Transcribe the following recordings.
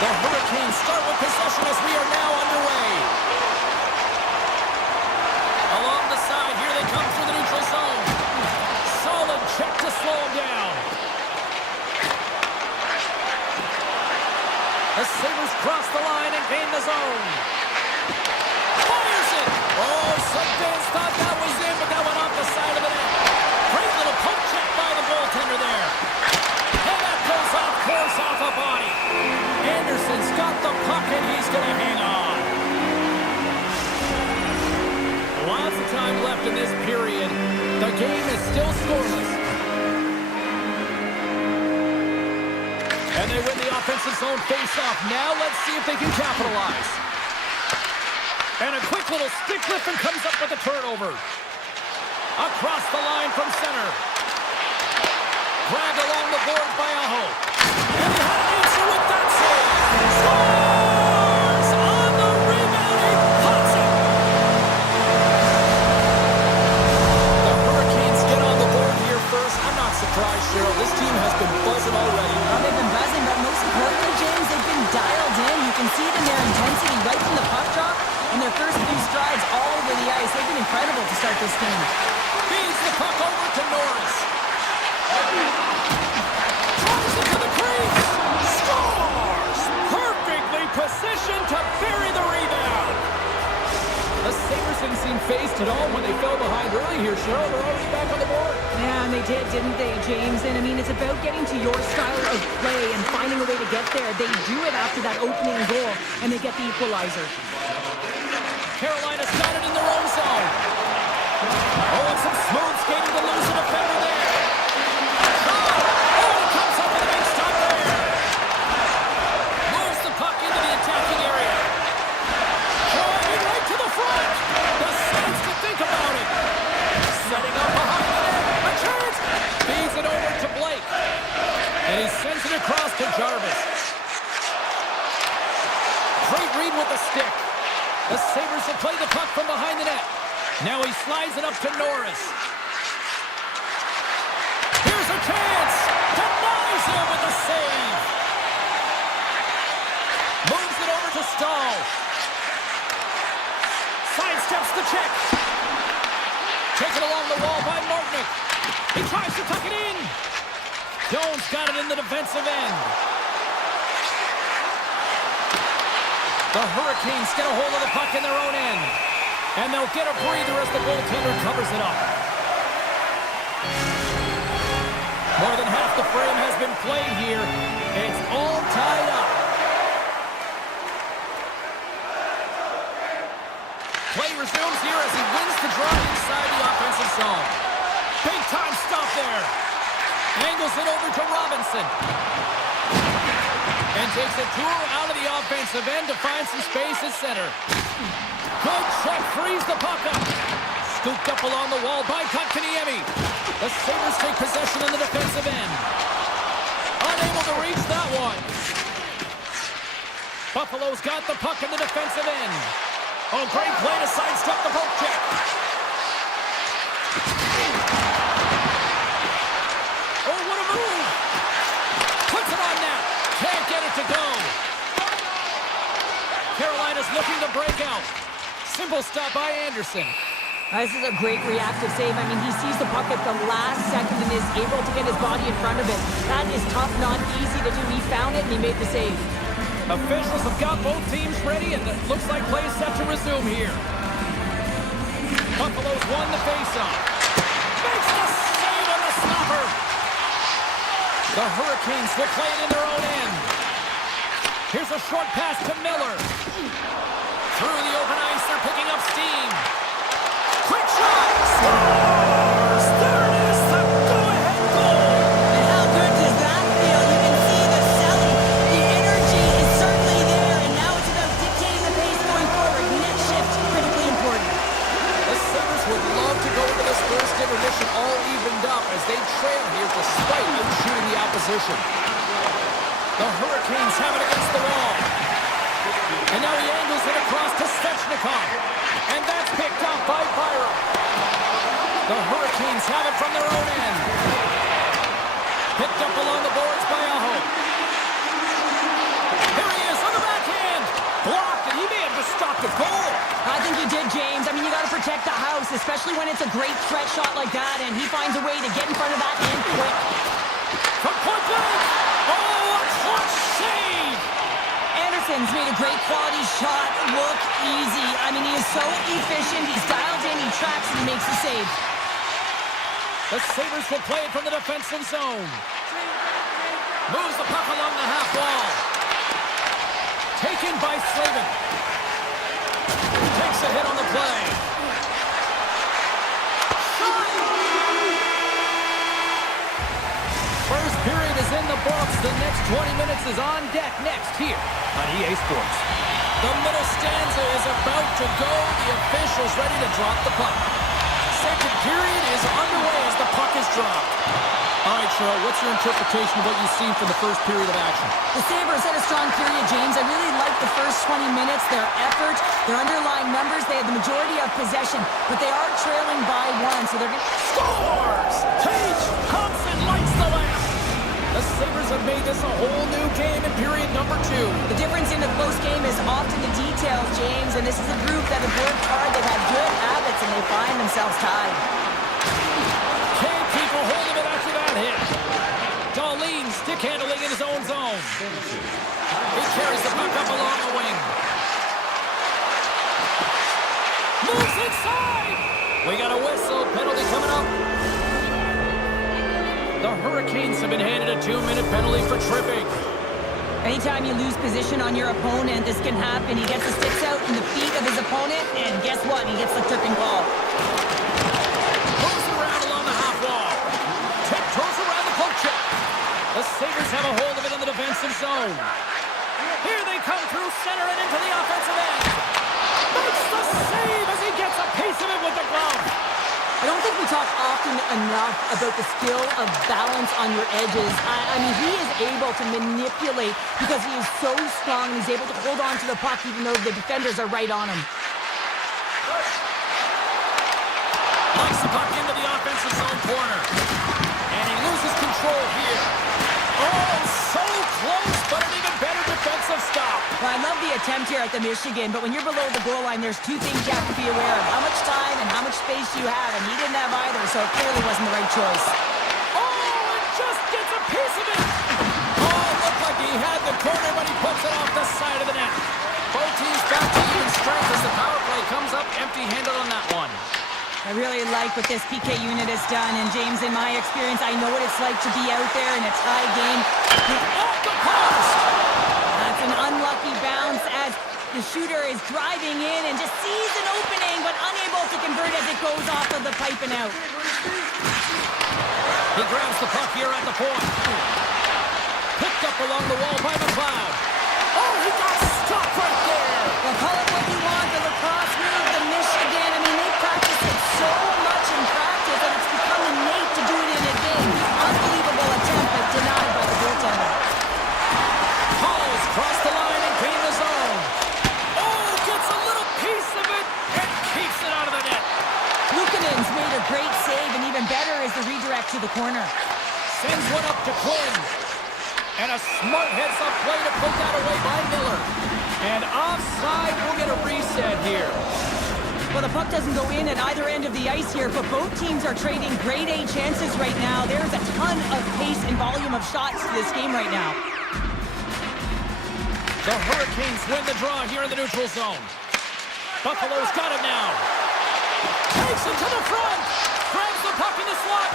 The Hurricanes start with possession as we are now underway. Along the side, here they come through the neutral zone. Solid check to slow them down. The Sabres cross the line and gain the zone. Fires it! Oh, some fans thought that was in, but that went off the side of the net. Great little poke check by the goaltender there. And that goes off course off a body. Anderson's got the puck and he's going to hang on. Lots of time left in this period. The game is still scoreless. And they win the offensive zone face-off. Now let's see if they can capitalize. And a quick little stick lift and comes up with a turnover. Across the line from center. Grabbed along the boards by Aho. And he had an answer with that save. Scores on the rebounding Hudson. The Hurricanes get on the board here first. I'm not surprised, Cheryl. This team has been buzzing already. They've been buzzing, but most importantly, James, they've been dialed in. You can see it in their intensity right from the puck drop and their first few strides all over the ice. They've been incredible to start this game. Feeds the puck over to Norris. Drives it to the crease. Scores! Perfectly positioned to bury the rebound. The Sabres didn't seem phased at all when they fell behind early here, Cheryl. They're already back on the board. Yeah, and they did, didn't they, James? And I mean, it's about getting to your style of play and finding a way to get there. They do it after that opening goal, and they get the equalizer. Carolina's got it in their own zone. Oh, and some smooth skating to lose a defender there. Oh, and it comes up with a big stop there. Moves the puck into the attacking area. Driving right to the front. The Saints to think about it. Setting up behind the net. A chance. Feeds it over to Blake. And he sends it across to Jarvis. Great read with the stick. The Sabres will play the puck from behind the net. Now he slides it up to Norris. Here's a chance. Denies him with a save. Moves it over to Stahl. Sidesteps the check. Taken along the wall by Martinick. He tries to tuck it in. Jones got it in the defensive end. The Hurricanes get a hold of the puck in their own end. And they'll get a breather as the goaltender covers it up. More than half the frame has been played here. It's all tied up. Play resumes here as he wins the draw inside the offensive zone. Big time stop there. Angles it over to Robinson. And takes a tour out of the offensive end to find some space at center. Good check, frees the puck up. Scooped up along the wall by Kotkaniemi. The Sabres take possession in the defensive end. Unable to reach that one. Buffalo's got the puck in the defensive end. Oh, great play to sidestep the poke check. Oh, what a move. Puts it on net. Can't get it to go. Carolina's looking to break out. Simple stop by Anderson. This is a great reactive save. I mean, he sees the puck at the last second and is able to get his body in front of it. That is tough, not easy to do. He found it and he made the save. Officials have got both teams ready, and it looks like play is set to resume here. Buffalo's won the faceoff. Makes the save on the stopper. The Hurricanes will play it in their own end. Here's a short pass to Miller. Through the open ice, they're picking up steam. Quick shot! Scores! There it is, the go-ahead goal! And how good does that feel? You can see the selling. The energy is certainly there, and now it's about dictating the pace going forward. Next shift, critically important. The Sabres would love to go into this first intermission all evened up as they trail here despite outshooting the opposition. The Hurricanes have it against the wall. And now he angles it across to Svechnikov. And that's picked up by Byram. The Hurricanes have it from their own end. Picked up along the boards by Aho. Here he is protect the house, especially when it's a great threat shot like that, and he finds a way to get in front of that and quick. From point blank! Oh, a clutch save! Anderson's made a great quality shot look easy. I mean, he is so efficient. He's dialed in, he tracks, and he makes the save. The Sabres will play it from the defensive zone. Moves the puck along the half wall. Taken by Slavin. Takes a hit on the play. Shot! First period is in the books. The next 20 minutes is on deck next here on EA Sports. The middle stanza is about to go. The officials ready to drop the puck. Second period is underway as the puck is dropped. All right, Cheryl, what's your interpretation of what you've seen from the first period of action? The Sabres had a strong period, James. I really liked the first 20 minutes, their effort, their underlying numbers. They had the majority of possession, but they are trailing by one, so they're going to... Scores! Tage Thompson lights the lamp. The Sabres have made this a whole new game in period number 2. The difference in a close game is often the details, James, and this is a group that have worked hard. They've had good habits, and they find themselves tied. Can't keep a hold of it after that hit. Darlene stick handling in his own zone. He carries the puck up along the wing. Moves inside! We got a whistle. Penalty coming up. The Hurricanes have been handed a 2-minute penalty for tripping. Anytime you lose position on your opponent, this can happen. He gets the sticks out in the feet of his opponent, and guess what? He gets the tripping call. Moves around along the half wall. Tiptoes around the poke check. The Sabres have a hold of it in the defensive zone. Here they come through center and into the offensive end. Makes the save as he gets a piece of it with the glove. I don't think we talk often enough about the skill of balance on your edges. I mean, he is able to manipulate because he is so strong and he's able to hold on to the puck even though the defenders are right on him. Likes the puck into the offensive zone corner. And he loses control here. Oh, so close, but an even better defensive stop. Well, I love the attempt here at the Michigan, but when you're below the goal line, there's two things you have to be aware of. How much time and how much space you have, and he didn't have either, so it clearly wasn't the right choice. Oh, and just gets a piece of it. Oh, looked like he had the corner, but he puts it off the side of the net. Both teams back to even strength as the power play comes up empty-handed on that one. I really like what this PK unit has done, and James, in my experience, I know what it's like to be out there in a tie game. Off the post! That's an unlucky bounce as the shooter is driving in and just sees an opening, but unable to convert as it goes off of the pipe and out. He grabs the puck here at the point. Picked up along the wall by McLeod. Oh, he got stuck right there! Well, call it what you want, the lacrosse move, the Michigan. I mean, they practice it so much in practice that it's become innate to do it in a game. Unbelievable attempt, but denied by the goaltender. Hall's crossed the line and gained the zone. Oh, gets a little piece of it and keeps it out of the net. Luukkonen's made a great save, and even better is the redirect to the corner. Sends one up to Quinn. And a smart heads-up play to put that away by Miller. And offside, we'll get a reset here. Well, the puck doesn't go in at either end of the ice here, but both teams are trading grade A chances right now. There's a ton of pace and volume of shots to this game right now. The Hurricanes win the draw here in the neutral zone. Buffalo's got it now. Takes it to the front. Grabs the puck in the slot.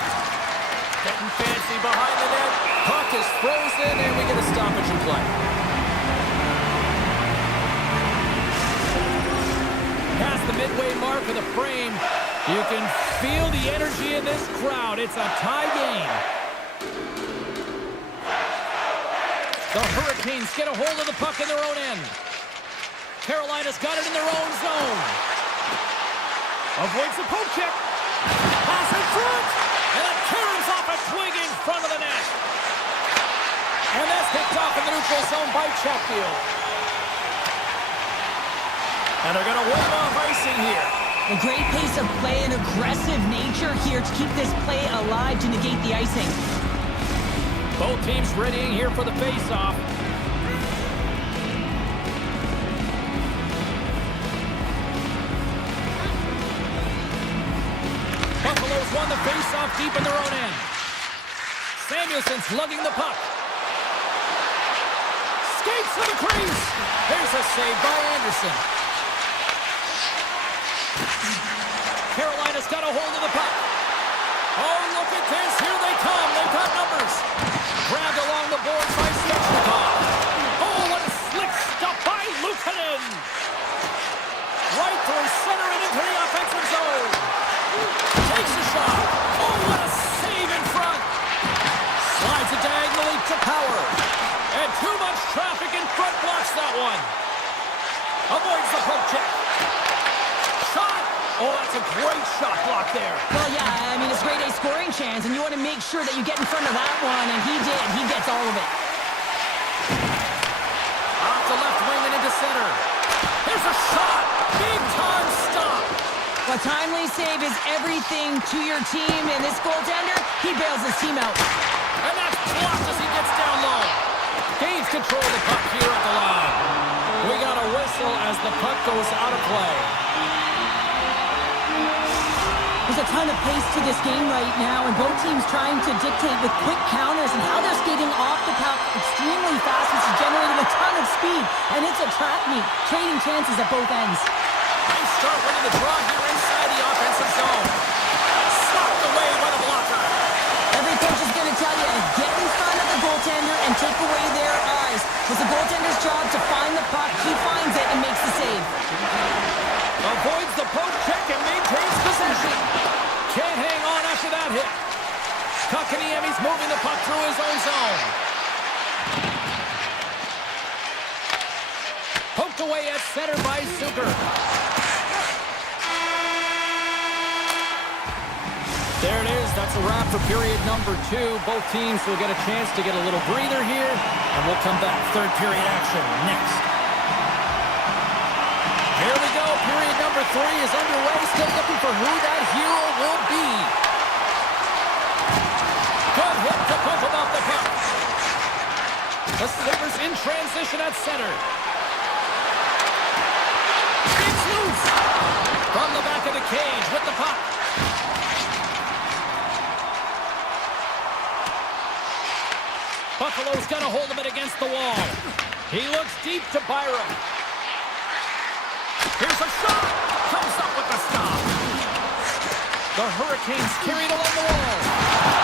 Getting fancy behind the net. Puck is frozen, and we get a stoppage in play. Past the midway mark of the frame, you can feel the energy in this crowd. It's a tie game. The Hurricanes get a hold of the puck in their own end. Carolina's got it in their own zone. Avoids the poke check. Pass in front. And it carries off a swing in front of the net. And that's picked off in the neutral zone by Chatfield. And they're going to wave off icing here. A great pace of play and aggressive nature here to keep this play alive to negate the icing. Both teams readying here for the face-off. face off deep in their own end. Samuelson's lugging the puck. Skates to the crease. There's a save by Anderson. Carolina's got a hold of the puck. Oh, look at this. Here they come. They've got numbers. Grabbed along the boards by Svechnikov. Oh, what a slick stop by Luukkonen. Right through center and into the offensive zone. Takes a shot. Oh, what a save in front. Slides it diagonally to Power. And too much traffic in front blocks that one. Avoids the poke check. Shot. Oh, that's a great shot block there. Well, yeah, I mean, it's grade A scoring chance, and you want to make sure that you get in front of that one, and he did. He gets all of it. Off the left wing and into center. Here's a shot. Big time stop. A timely save is everything to your team, and this goaltender, he bails his team out. And that's blocked as he gets down low. Gains control of the puck here at the line. We got a whistle as the puck goes out of play. There's a ton of pace to this game right now, and both teams trying to dictate with quick counters and how they're skating off the puck extremely fast, which is generating a ton of speed. And it's a track meet, trading chances at both ends. They start winning the draw here inside the offensive zone. Stopped away by the blocker. Every coach is going to tell you, get in front of the goaltender and take away their eyes. It's the goaltender's job to find the puck. He finds it and makes the save. Avoids the poke check and maintains possession. Can't hang on after that hit. Kotkaniemi's moving the puck through his own zone. Poked away at center by Zucker. There it is. That's a wrap for period number 2. Both teams will get a chance to get a little breather here, and we'll come back. Third period action next. Here we go. Period number 3 is underway. Still looking for who that hero will be. Good hit to push him off the puck. The Sabres in transition at center. It's loose. From the back of the cage with the puck. Buffalo's got a hold of it against the wall. He looks deep to Byram. Here's a shot. Comes up with the stop. The Hurricanes carried along the wall.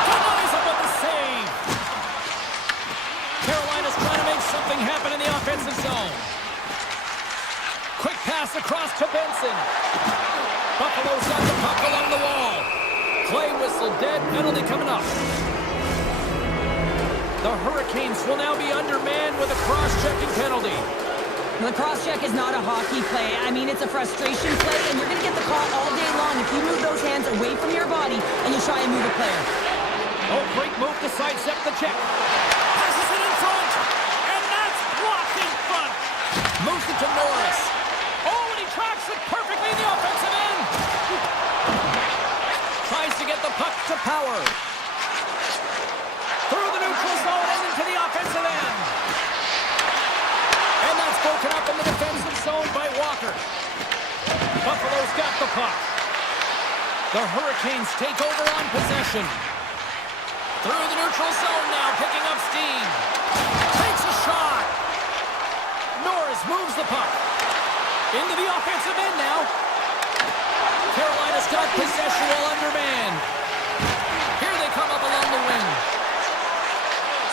Denies him with the save. Carolina's trying to make something happen in the offensive zone. Quick pass across to Benson. Buffalo's got the puck along the wall. Play whistle dead. Penalty coming up. The Hurricanes will now be undermanned with a cross-checking penalty. The cross-check is not a hockey play. I mean, it's a frustration play, and you're going to get the call all day long if you move those hands away from your body and you try and move a player. Oh, great move to sidestep the check. Passes it in front, and that's blocked in front. Moves it to Norris. Oh, and he tracks it perfectly in the offensive end. Tries to get the puck to Power. Through the neutral zone and into the offensive end. And that's broken up in the defensive zone by Walker. Buffalo's got the puck. The Hurricanes take over on possession. Through the neutral zone now, picking up steam. Takes a shot. Norris moves the puck. Into the offensive end now. Carolina's got possession while undermanned. Here they come up along the wing.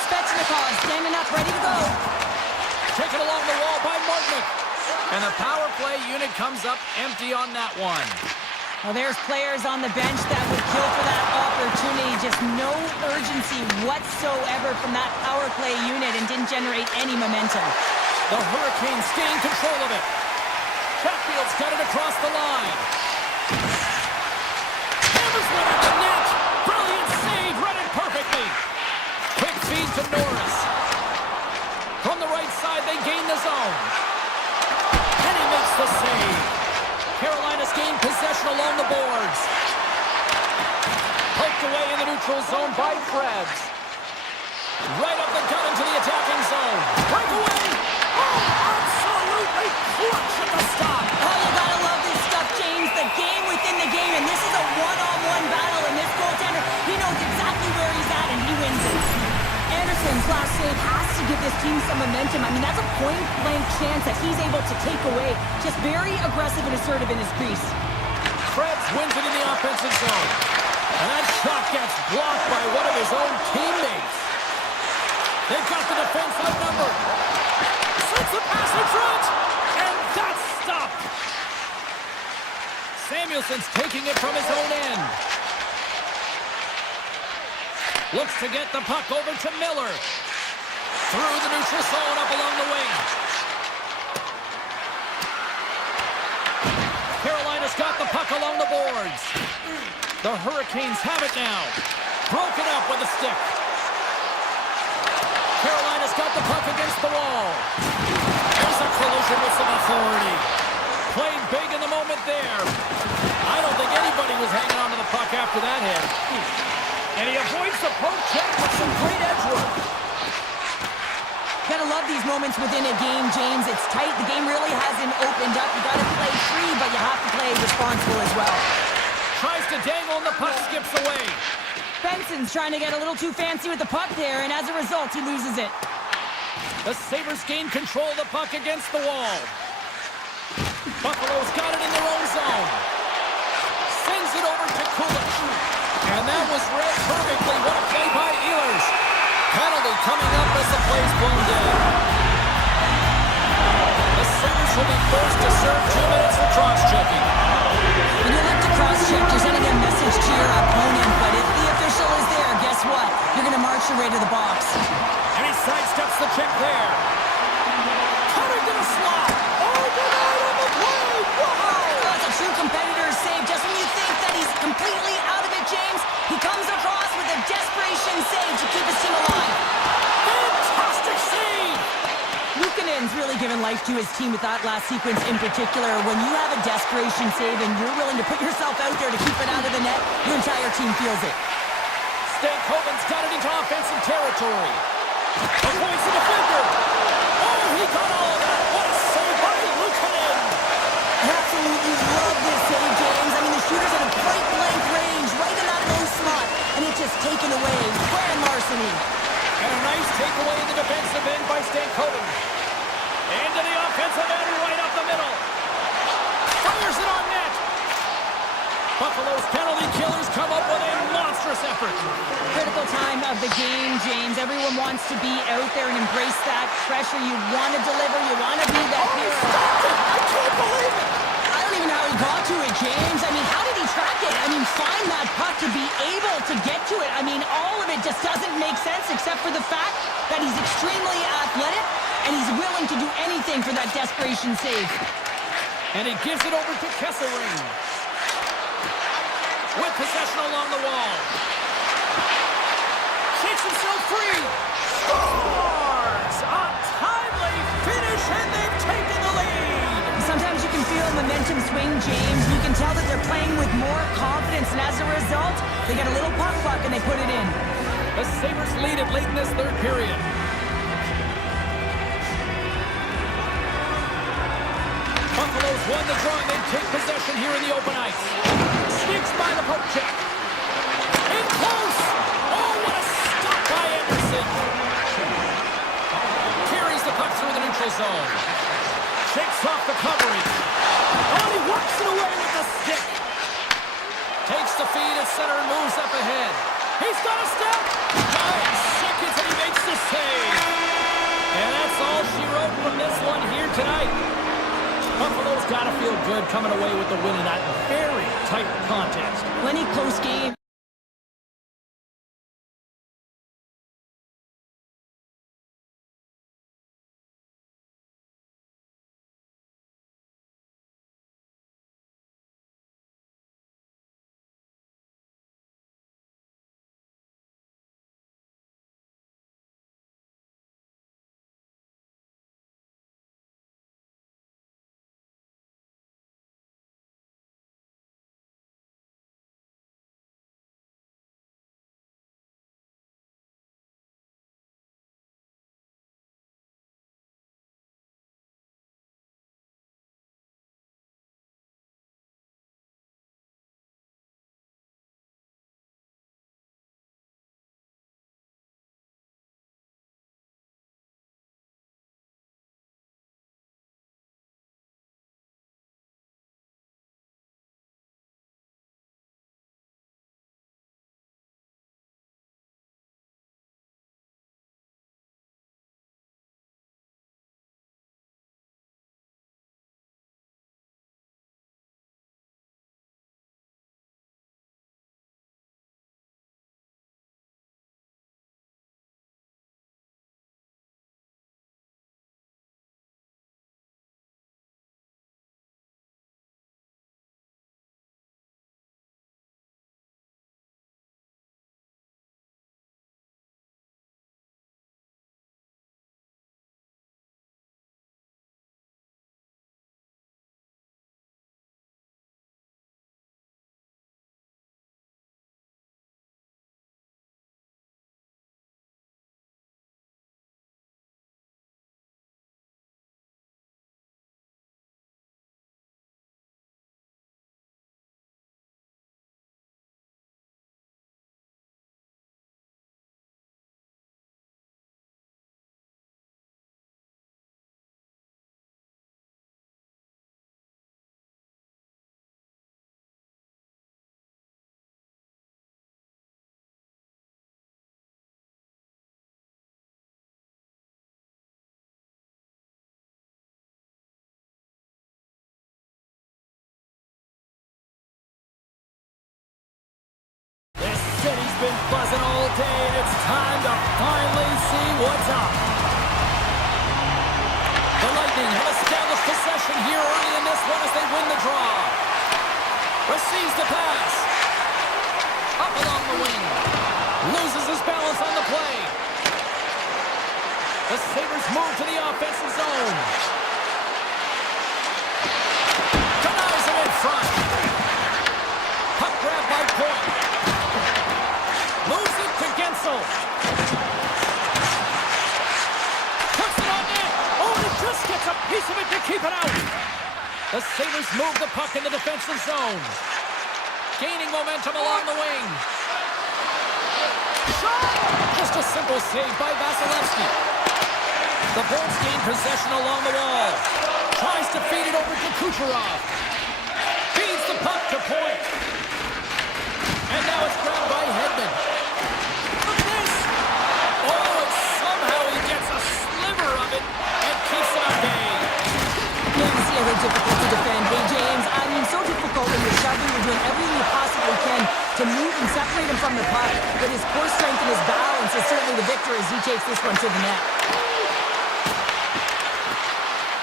Svechnikov standing up, ready to go. Taken along the wall by Martinick. And the power play unit comes up empty on that one. Well, there's players on the bench that would kill for that opportunity. Just no urgency whatsoever from that power play unit and didn't generate any momentum. The Hurricanes gain control of it. Chatfield's got it across the line. Hammers one at the net. Brilliant save, read it perfectly. Quick feed to Norris. From the right side, they gain the zone. And he makes the save. Carolina's gained possession along the boards. Poked away in the neutral zone by Krebs. Right up the gut into the attacking zone. Breakaway. Oh, absolutely clutch at the stop. Oh, you gotta love this stuff, James. The game within the game, and this is a one-on-one battle, and this goaltender Samuelson's last save has to give this team some momentum. I mean, that's a point-blank chance that he's able to take away. Just very aggressive and assertive in his crease. Krebs wins it in the offensive zone. And that shot gets blocked by one of his own teammates. They've got the defense outnumbered. Sends the pass in front. And that's stopped. Samuelson's taking it from his own end. Looks to get the puck over to Miller. Through the neutral zone, up along the wing. Carolina's got the puck along the boards. The Hurricanes have it now. Broken up with a stick. Carolina's got the puck against the wall. There's a collision with some authority. Played big in the moment there. I don't think anybody was hanging on to the puck after that hit. And he avoids the poke check with some great edge work. Gotta love these moments within a game, James. It's tight. The game really hasn't opened up. You gotta play free, but you have to play responsible as well. Tries to dangle and the puck skips away. Benson's trying to get a little too fancy with the puck there, and as a result, he loses it. The Sabres gain control of the puck against the wall. Buffalo's got it in their own zone. Sends it over to Kulich. And that was read perfectly. What a play by Ehlers. Penalty coming up as the play's blown down. The Sabres will be forced to serve 2 minutes for cross-checking. When you look to cross-check, you're sending a message to your opponent, but if the official is there, guess what? You're going to march your way to the box. And he sidesteps the check there. Cutting to the slot. Overnight on the play. Wow! That's a true competitor's save. Just when you think that he's completely out of it, James, he comes across with a desperation save to keep his team alive. Fantastic save! Luukkonen's really given life to his team with that last sequence in particular. When you have a desperation save and you're willing to put yourself out there to keep it out of the net, your entire team feels it. Stankoven's got it into offensive territory. Avoids the defender. Oh, he got all of that. What a save by Luukkonen. I absolutely love this save, James. I mean, the shooter's at a point-blank range, right in that low slot, and it's just taken away. Grand larceny. And a nice takeaway in the defensive end by Stankoven. Into the offensive end, right up the middle. Fires it on net. Buffalo's penalty killers come up with a monstrous effort. Critical time of the game, James. Everyone wants to be out there and embrace that pressure. You want to deliver. You want to be that hero. I can't believe it. I don't even know how he got to it, James. I mean, how did he track it? I mean, find that puck to be able to get to it. I mean, all of it just doesn't make sense except for the fact that he's extremely athletic and he's willing to do anything for that desperation save. And he gives it over to Kesselring. With possession along the wall. Shakes himself free. Scores! A timely finish, and they've taken the lead. Sometimes you can feel momentum swing, James. You can tell that they're playing with more confidence, and as a result, they get a little puck luck and they put it in. The Sabres lead it late in this third period. Buffalo's won the draw, and they take possession here in the open ice. Sneaks by the poke check. In close! Oh, what a stop by Anderson! Carries the puck through the neutral zone. Shakes off the covering. Oh, and he walks it away with the stick. Takes the feed at center and moves up ahead. He's got a step. 9 seconds and he makes the save. And that's all she wrote from this one here tonight. Buffalo's got to feel good coming away with the win in that very tight contest. Plenty close game. said he's been buzzing all day, and it's time to finally see what's up. The Lightning have established possession here early in this one as they win the draw. Receives the pass. Up along the wing. Loses his balance on the play. The Sabres move to the offensive zone. Denies him in front. Puck grab by Point. Moves it to Gensel. Puts it on net. Oh, and he just gets a piece of it to keep it out. The Sabres move the puck in the defensive zone. Gaining momentum along the wing. Shot! Just a simple save by Vasilevsky. The Bolts gain possession along the wall. Tries to feed it over to Kucherov. Feeds the puck to Point. And now it's grabbed by Hedman. Look at this! Oh, and somehow he gets a sliver of it and keeps it at bay. Yeah, you see how difficult to defend. Hey, James, I mean, so difficult when you're shoving, you're doing everything you possibly can to move and separate him from the puck. But his core strength and his balance is certainly the victor as he takes this one to the net.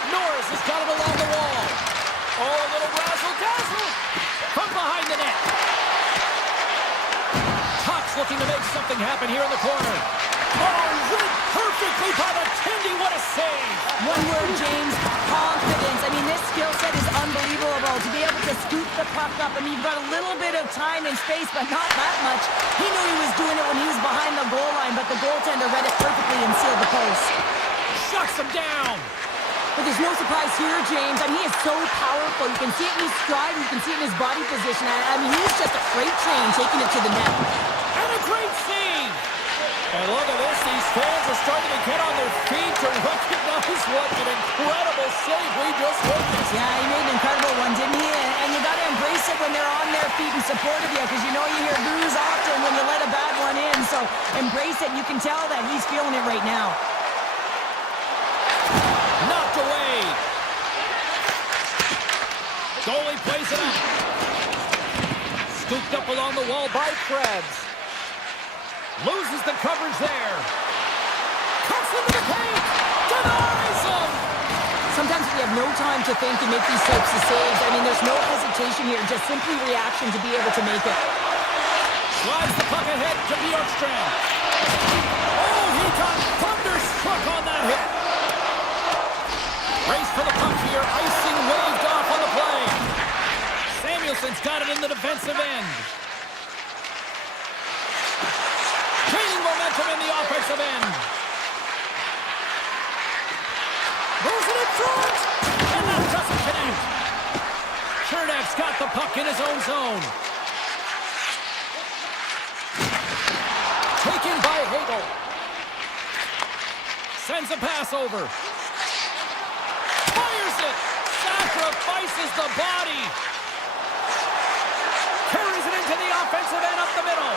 Norris has got it along the wall. Oh, a little razzle-dazzle from behind the net. Tuck's looking to make something happen here in the corner. Oh, read perfectly by the Tindy. What a save. One word, James, confidence. I mean, this skill set is unbelievable. To be able to scoop the puck up. I mean, you've got a little bit of time and space, but not that much. He knew he was doing it when he was behind the goal line, but the goaltender read it perfectly and sealed the post. Shuts him down. But there's no surprise here, James. I mean, he is so powerful. You can see it in his stride. You can see it in his body position. I mean, he's just a freight train taking it to the net. And a great save. And look at this. These fans are starting to get on their feet to recognize what an incredible save we just witnessed. Yeah, he made an incredible one, didn't he? And you got to embrace it when they're on their feet in support of you, because you know you hear boos often when you let a bad one in. So embrace it. And you can tell that he's feeling it right now. Knocked away. Goalie plays it up. Scooped up along the wall by Krebs. Loses the coverage there. Cuts into the paint. Denies him. Sometimes we have no time to think and make these types of saves. I mean, there's no hesitation here. Just simply reaction to be able to make it. Slides the puck ahead to Bjorkstrand. Oh, he got thunderstruck on that hit. Race for the puck here. Icing waved off on the play. Samuelson's got it in the defensive end. Gaining momentum in the offensive end. Moves it in front. And that doesn't connect. Chernak's got the puck in his own zone. Taken by Hagel. Sends a pass over. Fires it. Sacrifices the body. Carries it into the offensive end up the middle.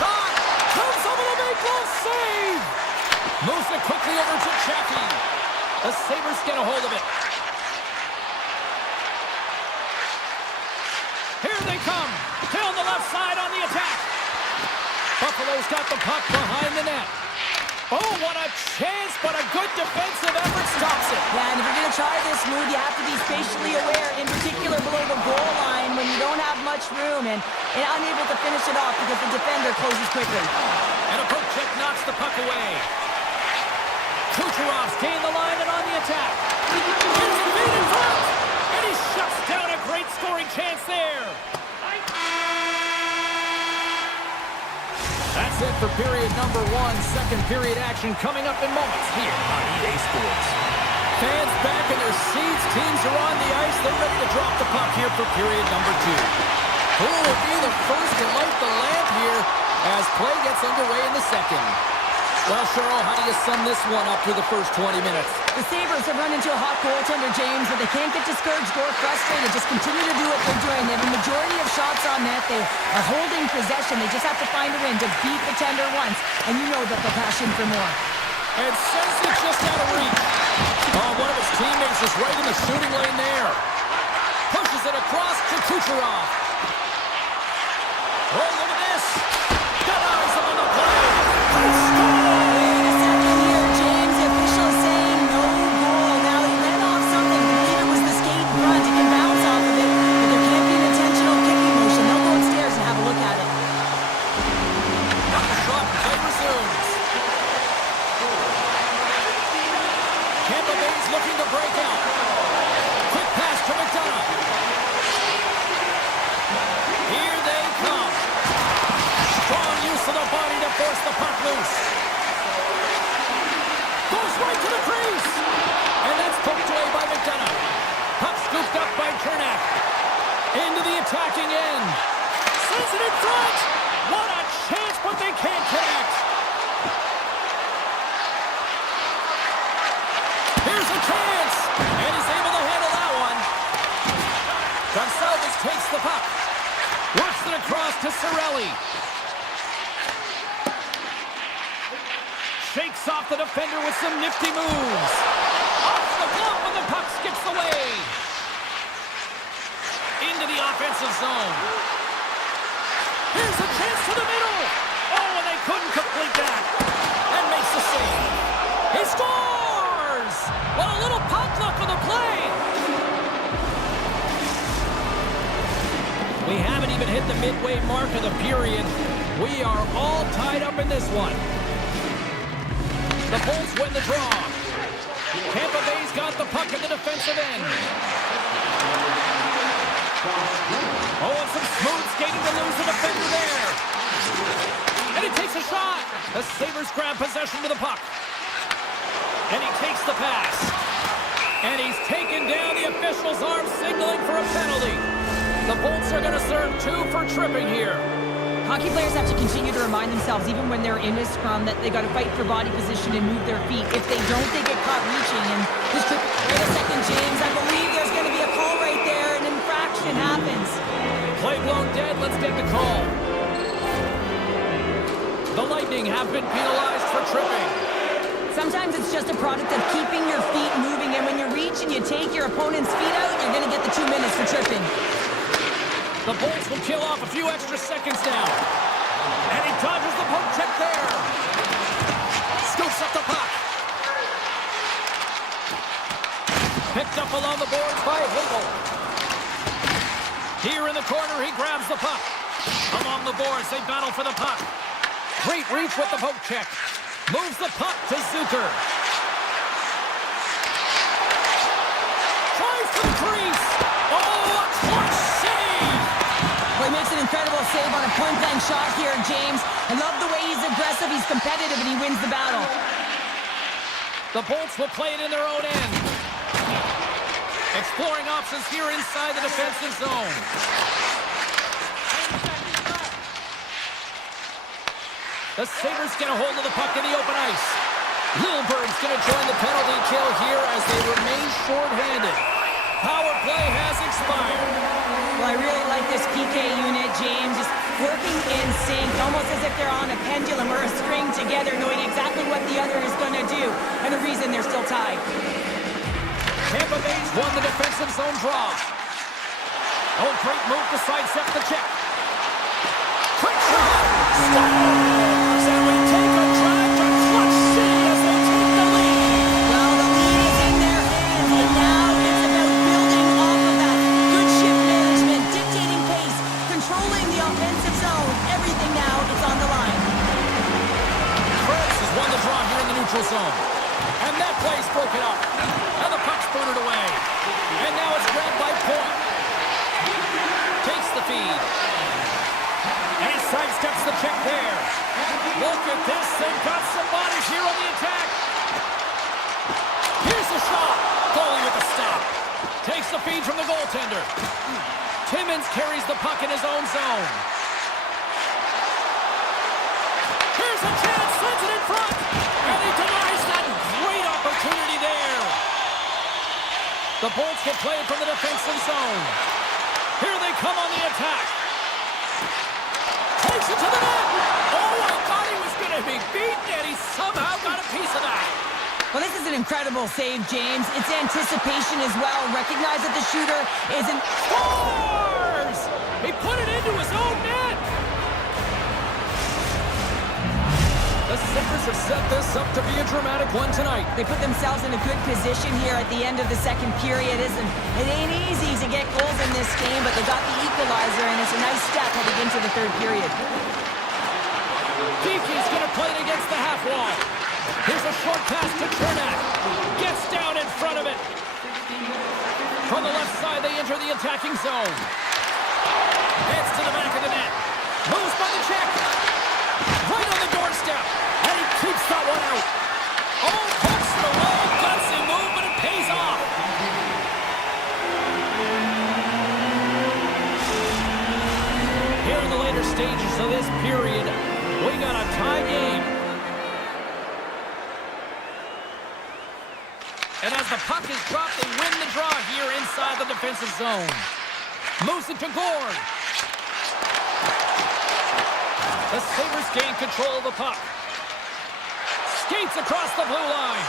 Shot. Comes over the big glove save. Moves it quickly over to Chaffee. The Sabres get a hold of it. Here they come. Down the left side on the attack. Buffalo's got the puck behind the net. Oh, what a chance, but a good defensive effort stops it. Yeah, and if you're going to try this move, you have to be spatially aware, in particular below the goal line when you don't have much room and unable to finish it off because the defender closes quickly. And a poke check knocks the puck away. Kucherov's gained the line and on the attack. Here's the feed in front, and he shuts down a great scoring chance there. That's it for period number one. Second period action coming up in moments here on EA Sports. Fans back in their seats. Teams are on the ice. They're ready to drop the puck here for period number two. Who will be the first to light the lamp here as play gets underway in the second? Well, Cheryl, how do you sum this one up through the first 20 minutes? The Sabres have run into a hot goaltender, James, but they can't get discouraged or frustrated. Just continue to do what they're doing. They have a majority of shots on net. They are holding possession. They just have to find a win to beat the tender once, and you know that they're passion for more. And sends it just out of reach. Oh, one of his teammates is right in the shooting lane there. Pushes it across to Kucherov. Oh, look at this. Denies him on the play. They score! Wait a second here, James. The official is saying no goal. Now, he ran off something. I believe it was the skate in front. It can bounce off of it, but there can't be an intentional kicking motion. They'll go upstairs and have a look at it. Not the shot. Play resumes. Tampa Bay's looking to break out. Quick pass to McDonough. Here they come. Strong use of the body to force the puck loose. Goes right to the crease. And that's poked away by McDonough. Puck scooped up by Kernack. Into the attacking end. Sends it in front. What a chance, but they can't connect. Here's a chance. And he's able to handle that one. Gonsalves takes the puck. Works it across to Cirelli. Shakes off the defender with some nifty moves. Off the glove and the puck skips away. Into the offensive zone. Here's a chance to the middle. Oh, and they couldn't complete that. And makes the save. He scores! Well, a little puck luck on the play. We haven't even hit the midway mark of the period. We are all tied up in this one. The Bulls win the draw. Tampa Bay's got the puck in the defensive end. Oh, and some smooth skating to lose the defender there. And he takes a shot. The Sabres grab possession to the puck. And he takes the pass. And he's taken down. The official's arm signaling for a penalty. The Bolts are going to serve 2 for tripping here. Hockey players have to continue to remind themselves, even when they're in a scrum, that they got to fight for body position and move their feet. If they don't, they get caught reaching. And this could... Wait a second, James. I believe there's going to be a call right there. An infraction happens. Play blown dead. Let's get the call. The Lightning have been penalized for tripping. Sometimes it's just a product of keeping your feet moving. And when you reach and you take your opponent's feet out, you're going to get the 2 minutes for tripping. The Bolts will kill off a few extra seconds now. And he dodges the poke check there. Scoops up the puck. Picked up along the boards by Hagel. Here in the corner, he grabs the puck. Along the boards, they battle for the puck. Great reach with the poke check. Moves the puck to Zucker. Tries to the crease. Oh, a clutch save. Well, he makes an incredible save on a point-blank shot here, James. I love the way he's aggressive, he's competitive, and he wins the battle. The Bolts will play it in their own end. Exploring options here inside the defensive zone. The Sabres get a hold of the puck in the open ice. Lilberg's going to join the penalty kill here as they remain short-handed. Power play has expired. Well, I really like this PK unit, James. Just working in sync, almost as if they're on a pendulum or a string together, knowing exactly what the other is going to do, and the reason they're still tied. Tampa Bay's won the defensive zone draw. Oh, great move to sidestep the check. Quick shot! Scores! And we take a drive to Clutch City as they take the lead. Well, the lead is in their hands, and now it's about building off of that. Good shift management, dictating pace, controlling the offensive zone. Everything now is on the line. Krebs has won the draw here in the neutral zone. And that play's broken up. And the puck's booted away. And now it's grabbed by Point. Takes the feed. And he sidesteps the check there. Look at this. They've got some bodies here on the attack. Here's the shot. Goalie with the stop. Takes the feed from the goaltender. Timmins carries the puck in his own zone. Here's a chance. Sends it in front. And he denies that great opportunity there. The Bolts will play it from the defensive zone. Here they come on the attack. Takes it to the net. Oh, I thought he was going to be beaten, and he somehow got a piece of that. Well, this is an incredible save, James. It's anticipation as well. Recognize that the shooter isn't... Scores! He put it into his own net. The Sabres have set this up to be a dramatic one tonight. They put themselves in a good position here at the end of the second period. It ain't easy to get goals in this game, but they got the equalizer, and it's a nice step heading into the third period. Diekey's going to play it against the half wall. Here's a short pass to Chernak. Gets down in front of it. From the left side, they enter the attacking zone. Heads to the back of the net. Moves by the check. Right on the doorstep. And he keeps that one out. Oh, pucks the wall. Gutsy move, but it pays off. Here in the later stages of this period, we got a tie game. And as the puck is dropped, they win the draw here inside the defensive zone. Moves it to Gord. The Sabres gain control of the puck. Skates across the blue line.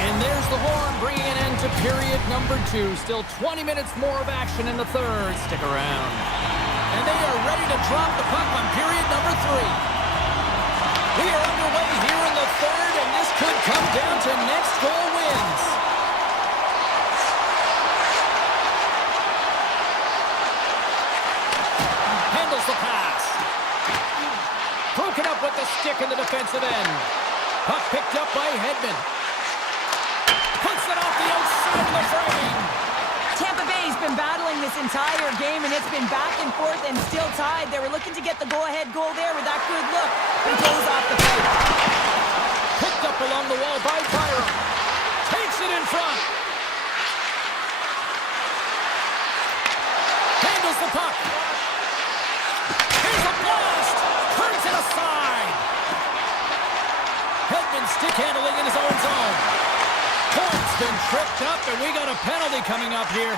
And there's the horn bringing an end to period number 2. Still 20 minutes more of action in the third. Stick around. And they are ready to drop the puck on period number 3. We are underway here in the third, and this could come down to next goal wins. Handles the pass. Broken up with the stick in the defensive end. Puck picked up by Hedman. Puts it off the outside of the frame. Tampa Bay's been battling this entire game, and it's been back and forth and still tied. They were looking to get the go-ahead goal there with that good look, but it goes off the plate. Picked up along the wall by Byram. Takes it in front. Handles the puck. Here's a blast. Turns it aside. Hedman stick handling in his own zone. Point's been tripped up, and we got a penalty coming up here.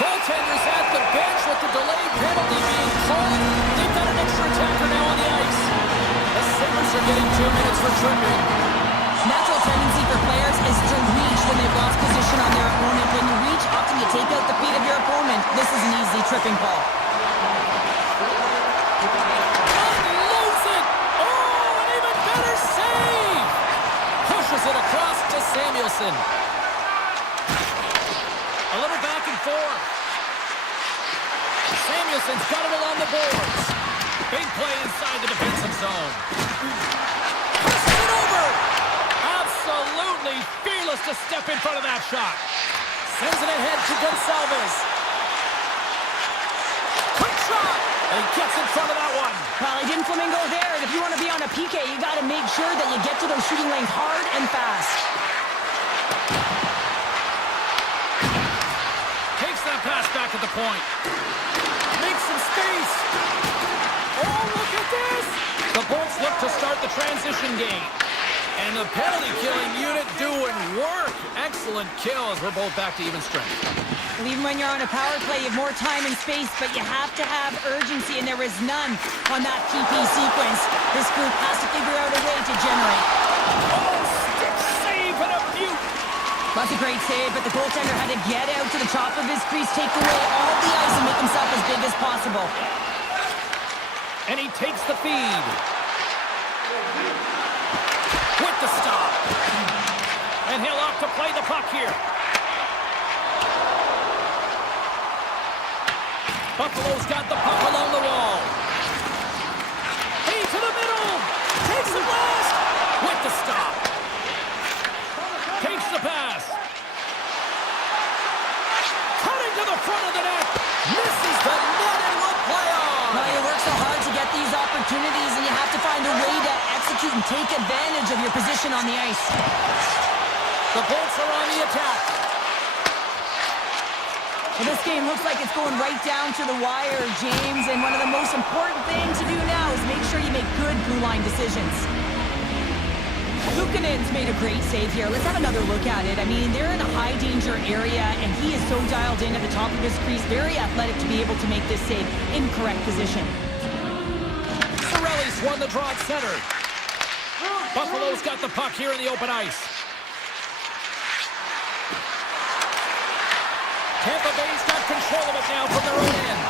Goaltender's at the bench with the delayed penalty being called. They've got an extra attacker now on the ice. The Sabres are getting 2 minutes for tripping. Natural tendency for players is to reach when they've lost position on their opponent. When you reach, often you take out the feet of your opponent. This is an easy tripping call. Unloads it! Oh, an even better save! Pushes it across to Samuelson. A little back and forth. Samuelson's got it along the boards. Big play inside the defensive zone. Pushes it over! Absolutely fearless to step in front of that shot. Sends it ahead to Gonsalves. Quick shot! And he gets in front of that one. Well, he didn't flamingo there, and if you want to be on a PK, you got to make sure that you get to those shooting lanes hard and fast. Takes that pass back at the point. Makes some space. Oh, look at this! The Bolts look to start the transition game. And the penalty-killing unit doing work. Excellent kill as we're both back to even strength. Well, even when you're on a power play, you have more time and space, but you have to have urgency, and there is none on that PP sequence. This group has to figure out a way to generate. Oh, stick save and a beaut. That's a great save, but the goaltender had to get out to the top of his crease, take away all the ice, and make himself as big as possible. And he takes the feed. With the stop. And he'll opt to play the puck here. Buffalo's got the puck along the wall. Hey, to the middle. Takes the blast. With the stop. Takes the pass. Cutting to the front of the net. Misses the net and will play on. Well, you work so hard to get these opportunities, and you have to find a way to execute and take advantage of your position on the ice. The Bolts are on the attack. Well, this game looks like it's going right down to the wire, James, and one of the most important things to do now is make sure you make good blue line decisions. Luukkonen's made a great save here. Let's have another look at it. I mean, they're in a high-danger area, and he is so dialed in at the top of his crease, very athletic to be able to make this save in correct position. Sorelli's won the draw at center. Buffalo's got the puck here in the open ice. Tampa Bay's got control of it now from their own end.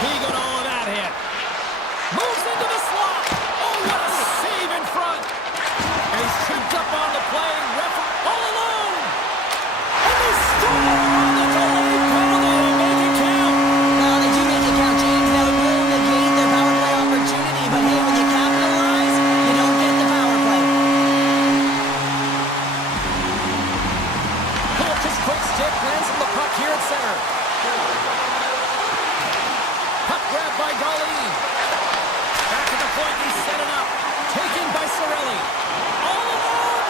He got all of that hit. Moves into the slot. Oh, what a save in front. And he's tripped up on the play. All alone. And they score on the delayed penalty. They make it count. Well, they do make it count, James. Now, it will negate their power play opportunity, but hey, when you capitalize, you don't get the power play. Just quick stick, lands on the puck here at center. Puck grab by Darlene. Back at the point, he's setting up. Taken by Sorelli. All alone!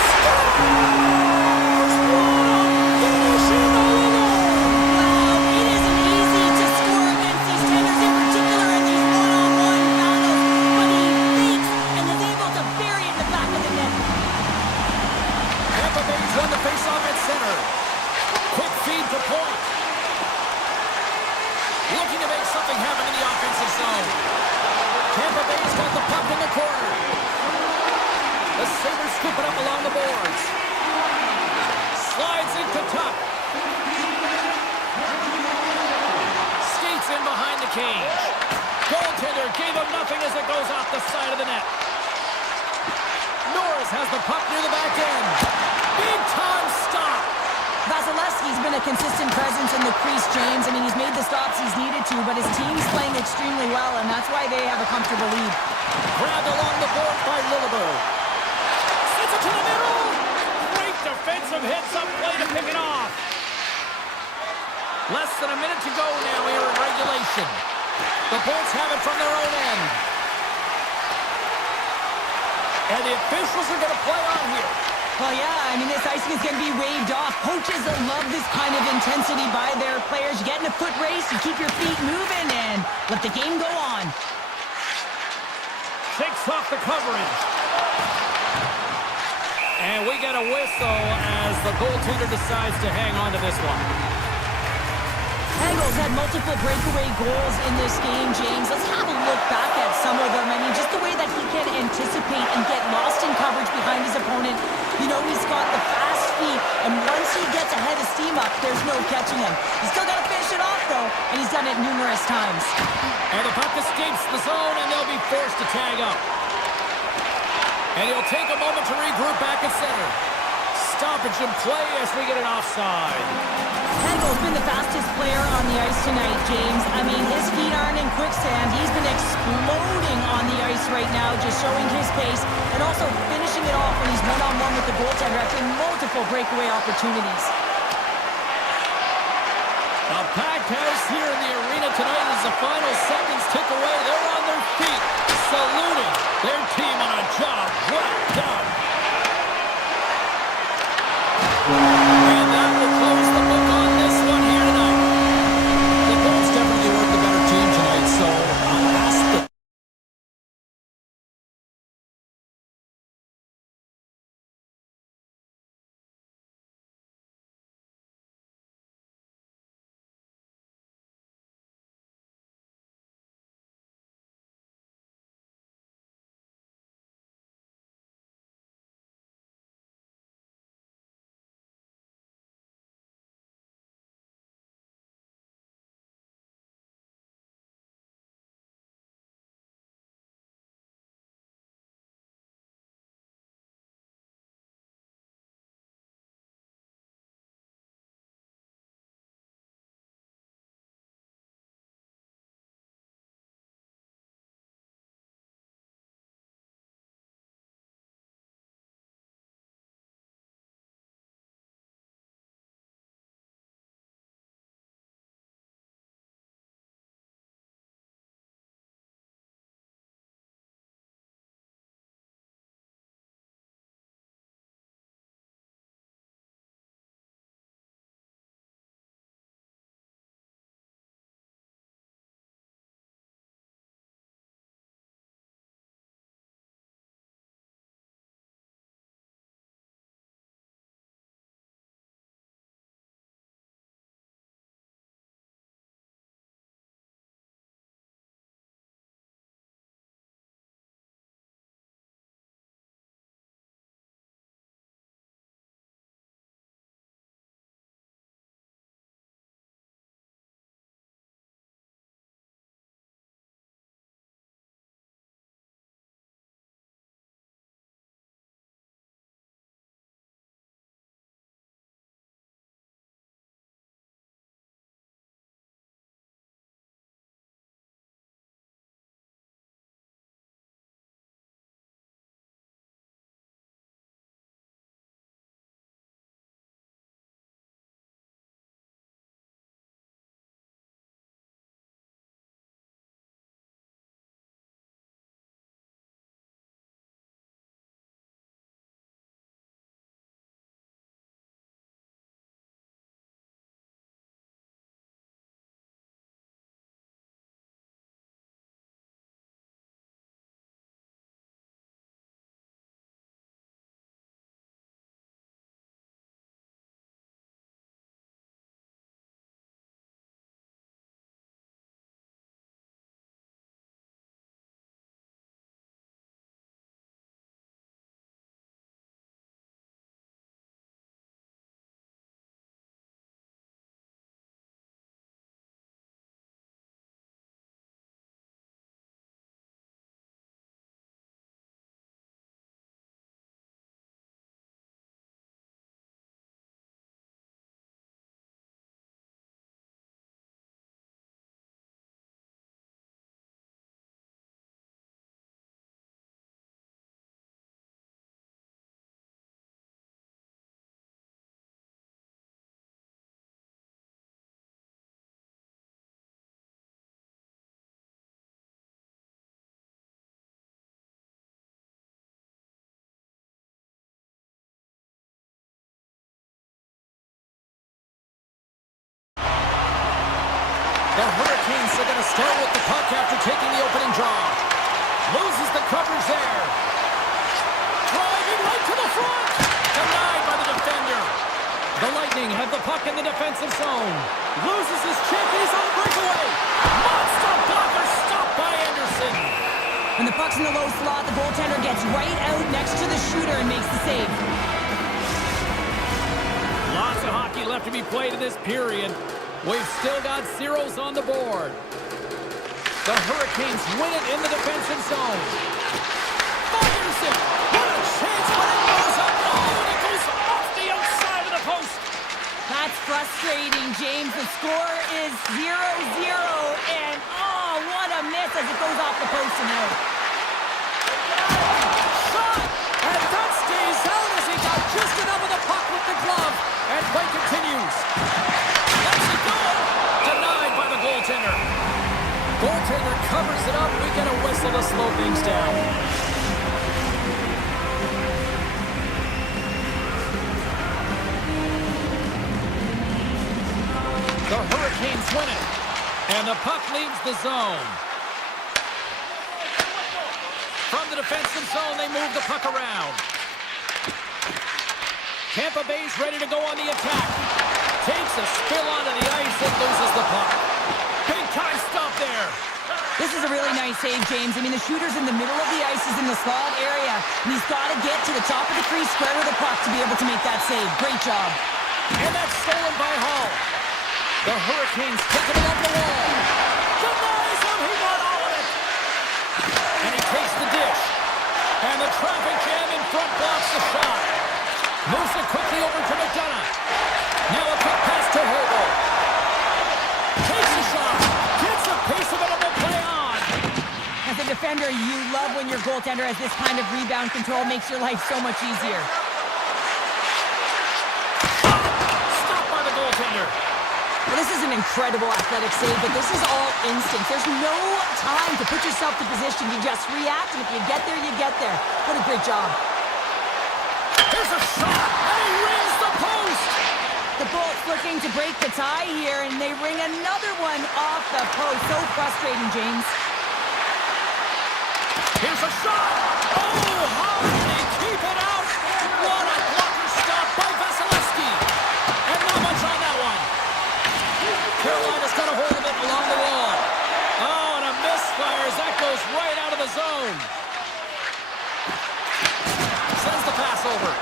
Scores! What a finish in all alone! Wow, it isn't easy to score against these tenders, in particular in these one-on-one battles, but he fakes and is able to bury it in the back of the net. Tampa Bay's won the face-off at center. Quick feed to point. Looking to make something happen in the offensive zone. Tampa Bay's got the puck in the corner. The Sabres scoop it up along the boards. Slides into Tuck. Skates in behind the cage. Goaltender gave him nothing as it goes off the side of the net. Norris has the puck near the back end. Big time stop. Vasilevsky's been a consistent presence in the crease, James. I mean, he's made the stops he's needed to, but his team's playing extremely well, and that's why they have a comfortable lead. Grabbed along the board by Lilleberg. Sends it to the middle. Great defensive hits up play to pick it off. Less than a minute to go now here in regulation. The Bolts have it from their own end. And the officials are going to play on here. Well, yeah, I mean, this icing is going to be waved off. Coaches love this kind of intensity by their players. You get in a foot race, you keep your feet moving, and let the game go on. Shakes off the coverage. And we get a whistle as the goaltender decides to hang on to this one. Engel's had multiple breakaway goals in this game, James. Let's have a look back at some of them. I mean, just the way that he can anticipate and get lost in coverage behind his opponent. You know, he's got the fast feet, and once he gets ahead of steam up, there's no catching him. He's still got to finish it off, though, and he's done it numerous times. And the puck escapes the zone, and they'll be forced to tag up. And he'll take a moment to regroup back at center. Stoppage in play as we get an offside. Engel's been the fastest player on the ice tonight, James. I mean, his feet aren't in quicksand. He's been exploding on the ice right now, just showing his pace and also finishing it off when he's one-on-one with the goaltender after multiple breakaway opportunities. A packed house here in the arena tonight as the final seconds tick away. They're on their feet, saluting their team on a job well done. The Hurricanes are going to start with the puck after taking the opening draw. Loses the coverage there. Driving right to the front. Denied by the defender. The Lightning have the puck in the defensive zone. Loses his check. He's on the breakaway. Monster blocker stopped by Anderson. When the puck's in the low slot, the goaltender gets right out next to the shooter and makes the save. Lots of hockey left to be played in this period. We've still got zeros on the board. The Hurricanes win it in the defensive zone. Fires it. What a chance when it goes up. Oh, and it goes off the outside of the post. That's frustrating, James. The score is 0-0, and oh, what a miss as it goes off the post and out. Shot! And that stays out as he got just enough of the puck with the glove. And play continues. Let's it go! Denied by the goaltender. Goaltender covers it up. We get a whistle to slow things down. The Hurricanes win it. And the puck leaves the zone. From the defensive zone, they move the puck around. Tampa Bay's ready to go on the attack. Takes a spill onto the ice and loses the puck. Big time stop there. This is a really nice save, James. I mean, the shooter's in the middle of the ice. He's in the slot area, and he's got to get to the top of the crease square with the puck to be able to make that save. Great job. And that's stolen by Hall. The Hurricanes take it along the wall. Denies him. He got all of it. And he takes the dish. And the traffic jam in front blocks the shot. Moves it quickly over to McDonough. Now a quick pass to Hogle. Takes a shot. Gets a piece of it and will play on. As a defender, you love when your goaltender has this kind of rebound control. Makes your life so much easier. Stopped by the goaltender. Well, this is an incredible athletic save, but this is all instinct. There's no time to put yourself to position. You just react, and if you get there, you get there. What a great job. There's a shot, and he rings the post. The Bolts looking to break the tie here, and they ring another one off the post. So frustrating, James. Here's a shot. Oh, how did he keep it out? What a blocker stop by Vasilevsky. And not much on that one. Carolina's got a hold of it along the wall. Oh, and a misfire as that goes right out of the zone. Sends the pass over.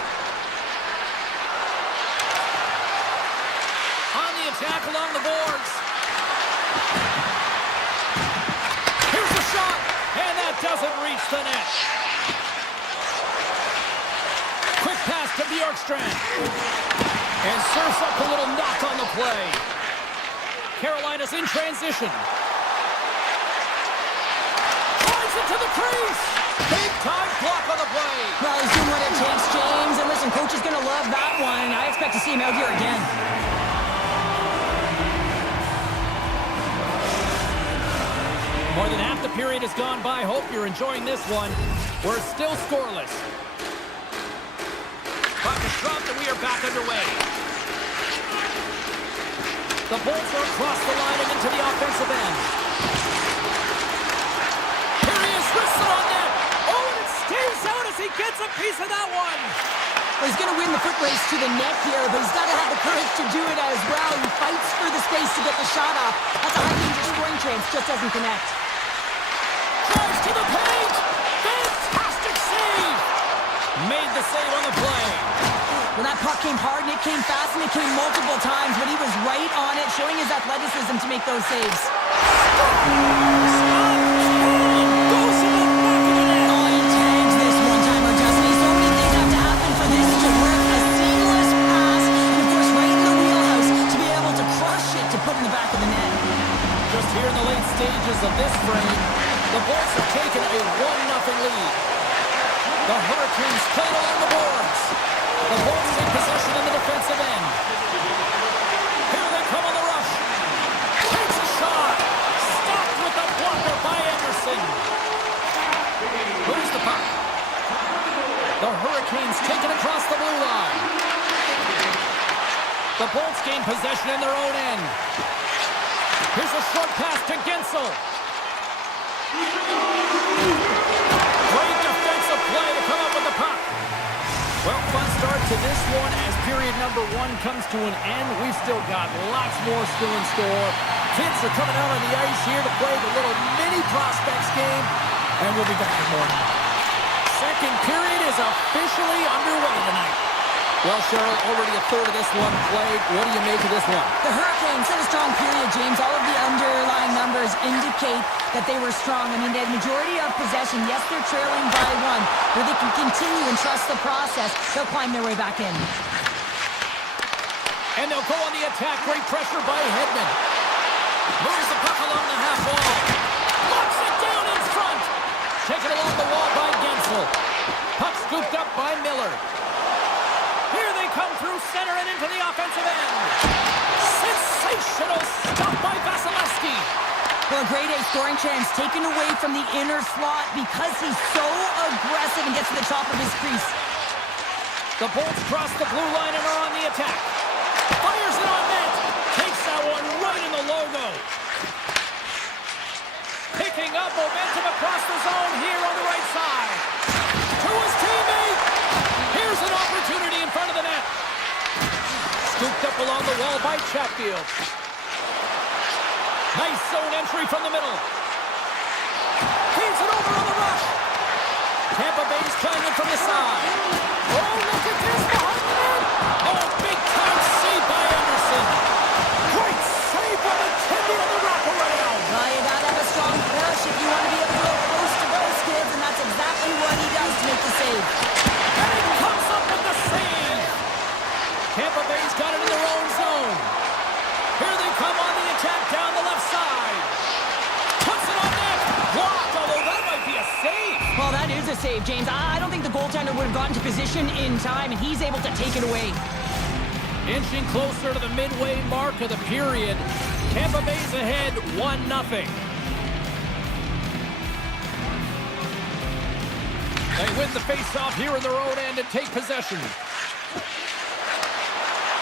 On the attack along the boards. Here's the shot, and that doesn't reach the net. Quick pass to Bjorkstrand. And serves up a little knock on the play. Carolina's in transition. Drives it to the crease. Big time block on the play. Well, he's doing what it takes, James. And listen, coach is going to love that one. I expect to see him out here again. More than half the period has gone by. Hope you're enjoying this one. We're still scoreless. Puck is dropped and we are back underway. The Bolts are across the line and into the offensive end. Here he is, wristed on net. Oh, and it stays out as he gets a piece of that one. Well, he's going to win the foot race to the net here, but he's got to have the courage to do it as well. He fights for the space to get the shot off. That's a high-danger scoring chance, just doesn't connect. Drives to the paint. Fantastic save. Made the save on the play. Well, that puck came hard, and it came fast, and it came multiple times, but he was right on it, showing his athleticism to make those saves. Goes to the back of the net. Oh, he tags this one-timer, doesn't he? So many things have to happen for this to work. A seamless pass, and of course, right in the wheelhouse to be able to crush it to put in the back of the net. Just here in the late stages of this frame, the Bolts have taken a 1-0 lead. The Hurricanes play along the boards. The Bolts take possession in the defensive end. Here they come on the rush. Takes a shot. Stopped with the blocker by Anderson. Moves the puck. The Hurricanes take it across the blue line. The Bolts gain possession in their own end. Here's a short pass to Gensel. Great defensive play to come up with the puck. Well, fun start to this one as period number 1 comes to an end. We've still got lots more still in store. Kids are coming out on the ice here to play the little mini prospects game, and we'll be back in more. Second period is officially underway tonight. Well, Cheryl, already a third of this one played. What do you make of this one? The Hurricanes had a strong period, James. All of the underlying numbers indicate that they were strong. I mean, they had majority of possession. Yes, they're trailing by 1, but they can continue and trust the process. They'll climb their way back in. And they'll go on the attack. Great pressure by Hedman. Moves the puck along the half wall. Locks it down in front. Taken along the wall by Gensel. Puck scooped up by Miller. Here they come through center and into the offensive end. Sensational stop by Vasilevsky. Well, a grade A scoring chance taken away from the inner slot because he's so aggressive and gets to the top of his crease. The Bolts cross the blue line and are on the attack. Fires it on net. Takes that one right in the logo. Picking up momentum across the zone here on the right side. To his teammate. Here's an opportunity in front of the net. Scooped up along the wall by Chatfield. Nice zone entry from the middle. Feeds it over on the rush. Tampa Bay's trying it from the side. Oh, look at this behind the net. Oh, big time save by Anderson. Great save by the Tendy on the wraparound. Well, you gotta have a strong push if you want to be able to go close to those kids, and that's exactly what he does to make the save. And it comes up with the save. Tampa Bay's got it in their own zone. Here they come on the attack down the left side. Puts it on net. Blocked, although that might be a save. Well, that is a save, James. I don't think the goaltender would have gotten to position in time, and he's able to take it away. Inching closer to the midway mark of the period. Tampa Bay's ahead 1-0. They win the face-off here in their own end and take possession.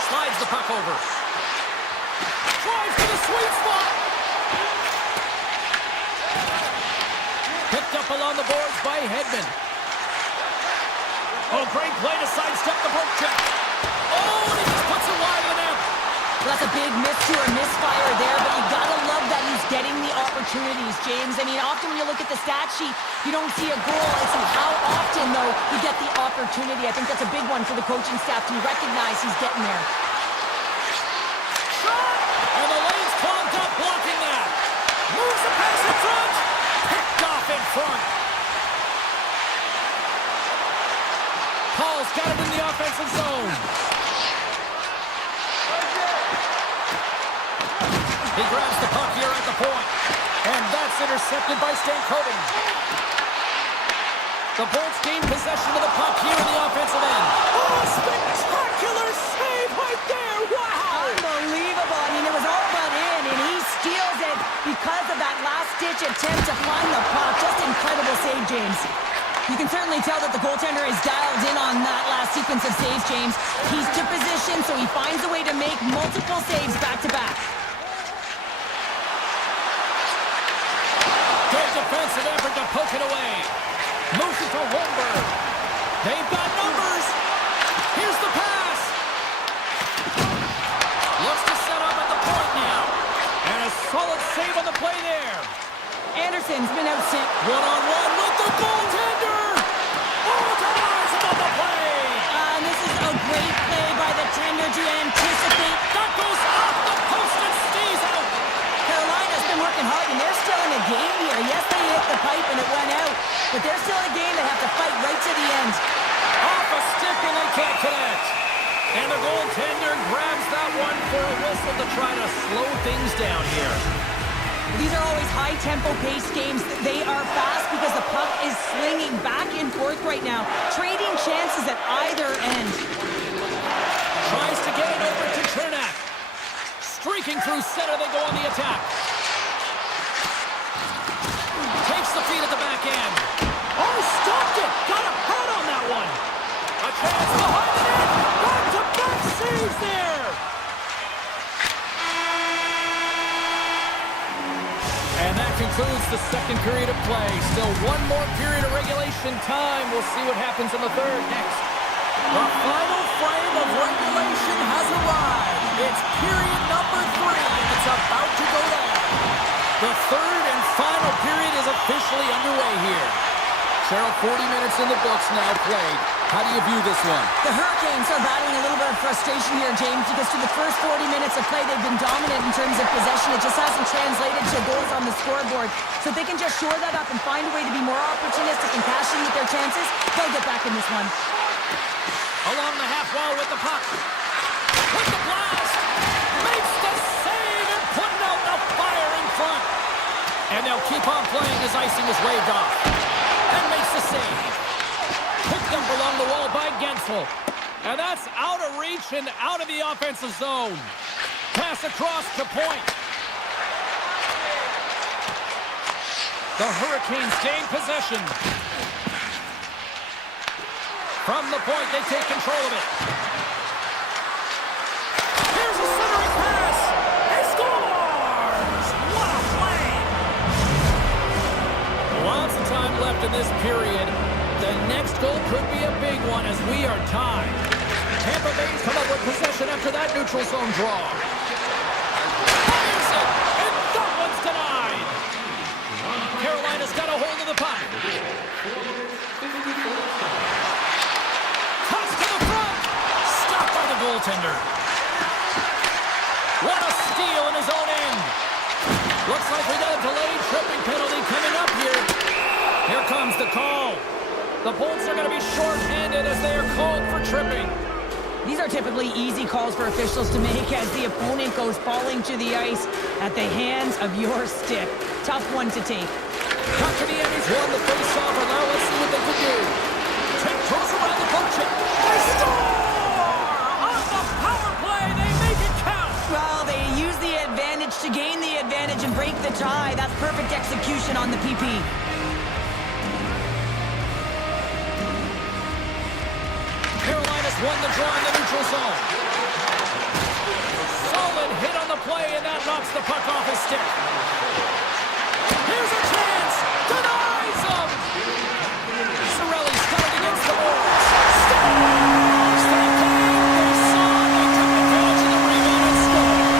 Slides the puck over. Drives to the sweet spot. Picked up along the boards by Hedman. Oh, great play to sidestep the poke check. Oh, and he just puts it wide of the net. Well, that's a big miss to or misfire there, but you gotta love that he's getting the opportunities, James. I mean, often when you look at the stat sheet, you don't see a goal. It's how often, though, you get the opportunity. I think that's a big one for the coaching staff to recognize he's getting there. Shot! And the lane's clogged up, blocking that. Moves the pass in front. Picked off in front. Paul's got it in the offensive zone. He grabs the puck here at the point. And that's intercepted by Stankoven. The Bolts gain possession of the puck here in the offensive end. Oh, a spectacular save right there. Wow! Unbelievable. I mean, it was all but in, and he steals it because of that last-ditch attempt to find the puck. Just incredible save, James. You can certainly tell that the goaltender is dialed in on that last sequence of saves, James. He's to position, so he finds a way to make multiple saves back-to-back. Good defensive effort to poke it away. Moves it to Holmberg. They've got numbers. Here's the pass. Looks to set up at the point now. And a solid save on the play there. Anderson's been out sick. One-on-one with the goaltender. Oh, denies him on the play. And this is a great play by the tender to anticipate. That goes off the post and stays out. Carolina's been working hard, and they're still in a game here. Yes, they hit the pipe and it went out, but they're still in a game. They have to fight right to the end. Off a stick and they can't connect. And the goaltender grabs that one for a whistle to try to slow things down here. These are always high-tempo pace games. They are fast because the puck is slinging back and forth right now, trading chances at either end. Tries to get it over to Chernak. Streaking through center, they go on the attack. Takes the feed at the back end. Oh, stopped it! Got a head on that one! A chance behind the net! Back-to-back saves there! concludes the second period of play. Still one more period of regulation time. We'll see what happens in the third next. The final frame of regulation has arrived. It's period number 3, and it's about to go down. The third and final period is officially underway here. Cheryl, 40 minutes in the books now played. How do you view this one? The Hurricanes are battling a little bit of frustration here, James, because through the first 40 minutes of play, they've been dominant in terms of possession. It just hasn't translated to goals on the scoreboard. So if they can just shore that up and find a way to be more opportunistic and cash in with their chances, they'll get back in this one. Along the half wall with the puck. With the blast. Makes the save and putting out the fire in front. And they'll keep on playing as icing is waved off. And makes the save. Picked up along the wall by Gensel. And that's out of reach and out of the offensive zone. Pass across to point. The Hurricanes gain possession. From the point, they take control of it. Here's a centering pass. He scores! What a play! Lots of time left in this period. The next goal could be a big one as we are tied. Tampa Bay's come up with possession after that neutral zone draw. Fires it, and that one's denied. Carolina's got a hold of the puck. Toss to the front. Stopped by the goaltender. What a steal in his own end. Looks like we got a delayed tripping penalty coming up here. Here comes the call. The Bolts are going to be short-handed as they are called for tripping. These are typically easy calls for officials to make as the opponent goes falling to the ice at the hands of your stick. Tough one to take. Kotkaniemi's won the face-off, and now let's see what they can do. Tiptoes around the poke check. They score! On the power play, they make it count! Well, they use the advantage to gain the advantage and break the tie. That's perfect execution on the PP. Carolina's won the draw in the neutral zone. Solid hit on the play, and that knocks the puck off his stick. Here's a chance! Denies him! Cirelli's got it against the boards. Scores! They came, they saw, they took advantage of the rebound and scored.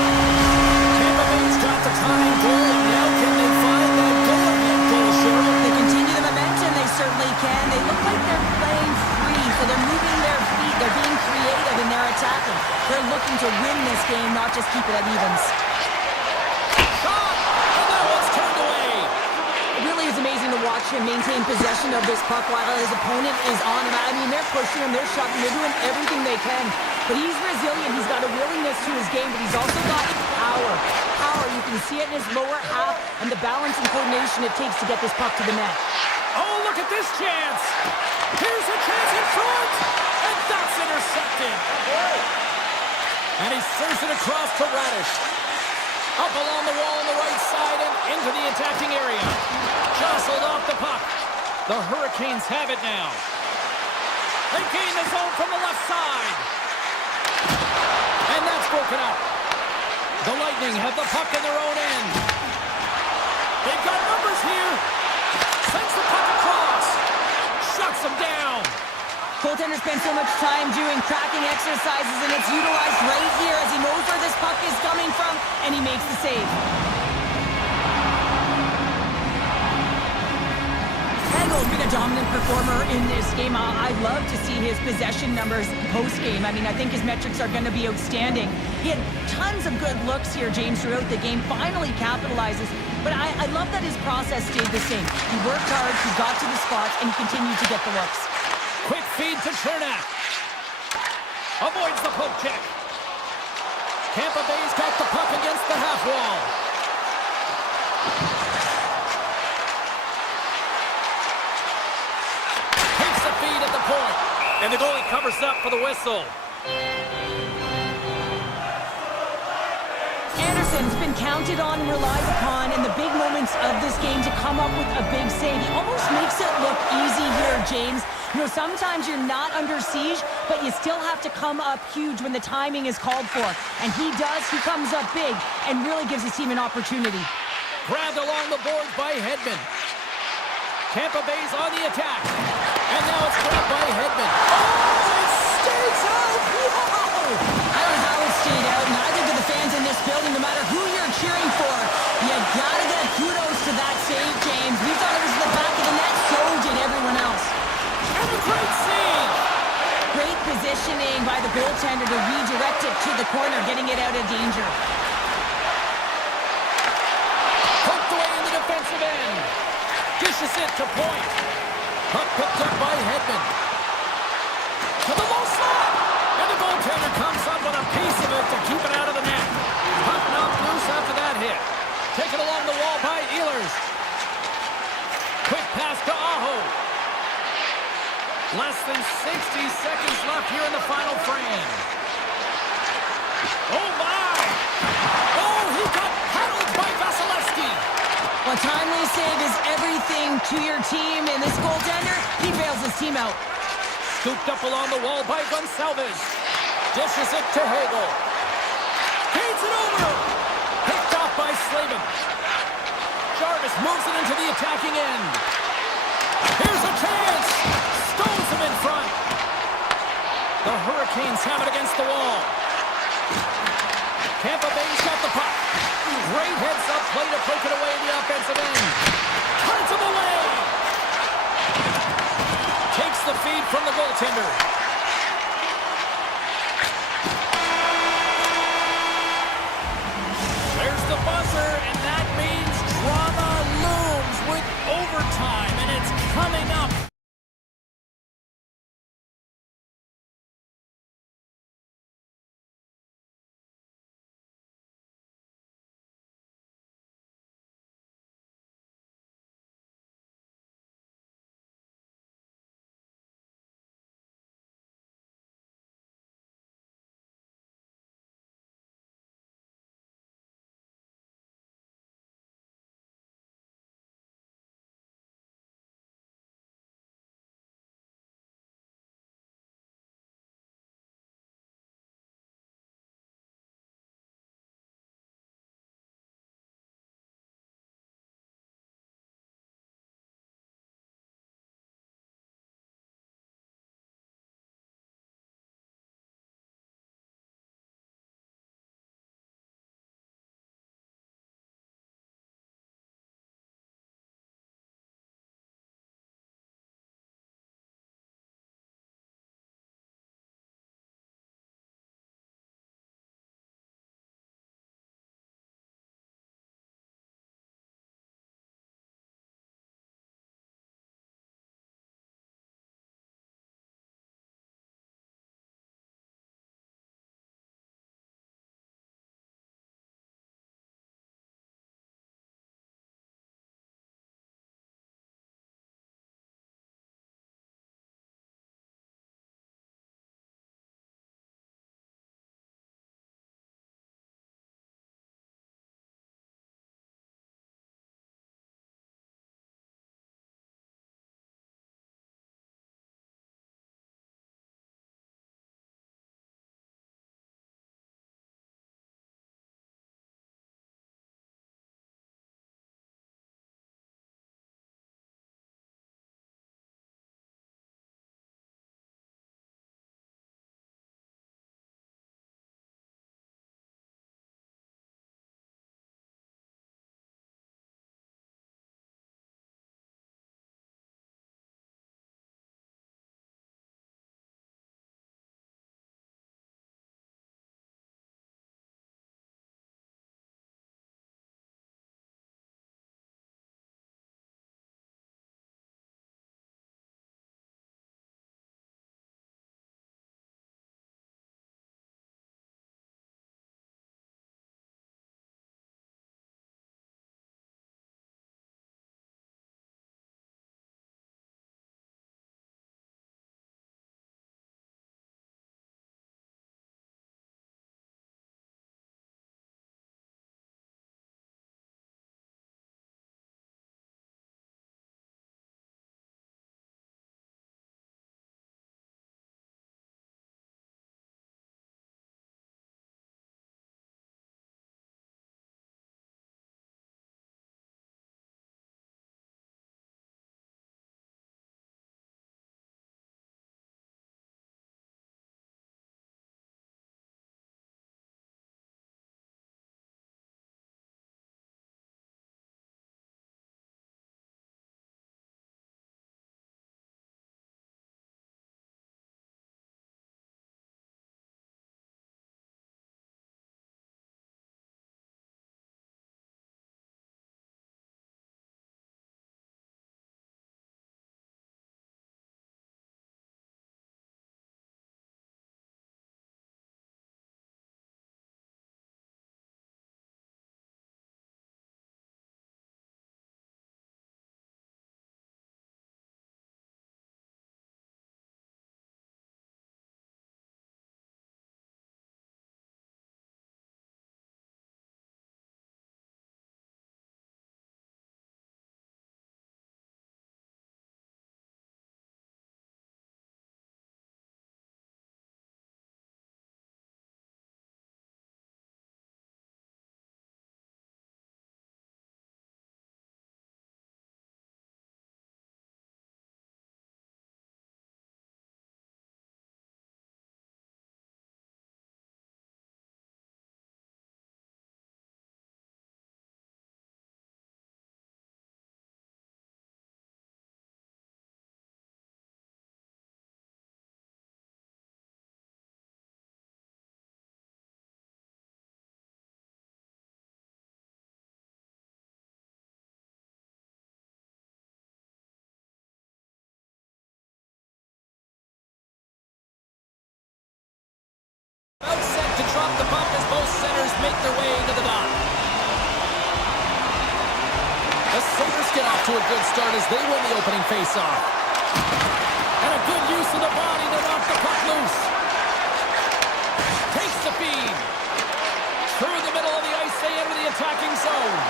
Tampa Bay's got the tying goal, and now can they find that go-ahead goal, Cheryl? If they continue the momentum, they certainly can. They look like they're playing free, so they're moving their feet. They're being creative in their attacking. They're looking to win this game, not just keep it at evens. Shot! And that one's turned away. It really is amazing to watch him maintain possession of this puck while his opponent is on him. I mean, they're pushing him, they're shoving, they're doing everything they can. But he's resilient. He's got a willingness to his game, but he's also got power. Power, you can see it in his lower half and the balance and coordination it takes to get this puck to the net. Oh, look at this chance. Here's a chance in front. And that's intercepted. And he serves it across to Radish. Up along the wall on the right side and into the attacking area. Jostled off the puck. The Hurricanes have it now. They gain the zone from the left side. And that's broken up. The Lightning have the puck in their own end. They've got numbers here. Sends the puck across. Shuts them down. Goaltender spends so much time doing tracking exercises, and it's utilized right here as he knows where this puck is coming from, and he makes the save. Hegel's been a dominant performer in this game. I'd love to see his possession numbers post-game. I mean, I think his metrics are going to be outstanding. He had tons of good looks here, James, throughout the game. Finally capitalizes. But I love that his process stayed the same. He worked hard, he got to the spots, and he continued to get the looks. Quick feed to Chernak. Avoids the poke check. Tampa Bay's got the puck against the half wall. Takes the feed at the point. And the goalie covers up for the whistle. Anderson's been counted on and relied upon in the big moments of this game to come up with a big save. He almost makes it look easy here, James. You know, sometimes you're not under siege, but you still have to come up huge when the timing is called for. And he does. He comes up big and really gives his team an opportunity. Grabbed along the boards by Hedman. Tampa Bay's on the attack. And now it's grabbed by Hedman. Oh, it stays out! Wow! I don't know how it stayed out. Neither do the fans in this building, no matter who you're cheering for. You gotta give kudos to that save, James. We thought it was in the back of the net, so did everyone else. And a great save! Great positioning by the goaltender to redirect it to the corner, getting it out of danger. Poked away in the defensive end. Dishes it to point. Puck picked up by Hedman. To the low slot. And the goaltender comes up with a piece of it to keep it out of the net. Puck knocked loose after that hit. Taken along the wall by Ehlers. Quick pass to Aho. Less than 60 seconds left here in the final frame. Oh, my! Oh, he got paddled by Vasilevsky. Well, timely save is everything to your team, and this goaltender, he bails his team out. Scooped up along the wall by Gonsalves. Dishes it to Hagel. Feeds it over. Picked off by Slavin. Jarvis moves it into the attacking end. Here's a chance. Stones him in front. The Hurricanes have it against the wall. Tampa Bay's got the puck. Great heads-up play to poke it away in the offensive end. Turns him away. Takes the feed from the goaltender. There's the buzzer, and that means drama looms with overtime, and it's coming up. make their way into the dot. The Sabres get off to a good start as they win the opening faceoff. And a good use of the body to knock the puck loose. Takes the feed. Through the middle of the ice, they enter the attacking zone.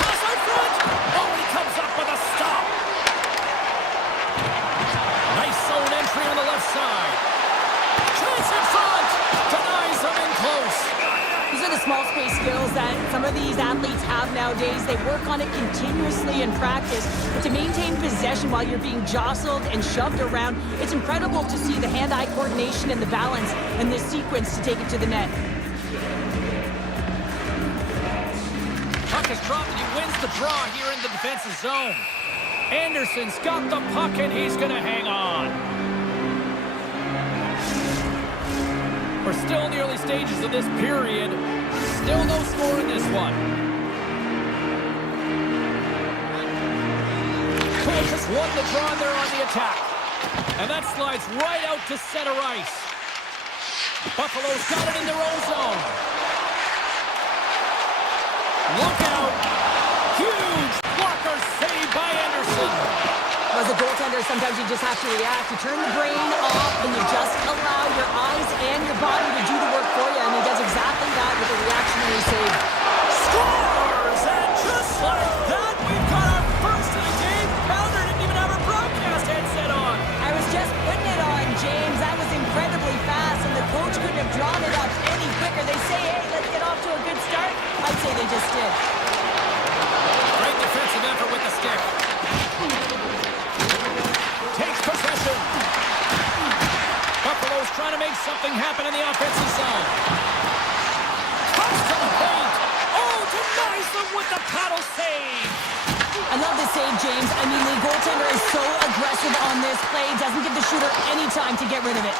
Pass out front. Oh, he comes up with a stop. Nice zone entry on the left side. Chance in front. Denies them in close. These are the small space skills that some of these athletes have nowadays. They work on it continuously in practice. But to maintain possession while you're being jostled and shoved around, it's incredible to see the hand-eye coordination and the balance in this sequence to take it to the net. Puck is dropped and he wins the draw here in the defensive zone. Anderson's got the puck and he's going to hang on. We're still in the early stages of this period. Still no score in this one. Columbus won the draw there on the attack. And that slides right out to center ice. Buffalo's got it in their own zone. Look out. Huge blocker save by Anderson. As a goaltender, sometimes you just have to react. You turn the brain off and you just allow your eyes and your body to do the work for you. And he does exactly that with a reactionary save. Scores! And just like that, we've got our first of the game. Pounder didn't even have her broadcast headset on. I was just putting it on, James. That was incredibly fast, and the coach couldn't have drawn it up any quicker. They say, hey, let's get off to a good start. I'd say they just did. Great defensive effort with the stick. Takes possession. Buffalo's trying to make something happen in the offensive zone. Comes to the paint. Oh, denies them with the paddle save. I love this save, James. I mean, the goaltender is so aggressive on this play. Doesn't give the shooter any time to get rid of it.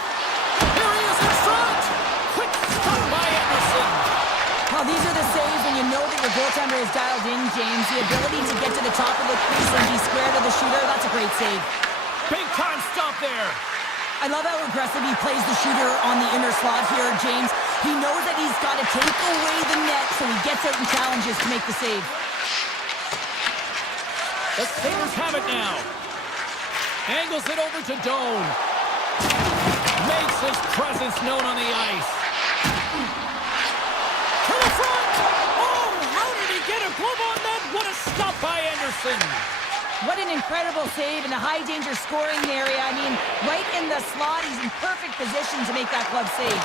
Here he is in front. Quick stop by Anderson. Well, these are the saves when you know that your goaltender is dialed in, James. The ability to get to the top of the crease and be square to the shooter, that's a great save. Big time stop there. I love how aggressive he plays the shooter on the inner slot here, James. He knows that he's got to take away the net, so he gets out and challenges to make the save. The Sabres have it now. Angles it over to Doan. Makes his presence known on the ice. To the front! Oh, how did he get a glove on that? What a stop by Anderson. What an incredible save in a high-danger scoring area. I mean, right in the slot, he's in perfect position to make that glove save.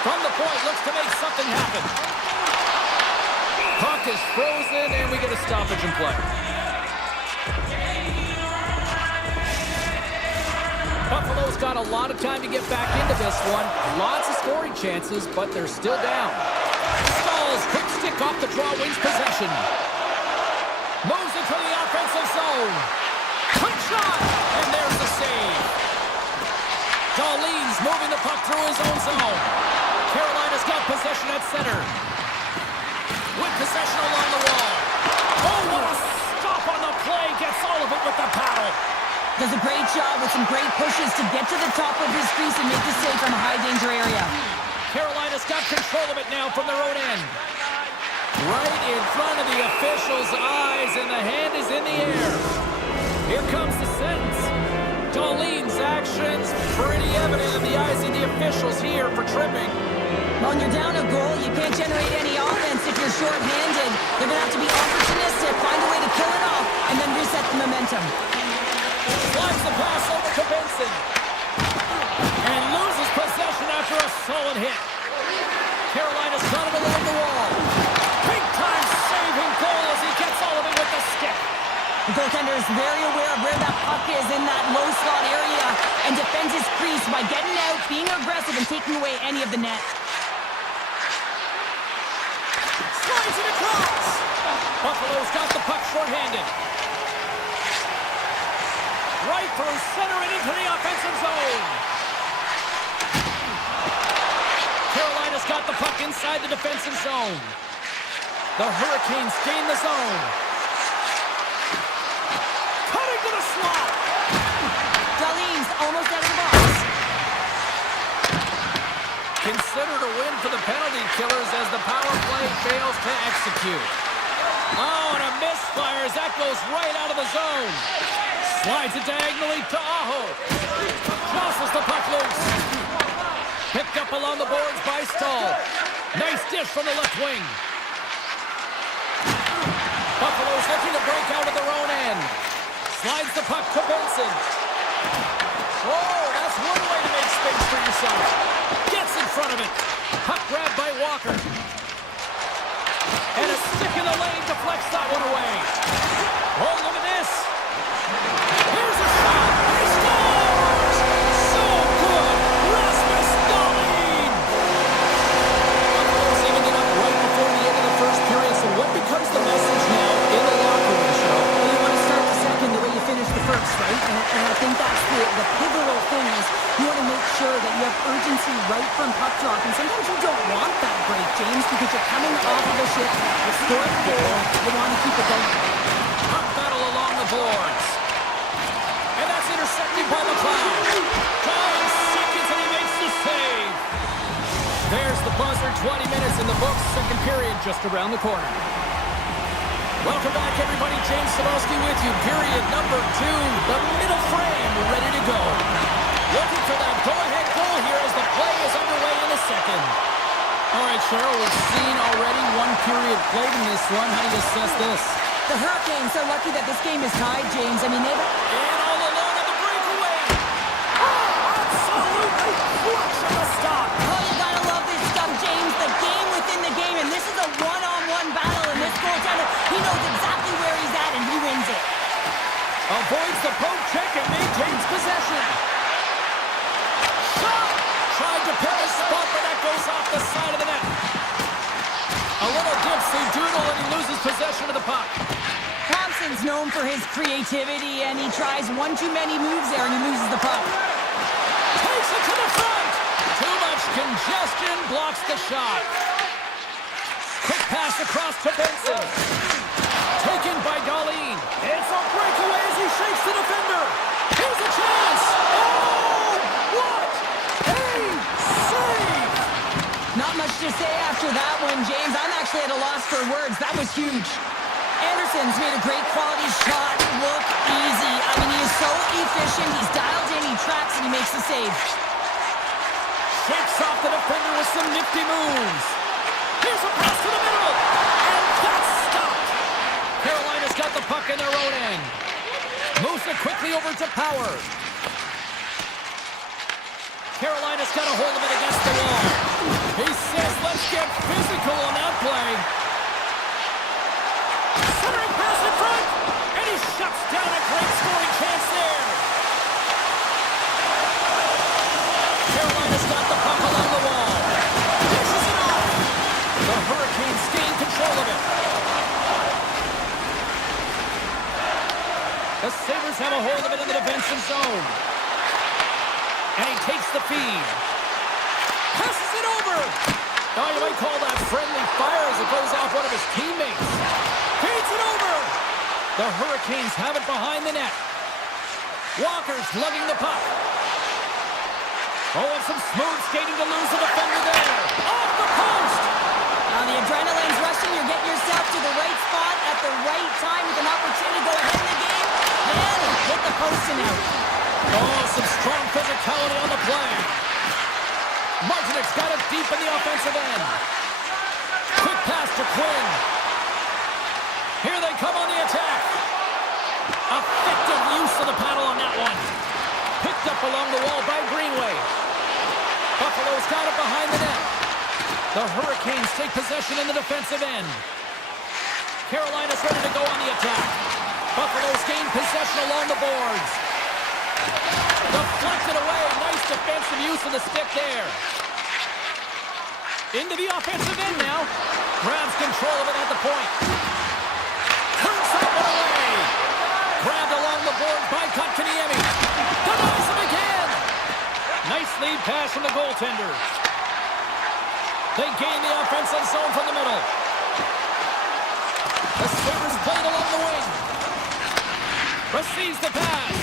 From the point, looks to make something happen. Puck is frozen, and we get a stoppage in play. Buffalo's got a lot of time to get back into this one. Lots of scoring chances, but they're still down. Stalls, quick stick off the draw, wins possession. Moves into the offensive zone. Quick shot, and there's the save. Darlene's moving the puck through his own zone. Carolina's got possession at center. With possession along the wall. Oh, what a stop on the play. Gets all of it with the paddle. Does a great job with some great pushes to get to the top of his crease and make the save from a high-danger area. Carolina's got control of it now from their own end. Right in front of the official's eyes, and the hand is in the air. Here comes the sentence. Darlene's actions pretty evident in the eyes of the officials here for tripping. When you're down a goal, you can't generate any offense if you're short-handed. They're going to have to be opportunistic, find a way to kill it off, and then reset the momentum. Slides the pass over to Benson. And loses possession after a solid hit. Carolina's got it along the wall. Big time saving goal as he gets all of it with the stick. The goaltender is very aware of where that puck is in that low slot area and defends his crease by getting out, being aggressive, and taking away any of the net. Slides it across. Buffalo's got the puck short-handed. Right through center and into the offensive zone. Carolina's got the puck inside the defensive zone. The Hurricanes gain the zone. Cutting to the slot. Darlene's almost out of the box. Considered a win for the penalty killers as the power play fails to execute. Oh, and a misfire as that goes right out of the zone. Slides it diagonally to Aho. Jostles the puck loose. Picked up along the boards by Stahl. Nice dish from the left wing. Buffalo's looking to break out of their own end. Slides the puck to Benson. Oh, that's one way to make space for yourself. Gets in front of it. Puck grabbed by Walker. And a stick in the lane deflects that one away. Oh, look at this. Here's a shot. He scores! So good. Rasmus Dahlin. Buffalo's evened it up right before the end of the first period. So what becomes the message now in the locker room, show? Well, you want to start the second the way you finish the first, right? And I think that's the pivotal thing is you want to make sure that you have urgency right from puck drop. And sometimes you don't want that break, James, because you're coming off of a shift, you're scoring a goal, you want to keep it going. Puck battle along the boards. And that's intercepted by McLeod. 5 seconds and he makes the save. There's the buzzer, 20 minutes in the books, second period just around the corner. Welcome back, everybody. James Cebulski with you. Period number 2, the middle frame, ready to go. Looking for that go-ahead goal here as the play is underway in the second. All right, Cheryl, we've seen already one period played in this one. How do you assess this? The Hurricanes are lucky that this game is tied, James. I mean, they've... And all alone on the breakaway. Absolutely clutch on the stop. Oh, you gotta love this stuff, James. The game within the game, and this is a one-on-one battle, and this goaltender, he knows exactly where he's at, and he wins it. Avoids the poke check and maintains possession. Shot! Tried to pick a spot, but that goes off the side of the net. A little dipsy doodle, and he loses possession of the puck. Thompson's known for his creativity, and he tries one too many moves there, and he loses the puck. Takes it to the front. Too much congestion blocks the shot. Quick pass across to Benson. Taken by Dahlin. It's a breakaway as he shakes the defender. Here's a chance. Oh, what a save. Not much to say after that one, James. I'm actually at a loss for words. That was huge. Anderson's made a great quality shot look easy. I mean, he is so efficient. He's dialed in, he tracks, and he makes the save. Shakes off the defender with some nifty moves. Here's a pass to the middle. And that's stopped. Carolina's got the puck in their own end. Moves it quickly over to Power. Carolina's got a hold of it against the wall. He says, let's get physical on that play. Centering pass in front. And he shuts down a great scoring chance there. Carolina's got the puck along the wall. Dishes it off. The Hurricanes gain control of it. The Sabres have a hold of it in the defensive zone. And he takes the feed. Passes it over. Oh, you might call that friendly fire as it goes off one of his teammates. Feeds it over. The Hurricanes have it behind the net. Walker's lugging the puck. Oh, and some smooth skating to lose the defender there. Off the post. Now the adrenaline's rushing. You're getting yourself to the right spot at the right time with an opportunity to go ahead in the game. And hit the post and out. Oh, some strong physicality on the play. Martinek's got it deep in the offensive end. Quick pass to Quinn. Here they come on the attack. Effective use of the paddle on that one. Picked up along the wall by Greenway. Buffalo's got it behind the net. The Hurricanes take possession in the defensive end. Carolina's ready to go on the attack. Buffalo's gained possession along the boards. Deflected away. Nice defensive use of the stick there. Into the offensive end now. Grabs control of it at the point. Turns that one away. Grabbed along the board by Kotkaniemi. Denies him again. Nice lead pass from the goaltender. They gain the offensive zone from the middle. The Sabres played along the wing. Receives the pass.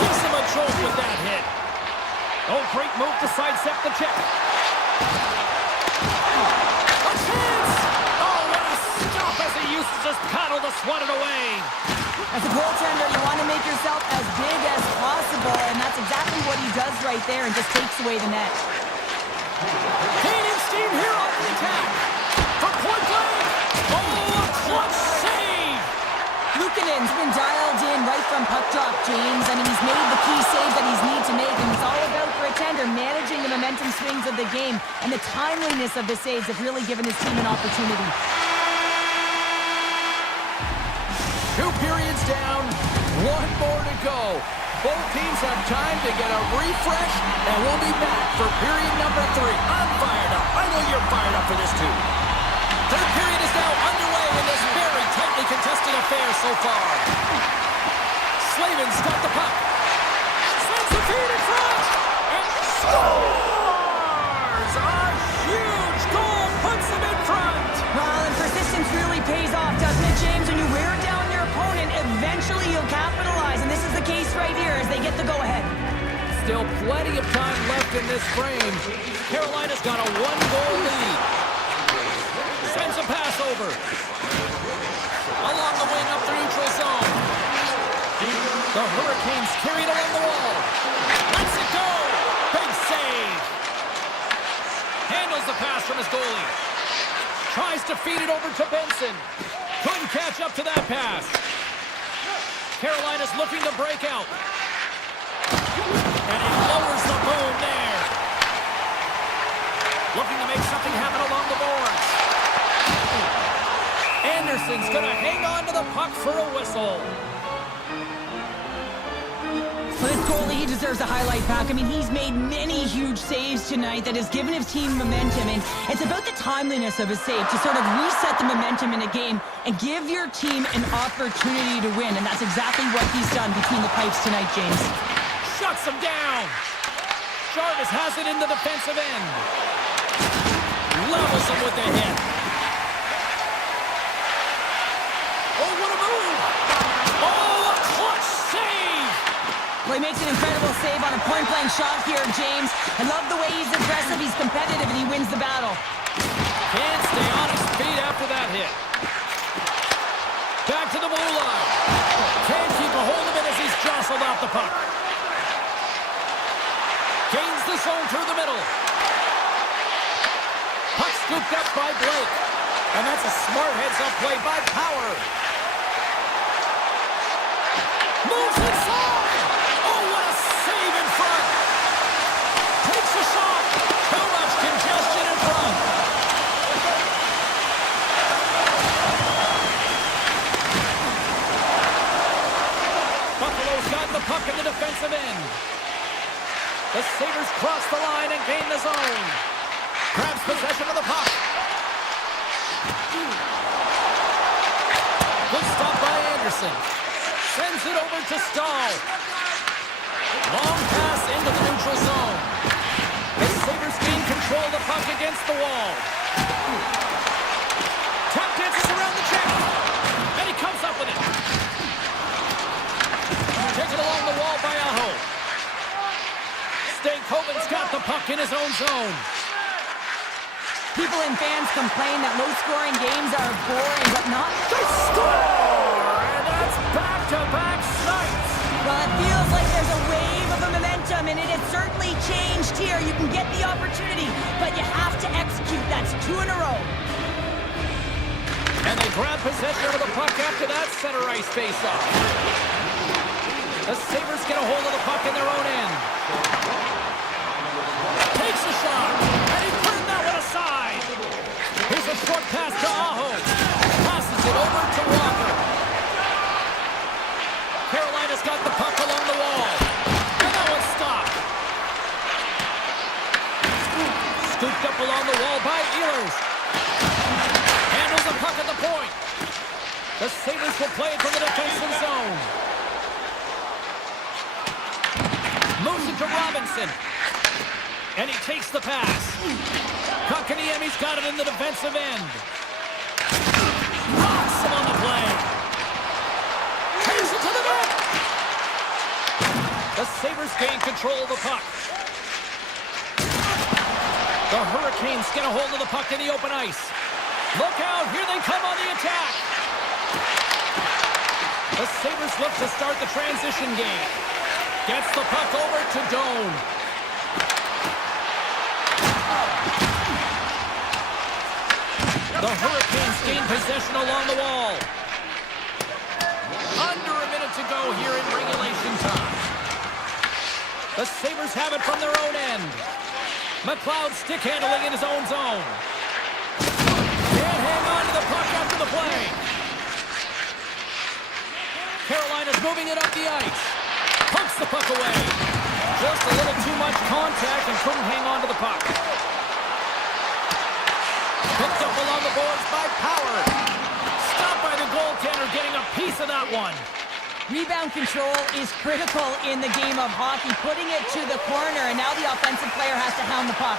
Gives him a jolt with that hit. Oh, great move to sidestep the check. swatted away. As a goaltender, you want to make yourself as big as possible, and that's exactly what he does right there and just takes away the net. Gaining steam here on the attack. For point blank. Oh, a clutch save. Luukkonen's been dialed in right from puck drop, James. I mean, he's made the key save that he's need to make, and it's all about for a tender managing the momentum swings of the game, and the timeliness of the saves have really given his team an opportunity. 2 periods down, 1 more to go. Both teams have time to get a refresh, and we'll be back for period number 3. I'm fired up. I know you're fired up for this too. 3rd period is now underway in this very tightly contested affair so far. Slavin's got the puck. Sends the feed in front. And scores! A huge goal puts them in front. Well, and persistence really pays off, doesn't it, James? When you wear down your opponent, eventually you'll capitalize, and this is the case right here as they get the go-ahead. Still plenty of time left in this frame. Carolina's got a 1-goal lead. Sends a pass over. Along the wing up the neutral zone. The Hurricanes carry it along the wall. Lets it go. Big save. Handles the pass from his goalie. Tries to feed it over to Benson. Couldn't catch up to that pass. Carolina's looking to break out. And he lowers the boom there. Looking to make something happen along the boards. Anderson's going to hang on to the puck for a whistle. For this goalie, he deserves a highlight pack. I mean, he's made many huge saves tonight that has given his team momentum, and it's about the timeliness of his save to sort of reset the momentum in a game and give your team an opportunity to win, and that's exactly what he's done between the pipes tonight, James. Shuts him down. Jarvis has it in the defensive end. Levels him with the hit. Oh, what a move! Oh, a clutch save! Well, he makes an incredible save on a point-blank shot here, James. I love the way he's aggressive, he's competitive, and he wins the battle. Can't stay on his feet after that hit. Back to the blue line. Can't keep a hold of it as he's jostled off the puck. Gains the zone through the middle. Puck scooped up by Blake. And that's a smart heads-up play by Power. Moves inside. Oh, what a save in front. Takes a shot. Too much congestion in front. Buffalo's got the puck in the defensive end. The Sabres cross the line and gain the zone. Grabs possession of the puck. Good stop by Anderson. Sends it over to Stahl. Long pass into the neutral zone. The Sabres gain control of the puck against the wall. Tap dances around the check. And he comes up with it. Taken along the wall by Aho. Stankoven's got the puck in his own zone. People and fans complain that low-scoring games are boring, but not... They score! And that's back-to-back sights! Well, it feels like there's a wave of momentum, and it has certainly changed here. You can get the opportunity, but you have to execute. That's 2 in a row. And they grab possession of the puck after that center ice face-off. The Sabres get a hold of the puck in their own end. Takes a shot, and he turned that one aside. Here's a short pass to Aho. Passes it over to Walker. Carolina's got the puck along the wall. And that one's stopped. Scooped up along the wall by Ehlers. Handles the puck at the point. The Sabres will play it from the defensive zone. Moves it to Robinson. And he takes the pass. Kotkaniemi's got it in the defensive end. Knocks him on the play. Takes it to the net. The Sabres gain control of the puck. The Hurricanes get a hold of the puck in the open ice. Look out, here they come on the attack. The Sabres look to start the transition game. Gets the puck over to Doan. The Hurricanes gain possession along the wall. Under a minute to go here in regulation time. The Sabres have it from their own end. McLeod stick handling in his own zone. Can't hang on to the puck after the play. Carolina's moving it up the ice. Pumps the puck away. Just a little too much contact and couldn't hang on to the puck. Picked up along the boards by Power. Stopped by the goaltender, getting a piece of that one. Rebound control is critical in the game of hockey, putting it to the corner, and now the offensive player has to hound the puck.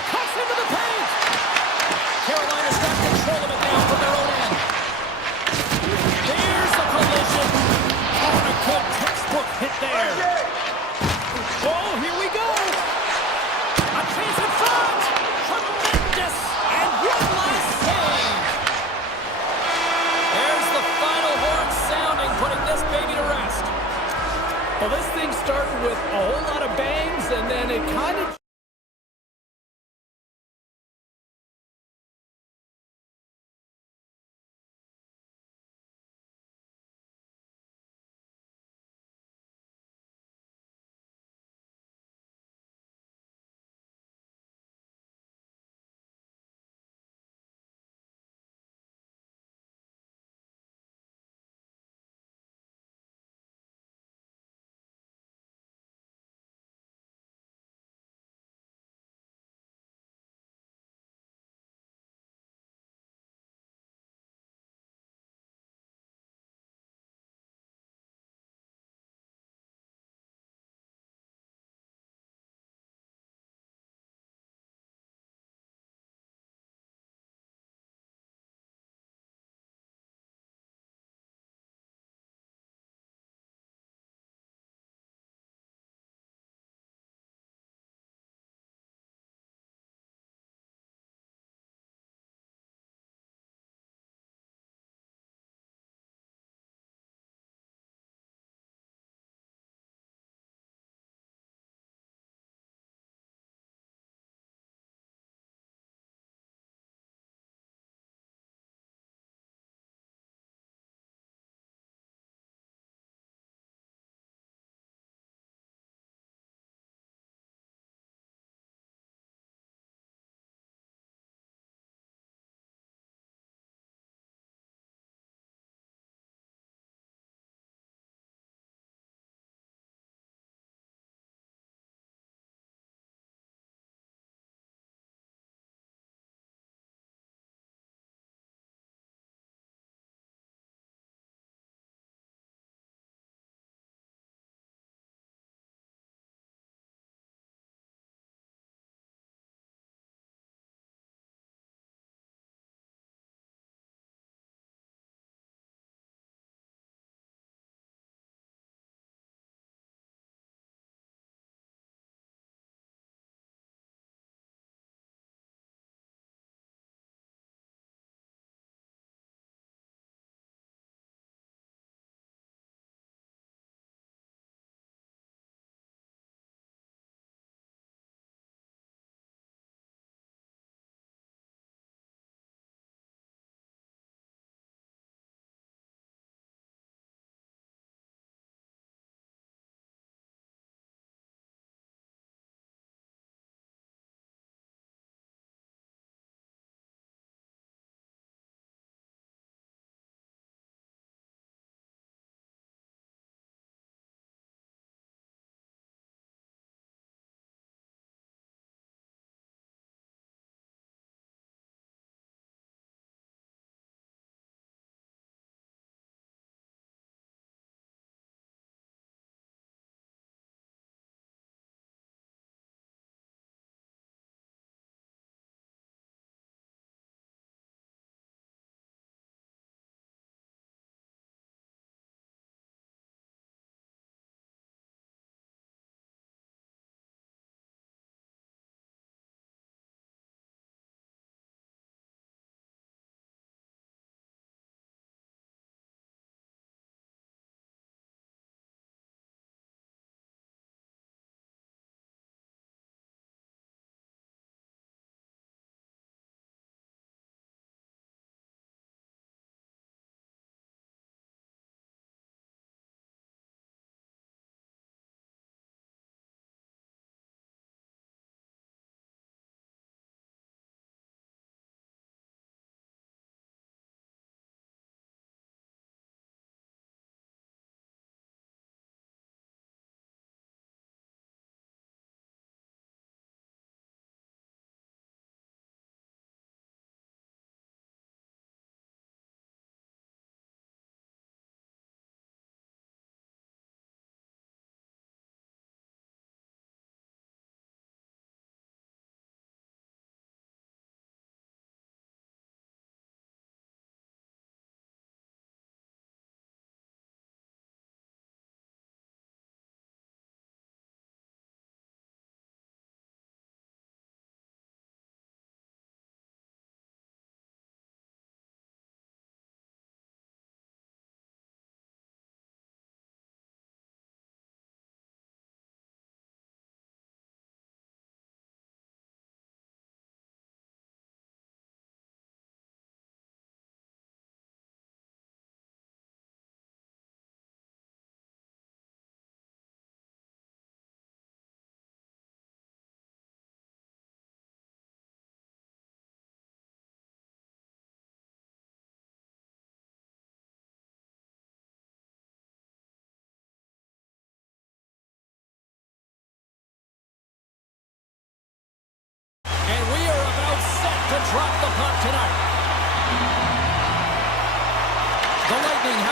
Cuts into the paint! Carolina's got control of it now from their own end. There's the collision. Oh, a good textbook hit there. Oh, here we go. A chance in front. Tremendous. And one last save. There's the final horn sounding, putting this baby to rest. Well, this thing started with a whole lot of bangs, and then it kind of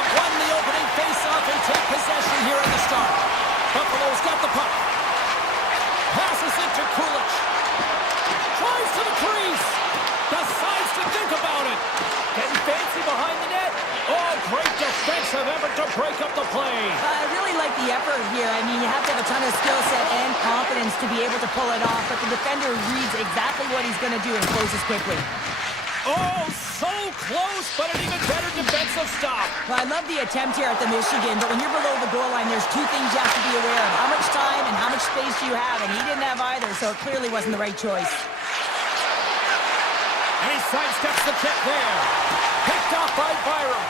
have won the opening face-off and take possession here at the start. Buffalo's got the puck. Passes it to Kulich. Tries to the crease. Decides to think about it. Getting fancy behind the net. Oh, great defensive effort to break up the play. I really like the effort here. I mean, you have to have a ton of skill set and confidence to be able to pull it off, but the defender reads exactly what he's going to do and closes quickly. Oh, so close, but an even better defensive stop. Well, I love the attempt here at the Michigan, but when you're below the goal line, there's two things you have to be aware of. How much time and how much space do you have? And he didn't have either, so it clearly wasn't the right choice. And he sidesteps the check there. Picked off by Byram.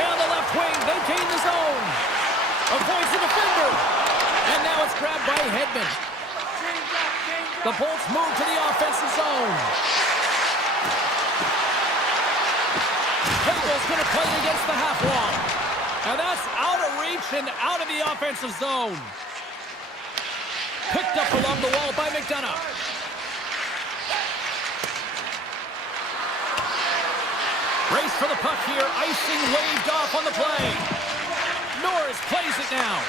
Down the left wing, they gain the zone. Avoids the defender. And now it's grabbed by Hedman. The Bolts move to the offensive zone. Hagel's going to play it against the half wall. And that's out of reach and out of the offensive zone. Picked up along the wall by McDonough. Race for the puck here. Icing waved off on the play. Norris plays it now.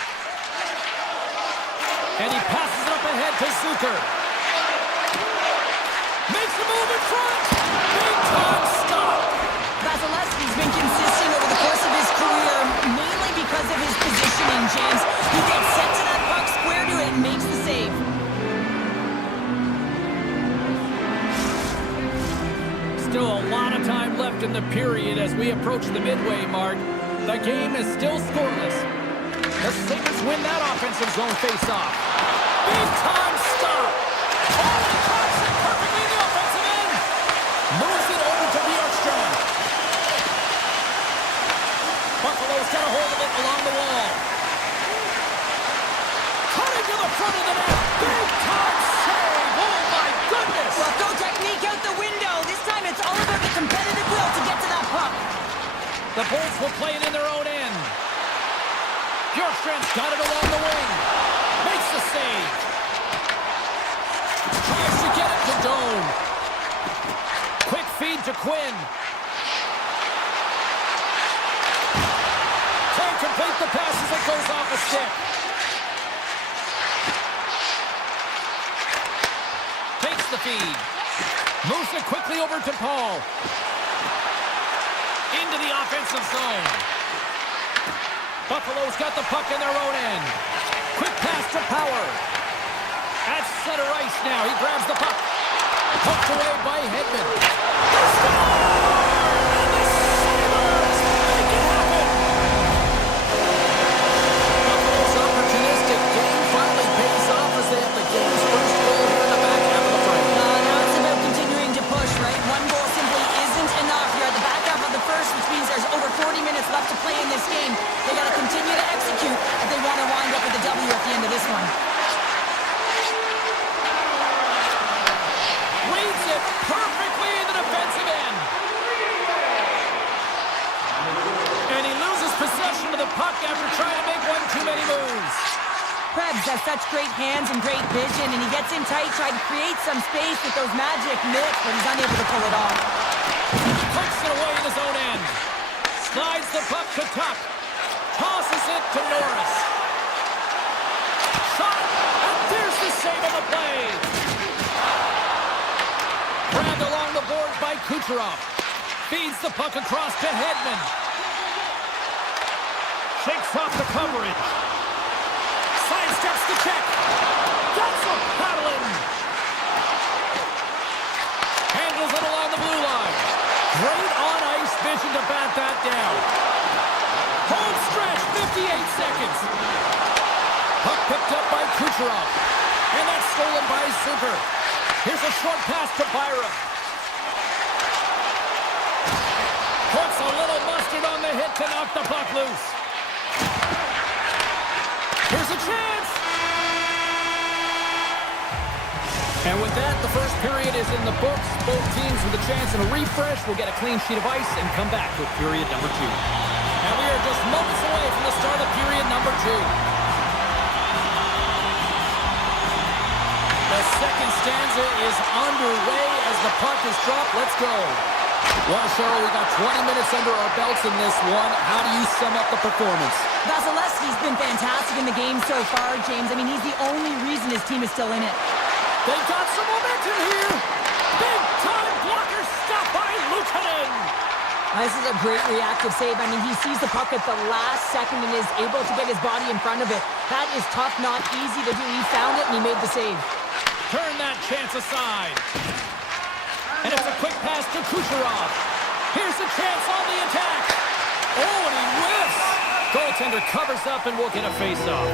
And he passes it up ahead to Zucker. Makes a move in front. Big time stop. Vasilevsky's been consistent over the course of his career, mainly because of his positioning, James. He gets sent to that puck, square to it, and makes the save. Still a lot of time left in the period as we approach the midway mark. The game is still scoreless. The Sabres win that offensive zone face-off. Big time stop. Oh, he drops it perfectly in the offensive end. Moves it over to Bjorkstrand. Buffalo's got a hold of it along the wall. Cutting to the front of the net. Big time save. Oh, my goodness. Well, throw technique out the window. This time it's all about the competitive will to get to that puck. The Bolts will play it in their own end. Bjorkstrand's got it along the wing. Makes the save. Tries to get it to Doan. Quick feed to Quinn. Can't complete the pass as it goes off a stick. Takes the feed. Moves it quickly over to Paul. Into the offensive zone. Buffalo's got the puck in their own end. Quick pass to Power. At center ice now. He grabs the puck. Poked away by Hedman. They score! And the Sabres make it happen! Buffalo's opportunistic game finally pays off as they have the game's first goal here in the back half of the frame. Now it's about continuing to push, right? One goal simply isn't enough. You're at the back half of the first, which means there's over 40 minutes left to play in this game. They got to continue to execute if they want to wind up with a W at the end of this one. Reads it perfectly in the defensive end. And he loses possession of the puck after trying to make one too many moves. Krebs has such great hands and great vision, and he gets in tight, trying to create some space with those magic mitts, but he's unable to pull it off. Puts it away in his own end. Slides the puck to Tuck. Tosses it to Norris. Shot, and there's the save on the play. Grabbed along the boards by Kucherov. Feeds the puck across to Hedman. Shakes off the coverage. Sidesteps the check. That's a paddling. Handles it along the blue line. Great on-ice vision to bat that down. Home stretch, 58 seconds. Puck picked up by Kucherov. And that's stolen by Zucker. Here's a short pass to Byram. Puts a little mustard on the hit to knock the puck loose. Here's a chance. And with that, the first period is in the books. Both teams with a chance and a refresh will get a clean sheet of ice and come back with period number 2. And we are just moments away from the start of period number 2. The second stanza is underway as the puck is dropped. Let's go. Well, Cheryl, we got 20 minutes under our belts in this one. How do you sum up the performance? Vasilevsky's been fantastic in the game so far, James. I mean, he's the only reason his team is still in it. They've got some momentum here. Big-time blocker stop by Luukkonen. This is a great reactive save. I mean, he sees the puck at the last second and is able to get his body in front of it. That is tough, not easy to do. He found it and he made the save. Turn that chance aside. And it's a quick pass to Kucherov. Here's a chance on the attack. Oh, and he whiffs. Goaltender covers up and will get a face-off.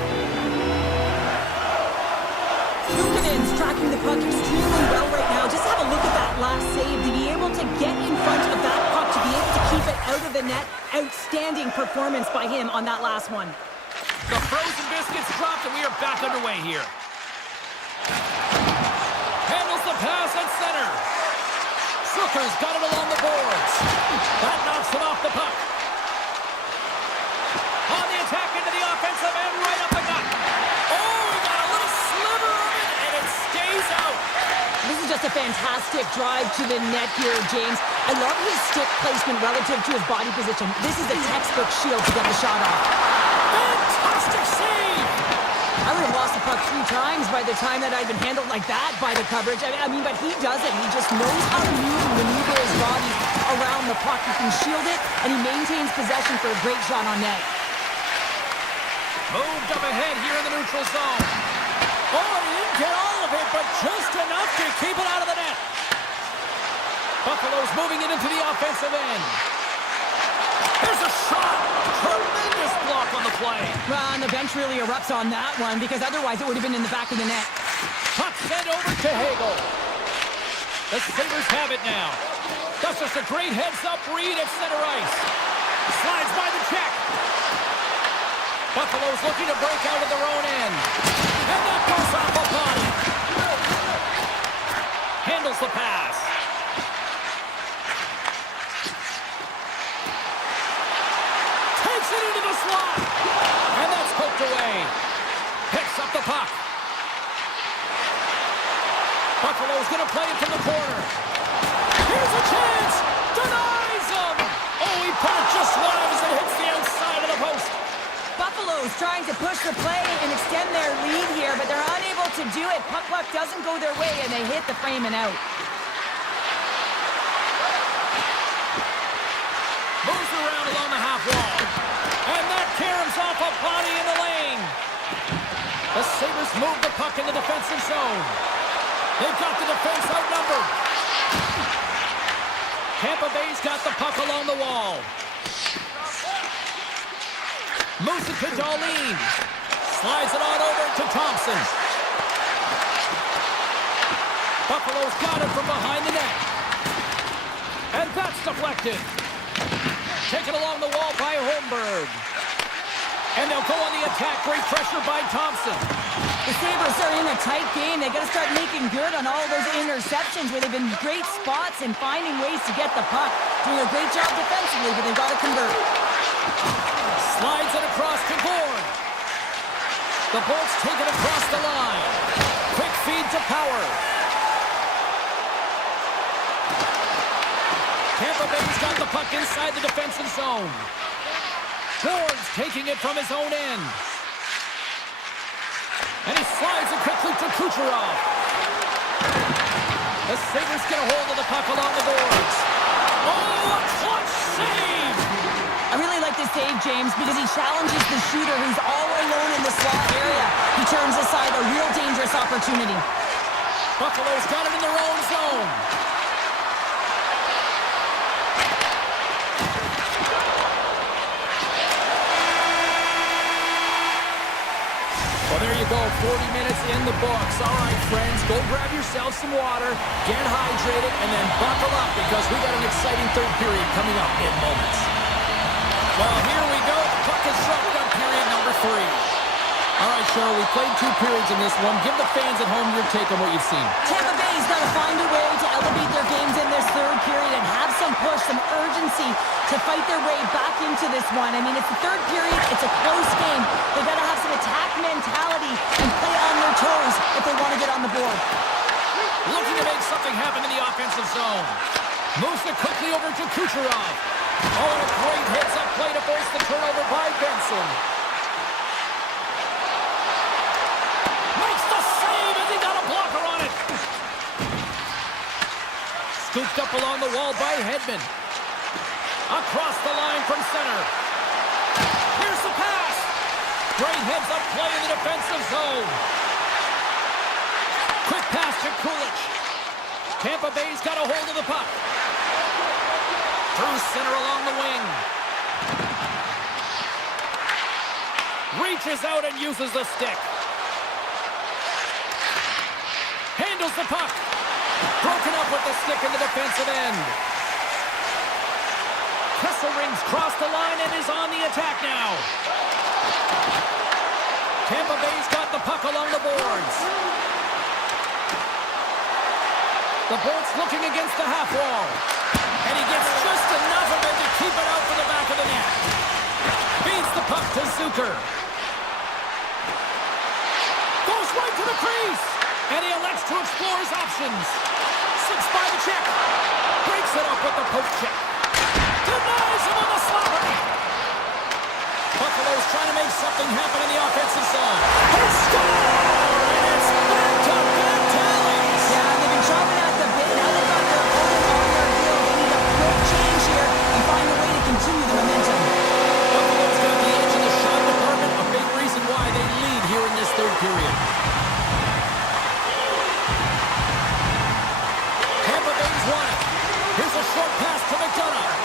Luukkonen's tracking the puck extremely well right now. Just have a look at that last save. To be able to get in front of that puck, to be able to keep it out of the net. Outstanding performance by him on that last one. The frozen biscuits dropped and we are back underway here. Handles the pass at center. Zucker's got it along the boards. That knocks him off the puck. On the attack into the offensive end, right up the gut. Oh, we got a little sliver of it, and it stays out. This is just a fantastic drive to the net here, James. I love his stick placement relative to his body position. This is a textbook shield to get the shot off. Fantastic save! I would have lost the puck 3 times by the time that I'd been handled like that by the coverage. I mean, but he does it. He just knows how to move and maneuver his body around the puck. He can shield it, and he maintains possession for a great shot on net. Moved up ahead here in the neutral zone. Oh, he didn't get all of it, but just enough to keep it out of the net. Buffalo's moving it into the offensive end. There's a shot! Tremendous block on the play. Well, and the bench really erupts on that one, because otherwise it would have been in the back of the net. Puck sent over to Hagel. The Sabres have it now. That's just a great heads-up read at center ice. Slides by the check. Buffalo's looking to break out of their own end. And that goes off a body. Handles the pass. Takes it into the slot. And that's poked away. Picks up the puck. Buffalo's going to play it from the corner. Here's a chance. Denies him. Oh, he put it just wide as it hits the outside of the post. Buffalo's trying to push the play and extend their lead here, but they're unable to do it. Puck luck doesn't go their way, and they hit the frame and out. Moves around along the half wall. And that caroms off a body in the lane. The Sabres move the puck in the defensive zone. They've got the defense outnumbered. Tampa Bay's got the puck along the wall. Moves it to Darlene. Slides it on over to Thompson. Buffalo's got it from behind the net. And that's deflected. Taken along the wall by Holmberg. And they'll go on the attack. Great pressure by Thompson. The Sabres are in a tight game. They got to start making good on all those interceptions where they've been great spots and finding ways to get the puck. Doing a great job defensively, but they've got to convert. Slides it across to Gord. The Bolts take it across the line. Quick feed to Power. Tampa Bay's got the puck inside the defensive zone. Gord's taking it from his own end. And he slides it quickly to Kucherov. The Sabres get a hold of the puck along the boards. Oh, a clutch save! I really like this save, James, because he challenges the shooter who's all alone in the slot area. He turns aside a real dangerous opportunity. Buffalo's got it in their own zone. Well, there you go, 40 minutes in the books. All right, friends, go grab yourself some water, get hydrated, and then buckle up because we got an exciting third period coming up in moments. Well, here we go. Puck is shoved up period number 3. All right, Cheryl, we played 2 periods in this one. Give the fans at home your take on what you've seen. Tampa Bay's got to find a way to elevate their games in this third period and have some push, some urgency to fight their way back into this one. I mean, it's the third period. It's a close game. They've got to have some attack mentality and play on their toes if they want to get on the board. Looking to make something happen in the offensive zone. Moves it quickly over to Kucherov. Oh, and a great heads-up play to force the turnover by Benson. Makes the save, and he got a blocker on it. Scooped up along the wall by Hedman. Across the line from center. Here's the pass. Great heads-up play in the defensive zone. Quick pass to Kulich. Tampa Bay's got a hold of the puck. Through center along the wing. Reaches out and uses the stick. Handles the puck. Broken up with the stick in the defensive end. Kesselring's crossed the line and is on the attack now. Tampa Bay's got the puck along the boards. The board's looking against the half wall. And he gets just enough of it to keep it out from the back of the net. Feeds the puck to Zucker. Goes right to the crease. And he elects to explore his options. Slips by the check. Breaks it up with the poke check. Denies him on the slapper. Buffalo's trying to make something happen in the offensive zone. They score! And it's back-to-back tallies. Yeah, they've been chopping at the bit. Now they've got their opponent on their heel. They need a quick change here and find a way to continue the momentum. Buffalo's got the edge in the shot department. A big reason why they lead here in this third period. Tampa Bay's won it. Here's a short pass to McDonough.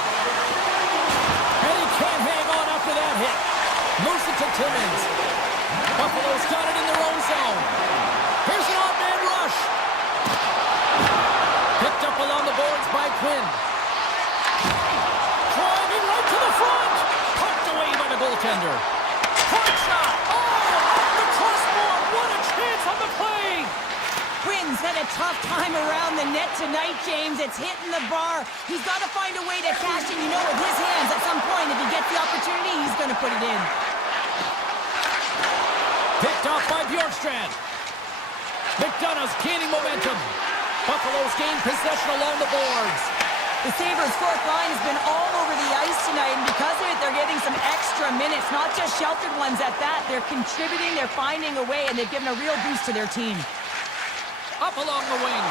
And he can't hang on after that hit. Moves it to Timmins. Buffalo's got it in their own zone. Here's an odd-man rush. Picked up along the boards by Quinn. Driving right to the front. Pumped away by the goaltender. Hard shot. Oh, off the crossbar. What a chance on the play. Quinn's had a tough time around the net tonight, James. It's hitting the bar. He's got to find a way to cash in, with his hands at some point. If he gets the opportunity, he's going to put it in. Picked off by Bjorkstrand. McDonough's gaining momentum. Buffalo's gained possession along the boards. The Sabres' fourth line has been all over the ice tonight, and because of it, they're getting some extra minutes, not just sheltered ones at that. They're contributing, they're finding a way, and they've given a real boost to their team. Up along the wing.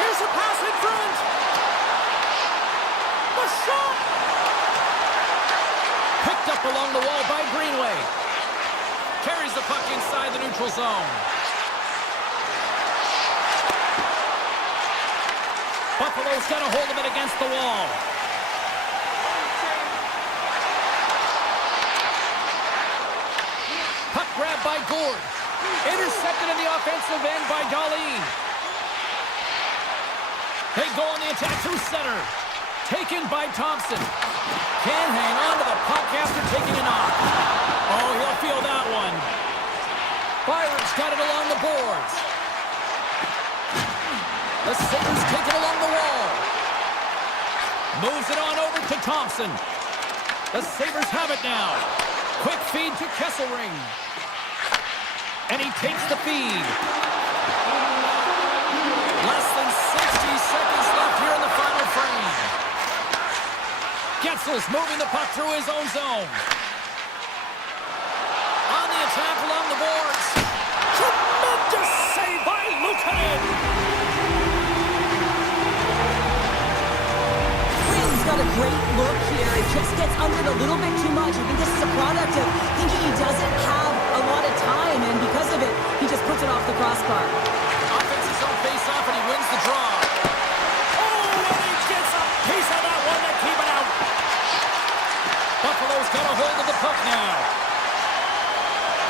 Here's a pass in front. The shot. Picked up along the wall by Greenway. Carries the puck inside the neutral zone. Buffalo's got a hold of it against the wall. Puck grab by Gord. Intercepted in the offensive end by Darlene. They go on the attack through center. Taken by Thompson. Can't hang on to the puck after taking a knock. Oh, he'll feel that one. Byron's got it along the boards. The Sabres take it along the wall. Moves it on over to Thompson. The Sabres have it now. Quick feed to Kesselring. And he takes the feed. Less than 60 seconds left here in the final frame. Getzel's moving the puck through his own zone. On the attack along the boards. Tremendous save by Luukkonen. Quinn's got a great look here. It just gets under it a little bit too much. I think this is a product of thinking he doesn't have a lot of time, and because of it, he just puts it off the crossbar. Offenses don't face off, and he wins the draw. Oh, and he gets a piece of that one to keep it out. Buffalo's got a hold of the puck now.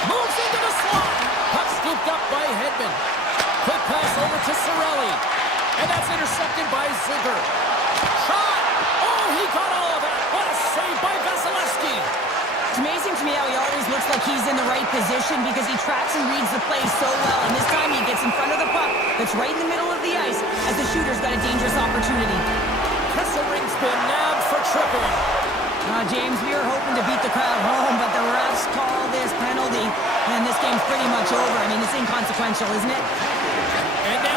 Moves into the slot. Puck scooped up by Hedman. Quick pass over to Cirelli. And that's intercepted by Zucker. Shot! Oh, he got all of that. What a save by Vasilevsky. It's amazing to me how he always looks like he's in the right position because he tracks and reads the play so well. And this time he gets in front of the puck that's right in the middle of the ice as the shooter's got a dangerous opportunity. Kesselring's been nabbed for tripping. James, we were hoping to beat the crowd home, but the refs call this penalty, and this game's pretty much over. I mean, it's inconsequential, isn't it? And now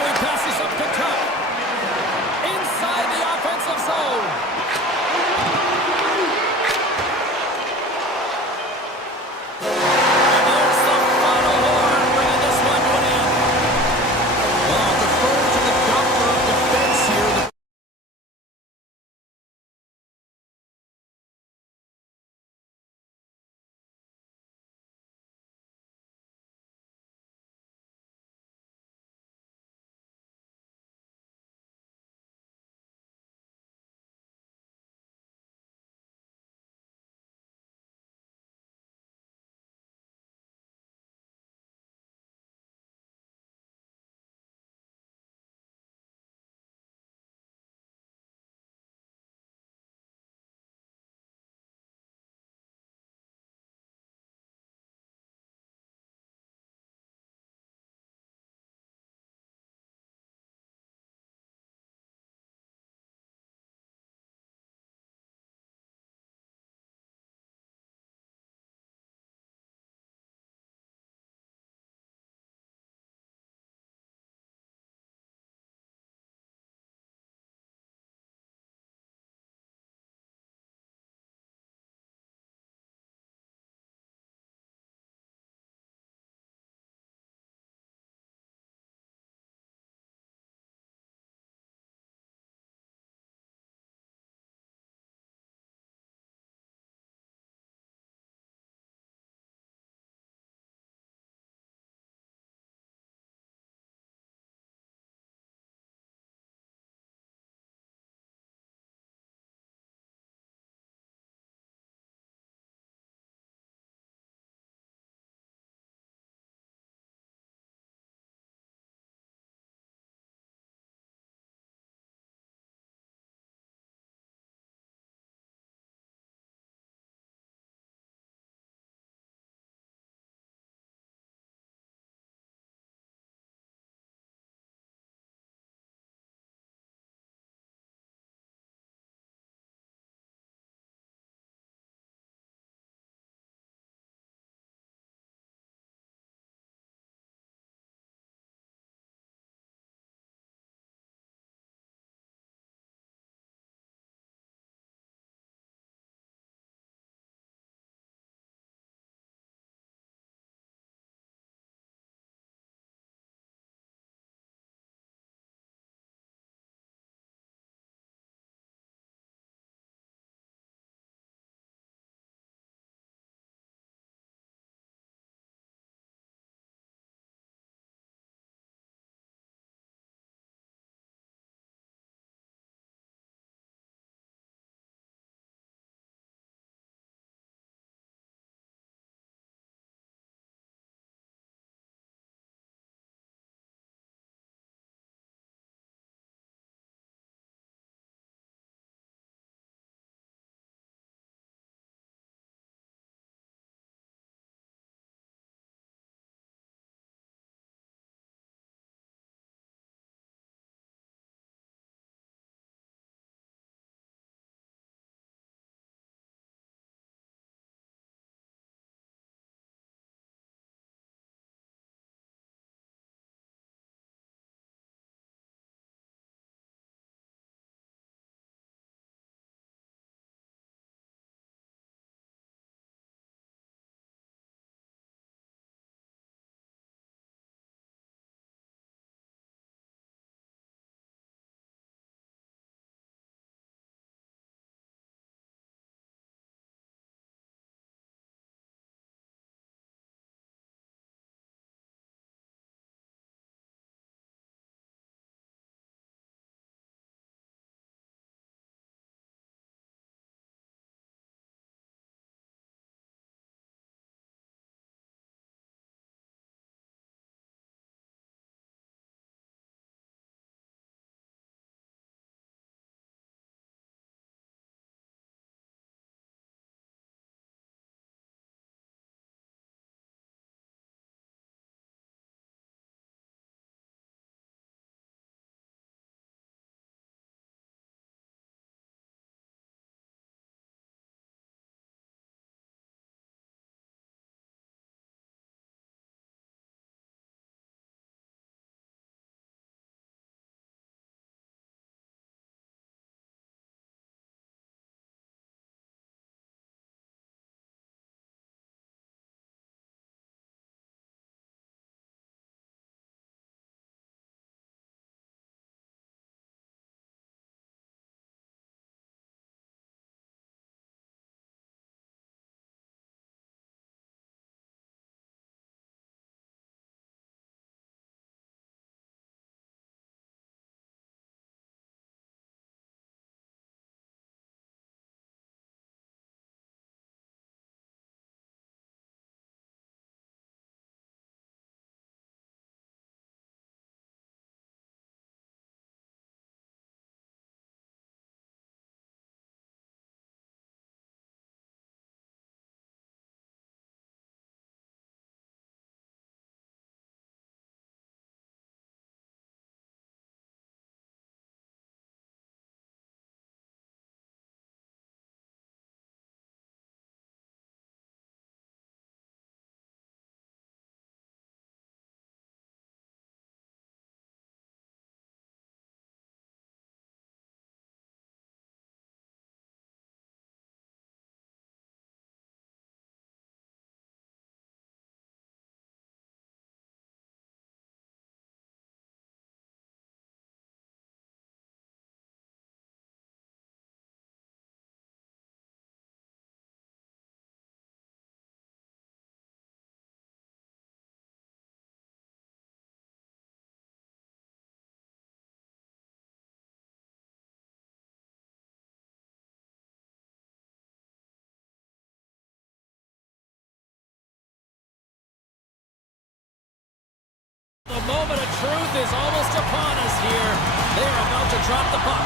the moment of truth is almost upon us here. They are about to drop the puck.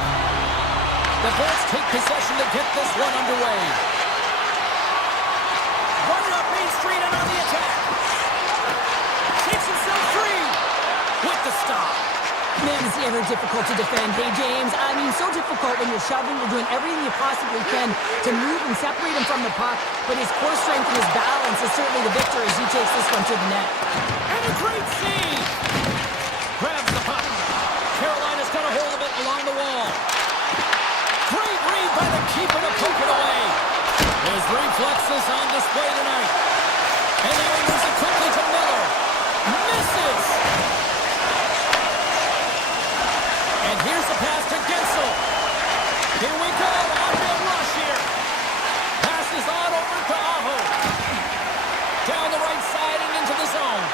The Bolts take possession to get this one underway. Running up Main Street and on the attack. Takes himself free with the stop. Man, it's ever difficult to defend. Hey, James, I mean, so difficult when you're shoving, you're doing everything you possibly can to move and separate him from the puck, but his core strength and his balance is certainly the victor as he takes this one to the net. And a great save! Grabs the puck. Carolina's got a hold of it along the wall. Great read by the keeper to poke it away. His reflexes on display tonight. And now he moves it quickly to Miller. Misses! And here's the pass to Gensel. Here we go, on-field rush here. Pass is on over to Aho. Down the right side and into the zone.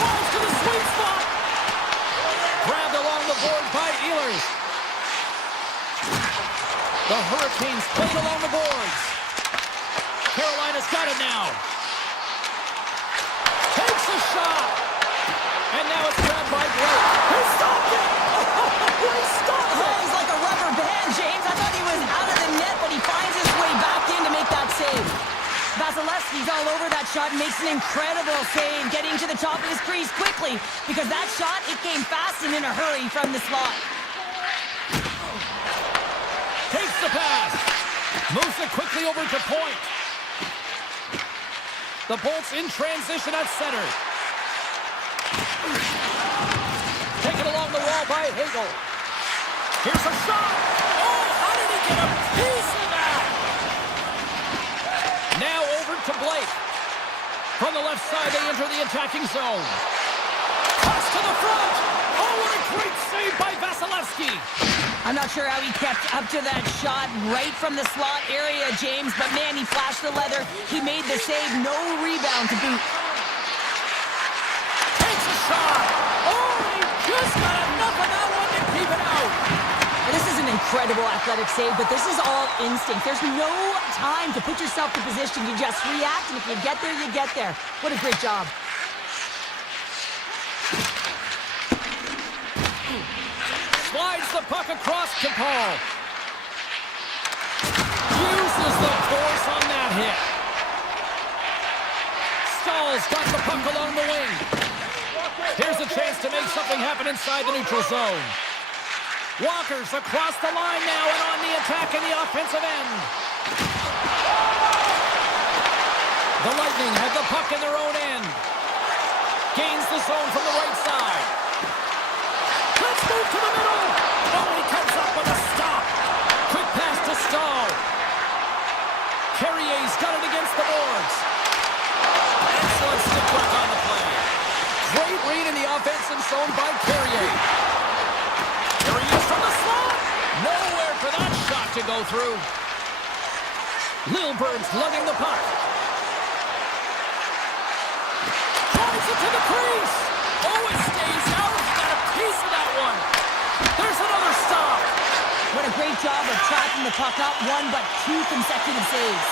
Drives to the sweet spot. Grabbed along the board by Ehlers. The Hurricanes played along the boards. Carolina's got it now. Takes a shot. And now it's grabbed by Blake. He stopped it! He stopped it! He's like a rubber band, James. I thought he was out of the net, but he finds his way back in to make that save. Vasilevsky's all over that shot and makes an incredible save, getting to the top of his crease quickly, because that shot, it came fast and in a hurry from the slot. Takes the pass. Moves it quickly over to point. The Bolts in transition at center. Taken along the wall by Hagel. Here's a shot. Oh, how did he get a piece of that? Now over to Blake. From the left side, they enter the attacking zone. Pass to the front. Oh, what a great save by Vasilevsky. I'm not sure how he kept up to that shot right from the slot area, James, but man, he flashed the leather. He made the save. No rebound to boot. Takes a shot. Oh, he just got enough of that one to keep it out. This is an incredible athletic save, but this is all instinct. There's no time to put yourself in position. You just react, and if you get there, you get there. What a great job. Slides the puck across to Paul. Uses the force on that hit. Stahl's got the puck along the wing. Here's a chance to make something happen inside the neutral zone. Walker's across the line now and on the attack in the offensive end. The Lightning have the puck in their own end. Gains the zone from the right side. Let's move to the middle. Oh, he comes up with a stop. Quick pass to Stahl. Carrier's got it against the boards. Excellent stick work on the play. Great read in the offensive zone by Carrier. Here he is from the slot. Nowhere for that shot to go through. Lilburn's lugging the puck. Drives it to the crease. Oh, it stays out. He got a piece of that one. There's another stop. What a great job of tracking the puck, not one but two consecutive saves.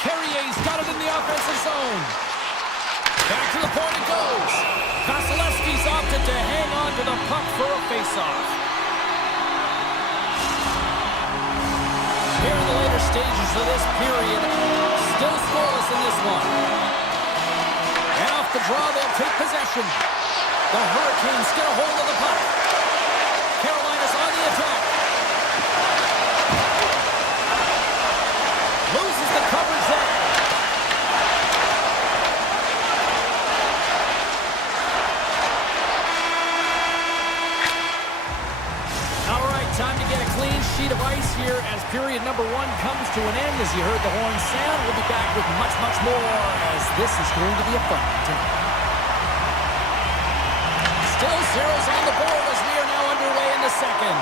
Carrier's got it in the offensive zone. Back to the point it goes. Vasilevsky's opted to hang on to the puck for a faceoff. Here in the later stages of this period, still scoreless in this one. And off the draw, they'll take possession. The Hurricanes get a hold of the puck. Carolina's on the attack. Loses the coverage there. All right, time to get a clean sheet of ice here as period number one comes to an end. As you heard the horn sound, we'll be back with much, much more as this is going to be a fun one tonight. Still zeros on the board as we are now underway in the second.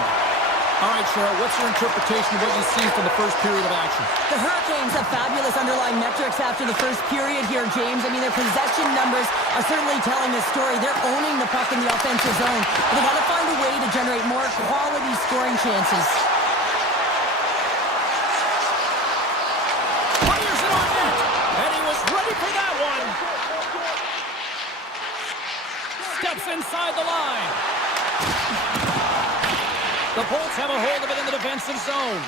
All right, Cheryl, what's your interpretation of what you see from the first period of action? The Hurricanes have fabulous underlying metrics after the first period here, James. I mean, their possession numbers are certainly telling this story. They're owning the puck in the offensive zone. But they've got to find a way to generate more quality scoring chances. Fires it on net, and he was ready for that one. Steps inside the line. The Bolts have a hold of it in the defensive zone.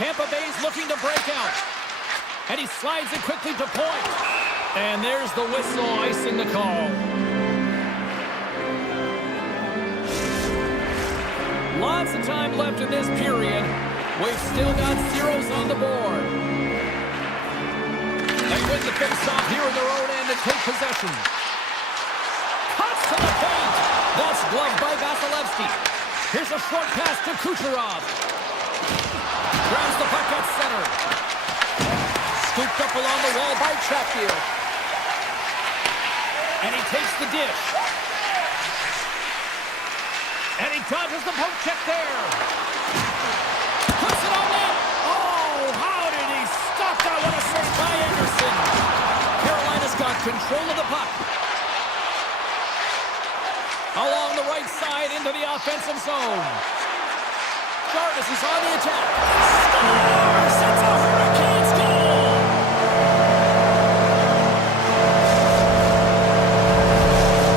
Tampa Bay's looking to break out. And he slides it quickly to point. And there's the whistle icing the call. Lots of time left in this period. We've still got zeros on the board. They win the face-off here in their own end and take possession. Cuts to the paint. That's gloved by Vasilevsky. Here's a short pass to Kucherov. Grabs the puck at center. Scooped up along the wall by Chatfield. And he takes the dish. And he dodges the poke check there. Puts it on net. Oh, how did he stop that? What a save by Anderson. Carolina's got control of the puck. Along the right side into the offensive zone. Jarvis is on the attack. Scores! It's a Hurricanes goal!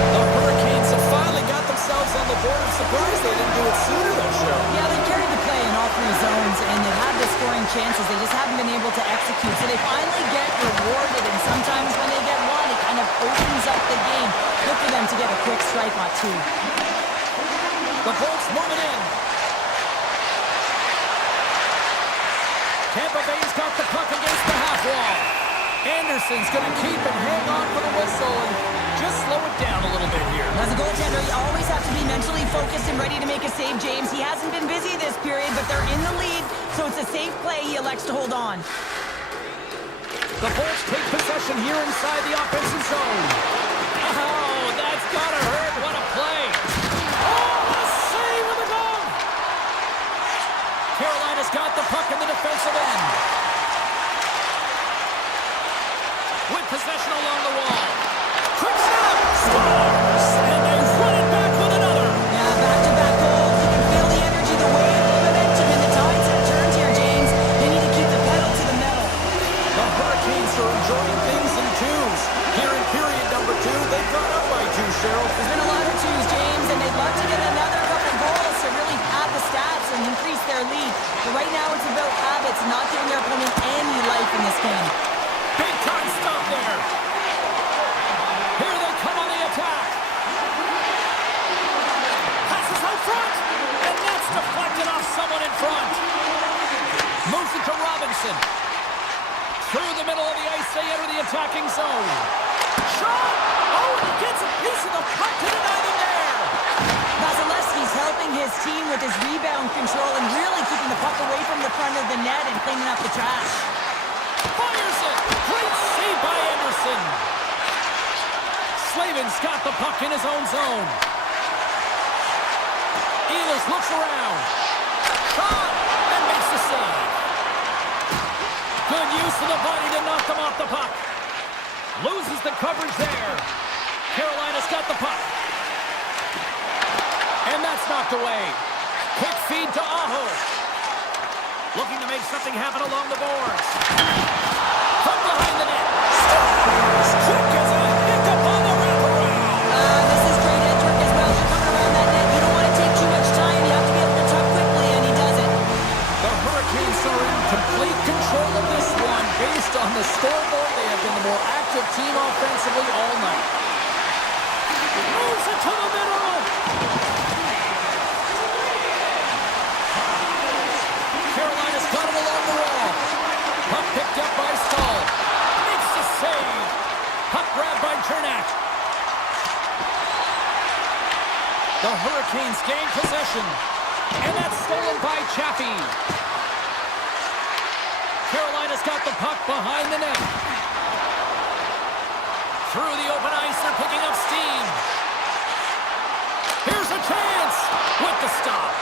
The Hurricanes have finally got themselves on the board. I'm surprised they didn't do it sooner, though, Cheryl. Yeah, they carried the play in all three zones, and they've had the scoring chances. They just haven't been able to execute. So they finally get rewarded, and sometimes when they get one, it kind of opens up the game. Look for them to get a quick strike on two. The Bolts moving in. Tampa Bay's got the puck against the half wall. Anderson's going to keep and hang on for the whistle and just slow it down a little bit here. As a goaltender, you always have to be mentally focused and ready to make a save, James. He hasn't been busy this period, but they're in the lead, so it's a safe play. He elects to hold on. The Bolts take possession here inside the offensive zone. Oh, that's gotta hurt. What a play. Oh, a save with a goal. Carolina's got the puck in the defensive end. With possession along the wall. Quick shot. Scores. And they run it back with another. Yeah, back-to-back goals. You can feel the energy, the wave, the momentum, and the tides have turned here, James. They need to keep the pedal to the metal. The Hurricanes are enjoying things in twos. Here in period number 2, they've gone up by 2, Cheryl. There's been a lot of twos, James, and they'd love to get another couple goals to really pad the stats and increase their lead. But right now it's about habits, not giving their opponent any life in this game. Big time stop there. Here they come on the attack. Passes out front. And that's deflected off someone in front. Moves it to Robinson. Through the middle of the ice, they enter the attacking zone. Shot! Oh, and he gets a piece of the puck to deny them there. Vasilevsky's helping his team with his rebound control and really keeping the puck away from the front of the net and cleaning up the trash. Fires it! Great save by Anderson. Slavin's got the puck in his own zone. Ehlers looks around. Shot! And makes the save. Good use of the body to knock them off the puck. Loses the coverage there. Carolina's got the puck. And that's knocked away. Quick feed to Aho. Looking to make something happen along the boards. From behind the net. Scores! Quick as a hiccup on the wraparound. This is great edge work as well. You're coming around that net. You don't want to take too much time. You have to be able to talk quickly, and he does it. The Hurricanes are in complete control of this one. Based on the scoreboard, they have been the more active team offensively all night. Moves it to the middle. Carolina's got it along the wall. Puck picked up by Stahl. Makes the save. Puck grabbed by Chernak. The Hurricanes gain possession. And that's stolen by Chaffee. Carolina's got the puck behind the net. Through the open ice, they're picking up steam. Here's a chance with the stop.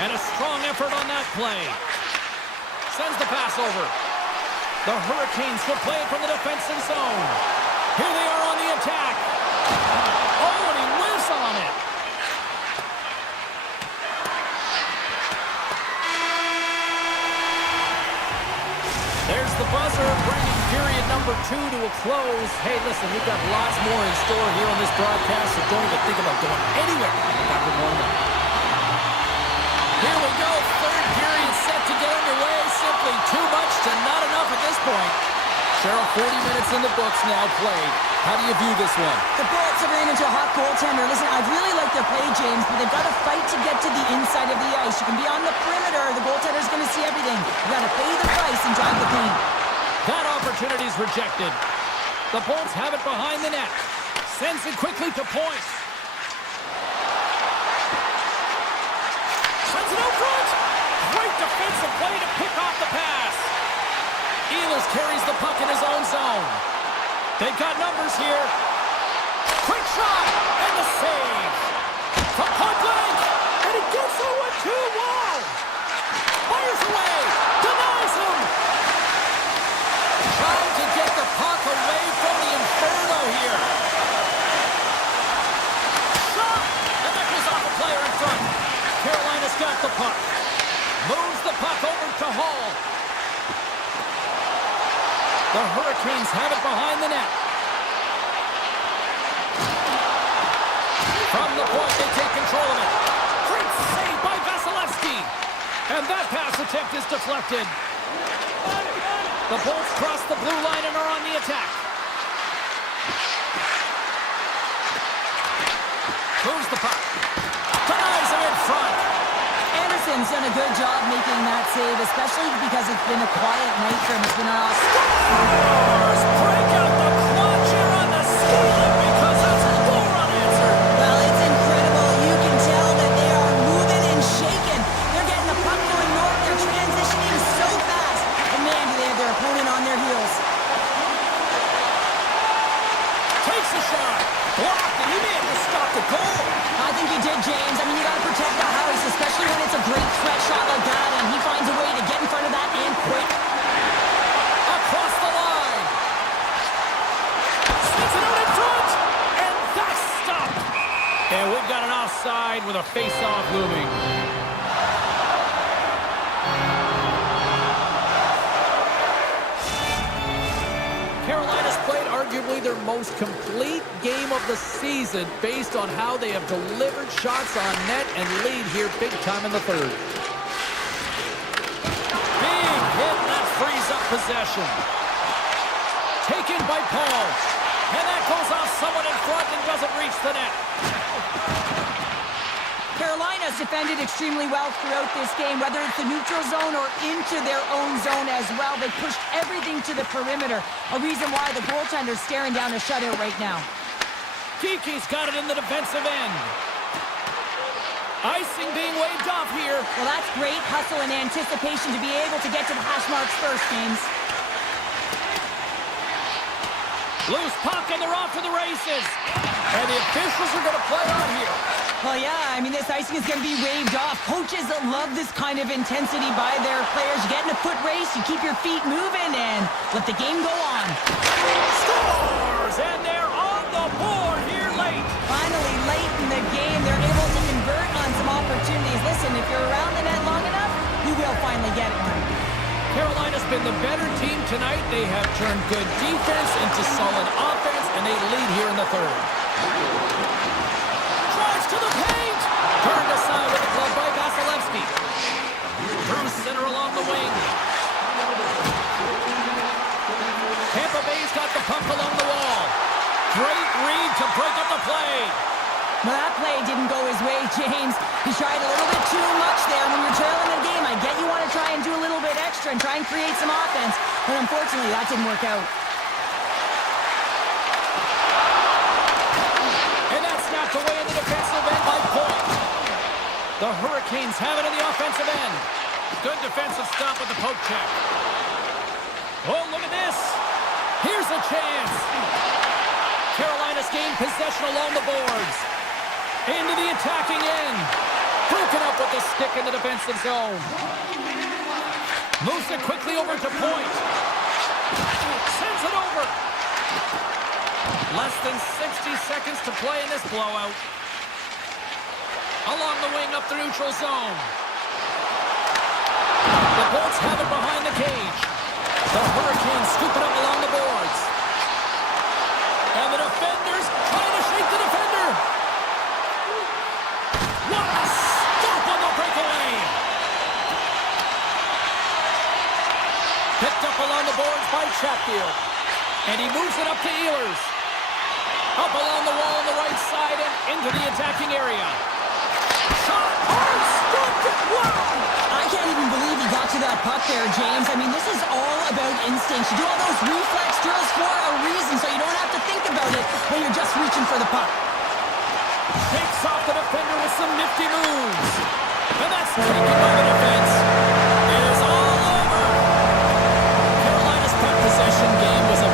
And a strong effort on that play. Sends the pass over. The Hurricanes will play it from the defensive zone. Here they are on the attack. Oh, and he whiffs on it. There's the buzzer, bringing period number 2 to a close. Hey, listen, we've got lots more in store here on this broadcast, so don't even think about going anywhere. Dr. Norman. Here we go, third period set to get underway. Simply too much to not enough at this point. Cheryl, 40 minutes in the books now played. How do you view this one? The Bullets have ran into a hot goaltender. Listen, I really like their play, James, but they've got to fight to get to the inside of the ice. You can be on the perimeter. The goaltender's going to see everything. You got to pay the price and drive the paint. That opportunity's rejected. The Bolts have it behind the net. Sends it quickly to point. Sends it out front. Great defensive play to pick off the pass. Ehlers carries the puck in his own zone. They've got numbers here. Quick shot, and the save. From point blank, and he gets through with 2 wall. Fires away, denies him. Trying to get the puck away from the Inferno here. Shot, and that goes off a player in front. Carolina's got the puck. Moves the puck over to Hall. The Hurricanes have it behind the net. From the point, they take control of it. Great save by Vasilevsky. And that pass attempt is deflected. The Bolts cross the blue line and are on the attack. Moves the puck. Denies him in front. Anderson's done a good job making that save, especially because it's been a quiet night for him. It's been an Scores! Break out the clutch here on the ceiling because that's a score unanswered. Well, it's incredible. You can tell that they are moving and shaking. They're getting the puck going north. They're transitioning so fast. And man, do they have their opponent on their heels. Takes a shot. Blocked, and he may have just stopped the goal. I think he did, James. I mean, you got to protect the house, especially when it's a great threat shot like that, and he finds a way to get in front of that and quick. Across the line. Sends it out in front, and that's stopped. And we've got an offside with a face-off looming. Carolina's played arguably their most complete game of the season based on how they have delivered shots on net and lead here big time in the third. Big hit, that frees up possession. Taken by Paul. And that goes off someone in front and doesn't reach the net. Carolina's defended extremely well throughout this game, whether it's the neutral zone or into their own zone as well. They pushed everything to the perimeter, a reason why the goaltender's staring down a shutout right now. Kiki's got it in the defensive end. Icing being waved off here. Well, that's great hustle and anticipation to be able to get to the hash marks first, James. Loose puck, and they're off to the races. And the officials are going to play on here. Well, yeah, I mean, this icing is going to be waved off. Coaches love this kind of intensity by their players. You get in a foot race, you keep your feet moving, and let the game go on. Scores! And they're on the board here late. Finally, late in the game, they're able to convert on some opportunities. Listen, if you're around the net long enough, you will finally get it. Carolina's been the better team tonight. They have turned good defense into solid offense, and they lead here in the third. Drives to the paint! Turned aside with the glove by Vasilevsky. Through center along the wing. Tampa Bay's got the puck along the wall. Great read to break up the play. Well, that play didn't go his way, James. He tried a little bit too much there. When you're trailing the game, I get you want to try and do a little bit extra and try and create some offense, but unfortunately, that didn't work out. And that's snapped away in the defensive end by Point. The Hurricanes have it in the offensive end. Good defensive stop with the poke check. Oh, look at this. Here's a chance. Carolina's gained possession along the boards. Into the attacking end. Broken up with the stick in the defense. defensive zone. Moves it quickly over to point. Sends it over. Less than 60 seconds to play in this blowout. Along the wing up the neutral zone. The Bolts have it behind the cage. The Hurricanes scoop it up along the boards. And the defenders trying to shake the defender. What a stop on the breakaway. Picked up along the boards by Chatfield. And he moves it up to Ehlers. Up along the wall on the right side and into the attacking area. Shot hard, stopped it. Wow! I can't even believe he got to that puck there, James. I mean, this is all about instinct. You do all those reflex drills for a reason, so you don't have to think about it when you're just reaching for the puck. Takes off the defender with some nifty moves. And that's taken by the defense. It is all over. Carolina's puck possession game was a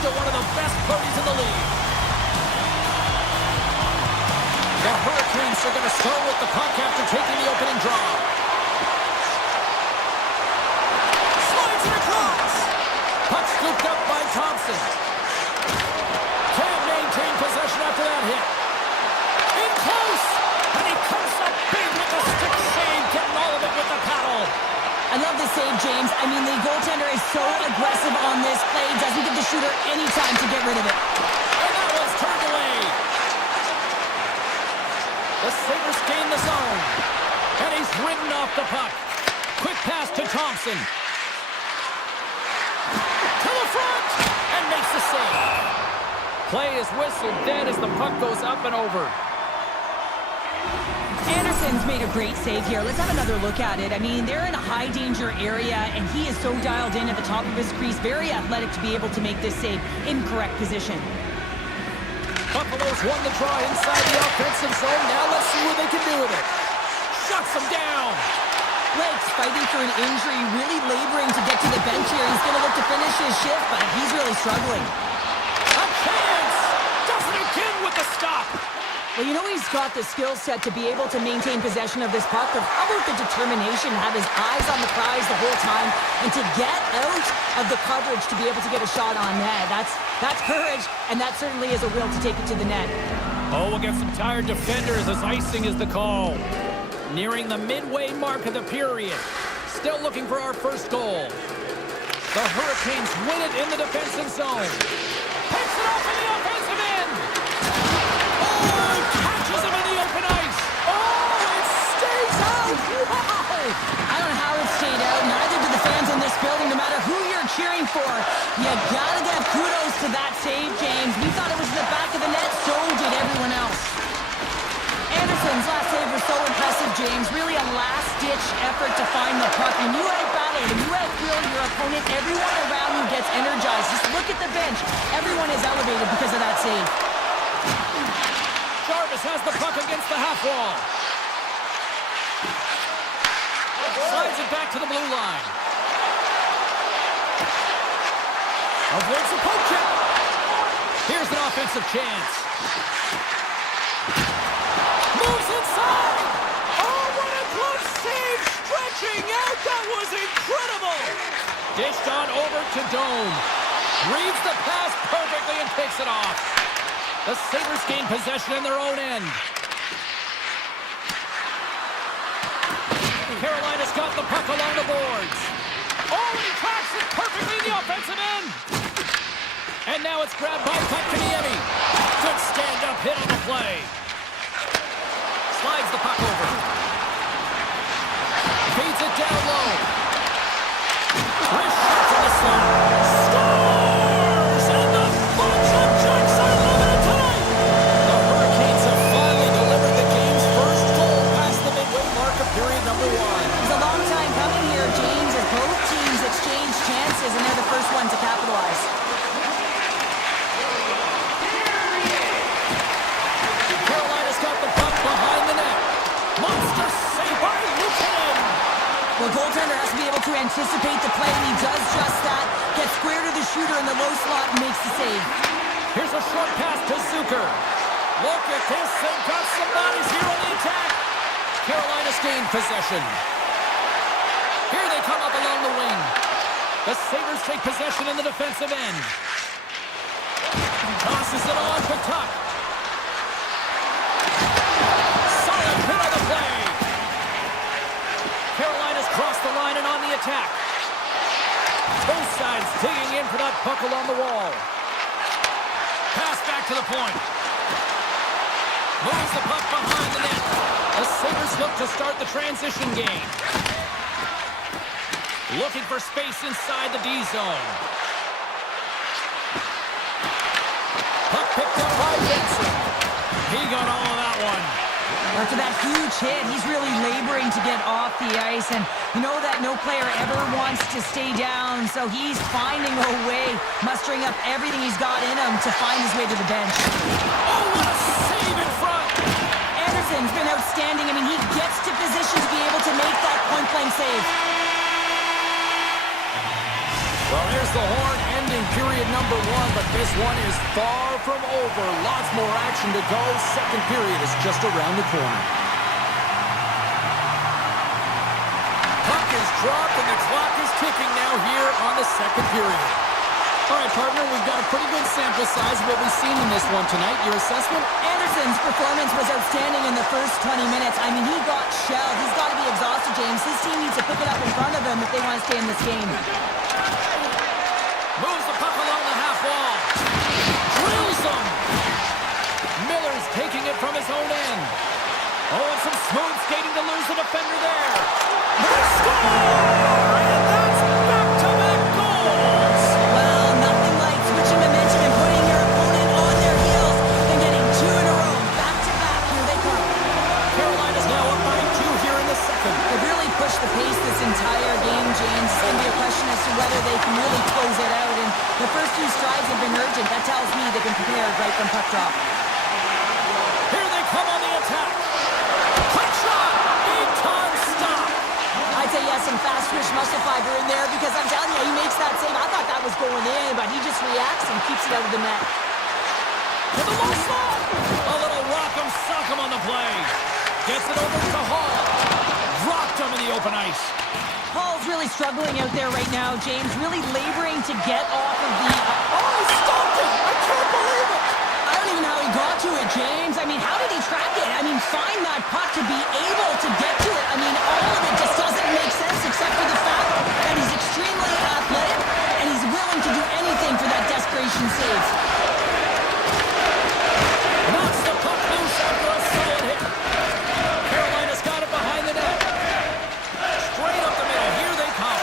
still one of the best parties in the league. The Hurricanes are going to start with the puck after taking the opening draw. Slides it across. Puck scooped up by Thompson. Can't maintain possession after that hit. In close. And he comes up big with the stick save, getting all of it with the paddle. I love this save, James. I mean, the goaltender is so aggressive on this play. Doesn't give the shooter any time to get rid of it. And that was turned away. The Sabres gain the zone. And he's ridden off the puck. Quick pass to Thompson. To the front. And makes the save. Play is whistled dead as the puck goes up and over. Anderson's made a great save here. Let's have another look at it. I mean, they're in a high-danger area, and he is so dialed in at the top of his crease. Very athletic to be able to make this save in correct position. Buffalo's won the draw inside the offensive zone. Now let's see what they can do with it. Shuts them down. Blake's fighting for an injury, really laboring to get to the bench here. He's going to look to finish his shift, but he's really struggling. A chance! Does it again with the stop. Well, you know he's got the skill set to be able to maintain possession of this puck, but how about the determination, have his eyes on the prize the whole time, and to get out of the coverage to be able to get a shot on net. That's courage, and that certainly is a will to take it to the net. Oh, we'll get some tired defenders as icing is the call. Nearing the midway mark of the period. Still looking for our first goal. The Hurricanes win it in the defensive zone. Picks it off in the offensive end. Oh, catches him in the open ice. Oh, it stays out. Wow. I don't know how it stayed out. Neither do the fans in this building, no matter who you're cheering for. You gotta give kudos to that save, James. We thought it was in the back of the net, so did everyone else. Anderson's last save was so impressive, James. Really a last-ditch effort to find the puck. When you out-battle, when you out-field your opponent, everyone around you gets energized. Just look at the bench. Everyone is elevated because of that save. Jarvis has the puck against the half wall. Slides it back to the blue line. Avoids the poke check. Here's an offensive chance. Moves inside. Oh, what a close save. Stretching out. That was incredible. Dished on over to Dome. Reads the pass perfectly and takes it off. The Sabres gain possession in their own end. Carolina's got the puck along the boards. Oh, he tracks it perfectly in the offensive end. And now it's grabbed by Kotkaniemi. Good stand-up hit on the play. Slides the puck over. Feeds it down low. Wrist shot to the zone. Scores! And the bunch of Jacks are limited tonight. The Hurricanes have finally delivered the game's first goal past the midway mark of period number 1. It's a long time coming here, James, as both teams exchange chances, and they're the first one to capitalize. Carolina's got the puck behind the net. Monster save by Lucanen. Well, goaltender has to be able to anticipate the play, and he does just that. Gets square to the shooter in the low slot and makes the save. Here's a short pass to Zucker. Look at this. They've got some bodies here on the attack. Carolina's gained possession. Here they come up along the wing. The Sabres take possession in the defensive end. Tosses it on to Tuck. Solid hit on the play. Carolina's crossed the line and on the attack. Both sides digging in for that puck along the wall. Pass back to the point. Moves the puck behind the net. The Sabres look to start the transition game. Looking for space inside the D zone. Puck picked up by Benson. He got all of that one. After that huge hit, he's really laboring to get off the ice, and you know that no player ever wants to stay down, so he's finding a way, mustering up everything he's got in him to find his way to the bench. Oh, what a save in front! Anderson's been outstanding. I mean, he gets to position to be able to make that point-blank save. Well, there's the horn ending period number 1, but this one is far from over. Lots more action to go. Second period is just around the corner. Puck is dropped, and the clock is ticking now here on the second period. All right, partner, we've got a pretty good sample size of what we've seen in this one tonight. Your assessment? Anderson's performance was outstanding in the first 20 minutes. I mean, he got shelled. He's got to be exhausted, James. His team needs to pick it up in front of him if they want to stay in this game. Moves the puck along the half wall. Drills him. Miller's taking it from his own end. Oh, and some smooth skating to lose the defender there. They score! And that's back-to-back goals! Well, nothing like switching momentum and putting your opponent on their heels and getting 2 in a row. Back-to-back, here they come. Carolina's now up by 2 here in the second. They've really pushed the pace this entire game, James. It's going to be a question as to whether they can really close it out. And the first 2 strides have been urgent. That tells me they've been prepared right from puck drop. Here they come on the attack. Quick shot! Big-time stop! I'd say yes, some fast twitch muscle fiber in there because I'm telling you, he makes that save. I thought that was going in, but he just reacts and keeps it out of the net. To the low slot! A little rock'em sock'em on the play. Gets it over to Hall. Rocked him in the open ice. Hall's really struggling out there right now, James. Really laboring to get off of the... Oh, he stopped it! I can't believe it! I don't even know how he got to it, James. I mean, how did he track it? I mean, find that puck to be able to get to it. I mean, all of it just doesn't make sense except for the fact that he's extremely athletic and he's willing to do anything for that desperation save. Knocks the puck loose after a solid hit. Carolina's got it behind the net. Straight up the middle. Here they come.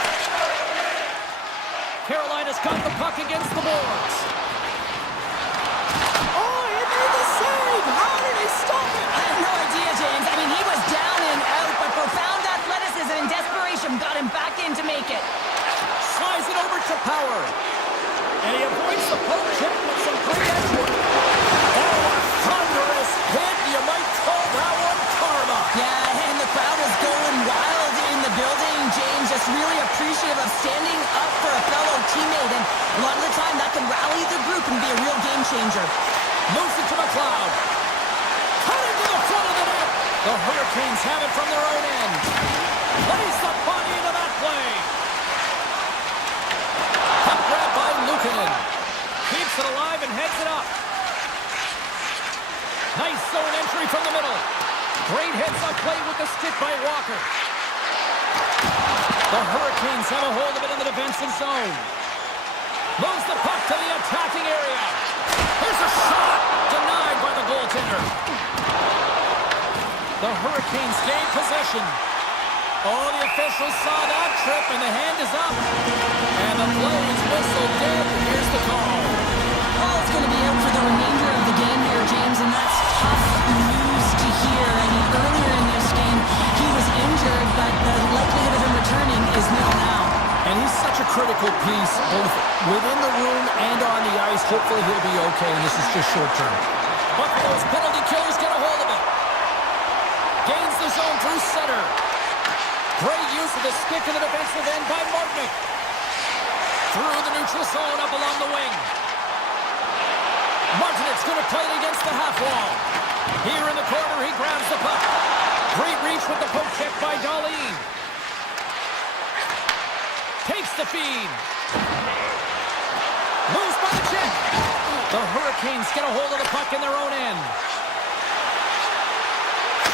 Carolina's got the puck against the boards. Oh, he made the save! How did he stop it? I have no idea, James. I mean, he was down and out, but profound athleticism and desperation got him back in to make it. Slides it over to Power. And he avoids the poke check with some great edge work. Oh, a thunderous hit. You might call that one karma. Yeah, and the crowd is going wild in the building, James. Just really appreciative of standing up for a fellow teammate. And a lot of the time, that can rally the group and be a real game changer. Moves it to McLeod. Cutting to the front of the net. The Hurricanes have it from their own end. Plays the body into that play. Puck grab by Luukkonen. Keeps it alive and heads it up. Nice zone entry from the middle. Great hits up play with the stick by Walker. The Hurricanes have a hold of it in the defensive zone. Moves the puck to the attacking area. Here's a shot! Denied by the goaltender. The Hurricanes gain possession. Oh, the officials saw that trip, and the hand is up. And the play is whistled dead. Here's the call. Hall's going to be out for the remainder of the game here, James, and that's tough news to hear. I mean, earlier in this game, he was injured, but the likelihood of him returning is nil now. And he's such a critical piece, both within the room and on the ice. Hopefully he'll be okay, and this is just short term. But those penalty killers get a hold of it. Gains the zone through center. Great use of the stick in the defensive end by Martinick. Through the neutral zone, up along the wing. Martinick's going to play it against the half wall. Here in the corner, he grabs the puck. Great reach with the poke check by Darlene. Takes the feed. Moves by the check. The Hurricanes get a hold of the puck in their own end.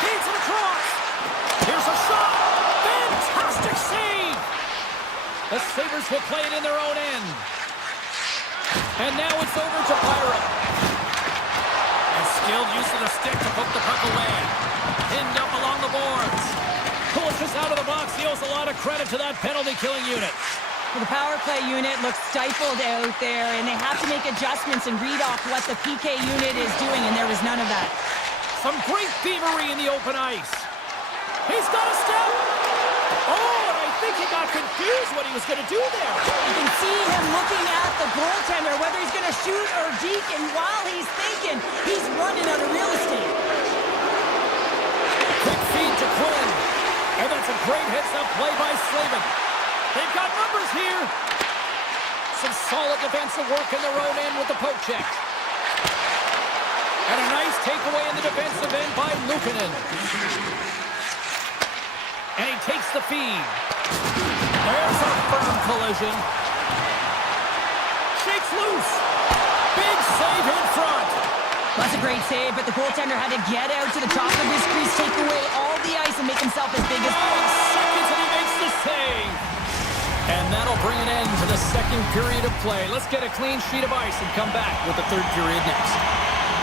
Feeds it across. Here's a shot. Fantastic save. The Sabres will play it in their own end. And now it's over to Pyro. And skilled use of the stick to poke the puck away. Pinned up along the boards. Pushes out of the box. He owes a lot of credit to that penalty-killing unit. Well, the power play unit looks stifled out there, and they have to make adjustments and read off what the PK unit is doing, and there was none of that. Some great thievery in the open ice. He's got a step. Oh, and I think he got confused what he was going to do there. You can see him looking at the goaltender, whether he's going to shoot or deke, and while he's thinking, he's running out of real estate. Quick feed to Quinn. And that's a great hits-up play by Slavin. They've got numbers here. some solid defensive work in their own end with the poke check. And a nice takeaway in the defensive end by Luukkonen. And he takes the feed. There's a firm collision. Shakes loose. Big save in front. That's a great save, but the goaltender had to get out to the top of his crease, take away all the ice, and make himself as big as possible. Seconds and he makes the save. And that'll bring an end to the second period of play. Let's get a clean sheet of ice and come back with the third period next.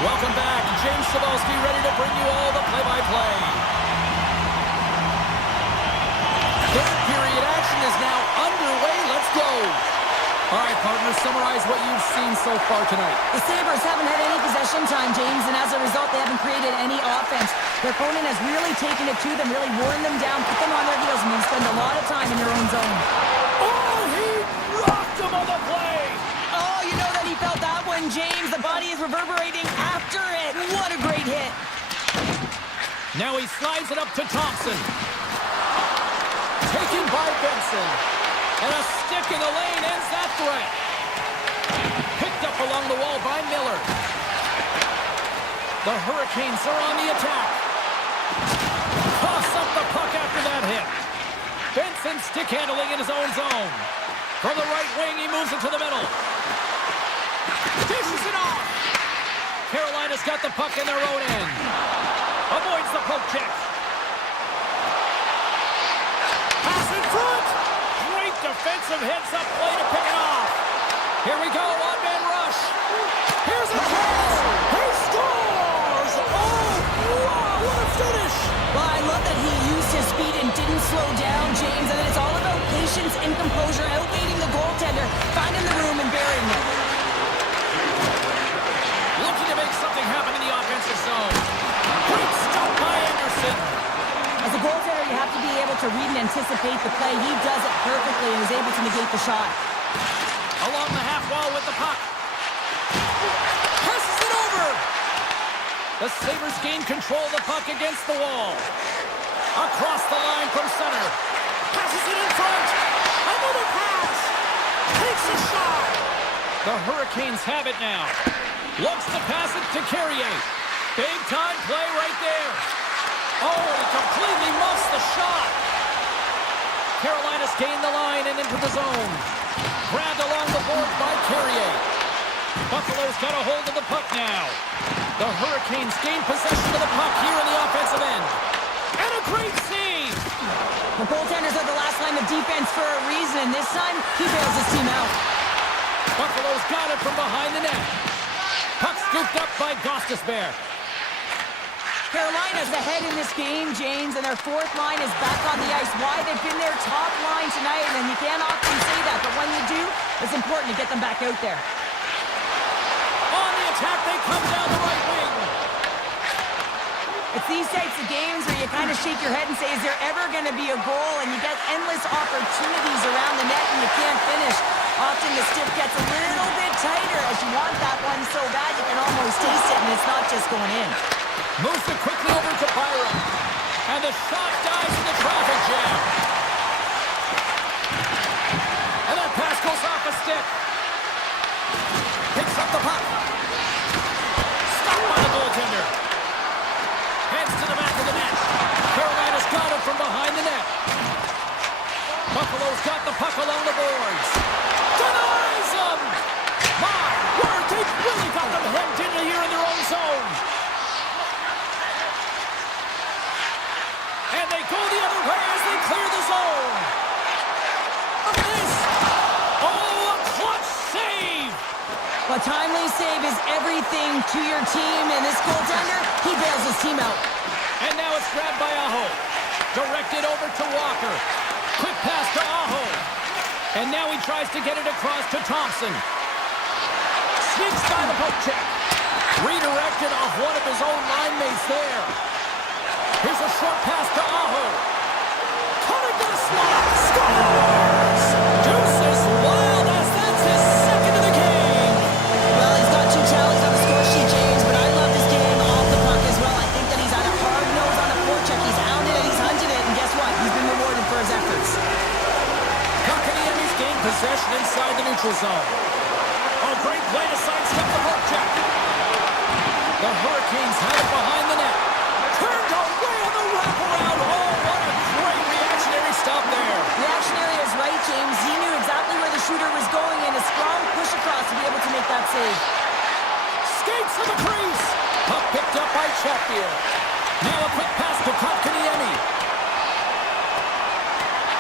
Welcome back. James Cebulski ready to bring you all the play-by-play. Third period action is now underway. Let's go. All right, partners, summarize what you've seen so far tonight. The Sabres haven't had any possession time, James, and as a result, they haven't created any offense. Their opponent has really taken it to them, really worn them down, put them on their heels, and then spend a lot of time in their own zone. Oh, he rocked him on the play. Oh, you know that he felt that one, James. The body is reverberating after it. What a great hit. Now he slides it up to Thompson. Taken by Benson. And a stick in the lane ends that threat. Picked up along the wall by Miller. The Hurricanes are on the attack. Toss up the puck after that hit. Benson stick handling in his own zone. From the right wing, he moves it to the middle. Dishes it off. Carolina's got the puck in their own end. Avoids the poke check. Pass in front. Great defensive heads-up play to pick it off. Here we go, one-man rush. Here's a chance. He scores! Oh, wow, what a finish. Well, I love that he used his speed and didn't slow down, James, and it's all about patience and composure, outweighing the goaltender, finding the room and burying it. Looking to make something happen in the offensive zone. Great stop by Anderson. As a goaltender, you have to be able to read and anticipate the play. He does it perfectly and is able to negate the shot. Along the half wall with the puck. Passes it over. The Sabres gain control of the puck against the wall. Across the line from center. Passes it in front. Another pass. Takes a shot. The Hurricanes have it now. Looks to pass it to Carrier. Big time play right there. Oh, he completely muffs the shot. Carolina's gained the line and into the zone. Grabbed along the boards by Carrier. Buffalo's got a hold of the puck now. The Hurricanes gain possession of the puck here in the offensive end. And a great save. The goaltenders are the last line of defense for a reason, and this time he bails his team out. Buffalo's got it from behind the net. Puck scooped up by Gostisbehere. Carolina's ahead in this game, James, and their fourth line is back on the ice. Why? They've been their top line tonight, and you can't often say that, but when you do, it's important to get them back out there. On the attack, they come down the right wing. It's these types of games where you kind of shake your head and say, is there ever going to be a goal? And you get endless opportunities around the net and you can't finish. Often the stick gets a little bit tighter as you want that one so bad you can almost taste it, and it's not just going in. Moves it quickly over to Byram. And the shot dies in the traffic jam. And that pass goes off a stick. Picks up the puck. Stopped by the goaltender. Heads to the back of the net. Carolina's got it from behind the net. Buffalo's got the puck along the boards. Denies them! My word, they've really got them hemmed in here in their own zone. And they go the other way as they clear the zone. Look at this. Oh, a clutch save. A timely save is everything to your team, and this goaltender, he bails his team out. And now it's grabbed by Aho. Directed over to Walker. Quick pass to Aho. And now he tries to get it across to Thompson. Sneaks by the poke check. Redirected off one of his own line mates there. Here's a short pass to Aho. Cutting to the slot. Scores! Deuce is wild as that's his second of the game. Well, he's got 2 tallies on the score sheet, James, but I love this game off the puck as well. I think that he's had a hard nose on the forecheck. He's hounded it, he's hunted it, and guess what? He's been rewarded for his efforts. Kotkaniemi's gained possession inside the neutral zone. Hurricanes have it behind the net. Turned away on the wraparound. Oh, what a great reactionary stop there. Reactionary is right, James. He knew exactly where the shooter was going and a strong push across to be able to make that save. Skates to the crease. Puck picked up by Sheffield. Now a quick pass to Kotkaniemi.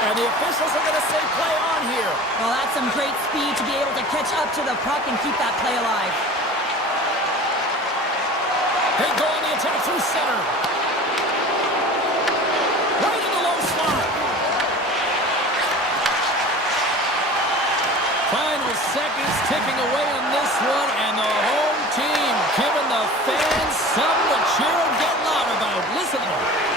And the officials are going to say play on here. Well, that's some great speed to be able to catch up to the puck and keep that play alive. They go on the attack through center. Right in the low slot. Final seconds ticking away on this one, and the home team giving the fans something to cheer and get loud about. Listen to them.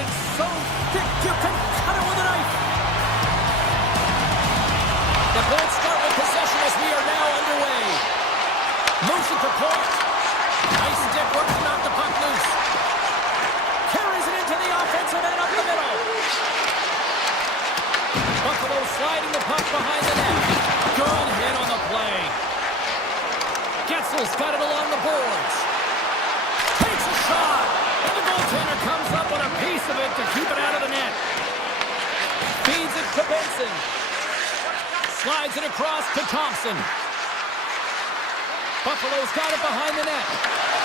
Motion so thick you can cut it with a knife. The Bulls start with possession as we are now underway. Moves it to point. Nice stick work to knock the puck loose. Carries it into the offensive end up the middle. Buffalo sliding the puck behind the net. Good hit on the play. Getzel's got it along the boards. Takes a shot. And the goaltender comes up with a piece of it to keep it out of the net. Feeds it to Benson. Slides it across to Thompson. Buffalo's got it behind the net.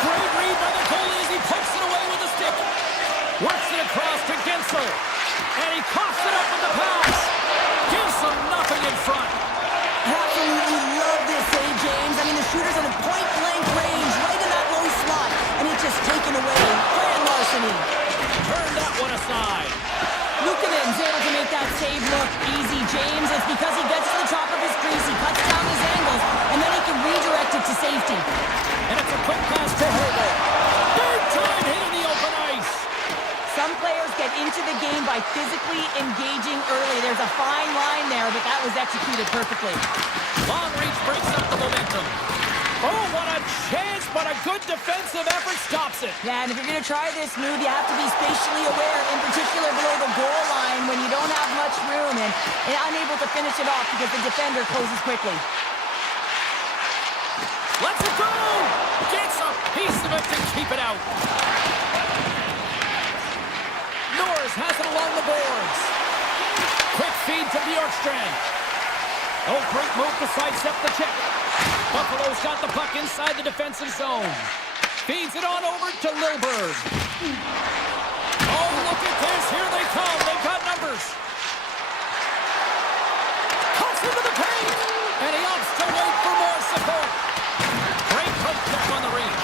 Great read by the goalie as he pokes it away with a stick. Works it across to Getzel. And he coughs it up with the pass. Gives them nothing in front. Absolutely love this save, James. I mean, the shooter's on a point-blank range, right in that low slot, and it's just taken away. Grand larceny. Turn that one aside. Luukkonen's able to make that save look easy, James. It's because he gets to the top of his crease, he cuts down his angles, and then he can redirect it to safety. And it's a quick pass to Hagel. Big time hit in the open ice. Some players get into the game by physically engaging early. There's a fine line there, but that was executed perfectly. Long reach breaks up the momentum. Oh, what a chance, but a good defensive effort stops it. Yeah, and if you're going to try this move, you have to be spatially aware, in particular below the goal line when you don't have much room and unable to finish it off because the defender closes quickly. Let's it go! Gets a piece of it to keep it out. Norris has it along the boards. Quick feed to Bjorkstrand. Oh, great move to sidestep the check. Buffalo's got the puck inside the defensive zone. Feeds it on over to Lilberg. Oh, look at this. Here they come. They've got numbers. Cuts into the paint. And he opts to wait for more support. Great poke check on the reach.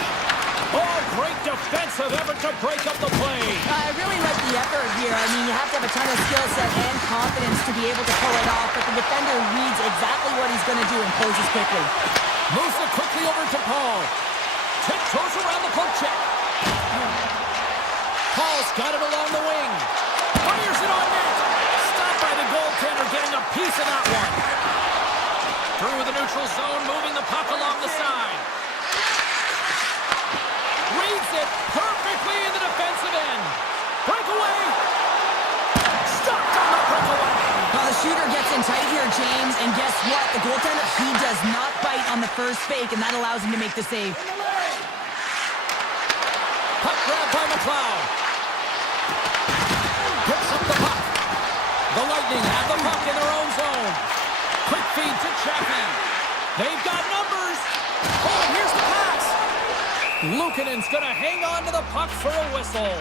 Oh, great defensive effort to break up the play. I really like the effort here. I mean, you have to have a ton of skill set and confidence to be able to pull it off, but the defender reads exactly what he's going to do and closes quickly. Moves it quickly over to Paul. Tiptoes around the poke check. Paul's got it along the wing. Fires it on net. Stopped by the goaltender, getting a piece of that one. Through the neutral zone, moving the puck along the side. Reads it perfectly in the defensive end. Breakaway. Stopped on the breakaway. Well, the shooter gets in tight here, James, and guess what? The goaltender, he does not bite on the first fake, and that allows him to make the save. Puck grabbed by McLeod. Picks up the puck. The Lightning have the puck in their own zone. Quick feed to Chaffee. They've got numbers. Oh, here's the pass. Luukkonen's going to hang on to the puck for a whistle.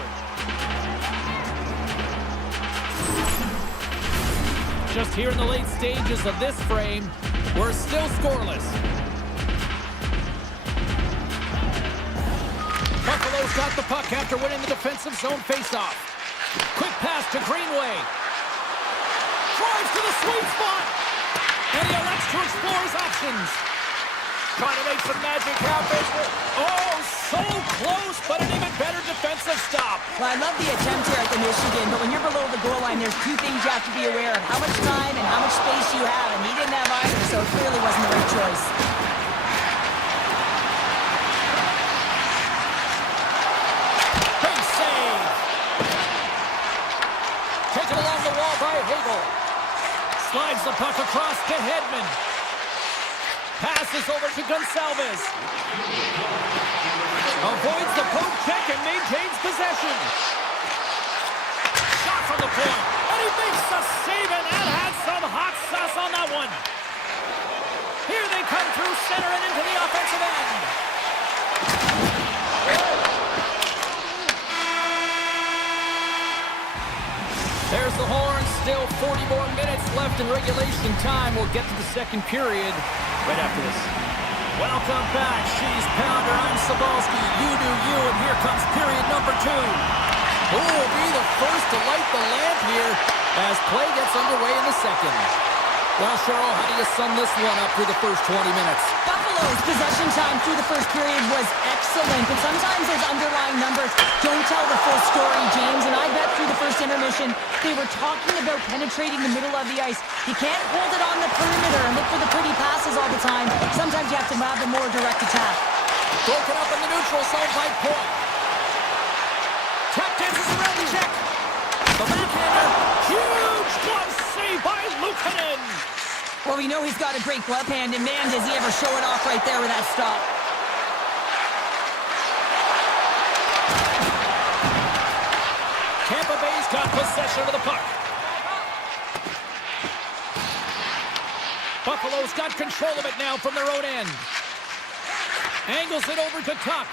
Just here in the late stages of this frame, we're still scoreless. Buffalo's got the puck after winning the defensive zone faceoff. Quick pass to Greenway. Drives to the sweet spot. And he elects to explore his options. Trying to make some magic happen. Oh, so close, but an even better defensive stop. Well, I love the attempt here at the Michigan, but when you're below the goal line, there's two things you have to be aware of. How much time and how much space you have, and he didn't have either, so it clearly wasn't the right choice. Big save. Taken along the wall by Hagel. Slides the puck across to Hedman. Passes over to Gonsalves. Avoids the poke check and maintains possession. Shot from the point. And he makes the save, and that had some hot sauce on that one. Here they come through center and into the offensive end. There's the horn. Still 40 more minutes left in regulation time. We'll get to the second period right after this. Welcome back. She's Pounder. I'm Sabalski. You do you, and here comes period number 2. Who will be the first to light the lamp here as play gets underway in the second? Well, Cheryl, how do you sum this one up through the first 20 minutes? Buffalo's possession time through the first period was excellent, but sometimes those underlying numbers don't tell the full story, James, and I bet through the first intermission they were talking about penetrating the middle of the ice. You can't hold it on the perimeter and look for the pretty passes all the time. Sometimes you have to have a more direct attack. Broken up in the neutral zone by Point. Tap dances around the check. The backhander. Huge glove save by Luukkonen. Well, we know he's got a great glove hand, and man, does he ever show it off right there with that stop. Tampa Bay's got possession of the puck. Buffalo's got control of it now from their own end. Angles it over to Tuck.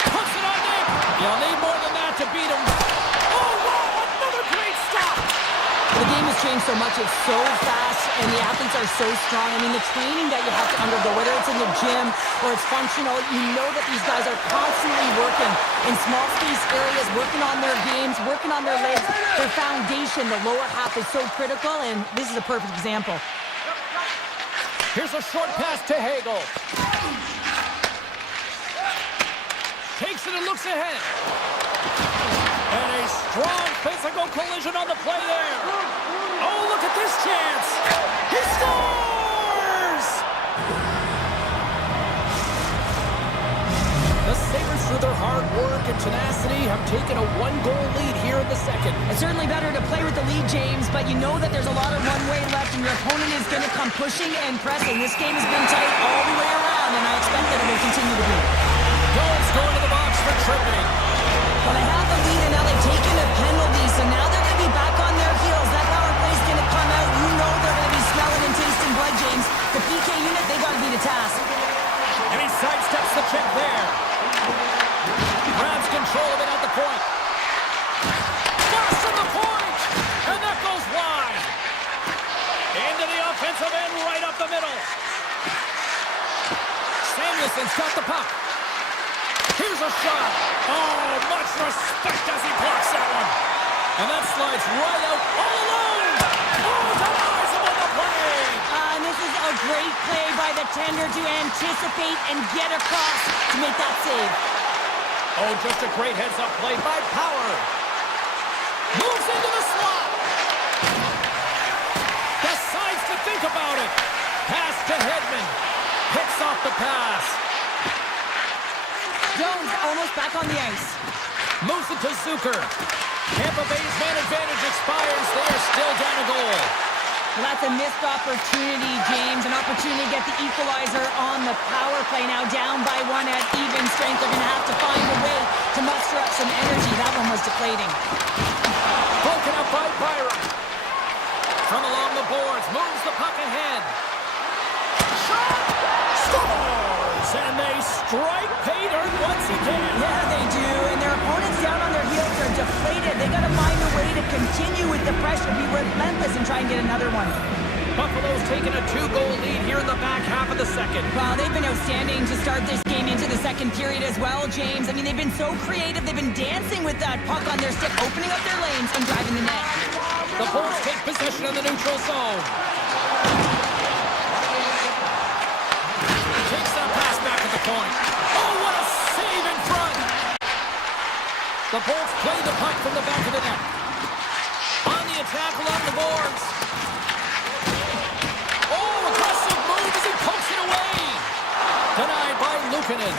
Puts it on net. You'll need more than that to beat him. Oh, wow, another great stop. The game has changed so much. It's so fast, and the athletes are so strong. I mean, the training that you have to undergo, whether it's in the gym or it's functional, you know that these guys are constantly working in small space areas, working on their games, working on their legs. Their foundation, the lower half, is so critical, and this is a perfect example. Here's a short pass to Hagel. Takes it and looks ahead. And a strong physical collision on the play there. Oh, look at this chance. He scores! The Sabres, through their hard work and tenacity, have taken a one-goal lead here in the second. It's certainly better to play with the lead, James, but you know that there's a lot of runway left, and your opponent is going to come pushing and pressing. This game has been tight all the way around, and I expect that it will continue to be. Jones going to the box for tripping. Well, they have the lead, and now they've taken a penalty, so now they're going to be back on their heels. That power play is going to come out. You know they're going to be smelling and tasting blood, James. The PK unit, they got to be the task. And he sidesteps the check there. Grabs control of it at the point. Pass from the point! And that goes wide. Into the offensive end, right up the middle. Samuelson's got the puck. Here's a shot. Oh, much respect as he blocks that one. And that slides right out all alone. Oh, denies him on the play. And this is a great play by the tender to anticipate and get across to make that save. Oh, just a great heads-up play by Power. Moves into the slot. Decides to think about it. Pass to Hedman. Picks off the pass. Jones almost back on the ice. Moves it to Zucker. Tampa Bay's man advantage expires. They are still down a goal. Well, that's a missed opportunity, James. An opportunity to get the equalizer on the power play. Now down by one at even strength. They're going to have to find a way to muster up some energy. That one was deflating. Broken up by Byron. From along the boards. Moves the puck ahead. Shot! Scores! And they strike pay dirt once again. Yeah, they do. And their opponents down on their heels are deflated. They got to find a way to continue with the pressure, be relentless, and try and get another one. Buffalo's taken a 2-goal lead here in the back half of the second. Well, they've been outstanding to start this game into the second period as well, James. I mean, they've been so creative. They've been dancing with that puck on their stick, opening up their lanes and driving the net. The Bulls take possession of the neutral zone. Takes that pass back at the point. Oh, what a save in front! The Bulls play the puck from the back of the net. On the attack along the boards. Oh, aggressive move as he pokes it away. Denied by Luukkonen.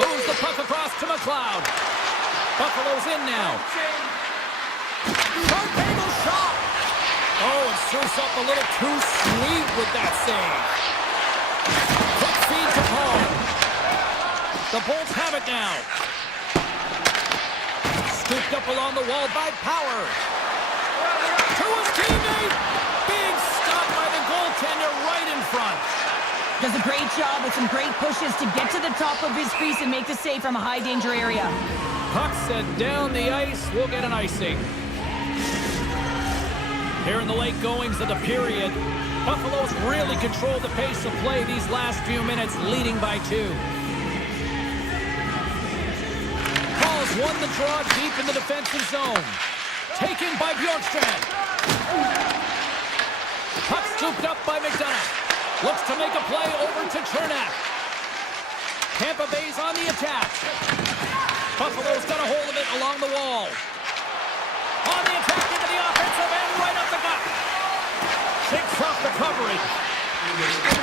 Moves the puck across to McLeod. Buffalo's in now. Sharp angle shot. Oh, and surfs up a little too sweet with that save. Quick feed to Paul. The Bulls have it now. Scooped up along the wall by Power. To his teammate. Big stop by the goaltender right in front. Does a great job with some great pushes to get to the top of his crease and make the save from a high danger area. Puck set down the ice. We'll get an icing. Here in the late goings of the period, Buffalo's really controlled the pace of play these last few minutes, leading by 2. Paul's won the draw deep in the defensive zone. Taken by Bjorkstrand. Puck scooped up by McDonough. Looks to make a play over to Chernak. Tampa Bay's on the attack. Buffalo's got a hold of it along the wall. On the attack into the offensive end, right up the gut. Shakes off the coverage.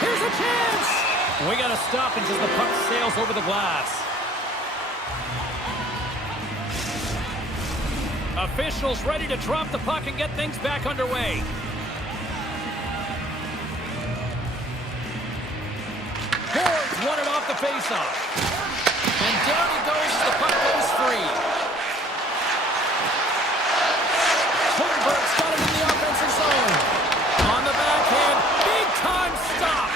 Here's a chance. We got a stoppage as the puck sails over the glass. Officials ready to drop the puck and get things back underway. Boards won it off the faceoff. And down he goes as the puck goes free. Holmberg's got it in the offensive zone. On the backhand, big time stop.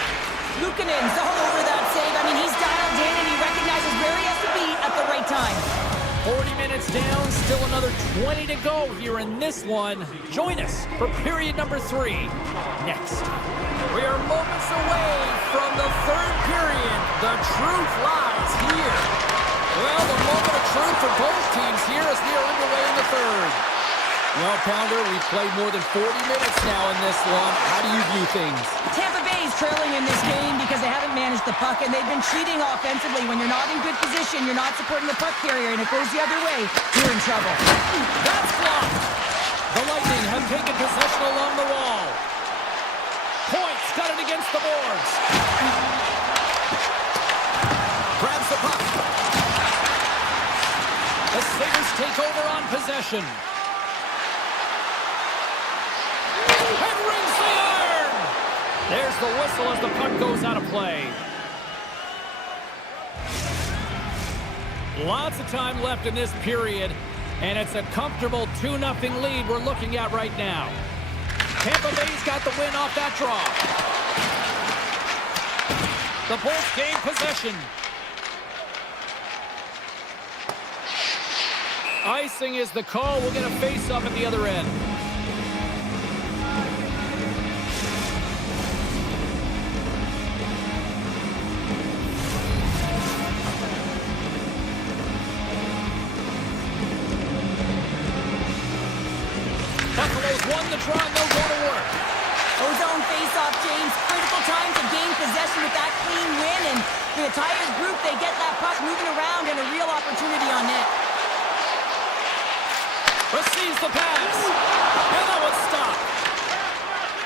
Luukkonen's all over that save. I mean, he's dialed in and he recognizes where he has to be at the right time. 40 minutes down, still another 20 to go here in this one. Join us for period number 3 next. We are moments away from the third period. The truth lies here. Well, the moment of truth for both teams here as we are underway in the third. Well, Pounder, we've played more than 40 minutes now in this one. How do you view things? Tampa Bay's trailing in this game because they haven't managed the puck, and they've been cheating offensively. When you're not in good position, you're not supporting the puck carrier, and it goes the other way, you're in trouble. That's blocked. The Lightning have taken possession along the wall. Points got it against the boards. Grabs the puck. The Sabres take over on possession. And rings the iron. There's the whistle as the puck goes out of play. Lots of time left in this period, and it's a comfortable 2-0 lead we're looking at right now. Tampa Bay's got the win off that draw. The Bolts gain possession. Icing is the call. We'll get a face-off at the other end. Buffalo's won the draw and they'll go to work. Ozone face-off, James. Critical time to gain possession with that clean win, and for the Tigers group, they get that puck moving around and a real opportunity on net. Receives the pass. And that was stopped.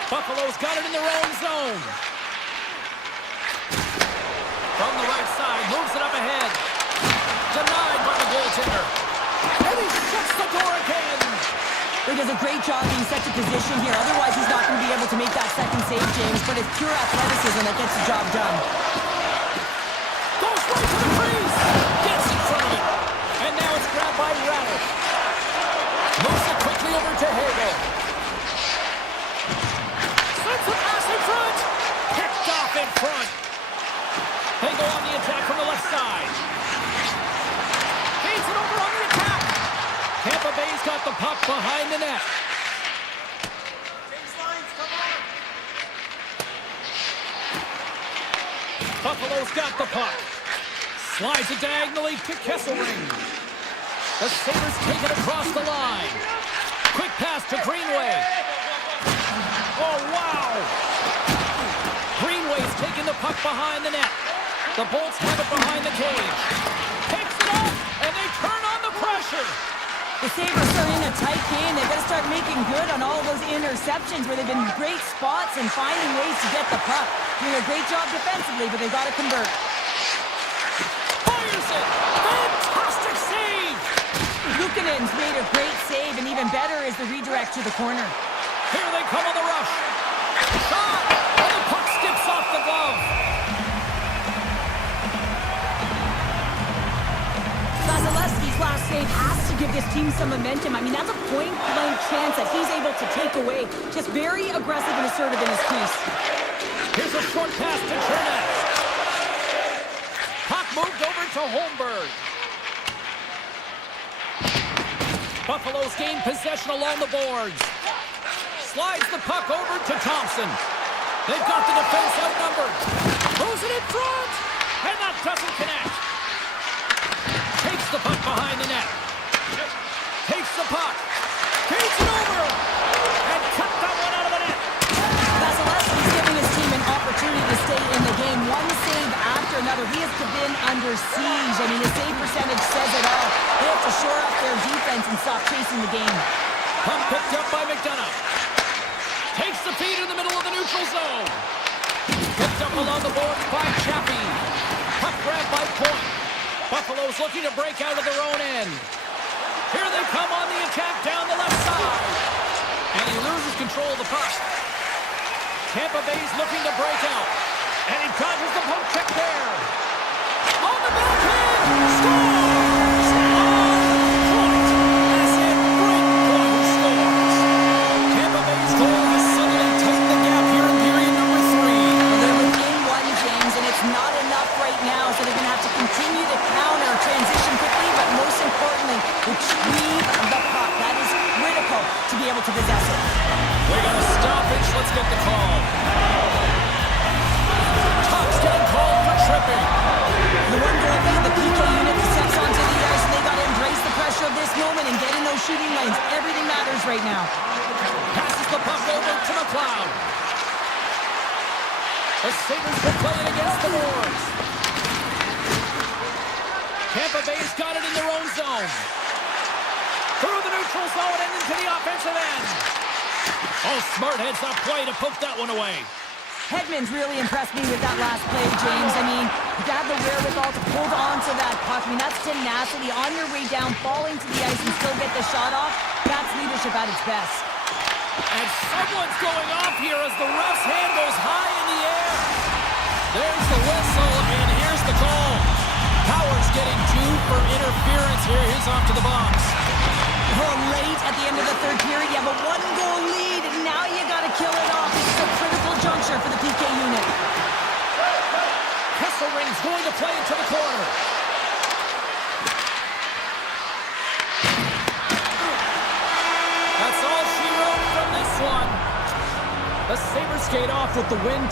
Buffalo's got it in their own zone. From the right side, moves it up ahead. Denied by the goaltender. And he shuts the door again. He does a great job being set to position here. Otherwise, he's not going to be able to make that second save, James. But it's pure athleticism that gets the job done. Goes right to the crease. Gets in front of it. And now it's grabbed by Radish. Moves it quickly over to Hagel. Sends a pass in front. Picked off in front. They go on the attack from the left side. Feeds it over on the attack. Tampa Bay's got the puck behind the net. Buffalo's got the puck. Slides it diagonally to Kesselring. The Sabres take it across the line. Quick pass to Greenway. Oh, wow. Greenway's taking the puck behind the net. The Bolts have it behind the cage. Picks it up, and they turn on the pressure. The Sabres are in a tight game. They've got to start making good on all of those interceptions where they've been great spots and finding ways to get the puck. Doing a great job defensively, but they've got to convert. Fires it. Fantastic save. Luukkonen's made a great save, and even better is the redirect to the corner. Here they come on the rush. Shot. And the puck skips off the glove. Vasilevsky's last save has to give this team some momentum. I mean, that's a point-blank chance that he's able to take away. Just very aggressive and assertive in his crease. Here's a short pass to Chernak. Puck moved over to Holmberg. Buffalo's gained possession along the boards. Slides the puck over to Thompson. They've got the defense outnumbered. Throws it in front. And that doesn't connect. Takes the puck behind the net. Takes the puck. He say in the game, one save after another. He has been under siege. I mean, his save percentage says it all. They have to shore up their defense and stop chasing the game. Puck picked up by McDonough. Takes the feed in the middle of the neutral zone. Picked up along the boards by Chappie. Puck grab by Point. Buffalo's looking to break out of their own end. Here they come on the attack down the left side. And he loses control of the puck. Tampa Bay's looking to break out. And he dodges the poke check there. On the backhand! Scores! On point! That's it. Great point. Who scores? Tampa Bay's goal has suddenly tightened the gap here in period number 3. Well, they're within one, James, and it's not enough right now, so they're going to have to continue to counter, transition quickly, but most importantly, retrieve the puck. That is critical to be able to possess it. We got a stoppage. Let's get the call. Tuck's getting called for tripping. The one goal lead, the PK unit steps onto the ice, and they got to embrace the pressure of this moment and get in those shooting lanes. Everything matters right now. Passes the puck over to McLeod. The Sabres will play it against the boards. Tampa Bay's got it in their own zone. Through the neutral zone and into the offensive end. Oh, smart heads up play to poke that one away. Hedman's really impressed me with that last play, James. I mean, to have the wherewithal to hold on to that puck. I mean, that's tenacity on your way down, falling to the ice and still get the shot off. That's leadership at its best. And someone's going off here as the ref's hand goes high in the air. There's the whistle, and here's the call. Howard's getting due for interference here. He's off to the box. Oh, late at the end of the third period, you have a one-goal lead, and now you got to kill it off. This is a critical juncture for the PK unit. Kesselring's going to play into the corner. That's all she wrote from this one. The Sabres skate off with the win.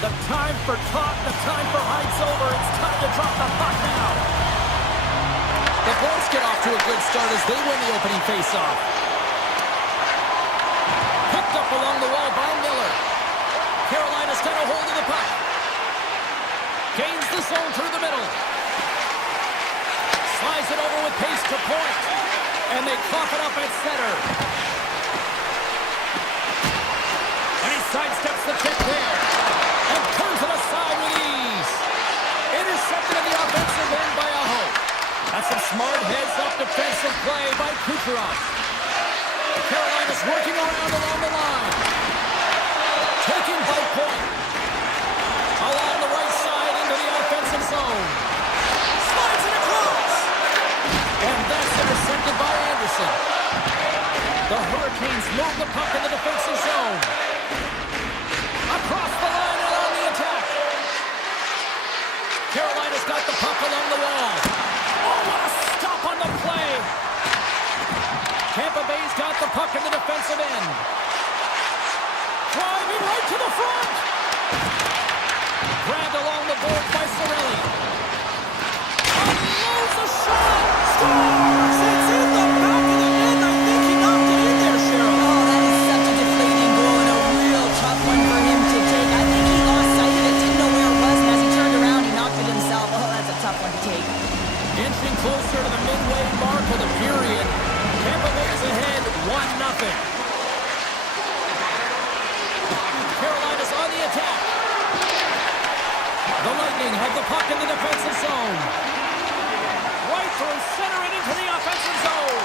The time for talk, the time for hype's over. It's time to drop the puck now. The Bulls get off to a good start as they win the opening faceoff. Picked up along the wall by Miller. Carolina's got a hold of the puck. Gains the zone through the middle. Slides it over with pace to point. And they cough it up at center. And he sidesteps the kick there. And turns it aside with ease. Intercepted in the offensive end by Aho. That's some smart heads-up defensive play by Kucherov. Carolina's working around along the line. Taking by point. Along the right side into the offensive zone. Slides it across. And that's intercepted by Anderson. The Hurricanes move the puck in the defensive zone. Across the line and on the attack. Carolina's got the puck along the wall. Oh, what a stop on the play. Tampa Bay's got the puck in the defensive end. Driving right to the front. Grabbed along the board by Cirelli. Unloads a shot. Scores! It's in the back of the net. I think he knocked it in there, Cheryl. Oh, that is such a deflating goal and a real tough one for him to take. I think he lost sight of it, didn't know where it was, and as he turned around, he knocked it himself. Oh, that's a tough one to take. Inching closer to the midway mark of the period. Tampa Bay's ahead 1-0. Carolina's on the attack. The Lightning have the puck in the defensive zone. Right through center and into the offensive zone.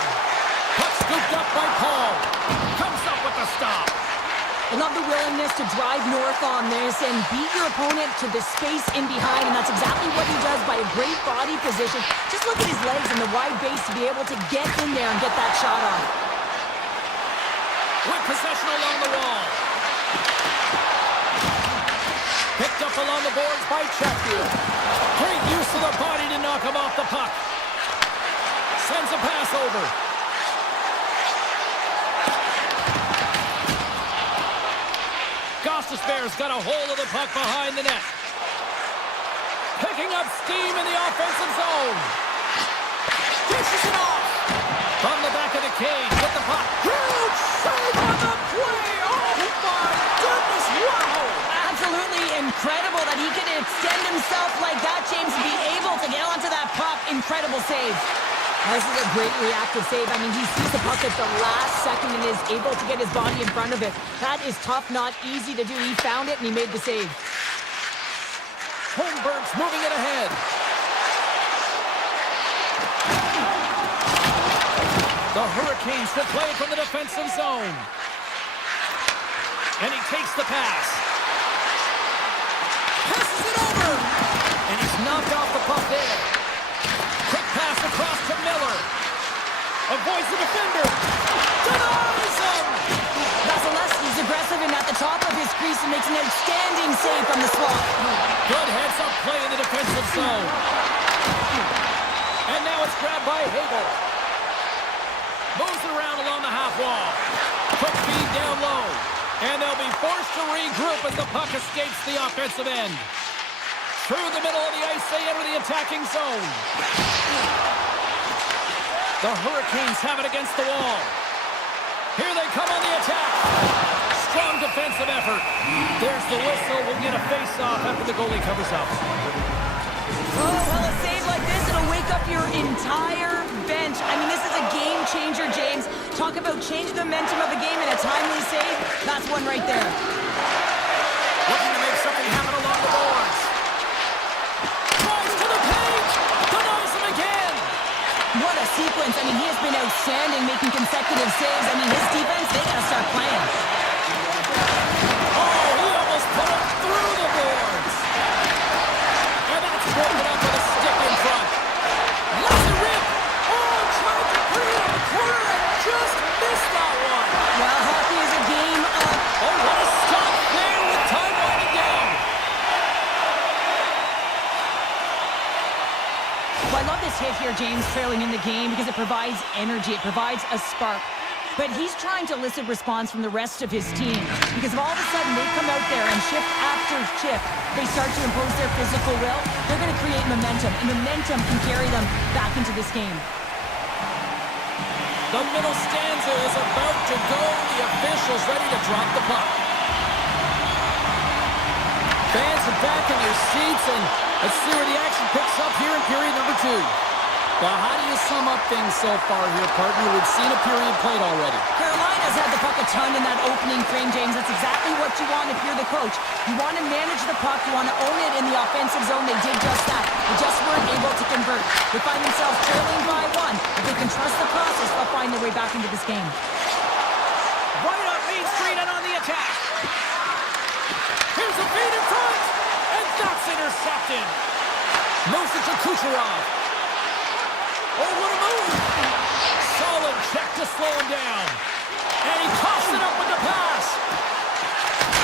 Puck scooped up by Paul. Comes up with the stop. I love the willingness to drive north on this and beat your opponent to the space in behind, and that's exactly what he does by a great body position. Just look at his legs and the wide base to be able to get in there and get that shot off. With possession along the wall. Picked up along the boards by Chatfield. Great use of the body to knock him off the puck. Sends a pass over. Gostisbehere's got a hold of the puck behind the net. Picking up steam in the offensive zone. Dishes it off. From the back of the cage with the puck. Huge save on the play. Oh my goodness, wow. Absolutely incredible that he could extend himself like that, James, and be able to get onto that puck. Incredible save. This is a great reactive save. I mean, he sees the puck at the last second and is able to get his body in front of it. That is tough, not easy to do. He found it and he made the save. Holmberg's moving it ahead. The Hurricanes will play from the defensive zone. And he takes the pass. Passes it over. And he's knocked off the puck there. Quick pass across to Miller. Avoids the defender. Denies him. Vasilevsky's aggressive and at the top of his crease and makes an outstanding save from the slot. Good heads-up play in the defensive zone. And now it's grabbed by Hagel. Moves it around along the half wall. Quick feed down low. And they'll be forced to regroup as the puck escapes the offensive end. Through the middle of the ice, they enter the attacking zone. The Hurricanes have it against the wall. Here they come on the attack. Strong defensive effort. There's the whistle. We'll get a face-off after the goalie covers up. Oh, well, a save like this, it'll wake up your entire bench. I mean, this is a game changer, James. Talk about change the momentum of the game in a timely save. That's one right there. Looking to make something happen along the boards. Tries to the cage. Denies him again. What a sequence. I mean, he has been outstanding making consecutive saves. I mean, his defense, they got to start playing. Oh, he almost put him through the boards. And that's broken up with a stick in front. Lets it rip. Oh, tried to put it in the corner and just missed that one. Well, hockey is a game of... Oh, what a stop there with time winding down. Well, I love this hit here, James, trailing in the game because it provides energy. It provides a spark. but he's trying to elicit response from the rest of his team. Because if all of a sudden they come out there and shift after shift, they start to impose their physical will, they're going to create momentum, and momentum can carry them back into this game. The middle stanza is about to go. The officials ready to drop the puck. Fans are back in their seats, and let's see where the action picks up here in period number 2. Well, how do you sum up things so far here, partner? We've seen a period played already. Carolina's had the puck a ton in that opening frame, James. That's exactly what you want if you're the coach. You want to manage the puck. You want to own it in the offensive zone. They did just that. They just weren't able to convert. They find themselves trailing by 1. If they can trust the process, they'll find their way back into this game. Right up Main Street and on the attack. Here's a feed in front, and that's intercepted. Moves it to Kucherov. Oh, what a move! Solid check to slow him down. And he coughs it up with the pass.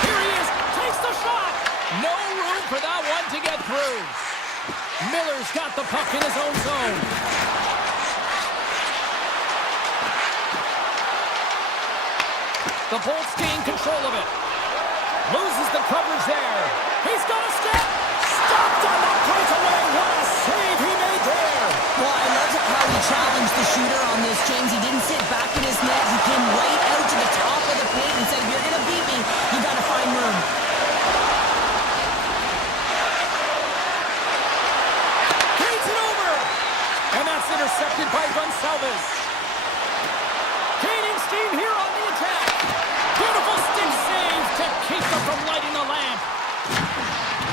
Here he is, takes the shot. No room for that one to get through. Miller's got the puck in his own zone. The Bolts gain control of it. Loses the coverage there. He's got a step. Stopped on the breakaway. What a save he made there. Well, I love how he challenged the shooter on this, James. He didn't sit back in his net. He came right out to the top of the paint and said, if you're going to beat me, you got to find room. Feeds it over. And that's intercepted by Gonsalves. Gaining steam here on the attack. Beautiful stick save to keep them from lighting the lamp.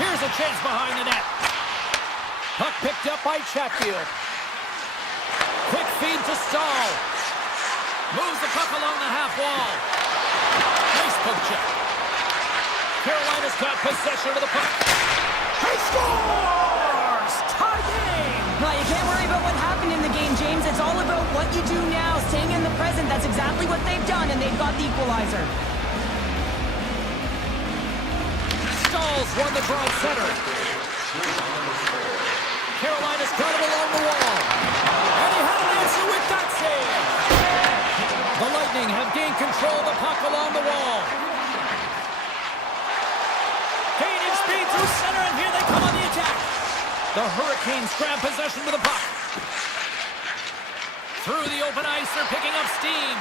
Here's a chance behind the net. Puck picked up by Chatfield. Quick feed to Stahl. Moves the puck along the half wall. Nice poke check. Carolina's got possession of the puck. He scores! Tie game! Well, you can't worry about what happened in the game, James. It's all about what you do now, staying in the present. That's exactly what they've done, and they've got the equalizer. Stahl's won the draw center. Carolina's got him along the wall. And he had an answer with that save. The Lightning have gained control of the puck along the wall. Gaining speed through center, and here they come on the attack. The Hurricanes grab possession with the puck. Through the open ice, they're picking up steam.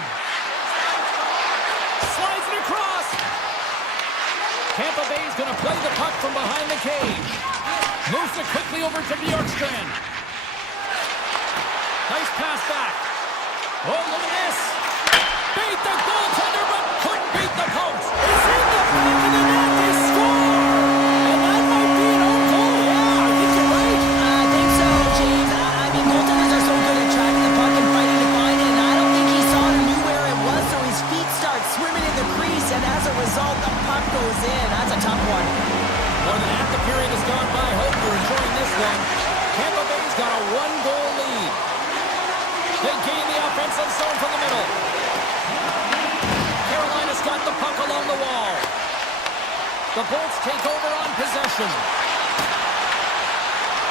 Slides it across. Tampa Bay's going to play the puck from behind the cage. Moves it quickly over to Bjorkstrand. Nice pass back. Oh, look at this. Beat the goaltender, but couldn't beat the post. It's in the back of the net. They score. And that might be an own goal. Yeah, I think you're right. I think so, James. I mean, goaltenders are so good at tracking the puck and fighting to find it, and I don't think he saw or knew where it was, so his feet start swimming in the crease, and as a result, the puck goes in. That's a tough one. More than half the period has gone by. Hope you're enjoying this one. Tampa Bay's got a 1-goal lead. They gain the offensive zone from the middle. Carolina's got the puck along the wall. The Bolts take over on possession.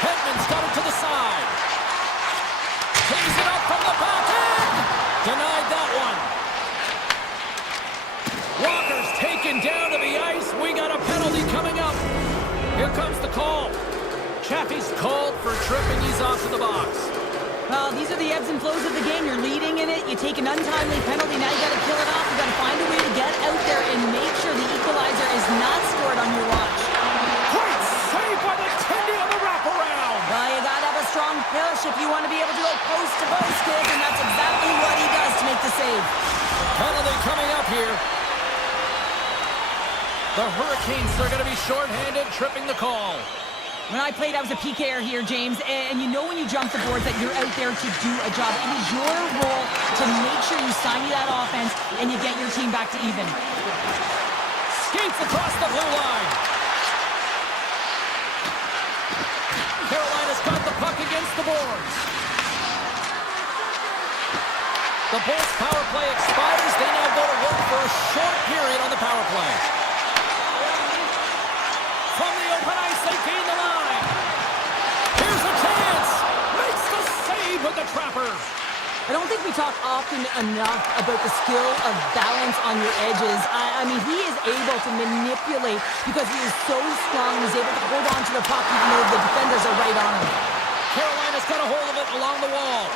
Hedman's got it to the side. Tees it up from the back end. Denied that one. Walker's taken down to the ice. We got a penalty coming up. Here comes the call. Chaffee's called for tripping. He's off to the box. Well, these are the ebbs and flows of the game. You're leading in it. You take an untimely penalty. Now you got to kill it off. You got to find a way to get out there and make sure the equalizer is not scored on your watch. Great save by the Tendy on the wraparound. Well, you got to have a strong push if you want to be able to go post to post, kid, and that's exactly what he does to make the save. Penalty coming up here. The Hurricanes are going to be shorthanded, tripping the call. When I played, I was a PKer here, James, and you know when you jump the boards that you're out there to do a job. It is your role to make sure you stymie that offense and you get your team back to even. Skates across the blue line. Carolina's got the puck against the boards. The Bolts power play expires. They now go to work for a short period on the power play. From the open ice, they gain the line. Here's a chance. Makes the save with the Trapper. I don't think we talk often enough about the skill of balance on your edges. I mean, he is able to manipulate because he is so strong and he's able to hold on to the puck even though the defenders are right on him. Carolina's got a hold of it along the wall.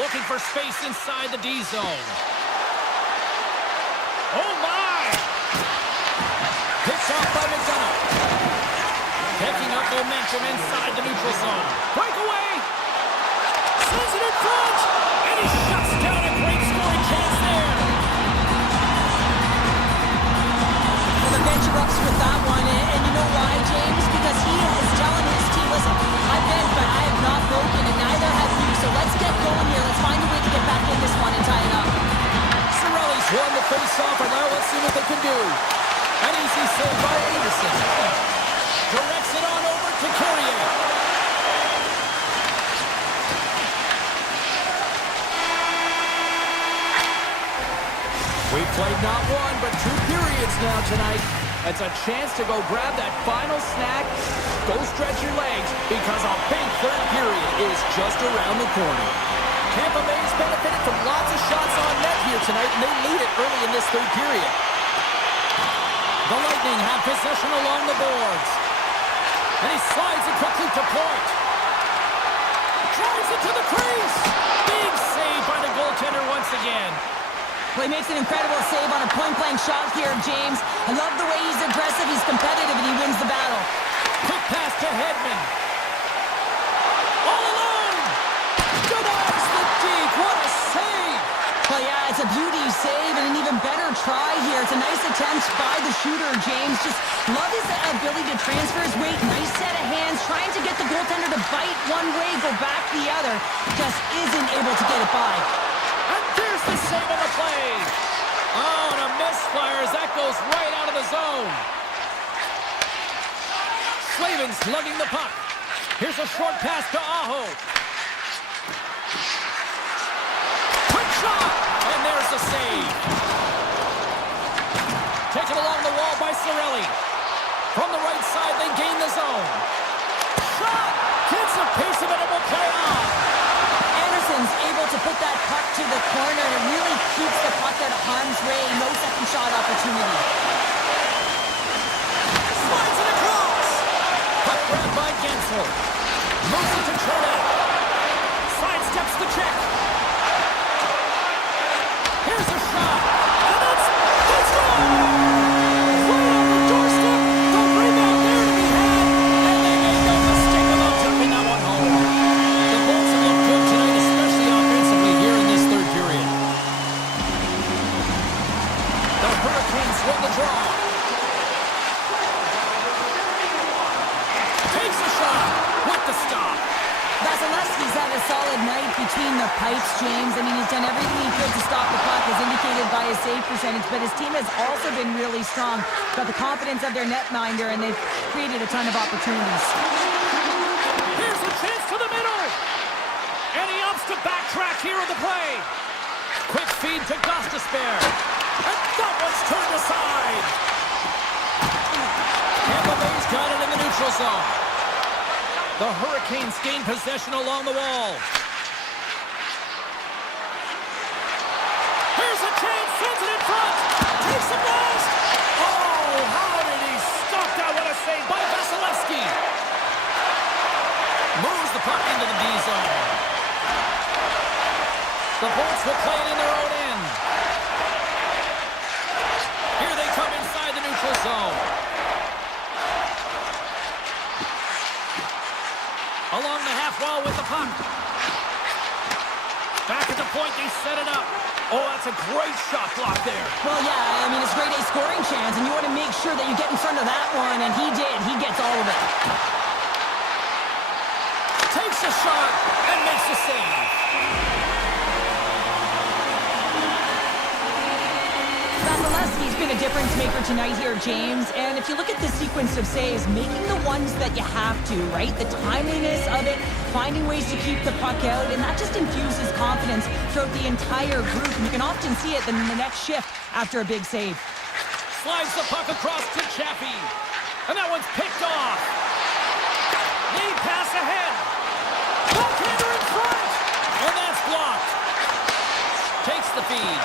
Looking for space inside the D zone. Oh, my! Picked off by McDonough. Picking up momentum inside the neutral zone. Breakaway! Sends it in front! And he shuts down a great scoring chance there. Well, the bench erupts with that one, and you know why, James? Because he is telling his team, listen, I've been, but I have not broken, and neither have you, so let's get going here. Let's find a way to get back in this one and tie it up. Cirelli's won the face-off, and now let's see what they can do. An easy save by Anderson. Directs it on over to Carrier. We've played not one, but 2 periods now tonight. It's a chance to go grab that final snack. Go stretch your legs, because a big third period is just around the corner. Tampa Bay's benefited from lots of shots on net here tonight, and they lead it early in this third period. The Lightning have possession along the boards. And he slides it quickly to point. Drives it to the crease. Big save by the goaltender once again. Well, he makes an incredible save on a point-blank shot here, James. I love the way he's aggressive, he's competitive, and he wins the battle. Quick pass to Hedman. All alone. Denies the deke. What a save. Well, yeah, it's a beauty save and an even better try here. It's a nice attempt by the shooter, James. Just love his ability to transfer his weight. Nice set of hands, trying to get the goaltender to bite one way, go back the other. Just isn't able to get it by. And there's the save on the play. Oh, and a misfire as that goes right out of the zone. Slavin's lugging the puck. Here's a short pass to Aho. Quick shot! And there's the save. Taken along the wall by Cirelli. From the right side, they gain the zone. Shot! Gets a piece of it and will play on. Anderson's able to put that puck to the corner, and it really keeps the puck out of harm's way. No second shot opportunity. Slides it across. Puck grabbed by Gensel. Moves it to Cholet. Sidesteps the check. Here's a shot. And that's wrong. Right on the doorstep. The rebound there to be had. And they made no mistake about tucking that one home. The Bolts have looked good tonight, especially offensively here in this third period. The Hurricanes win the draw. Takes a shot with the stop. Vasilevsky's had a solid night between the pipes, James. I mean, he's done everything he could to stop the puck, as indicated by his save percentage, but his team has also been really strong. Got the confidence of their netminder, and they've created a ton of opportunities. Here's a chance to the middle. And he opts to backtrack here on the play. Quick feed to Gostisbehere. And that one's turned aside. Tampa Bay's got it in the neutral zone. The Hurricanes gain possession along the wall. Here's a chance, sends it in front. Takes the blast. Oh, how did he stop that? What a save by Vasilevsky. Moves the puck into the D zone. The Bolts will play it in their own end. Here they come inside the neutral zone. Along the half wall with the puck. Back at the point, they set it up. Oh, that's a great shot block there. Well, yeah, I mean, it's grade A scoring chance, and you want to make sure that you get in front of that one, and he did. He gets all of it. Takes a shot and makes a save. Vasilevsky's been a difference maker tonight here, James. And if you look at this sequence of saves, making the ones that you have to, right? The timeliness of it, finding ways to keep the puck out, and that just infuses confidence throughout the entire group. And you can often see it in the next shift after a big save. Slides the puck across to Chappie. And that one's picked off. Lead pass ahead. Puckhander in front. And that's blocked. speed.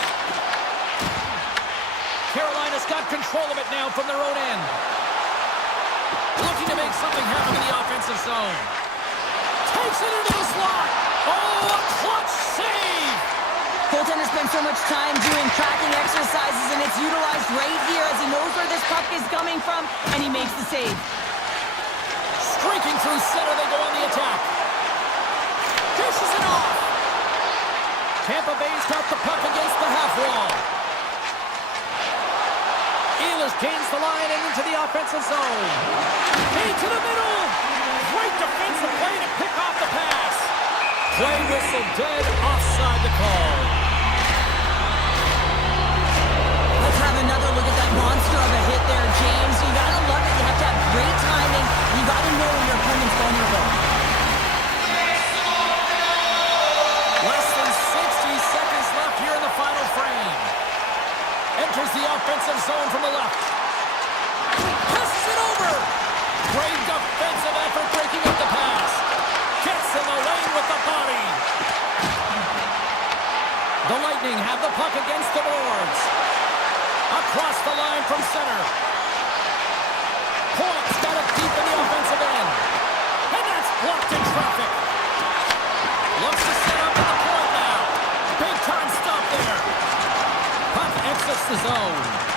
Carolina's got control of it now from their own end. Looking to make something happen in the offensive zone. Takes it into the slot. Oh, a clutch save! Goaltender spends so much time doing tracking exercises, and it's utilized right here as he knows where this puck is coming from, and he makes the save. Streaking through center, they go on the attack. Dishes it off. Tampa Bay's got the puck against the half wall. Ehlers gains the line and into the offensive zone. Hey, to the middle. Great defensive play to pick off the pass. Play whistle dead, offside the call. Let's have another look at that monster of a hit there, James. You gotta love it. You have to have great timing. You gotta know when your opponent's vulnerable. Less than 60 seconds left here in the final frame. Enters the offensive zone from the left. Passes it over. Great defensive effort breaking up the pass. Gets in the lane with the body. The Lightning have the puck against the boards. Across the line from center. Points got it deep in the offensive end. And that's blocked in traffic. Looks to set up at the point now. Big time stop there. Puck exits the zone.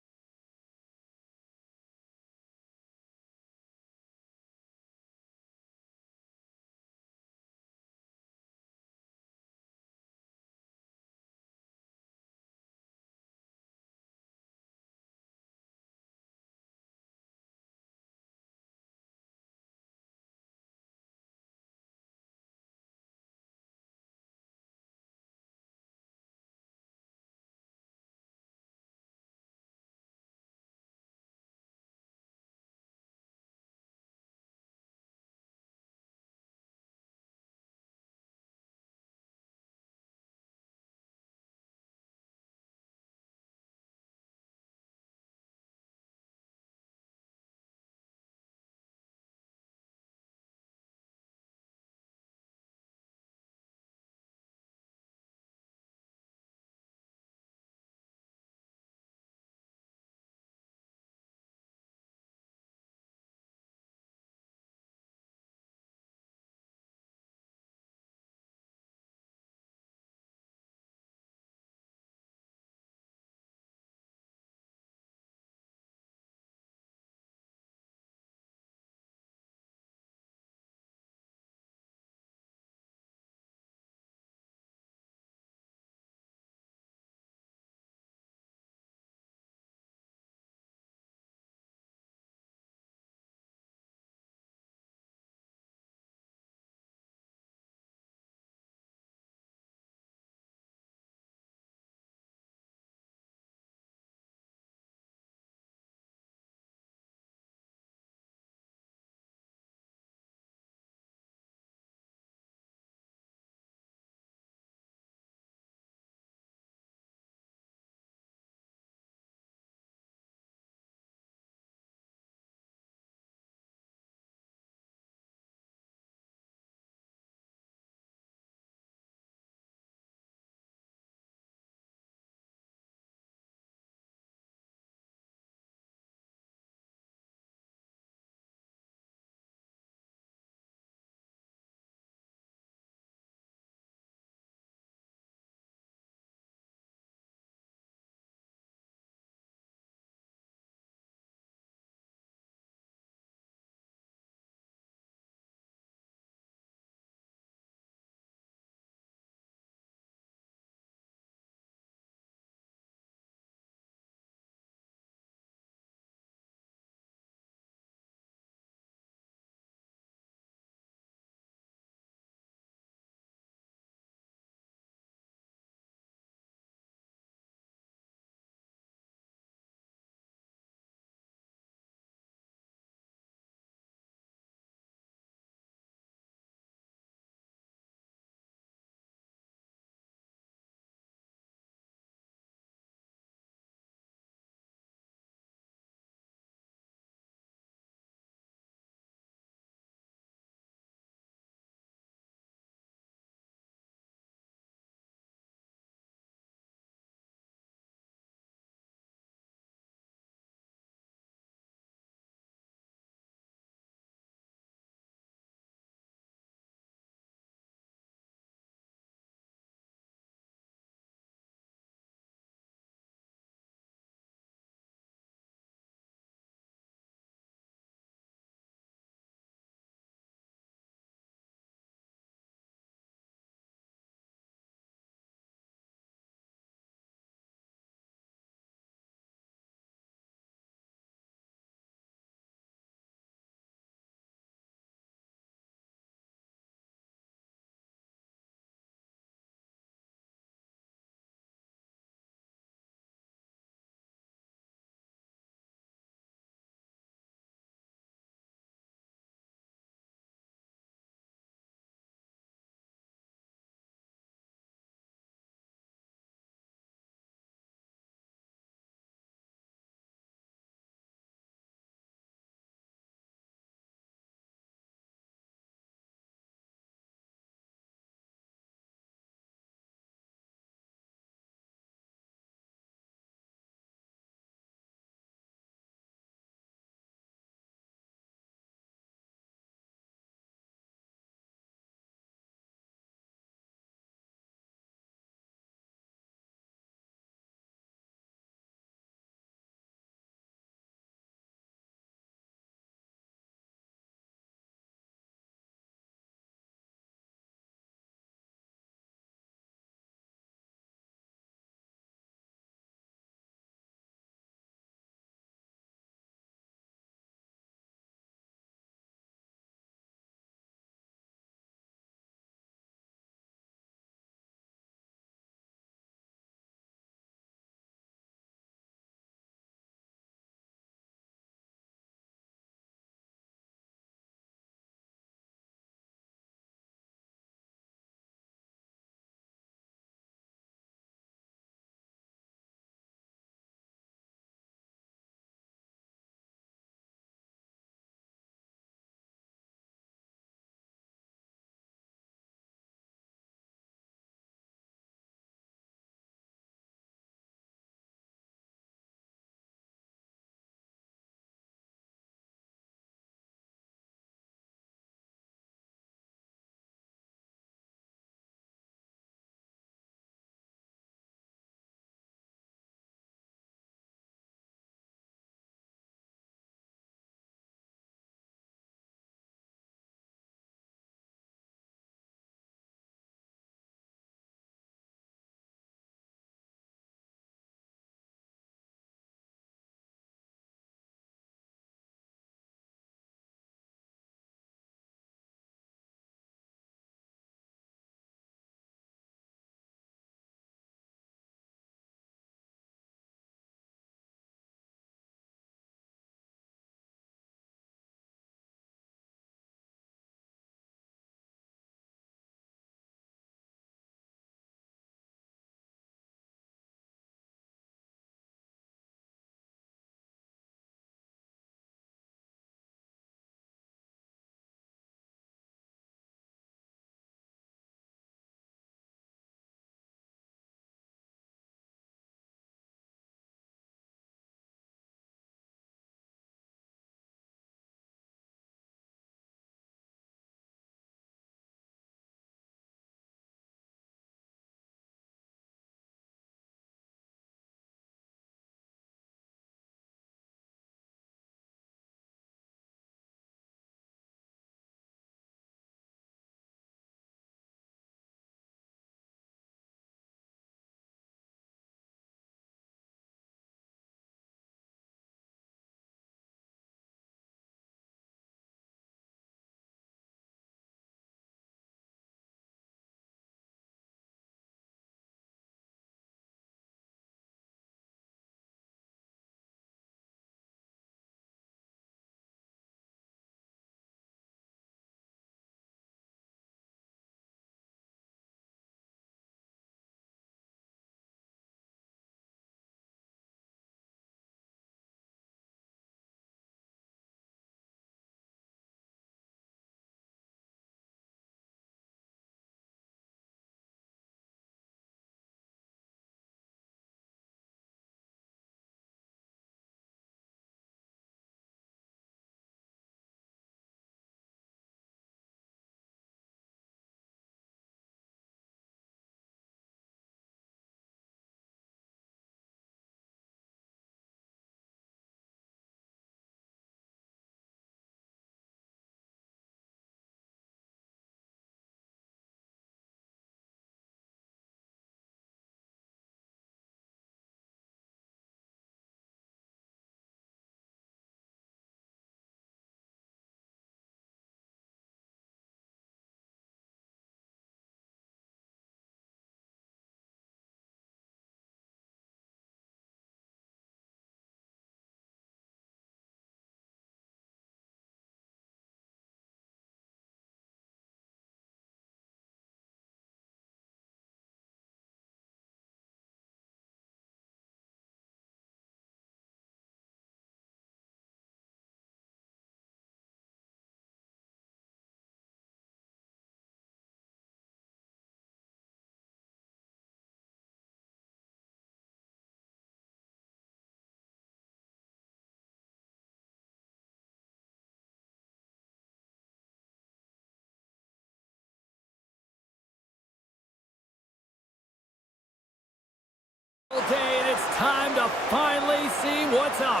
day, and it's time to finally see what's up.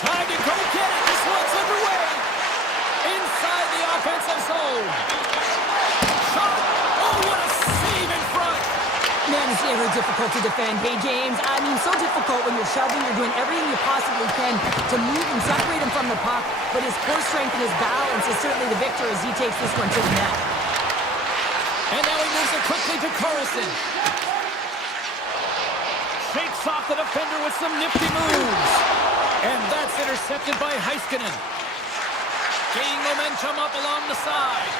Time to go get it. This one's underway. Inside the offensive zone. Shot. Oh, what a save in front. Man, it's ever difficult to defend. Hey, James, I mean, so difficult when you're shoving. You're doing everything you possibly can to move and separate him from the puck. But his core strength and his balance is certainly the victor as he takes this one to the net. And now he moves it quickly to Carlson. Shakes off the defender with some nifty moves. And that's intercepted by Heiskanen. Gaining momentum up along the side.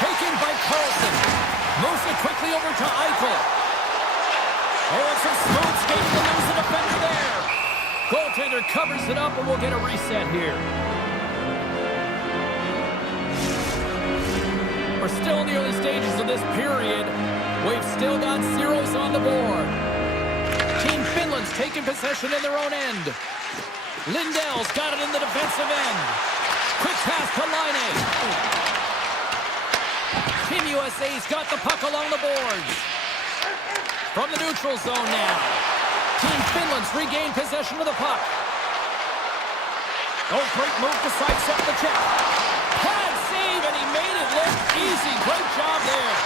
Taken by Carlson. Moves it quickly over to Eichel. Oh, it's a smooth skate to lose the defender there. Goaltender covers it up, and we'll get a reset here. We're still in the early stages of this period. We've still got zeros on the board. Team Finland's taking possession in their own end. Lindell's got it in the defensive end. Quick pass to Laine. Team USA's got the puck along the boards. From the neutral zone now. Team Finland's regained possession of the puck. Oh, great move to sidestep the check. Pad save, and he made it look easy. Great job there.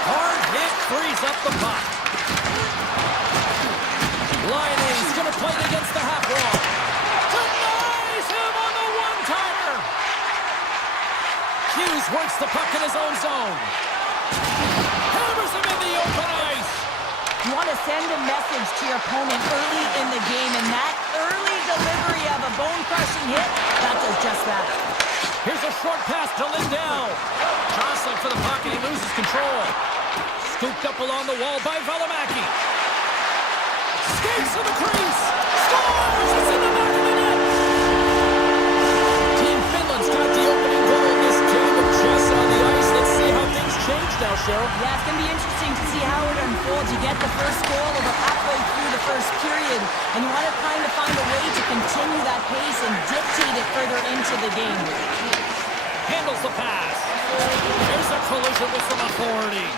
Hard hit frees up the puck. Laine's going to play it against the half wall. Denies him on the one-timer. Hughes works the puck in his own zone. Hammers him in the open ice. You want to send a message to your opponent early in the game, and that early delivery of a bone-crushing hit, that does just that. Here's a short pass to Lindell. Jostling for the puck, and he loses control. Scooped up along the wall by Valimaki. Skates to the crease. Scores! It's in the back of the net. Team Finland's got the opening goal in this game with Jess on the ice. Let's see how things change now, Cheryl. Yeah, it's going to be interesting to see how it unfolds. You get the first goal about halfway through the first period, and you want to kind of find a way to continue that pace and dictate it further into the game. Handles the pass. There's a collision with some authority.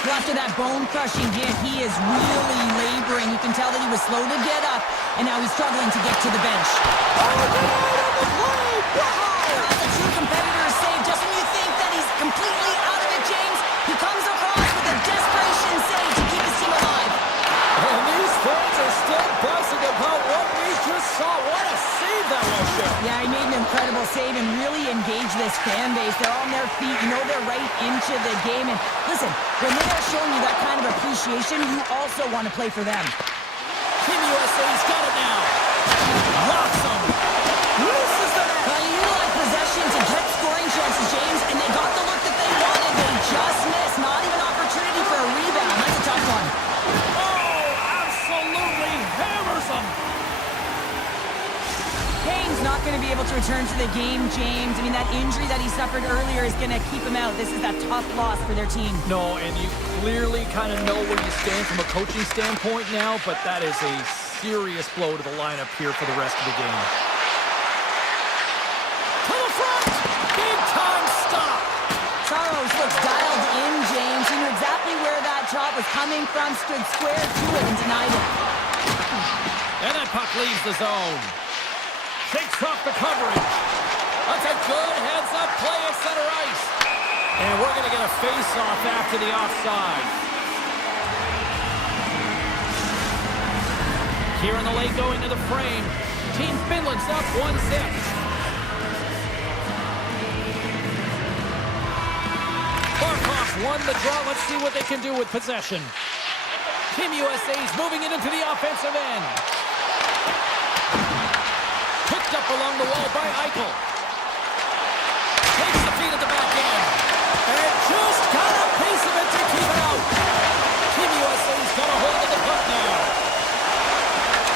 Well, after that bone-crushing hit, he is really laboring. You can tell that he was slow to get up, and now he's struggling to get to the bench. Oh, get out of the play! Wow! That's a true competitor's save. Just when you think that he's completely out of it, James, he comes across with a desperation save to keep his team alive. And these fans are still buzzing about what we just saw. What a save that was, Cheryl. Yeah, he made an incredible save and really engaged this fan base. They're on their feet. You know they're right into the game. And listen, when they are showing you that kind of appreciation, you also want to play for them. Team USA's got it now. Locks him. Loses the net. You like possession to get scoring chances, James, and they got the look that they wanted. They just missed. Not even opportunity for a rebound. That's a tough one. Oh, absolutely hammers him. Kane's not going to be able to return to the game, James. I mean, that injury that he suffered earlier is going to keep him out. This is that tough loss for their team. No, and you clearly kind of know where you stand from a coaching standpoint now, but that is a serious blow to the lineup here for the rest of the game. To the front! Big time stop! Saros looks dialed in, James. He knew exactly where that shot was coming from, stood square to it, and denied it. And that puck leaves the zone. Shakes off the coverage. That's a good heads-up play at center ice. And we're going to get a face-off after the offside. Here in the late going to the frame. Team Finland's up 1-6. Barkov won the draw. Let's see what they can do with possession. Team USA's moving it into the offensive end. Picked up along the wall by Eichel. Takes the feed at the back end. And just got a piece of it to keep it out. Team USA's got a hold of the puck now.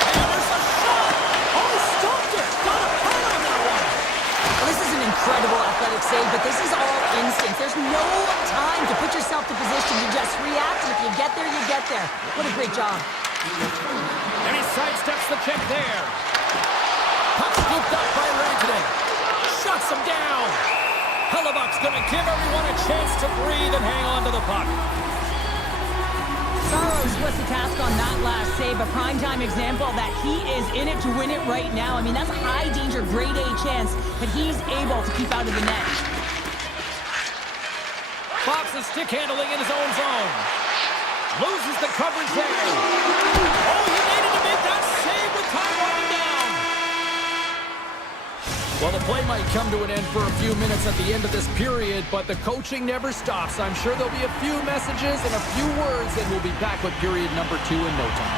And there's a shot. Oh, he stopped it. Got a punt on that one. Well, this is an incredible athletic save, but this is all instinct. There's no time to put yourself to position. You just react, and if you get there, you get there. What a great job. And he sidesteps the check there. Puck scooped up by Rantanen. Shuts him down. Hellebuck's going to give everyone a chance to breathe and hang on to the puck. Saros was the task on that last save, a primetime example that he is in it to win it right now. I mean, that's a high-danger, grade-A chance that he's able to keep out of the net. Fox is stick handling in his own zone. Loses the coverage there. Oh, he needed to make that save with time running down. Well, the play might come to an end for a few minutes at the end of this period, but the coaching never stops. I'm sure there'll be a few messages and a few words, and we'll be back with period number 2 in no time.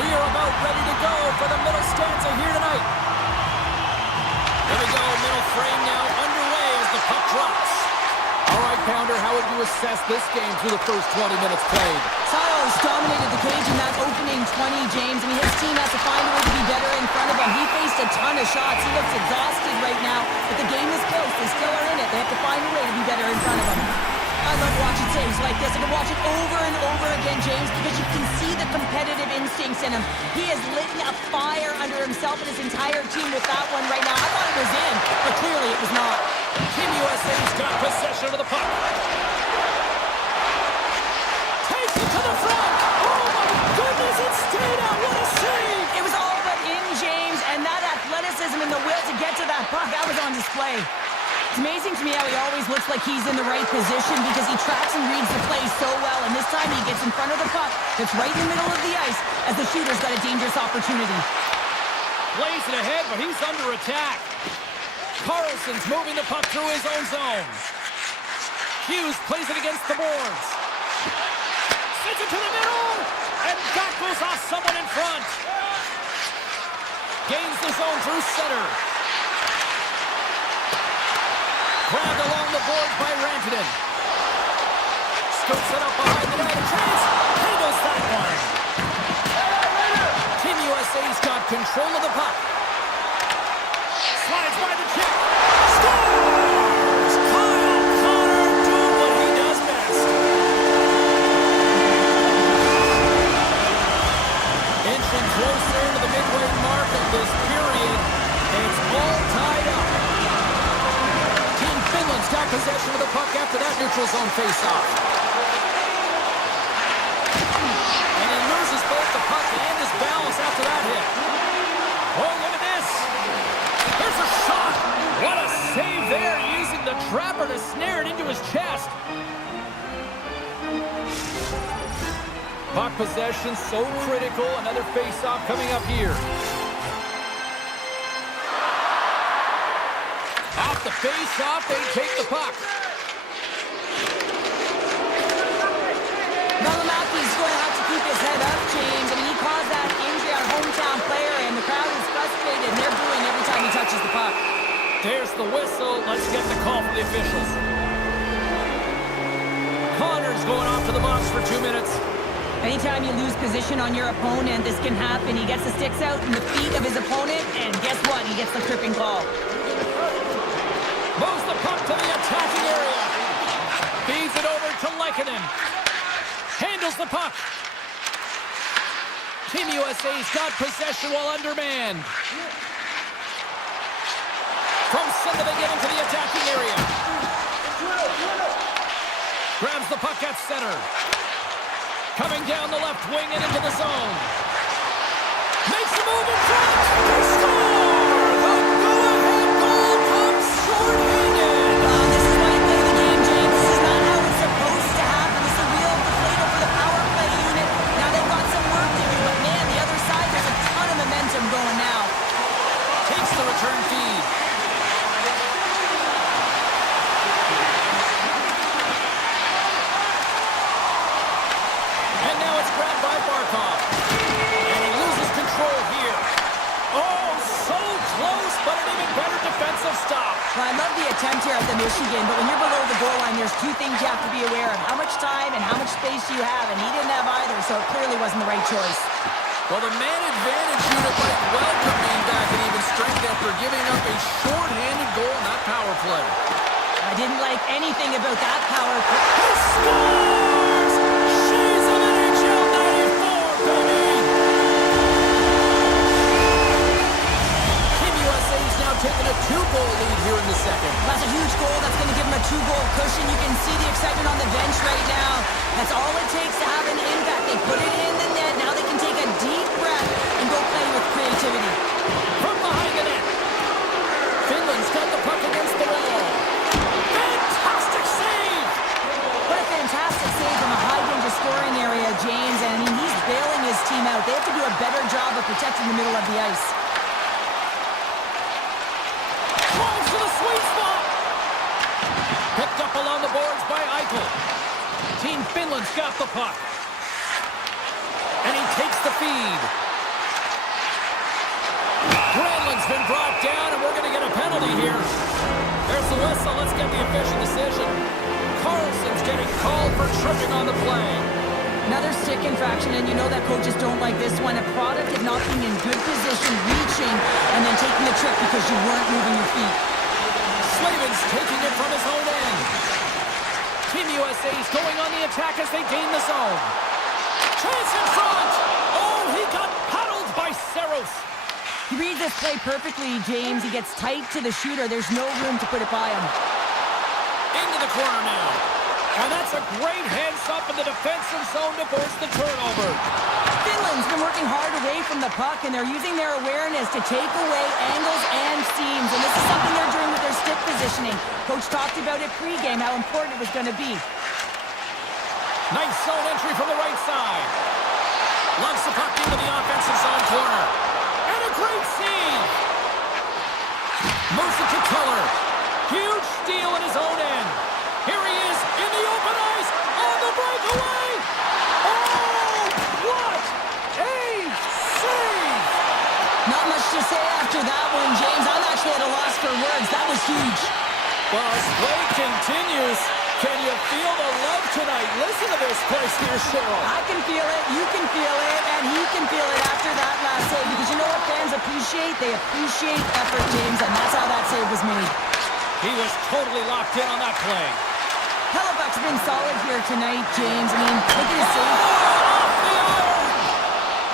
We are about ready to go for the middle stanza here tonight. Here we go, middle frame now underway as the puck drops. All right, Pounder, how would you assess this game through the first 20 minutes played? Saros dominated the cage in that opening 20, James. I mean, his team has to find a way to be better in front of him. He faced a ton of shots. He looks exhausted right now, but the game is close. They still are in it. They have to find a way to be better in front of him. I love watching saves like this. I can watch it over and over again, James, because you can see the competitive instincts in him. He is lit a fire under himself and his entire team with that one right now. I thought it was in, but clearly it was not. Team USA's got possession of the puck. Takes it to the front. Oh, my goodness, it stayed out. What a save. It was all but in, James, and that athleticism and the will to get to that puck, that was on display. It's amazing to me how he always looks like he's in the right position because he tracks and reads the play so well, and this time he gets in front of the puck that's right in the middle of the ice as the shooter's got a dangerous opportunity. Plays it ahead, but he's under attack. Carlson's moving the puck through his own zone. Hughes plays it against the boards. Sends it to the middle, and that goes off someone in front. Gains the zone through center. Grabbed along the boards by Rantanen. Scoops it up behind the net. Chance handles that one. Team USA's got control of the puck. Slides by the chip. Scores! Kyle Connor doing what he does best. Inching closer to the midway mark of this period. It's all tied up. Team Finland's got possession of the puck after that neutral zone face-off. And he loses both the puck and his balance after that hit. Oh, look at this. There's a shot. What a save there, using the trapper to snare it into his chest. Puck possession so critical. Another face-off coming up here. Off the face-off, they take the puck. He's going to have to keep his head up, James. I mean, he caused that injury, our hometown player, and the crowd is frustrated, and they're booing every time he touches the puck. There's the whistle. Let's get the call from the officials. Connor's going off to the box for 2 minutes. Anytime you lose position on your opponent, this can happen. He gets the sticks out in the feet of his opponent, and guess what? He gets the tripping call. Moves the puck to the attacking area. Feeds it over to Lehkonen. Handles the puck. Team USA's got possession while undermanned. From center they get into the attacking area. Grabs the puck at center. Coming down the left wing and into the zone. Makes the move in front. They score! The go-ahead goal comes short-handed. This is why you play the game, James. This is not how it's supposed to happen. It's a real deflator for the power play unit. Now they've got some work to do, but man, the other side, there's a ton of momentum going now. Takes the return feed. And now it's grabbed by Barkov. And he loses control here. Oh, so close, but an even better defensive stop. Well, I love the attempt here at the Michigan, but when you're below the goal line, there's two things you have to be aware of. How much time and how much space do you have? And he didn't have either, so it clearly wasn't the right choice. Well, the man advantage unit might welcome being back at even strength after giving up a short-handed goal in that power play. I didn't like anything about that power play. He scores! She's an NHL 94, baby! Team USA is now taking a 2-goal lead here in the second. That's a huge goal. That's going to give him a 2-goal cushion. You can see the excitement on the bench right now. That's all it takes to have an impact. They do a better job of protecting the middle of the ice. Drives to the sweet spot. Picked up along the boards by Eichel. Team Finland's got the puck. And he takes the feed. Granlund's been brought down, and we're going to get a penalty here. There's the whistle. Let's get the official decision. Carlson's getting called for tripping on the play. Another stick infraction, and you know that coaches don't like this one. A product of not being in good position, reaching, and then taking the trick because you weren't moving your feet. Slavin's taking it from his own end. Team USA's going on the attack as they gain the zone. Chance in front! Oh, he got paddled by Saros. He reads this play perfectly, James. He gets tight to the shooter. There's no room to put it by him. Into the corner now. And that's a great heads-up in the defensive zone to force the turnover. Finland's been working hard away from the puck, and they're using their awareness to take away angles and seams. And this is something they're doing with their stick positioning. Coach talked about it pregame, how important it was going to be. Nice zone entry from the right side. Lugs the puck into the offensive zone corner. And a great save. Moves it to Keller. Huge steal at his own end. Here he is in the open ice on the breakaway. Oh, what a save! Not much to say after that one, James. I'm actually at a loss for words. That was huge. Well, as play continues, can you feel the love tonight? Listen to this place here, Cheryl. I can feel it, you can feel it, and he can feel it after that last save. Because you know what fans appreciate? They appreciate effort, James, and that's how that save was made. He was totally locked in on that play. Hellebuck's been solid here tonight, James. I mean, look at his save.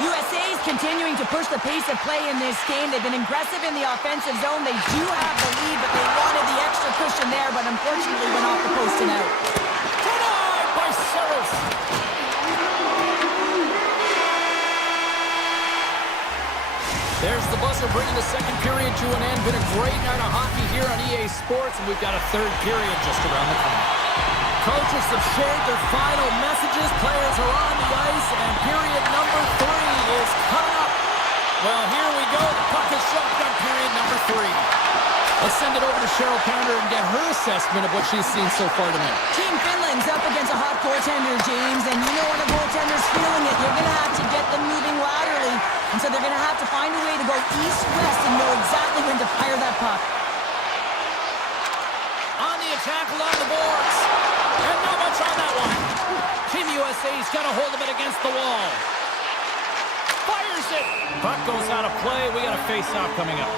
USA's continuing to push the pace of play in this game. They've been aggressive in the offensive zone. They do have the lead, but they wanted the extra cushion there, but unfortunately went off the post and out. Denied by Saros. There's the buzzer bringing the second period to an end. Been a great night of hockey here on EA Sports, and we've got a third period just around the corner. Coaches have shared their final messages. Players are on the ice, and period number 3 is coming up. Well, here we go. The puck is shotgun period number 3. Let's send it over to Cheryl Pounder and get her assessment of what she's seen so far tonight. Team Finland's up against a hot goaltender, James, and you know when a goaltender's feeling it, you're going to have to get them moving laterally, and so they're going to have to find a way to go east-west and know exactly when to fire that puck. On the attack along the boards. And not much on that one. Team USA's got a hold of it against the wall. Fires it. Puck goes out of play. We got a face-off coming up.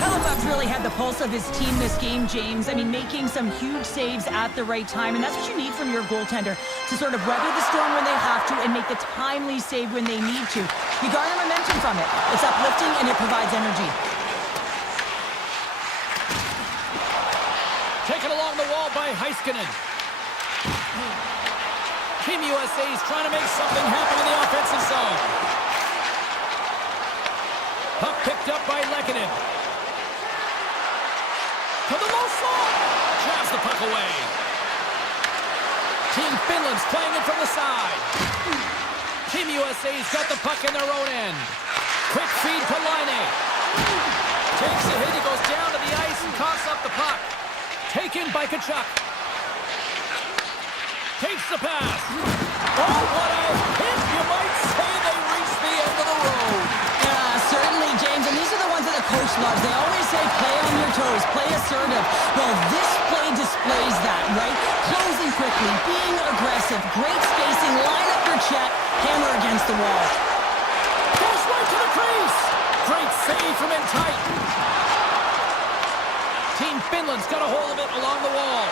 Hellebuck's really had the pulse of his team this game, James. I mean, making some huge saves at the right time, and that's what you need from your goaltender, to sort of weather the storm when they have to and make the timely save when they need to. You garner momentum from it. It's uplifting and it provides energy. Taken along the wall by Heiskanen. Team USA's trying to make something happen in the offensive zone. Puck picked up by Lehkonen. To the low slot. Jabs the puck away. Team Finland's playing it from the side. Team USA's got the puck in their own end. Quick feed to Laine. Takes a hit. He goes down to the ice and coughs up the puck. Taken by Kachuk. Takes the pass. Oh, what a hit! You might say they reached the end of the road. Certainly, James, and these are the ones that the coach loves. They always say, play on your toes, play assertive. Well, this play displays that, right? Closing quickly, being aggressive, great spacing, line up your check, hammer against the wall. Goes right to the crease. Great save from in tight. Team Finland's got a hold of it along the wall.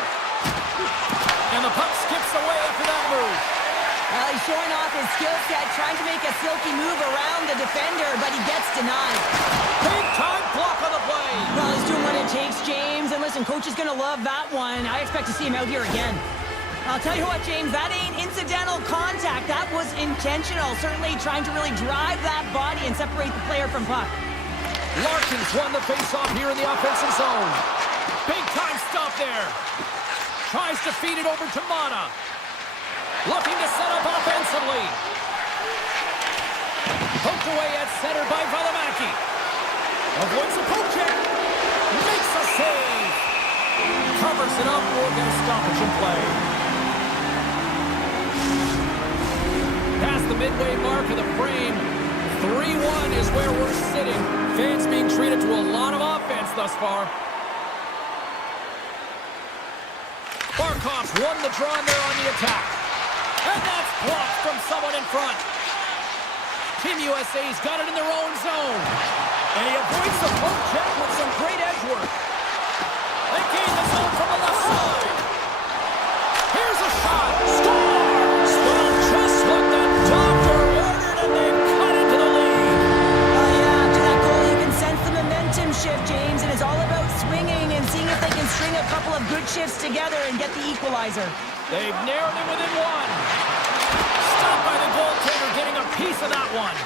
And the puck skips away after that move. Well, he's showing off his skill set, trying to make a silky move around the defender, but he gets denied. Big time block on the play. Well, he's doing what it takes, James. And listen, coach is going to love that one. I expect to see him out here again. I'll tell you what, James, that ain't incidental contact. That was intentional. Certainly trying to really drive that body and separate the player from puck. Larkin's won the faceoff here in the offensive zone. Big time stop there. Tries to feed it over to Mana. Looking to set up offensively. Poked away at center by Valimaki. Avoids a poke check. Makes a save. Covers it up. We'll get a stoppage in play. Past the midway mark of the frame. 3-1 is where we're sitting. Fans being treated to a lot of offense thus far. Barkov's won the draw and they're on the attack. And that's blocked from someone in front. Team USA's got it in their own zone. And he avoids the poke check with some great edge work. They gain the zone from the left side. Here's a shot. Scores! Well, just what the doctor ordered, and they've cut into the lead. Oh, yeah, after that goal, you can sense the momentum shift, James, and it's all about swinging and seeing if they can string a couple of good shifts together and get the equalizer. They've narrowed it within one. Stopped by the goaltender, getting a piece of that one.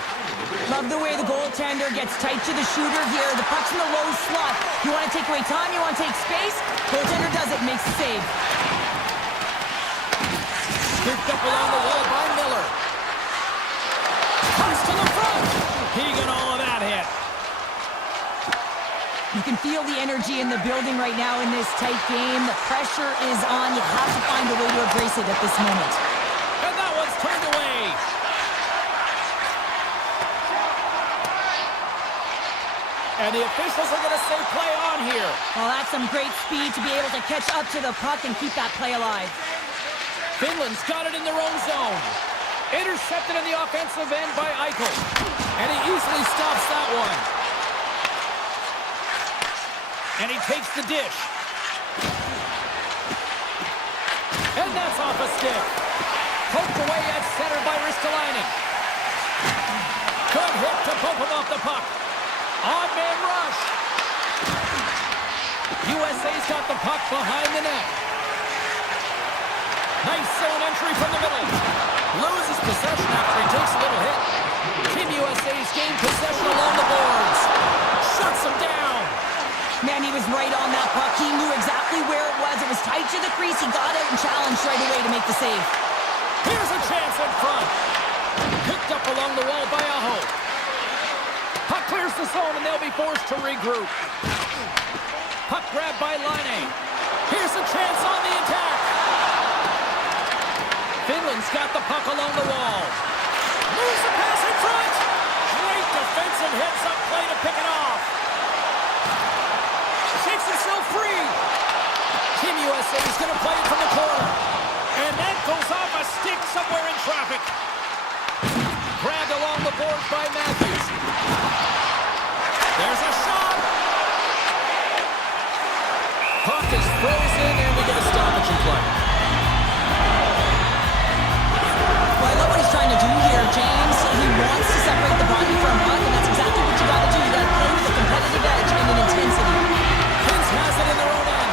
Love the way the goaltender gets tight to the shooter here. The puck's in the low slot. You want to take away time, you want to take space. Goaltender does it, makes the save. Scooped up along the wall by Miller. Comes to the front. He got all of that hit. You can feel the energy in the building right now in this tight game. The pressure is on. You have to find a way to embrace it at this moment. And that one's turned away. And the officials are going to say play on here. Well, that's some great speed to be able to catch up to the puck and keep that play alive. Finland's got it in their own zone. Intercepted in the offensive end by Eichel. And he easily stops that one. And he takes the dish. And that's off a stick. Poked away at center by Ristolainen. Good hit to poke him off the puck. Odd man rush. USA's got the puck behind the net. Nice zone entry from the middle. Loses possession after he takes a little hit. Team USA's gained possession along the boards. Shuts him down. Man, he was right on that puck. He knew exactly where it was. It was tight to the crease. He got out and challenged right away to make the save. Here's a chance in front. Picked up along the wall by Aho. Puck clears the zone and they'll be forced to regroup. Puck grabbed by Laine. Here's a chance on the attack. Finland's got the puck along the wall. Moves the pass in front. Great defensive hits up play to pick it off. Shakes himself free. Team USA is going to play it from the corner. And that goes off a stick somewhere in traffic. Grabbed along the boards by Matthews. There's a shot. Puck is frozen and we get a stoppage in play. Well, I love what he's trying to do here, James. He wants to separate the body from puck, and that's exactly what you got to do. You got to play with a competitive edge and an intensity. Kings has it in their own end.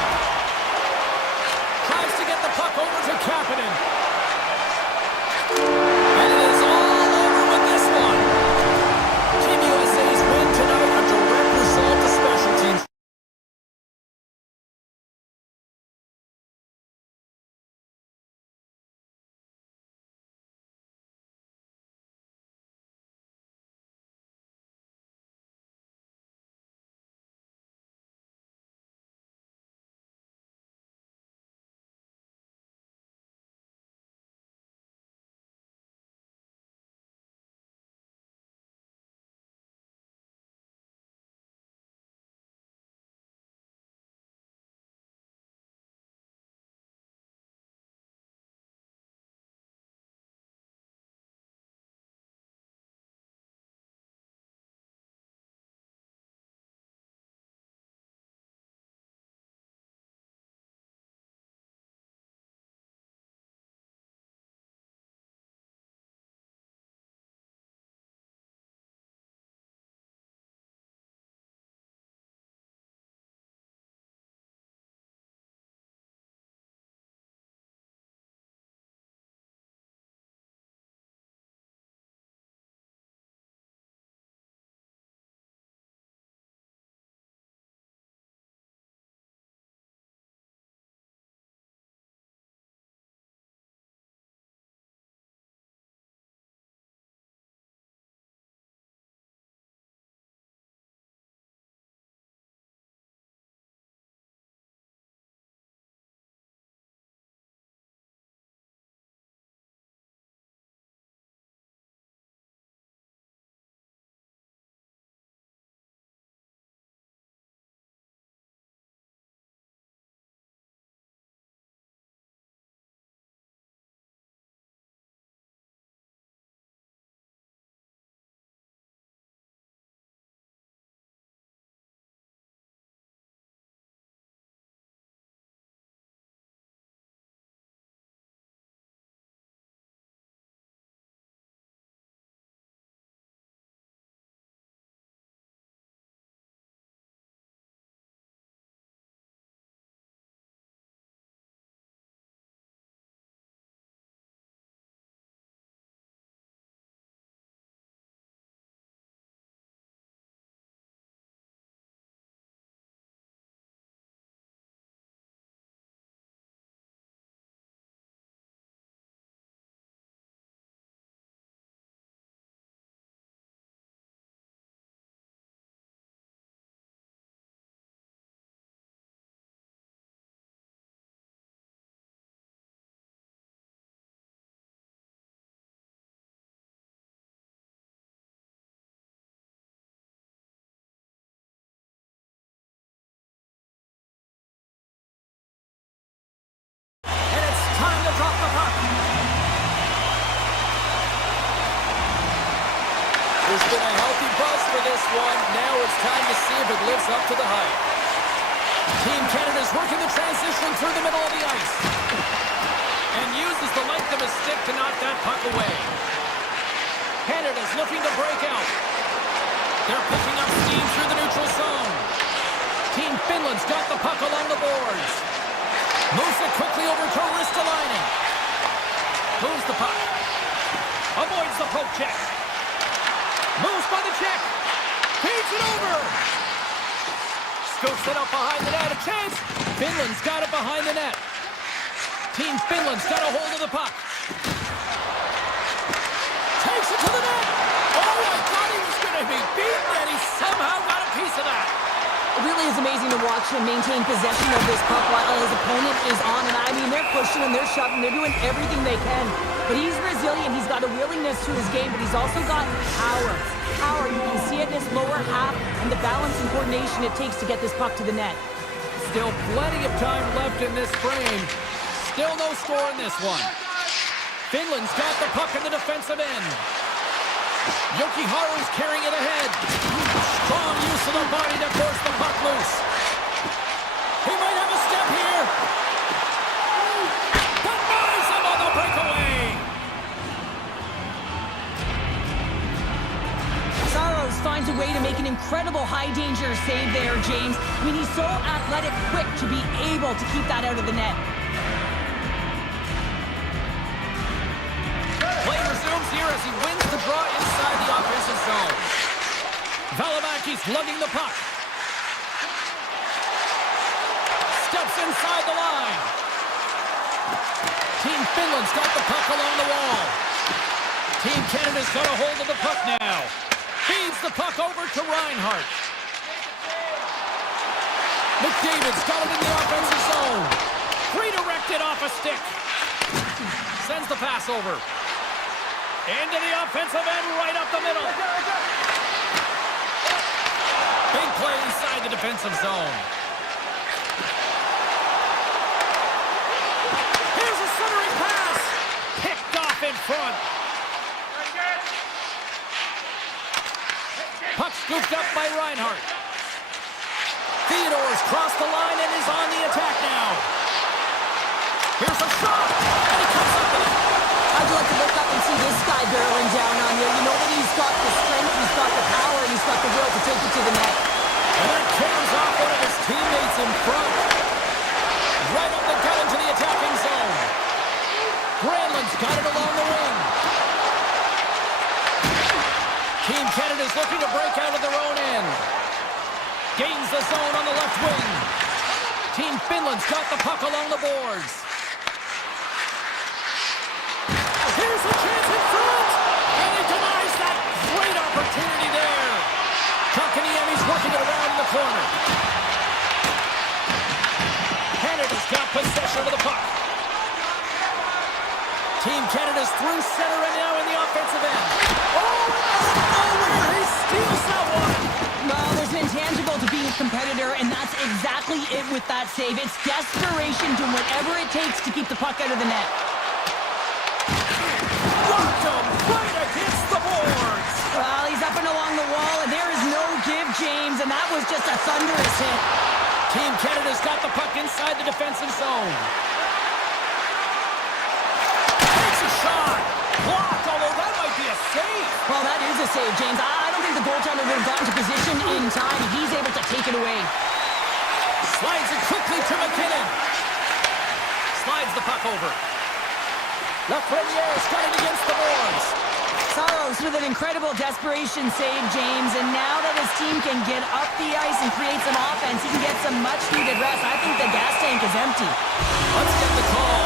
Tries to get the puck over to Kapanen. And it is all over with this one. There's been a healthy buzz for this one. Now it's time to see if it lives up to the hype. Team Canada's working the transition through the middle of the ice. And uses the length of his stick to knock that puck away. Canada's looking to break out. They're picking up steam through the neutral zone. Team Finland's got the puck along the boards. Moves it quickly over to Ristolainen. Moves the puck. Avoids the poke check. Moves by the check. Feeds it over. Scoops it up behind the net. A chance. Finland's got it behind the net. Team Finland's got a hold of the puck. Takes it to the net. Oh, I thought he was going to be beaten, and he somehow got a piece of that. It really is amazing to watch him maintain possession of this puck while his opponent is on. And I mean, they're pushing him, they're shoving, they're doing everything they can. But he's resilient, he's got a willingness to his game, but he's also got power. Power, you can see it in his lower half and the balance and coordination it takes to get this puck to the net. Still plenty of time left in this frame. Still no score in this one. Finland's got the puck in the defensive end. Jokiharju's carrying it ahead. Strong use of the body to force the puck loose. He might have a step here. Denies him on the breakaway. Saros finds a way to make an incredible high-danger save there, James. I mean, he's so athletic, quick to be able to keep that out of the net. Play resumes here as he wins the draw inside the offensive zone. Valimaki's lugging the puck. Steps inside the line. Team Finland's got the puck along the wall. Team Canada's got a hold of the puck now. Feeds the puck over to Reinhart. McDavid's got it in the offensive zone. Redirected off a stick. Sends the pass over. Into the offensive end, right up the middle. Big play inside the defensive zone. Here's a centering pass. Picked off in front. Puck scooped up by Reinhart. Theodore's crossed the line and is on the attack now. Here's a shot. And he comes up with it. How'd you like to look up and see this guy barreling down on you? You know that he's got the strength, he's got the power, and he's got the will to take it to the net. And that carries off one of his teammates in front. Right up the gut into the attacking zone. Granlund's got it along the wing. Team Canada's looking to break out of their own end. Gains the zone on the left wing. Team Finland's got the puck along the boards. Here's a chance in front! And he denies that great opportunity there. Kotkaniemi's working it around in the corner. Canada's got possession of the puck. Team Canada's through center and now in the offensive end. Oh, nowhere! He steals that one! No, there's an intangible to being a competitor, and that's exactly it with that save. It's desperation, doing whatever it takes to keep the puck out of the net. Locked him right against the boards! Well, he's up and along the wall, and there is no give, James, and that was just a thunderous hit. Team Canada's got the puck inside the defensive zone. Takes a shot! Blocked, although that might be a save! Well, that is a save, James. I don't think the goaltender would have gotten to position in time. He's able to take it away. Slides it quickly to McKinnon. Slides the puck over. Lafreniere's got it against the boards. Saros with an incredible desperation save, James, and now that his team can get up the ice and create some offense, he can get some much-needed rest. I think the gas tank is empty. Let's get the call.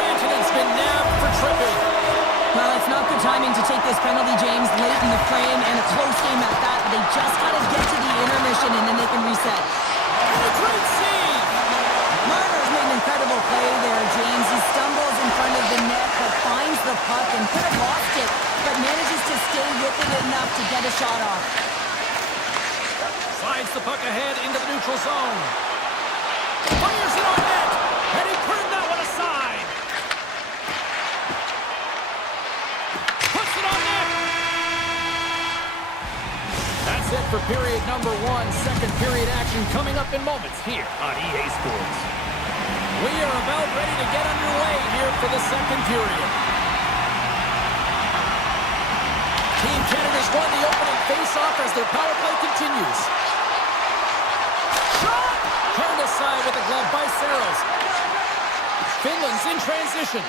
Rantanen's been nabbed for tripping. Well, it's not good timing to take this penalty, James, late in the frame, and a close game at that, but they just got to get to the intermission, and then they can reset. And a great save! Marner's made an incredible play there, James. He stumbles in front of the net, but finds the puck and could have lost it, but manages to stay with it enough to get a shot off. Slides the puck ahead into the neutral zone. Fires it on net, and he turned that one aside. Puts it on that's it for period number one. Second period action coming up in moments here on EA Sports. We are about ready to get underway here for the second period. Team Canada's won the opening face-off as their power play continues. Shot! Turned aside with a glove by Saros. Finland's in transition.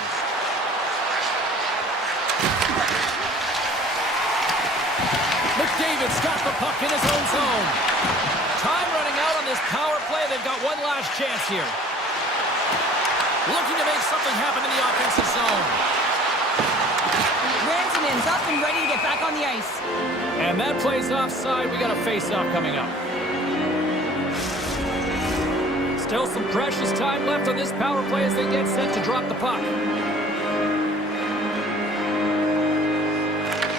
McDavid's got the puck in his own zone. Time running out on this power play. They've got one last chance here. Looking to make something happen in the offensive zone. Rantanen's up and ready to get back on the ice. And that play's offside. We got a face-off coming up. Still some precious time left on this power play as they get set to drop the puck.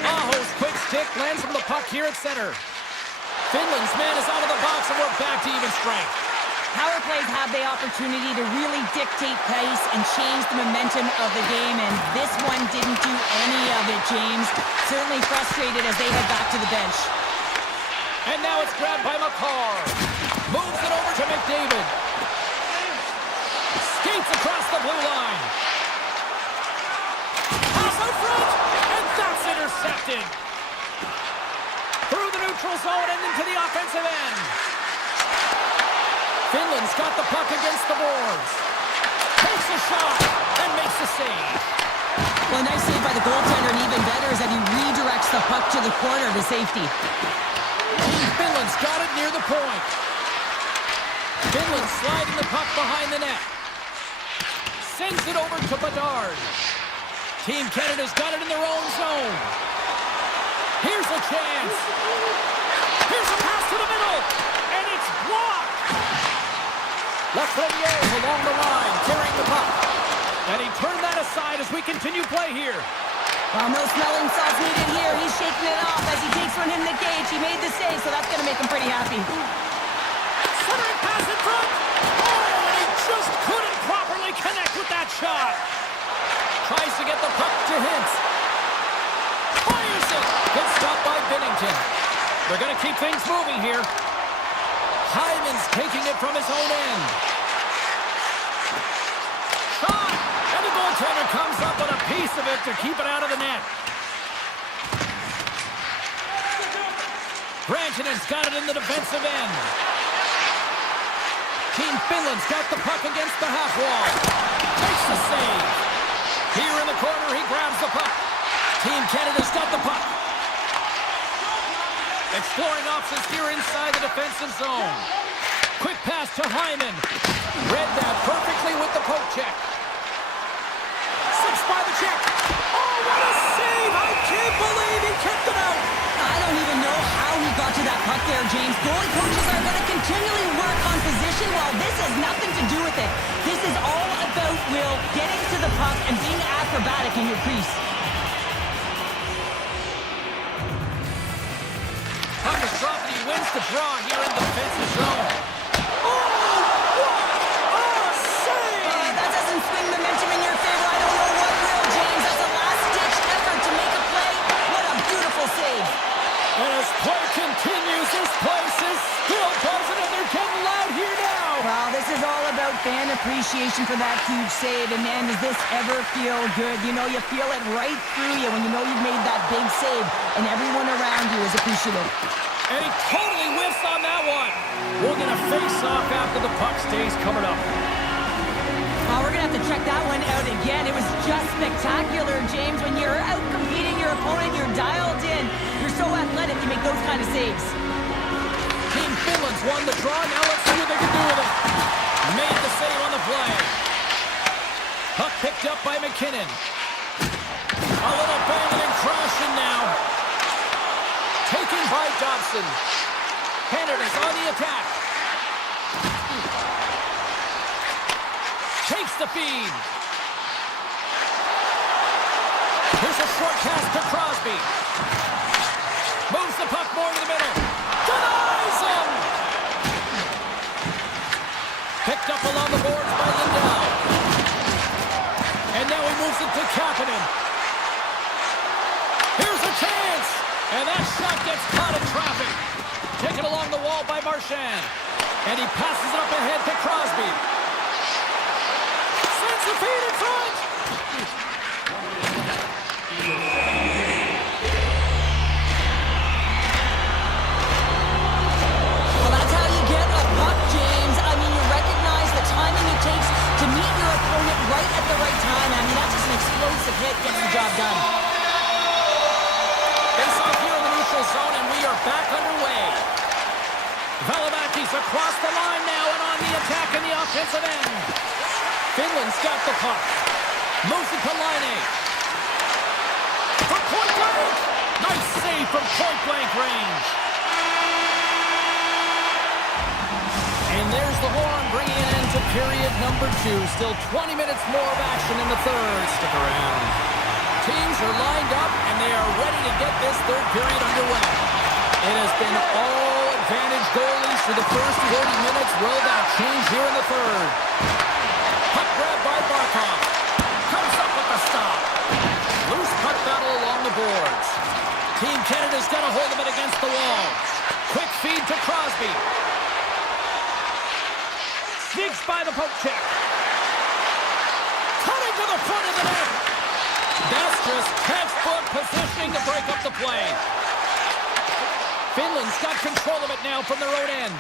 Aho's quick stick lands from the puck here at center. Finland's man is out of the box and we're back to even strength. Power plays have the opportunity to really dictate pace and change the momentum of the game, and this one didn't do any of it, James. Certainly frustrated as they head back to the bench. And now it's grabbed by McCarr. Moves it over to McDavid. Skates across the blue line. Pass out front, and that's intercepted. Through the neutral zone and into the offensive end. Finland's got the puck against the boards. Takes a shot and makes a save. Well, a nice save by the goaltender, and even better is that he redirects the puck to the corner to safety. Finland's got it near the point. Finland sliding the puck behind the net. Sends it over to Bedard. Team Canada's got it in their own zone. Here's a chance. Here's a pass to the middle, and it's blocked. Lafreniere along the line, carrying the puck. And he turned that aside as we continue play here. Well, no smelling salts needed here. He's shaking it off as he takes from him the gauge. He made the save, so that's going to make him pretty happy. Centering pass in front. Oh, and he just couldn't properly connect with that shot. Tries to get the puck to Hintz. Fires it. Good stop by Binnington. They're going to keep things moving here. Hyman's taking it from his own end. Shot! And the goaltender comes up with a piece of it to keep it out of the net. Rantanen's got it in the defensive end. Team Finland's got the puck against the half wall. Makes the save. Here in the corner, he grabs the puck. Team Canada's got the puck. Exploring options here inside the defensive zone. Quick pass to Hyman. Read that perfectly with the poke check. Six by the check. Oh, what a save! I can't believe he kept it out. I don't even know how he got to that puck there, James. Goalie coaches are going to continually work on position. Well, this has nothing to do with it. This is all about Will getting to the puck and being acrobatic in your crease. Puck is dropped and he wins the draw here in the defensive zone. Oh, what a save! That doesn't swing momentum in your favor. I don't know what will, James. That's a last-ditch effort to make a play. What a beautiful save. And as play continues, this place is still buzzing and they're getting loud here now. Well, this is all about fan appreciation for that huge save. And man, does this ever feel good. You know, you feel it right through you when you know you've made that big save and everyone around you is appreciative. And he totally whiffs on that one. We're going to face off after the puck stays covered up. Oh, we're going to have to check that one out again. It was just spectacular, James. When you're out competing your opponent, you're dialed in. You're so athletic, you make those kind of saves. Team Finland's won the draw. Now let's see what they can do with it. Made the save on the play. Puck picked up by McKinnon. A little banging and crashing now. Taken by Dobson. Canada's on the attack. Takes the feed. Here's a short pass to Crosby. Moves the puck more to the middle. Denies him! Picked up along the boards by Lindell. And now he moves it to Kapanen. Here's a chance! And that shot gets caught in traffic. taken along the wall by Marchand. And he passes it up ahead to Crosby. Sends the feed in front. Well, that's how you get a puck, James. I mean, you recognize the timing it takes to meet your opponent right at the right time. I mean, that's just an explosive hit, gets the job done. Face off here in the neutral zone, and we are back underway. Valimakis across the line now and on the attack in the offensive end. Finland's got the puck. Moves it to Laine. From point blank. Nice save from point blank range. And there's the horn bringing it into period number 2. Still 20 minutes more of action in the third. Stick around. Teams are lined up and they are ready to get this third period underway. It has been all advantage goalies for the first 40 minutes. Will that change here in the third? Puck grab by Barkov. Comes up with the stop. Loose puck battle along the boards. Team Canada's got a hold of it against the wall. Quick feed to Crosby. Sneaks by the poke check. Cutting to the front of the net. That's just textbook positioning to break up the play. Finland's got control of it now from their own end.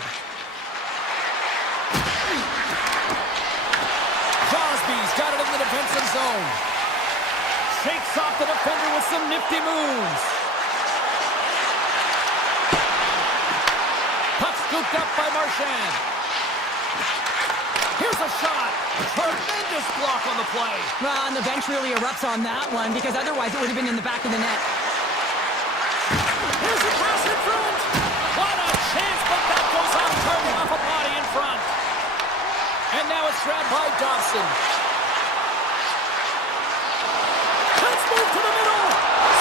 Crosby's got it in the defensive zone. Shakes off the defender with some nifty moves. Puck scooped up by Marchand. Here's a shot. Tremendous block on the play. Well, and the bench really erupts on that one because otherwise it would have been in the back of the net. Here's a pass in front. What a chance, but that goes off target off a body in front. And now it's grabbed by Dobson. Let's move to the middle.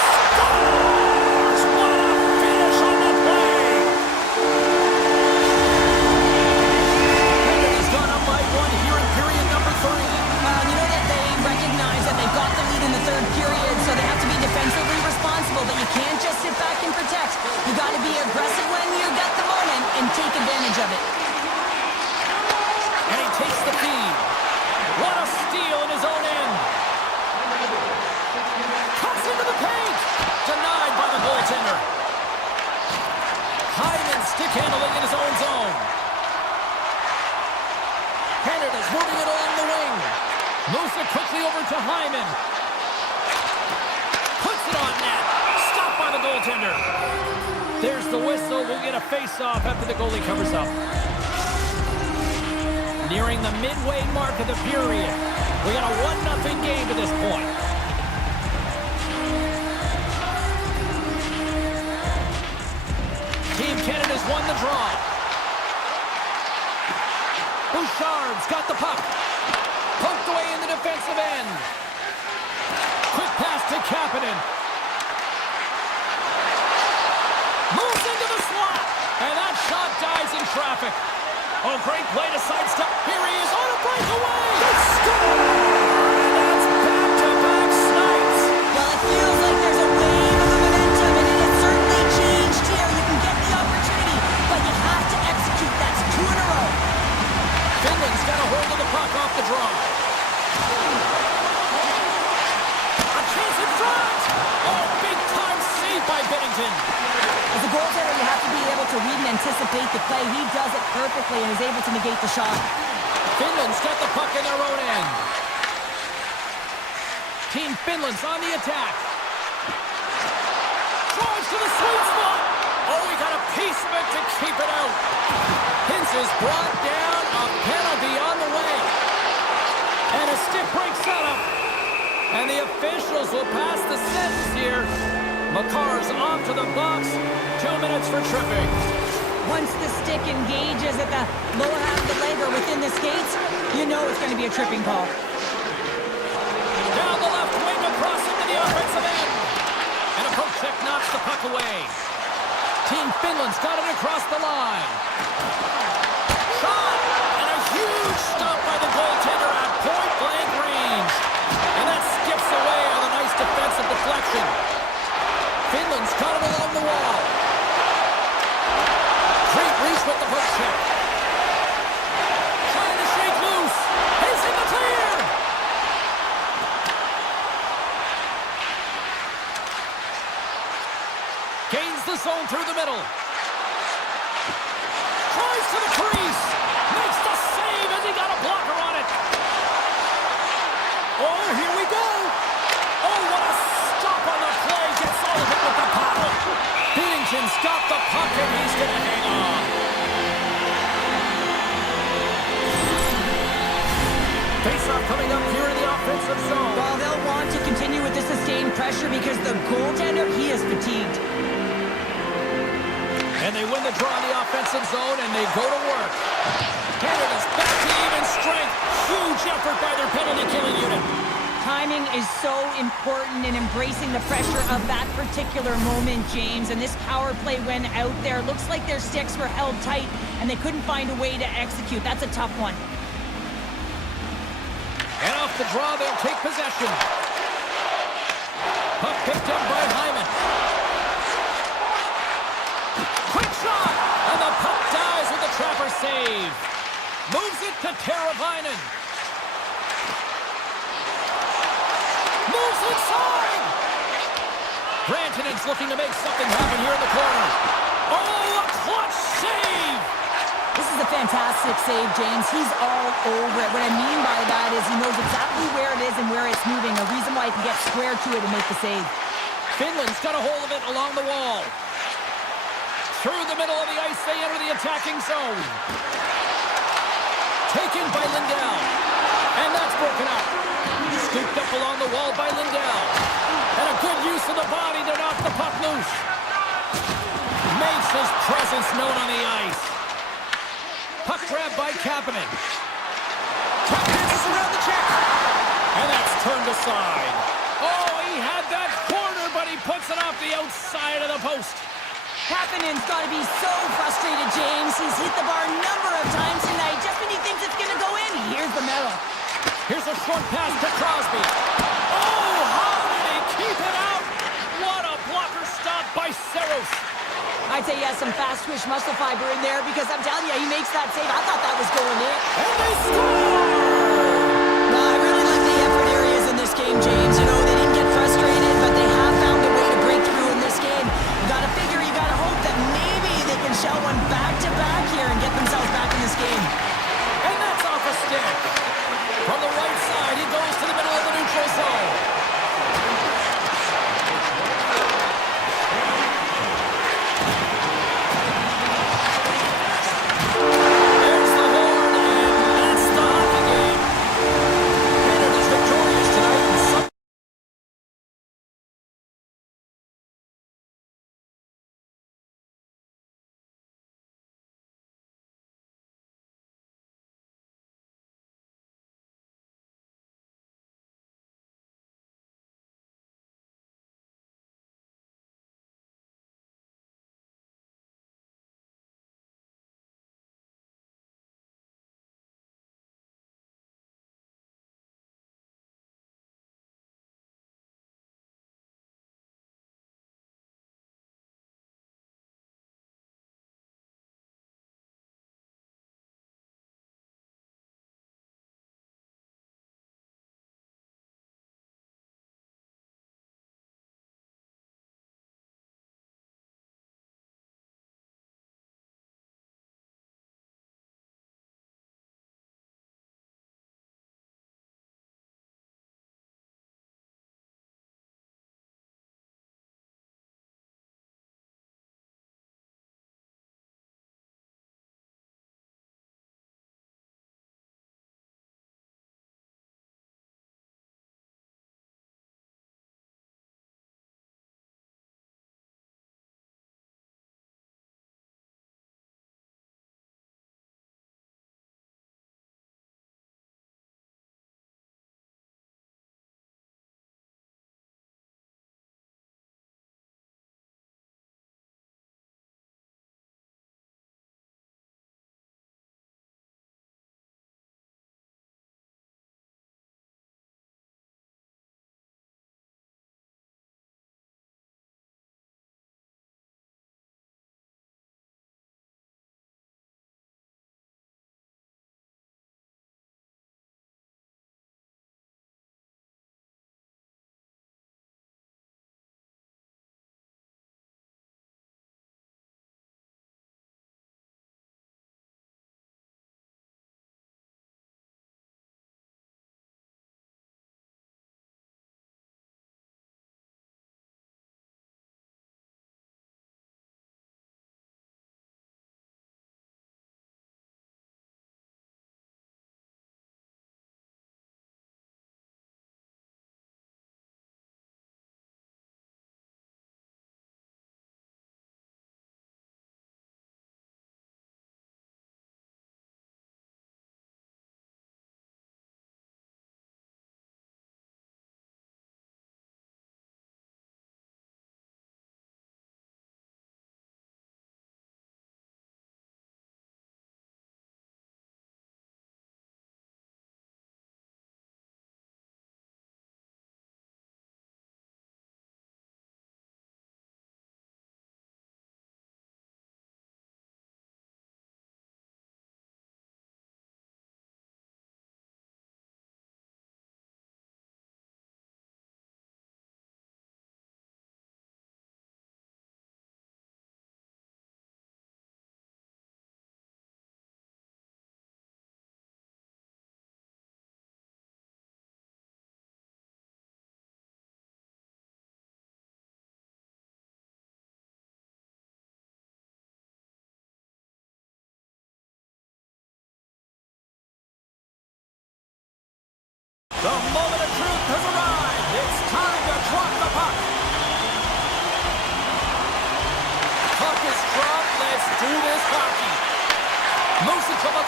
Scores! What a finish on the play. Canada's gone up by 1 here in period number 3. You know that they recognize that they've got the lead in the third period, so they have to be defensively responsible, but you can't just sit back and protect. You got to be aggressive when you get the moment and take advantage of it. And he takes the feed. What a steal in his own end. Cuts into the paint. Denied by the goaltender. Hyman stick handling in his own zone. Canada's moving it along the wing. Moves it quickly over to Hyman. Puts it on net. Stopped by the goaltender. There's the whistle. We'll get a face-off after the goalie covers up. Nearing the midway mark of the period. We got a 1-0 game to this point. Team Canada's won the draw. Bouchard's got the puck. Poked away in the defensive end. Quick pass to Kapanen. Moves into the slot. And that shot dies in traffic. Oh, great play to sidestep. Here he is on a breakaway. They score! And that's back-to-back snipes. Well, it feels like there's a wave of momentum, and it has certainly changed here. You can get the opportunity, but you have to execute. That's 2 in a row. Finland's got a hold of the puck off the draw. A chance in front. Oh, big-time save by Bennington. As a goaltender, you have to be able to read and anticipate the play. He does it perfectly and is able to negate the shot. Finland's got the puck in their own end. Team Finland's on the attack. Drives to the sweet spot. Oh, he got a piece of it to keep it out. Hintz is brought down. A penalty on the way. And a stick break setup. And the officials will pass the sentence here. Makar's off to the box. 2 minutes for tripping. Once the stick engages at the lower half of the leg or within the skates, you know it's going to be a tripping call. Down the left wing across into the offensive end. And a poke check knocks the puck away. Team Finland's got it across the line. Shot! And a huge stop by the goaltender at point-blank range. And that skips away on a nice defensive deflection. Finland's got it along the wall. with the poke check. Trying to shake loose. He's in the clear. Gains the zone through the middle. Tries to the crease. Makes the save as he got a blocker on it. Oh, here we go. Oh, what a stop on the play. Gets all of it with the puck. Binnington stopped the puck and he's going to hang on. Face-off coming up here in the offensive zone. Well, they'll want to continue with the sustained pressure because the goaltender, he is fatigued. And they win the draw in the offensive zone, and they go to work. Canada's back to even strength. Huge effort by their penalty-killing unit. Timing is so important in embracing the pressure of that particular moment, James. And this power play when out there, looks like their sticks were held tight, and they couldn't find a way to execute. That's a tough one. And off the draw, they'll take possession. Puck picked up by Hyman. Quick shot! And the puck dies with the trapper save. Moves it to Teravainen. Moves inside! Grantonen's looking to make something happen here in the corner. Oh, a clutch save! This is a fantastic save, James. He's all over it. What I mean by that is he knows exactly where it is and where it's moving. A reason why he can get square to it and make the save. Finland's got a hold of it along the wall. Through the middle of the ice, they enter the attacking zone. Taken by Lindell. And that's broken up. Scooped up along the wall by Lindell. And a good use of the body to knock the puck loose. Makes his presence known on the ice. Puck grab by Kapanen. Puck dances around the check. And that's turned aside. Oh, he had that corner, but he puts it off the outside of the post. Kapanen's got to be so frustrated, James. He's hit the bar a number of times tonight. Just when he thinks it's going to go in, he hears the medal. Here's a short pass to Crosby. Oh, how did he keep it out? What a blocker stop by Saros. I'd say he has some fast twitch muscle fiber in there because I'm telling you, he makes that save. I thought that was going in. And they score! No, I really like the effort areas in this game, James. You know, they didn't get frustrated, but they have found a way to break through in this game. You got to figure, you got to hope that maybe they can shell one back-to-back here and get themselves back in this game. And that's off a stick. From the right side, he goes to the middle of the neutral zone.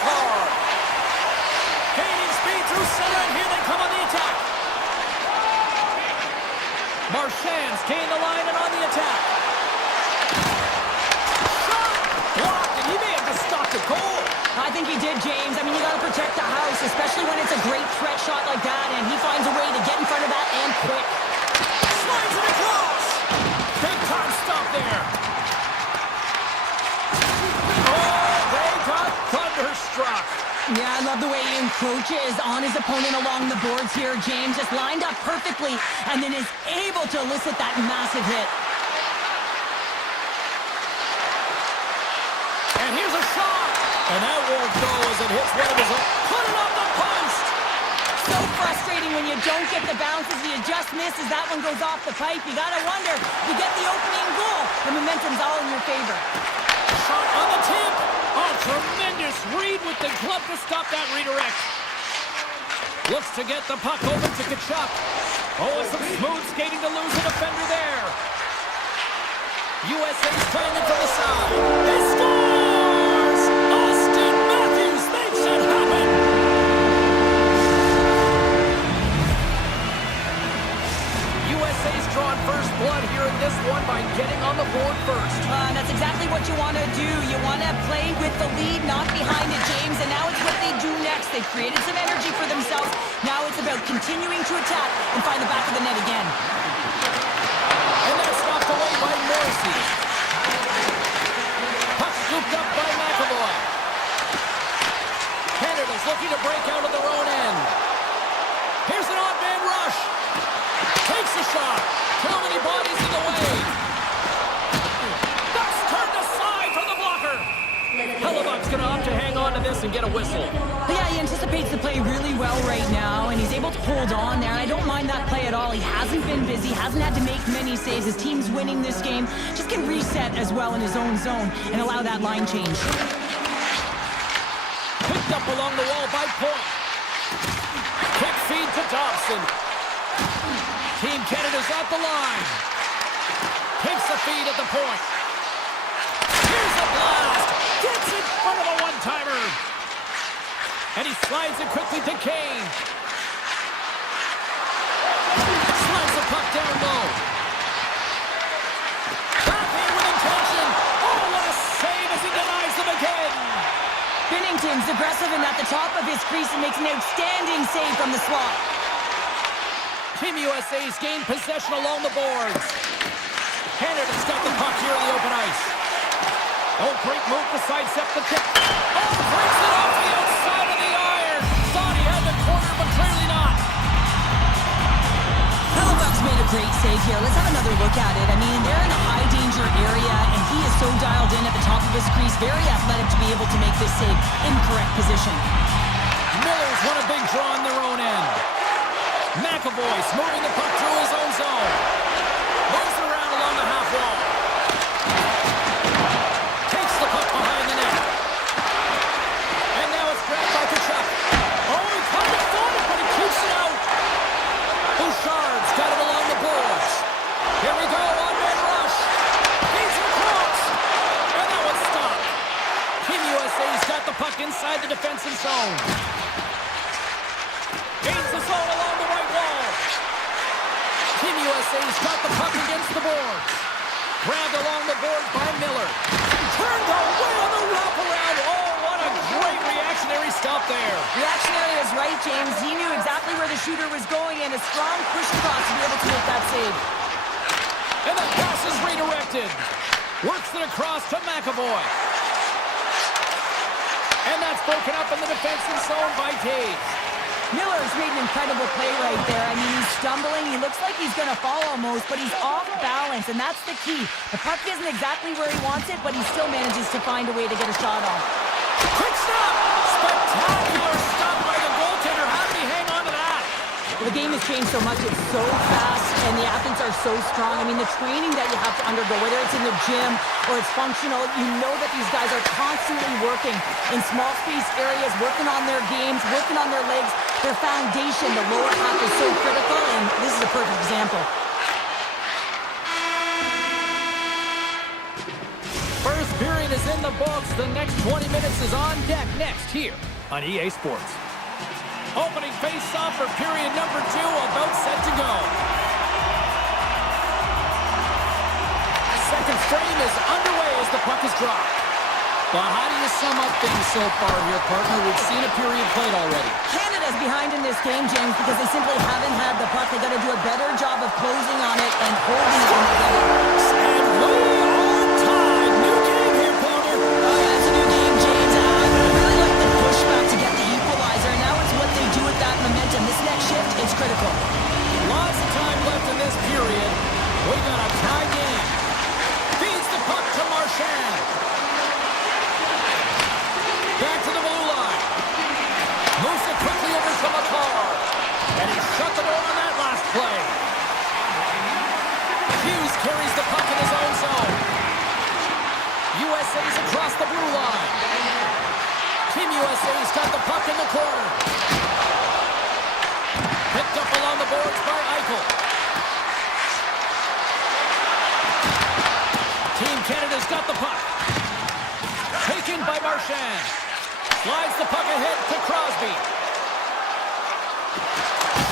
card. Gaining speed through center, and here they come on the attack. Marchand's gained the line and on the attack. Shot! Blocked, and he may have just stopped a goal. I think he did, James. I mean, you got to protect the house, especially when it's a great threat shot like that, and he finds a way to get in front of that and quick. Slides it across. Big time stop there. Oh, they got thunderstruck. Yeah, I love the way he encroaches on his opponent along the boards here, James. Just lined up perfectly and then is able to elicit that massive hit. And here's a shot. And that won't go as it hits one of his own. Put it off the post. So frustrating when you don't get the bounces. You just miss as that one goes off the pipe. You got to wonder, you get the opening goal. The momentum's all in your favor. Shot on the tip. Oh, tremendous read with the glove to stop that redirect. Looks to get the puck over to Kachuk. Oh, and some smooth skating to lose a defender there. USA's playing it to the side. He scores! Austin Matthews makes it happen! USA's drawn first blood here in this one by getting on the board first. That's exactly what you want to do. You want to play with the lead, not behind it, James. And now it's what they do next. They've created some energy for themselves. Now it's about continuing to attack and find the back of the net again. And that's knocked away by Morrissey. Puck scooped up by McAvoy. Canada's looking to break out of their own end. Here's an odd man rush. Takes a shot. Too many bodies in the way. That's turned aside from the blocker. Hellebuck's going to opt to hang on to this and get a whistle. Yeah, he anticipates the play really well right now, and he's able to hold on there. And I don't mind that play at all. He hasn't been busy, hasn't had to make many saves. His team's winning this game. Just can reset as well in his own zone and allow that line change. Picked up along the wall by Point. Quick feed to Dobson. Team Canada's at the line. Takes the feed at the point. Here's a blast. Gets in front of a one-timer. And he slides it quickly to Kane. Slides the puck down low. Backhand with intention. Oh, what a save as he denies them again. Binnington's aggressive and at the top of his crease and makes an outstanding save from the slot. Team USA's gained possession along the boards. Canada's got the puck here on the open ice. Oh, great move to sidestep the tip. Oh, breaks it off the outside of the iron. Thought he had the corner, but clearly not. Hellebuck's made a great save here. Let's have another look at it. I mean, they're in a high-danger area, and he is so dialed in at the top of his crease. Very athletic to be able to make this save in correct position. Miller's won a big draw on their own end. McAvoy moving the puck through his own zone. Moves around along the half wall. Takes the puck behind the net. And now it's grabbed by Kachuk. Oh, he kind of thought it, but he keeps it out. Bouchard's got it along the boards. Here we go, one-man rush. Feeds it across. And that one's stopped. Team USA's got the puck inside the defensive zone. Gains the zone along the right wall. Team USA's got the puck against the boards. Grabbed along the board by Miller. Turned away on the wraparound. Oh, what a great reactionary stop there. Reactionary is right, James. He knew exactly where the shooter was going and a strong push across to be able to make that save. And the pass is redirected. Works it across to McAvoy. And that's broken up in the defensive zone by Taves. Miller's made an incredible play right there. I mean, he's stumbling. He looks like he's going to fall almost, but he's off balance, and that's the key. The puck isn't exactly where he wants it, but he still manages to find a way to get a shot off. Quick stop! Spectacular stop by the goaltender. How did he hang on to that? Well, the game has changed so much. It's so fast, and the athletes are so strong. I mean, the training that you have to undergo, whether it's in the gym or it's functional, you know that these guys are constantly working in small space areas, working on their games, working on their legs. Their foundation, the lower half, is so critical, and this is a perfect example. First period is is in the books. The next 20 minutes is on deck next here on EA Sports. Opening face-off for period number 2, about set to go. Second frame is underway as the puck is dropped. Well, how do you sum up things so far here, partner? We've seen a period played already. Canada's behind in this game, James, because they simply haven't had the puck. They got to do a better job of closing on it and holding it when they get it. And we are tied. New game here, partner. Oh, yeah, it's a new game, James. I really like the pushback to get the equalizer. Now it's what they do with that momentum. This next shift is critical. Lots of time left in this period. We got a tie game. Feeds the puck to Marchand. Back to the blue line. Moves it quickly over to McCall. And he shut the door on that last play. Hughes carries the puck in his own zone. USA's across the blue line. Team USA's got the puck in the corner. Picked up along the boards by Eichel. Team Canada's got the puck. Taken by Marchand. Slides the puck ahead to Crosby.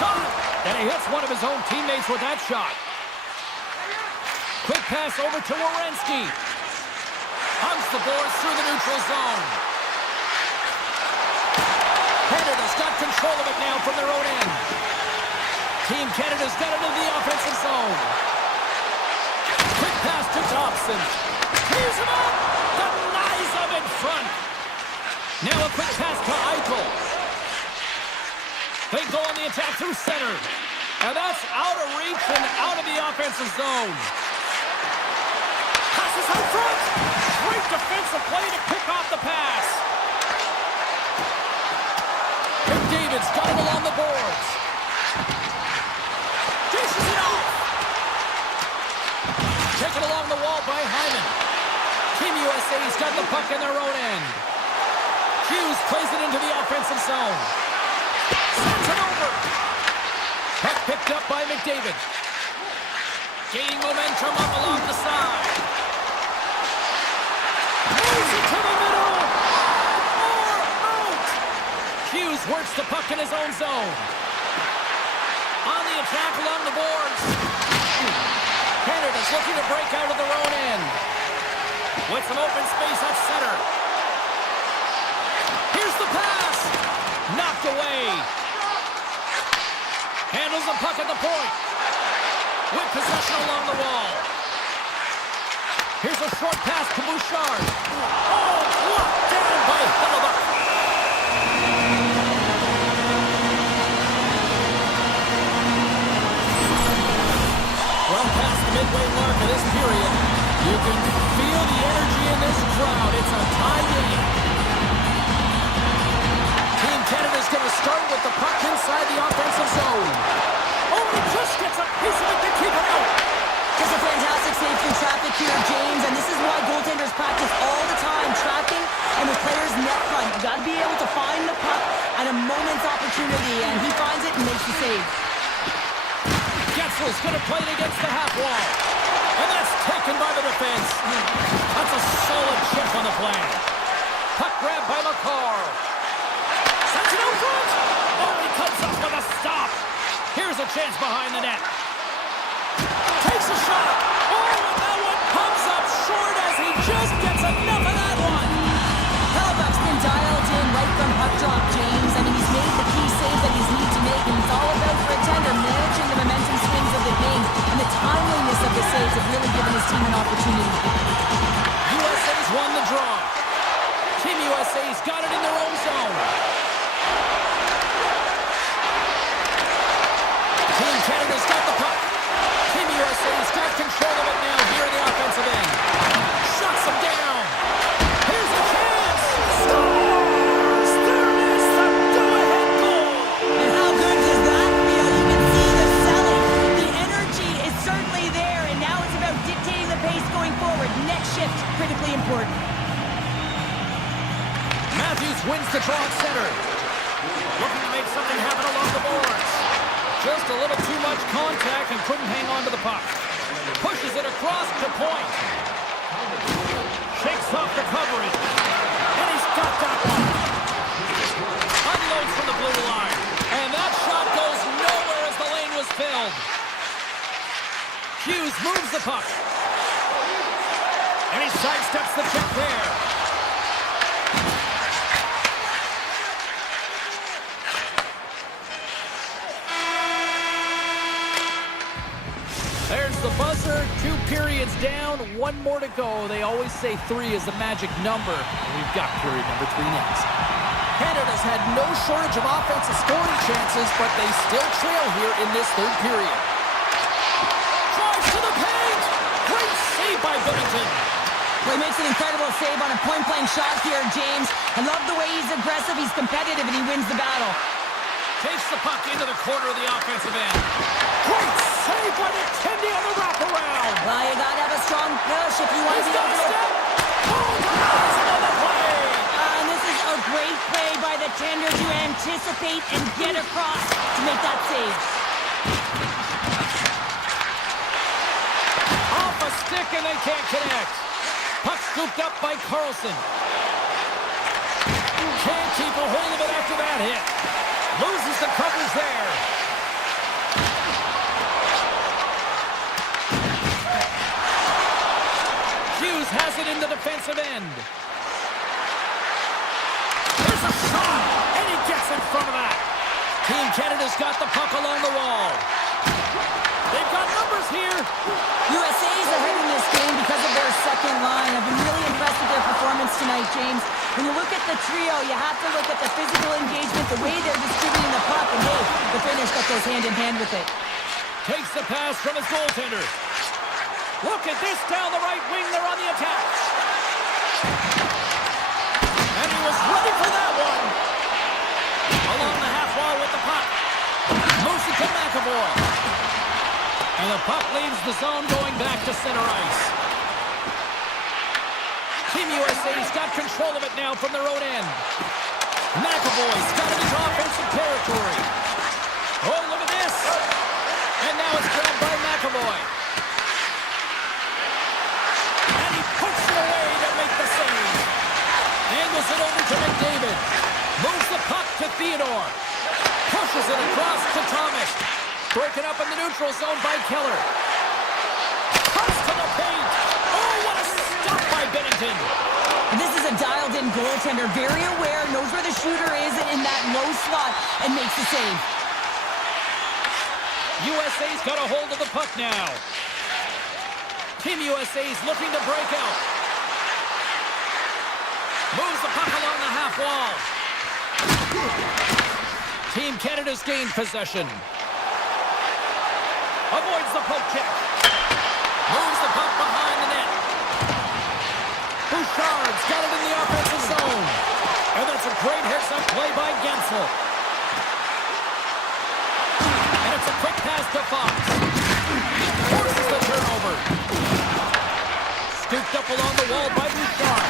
Shot! And he hits one of his own teammates with that shot. Quick pass over to Werenski. Hunts the boards through the neutral zone. Canada's got control of it now from their own end. Team Canada's got it into the offensive zone. Quick pass to Thompson. Here's him up! Denies him in front. Now a quick pass to Eichel. They go on the attack through center. And that's out of reach and out of the offensive zone. Passes out front. Great defensive play to pick off the pass. McDavid's got it along the boards. Dishes it off. Taken along the wall by Hyman. Team USA's got the puck in their own end. Hughes plays it into the offensive zone. Sends it over. Puck picked up by McDavid. Gaining momentum up along the side. Moves it to the middle. More out. Hughes works the puck in his own zone. On the attack along the boards. Canada's looking to break out of their own end. With some open space at center. Here's the pass. Knocked away. Handles the puck at the point. With possession along the wall. Here's a short pass to Bouchard. Oh, blocked down by Hellebuck. Well past the midway mark of this period. You can feel the energy in this crowd. It's a tie game. Team Canada's going to start with the puck inside the offensive zone. Oh, he just gets a piece of it to keep it out. Just a fantastic save through traffic here, James, and this is why goaltenders practice all the time, tracking and the player's net front. You got to be able to find the puck at a moment's opportunity, and he finds it and makes the save. Getzel's going to play it against the half wall. And that's taken by the defense. That's a solid chip on the play. Puck grab by McCarr. Sends it out front. Oh, he comes up with a stop. Here's a chance behind the net. Takes a shot. Oh, and that one comes up short as he just gets enough of that one. Hellebuck's been dialed in right from puck drop, James. I mean, he's made the key saves that he's needed to make, and it's all about for a tender managing the momentum swings of the game, and the timeliness of the saves have really given his team an opportunity. USA's won the draw. Team USA's got it in their own zone. Team Canada's got the puck. Team USA's got control of it now here in the offensive end. Shuts them down. Here's a chance. Scores! There is the go-ahead goal. And how good does that feel? You can see the selling. The energy is certainly there, and now it's about dictating the pace going forward. Next shift, critically important. Matthews wins the draw at center. Looking to make something happen along the boards. Just a little too much contact and couldn't hang on to the puck. Pushes it across to point. Shakes off the coverage. And he's got that one. Unloads from the blue line. And that shot goes nowhere as the lane was filled. Hughes moves the puck. And he sidesteps the check there. There's the buzzer. 2 periods down, 1 more to go. They always say 3 is the magic number. And we've got period number 3 next. Canada's had no shortage of offensive scoring chances, but they still trail here in this 3rd period. Drives to the paint! Great save by Bennington. Well, he makes an incredible save on a point-blank shot here, James. I love the way he's aggressive, he's competitive, and he wins the battle. Takes the puck into the corner of the offensive end. Great save by the Kendi on the wraparound. Well, you gotta have a strong push if you want to be able to... Oh, there's another play! And this is a great play by the tender to anticipate and get across to make that save. Off a stick and they can't connect. Puck scooped up by Carlson. Can't keep a hold of it after that hit. Loses the coverage there. Hughes has it in the defensive end. There's a shot, and he gets in front of that. Team Canada's got the puck along the wall. They've got numbers here. USA's ahead in this game because of their second line. I've been really impressed with their performance tonight, James. When you look at the trio, you have to look at the physical engagement, the way they're distributing the puck, and hey, the finish that goes hand in hand with it. Takes the pass from his goaltender. Look at this down the right wing. They're on the attack. And he was ready for that one. Along the half wall with the puck. Moves it to McAvoy. And the puck leaves the zone going back to center ice. Team USA's got control of it now from their own end. McAvoy's got it into offensive territory. Oh, look at this. And now it's grabbed by McAvoy. And he puts it away to make the save. Angles it over to McDavid. Moves the puck to Theodore. Pushes it across to Thomas. Broken up in the neutral zone by Keller. Cuts to the paint. Oh, what a stop by Bennington. And this is a dialed-in goaltender, very aware, knows where the shooter is in that low slot, and makes the save. USA's got a hold of the puck now. Team USA's looking to break out. Moves the puck along the half wall. Team Canada's gained possession. Avoids the poke check. Moves the puck behind the net. Bouchard's got it in the offensive zone. And that's a great heads-up play by Gensel. And it's a quick pass to Fox. Forces the turnover. Scooped up along the wall by Bouchard.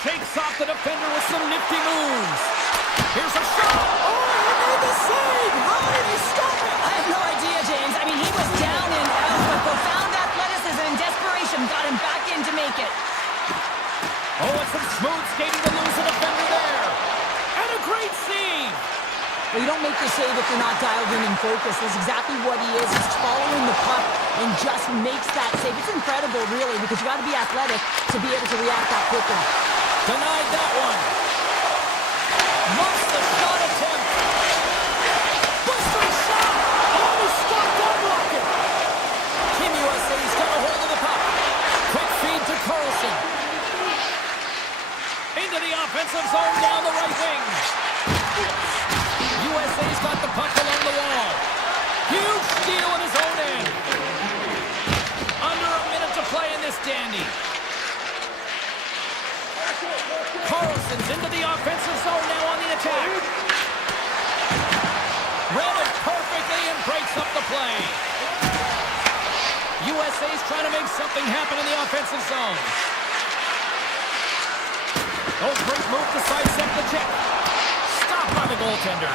Shakes off the defender with some nifty moves. Here's a shot. Oh, he made the save. How did he stop it? I have no idea, James. I mean, he was down and out, but profound athleticism and desperation got him back in to make it. Oh, and some smooth skating to lose a defender there. And a great save. Well, you don't make the save if you're not dialed in and focused. That's exactly what he is. He's following the puck and just makes that save. It's incredible, really, because you got to be athletic to be able to react that quickly. Denied that one. Lost the shot attempt. Blistering shot. Oh, he stopped that rocket. Team USA's got a hold of the puck. Quick feed to Carlson. Into the offensive zone down the right wing. USA's got the puck along the wall. Huge steal in his own end. Under a minute to play in this dandy. Carlson's into the offensive zone now on the attack. Read it perfectly and breaks up the play. USA's trying to make something happen in the offensive zone. Oh, great move to sidestep the check. Stopped by the goaltender.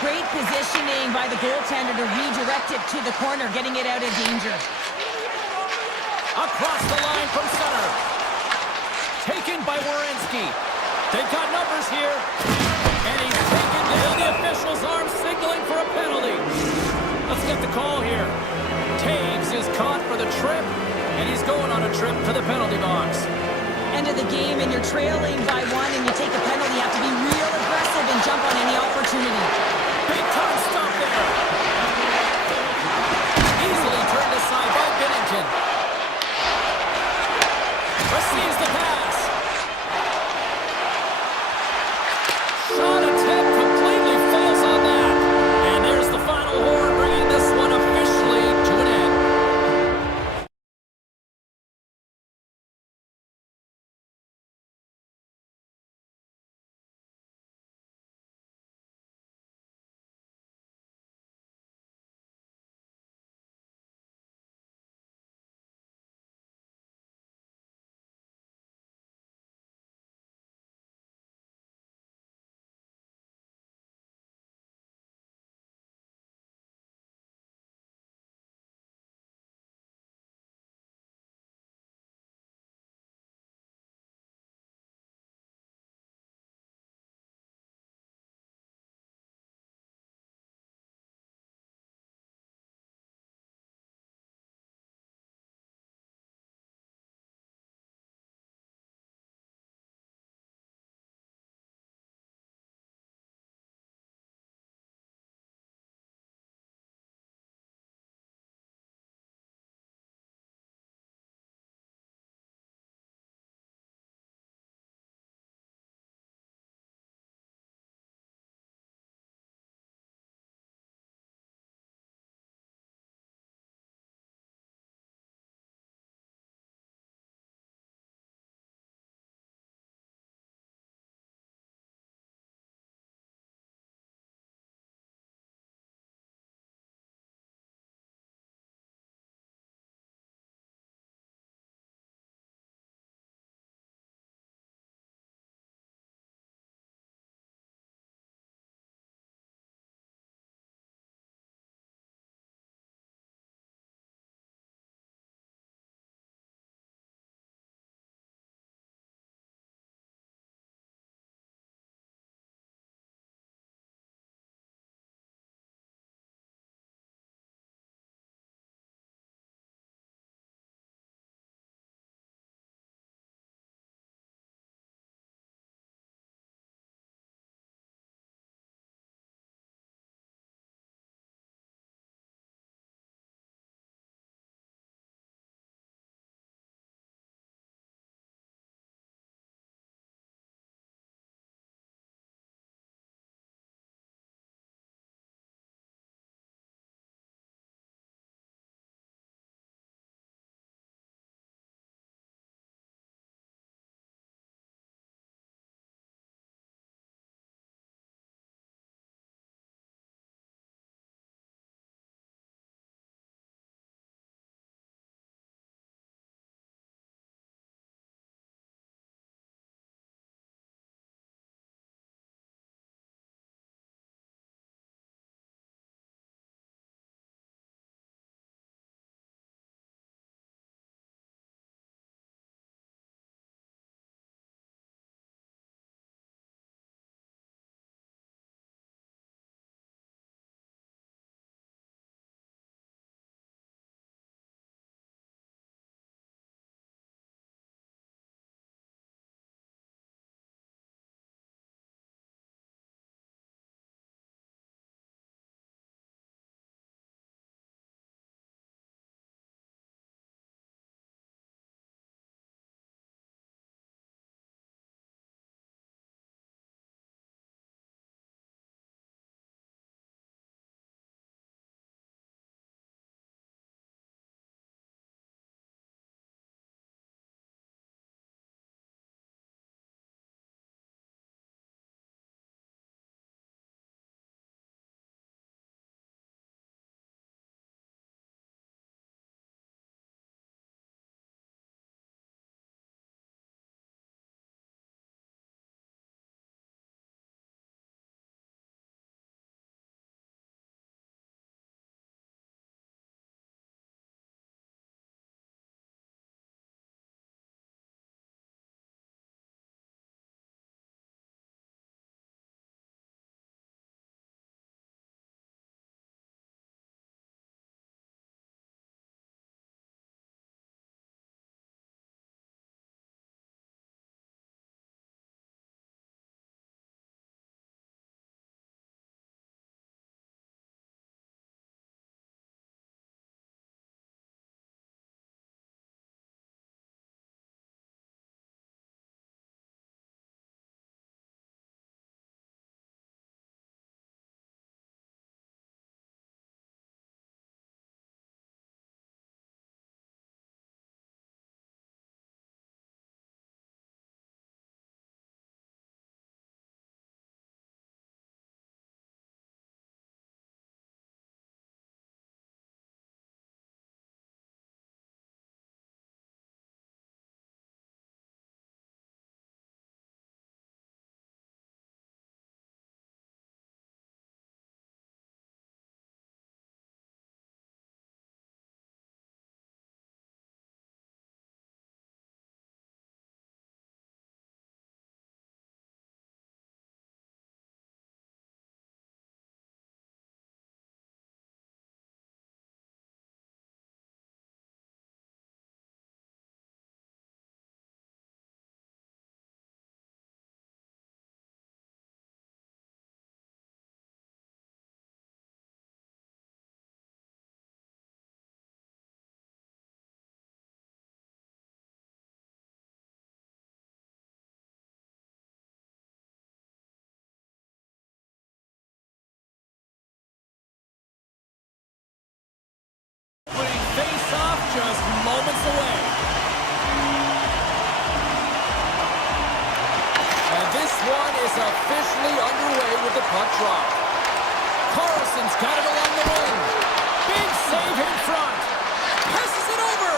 Great positioning by the goaltender to redirect it to the corner, getting it out of danger. Across the line from center. taken by Werenski. They've got numbers here. And he's taken down. The official's arm signaling for a penalty. Let's get the call here. Taves is caught for the trip, and he's going on a trip to the penalty box. End of the game and you're trailing by one and you take a penalty. You have to be real aggressive and jump on any opportunity. Big time stop there. Easily turned aside by Bennington. Receives the pass. Shot attempt completely fails on that. And there's the final horn, bringing this one officially to an end. just moments away. And this one is officially underway with the puck drop. Carlson's got it along the wing. Big save in front. Passes it over.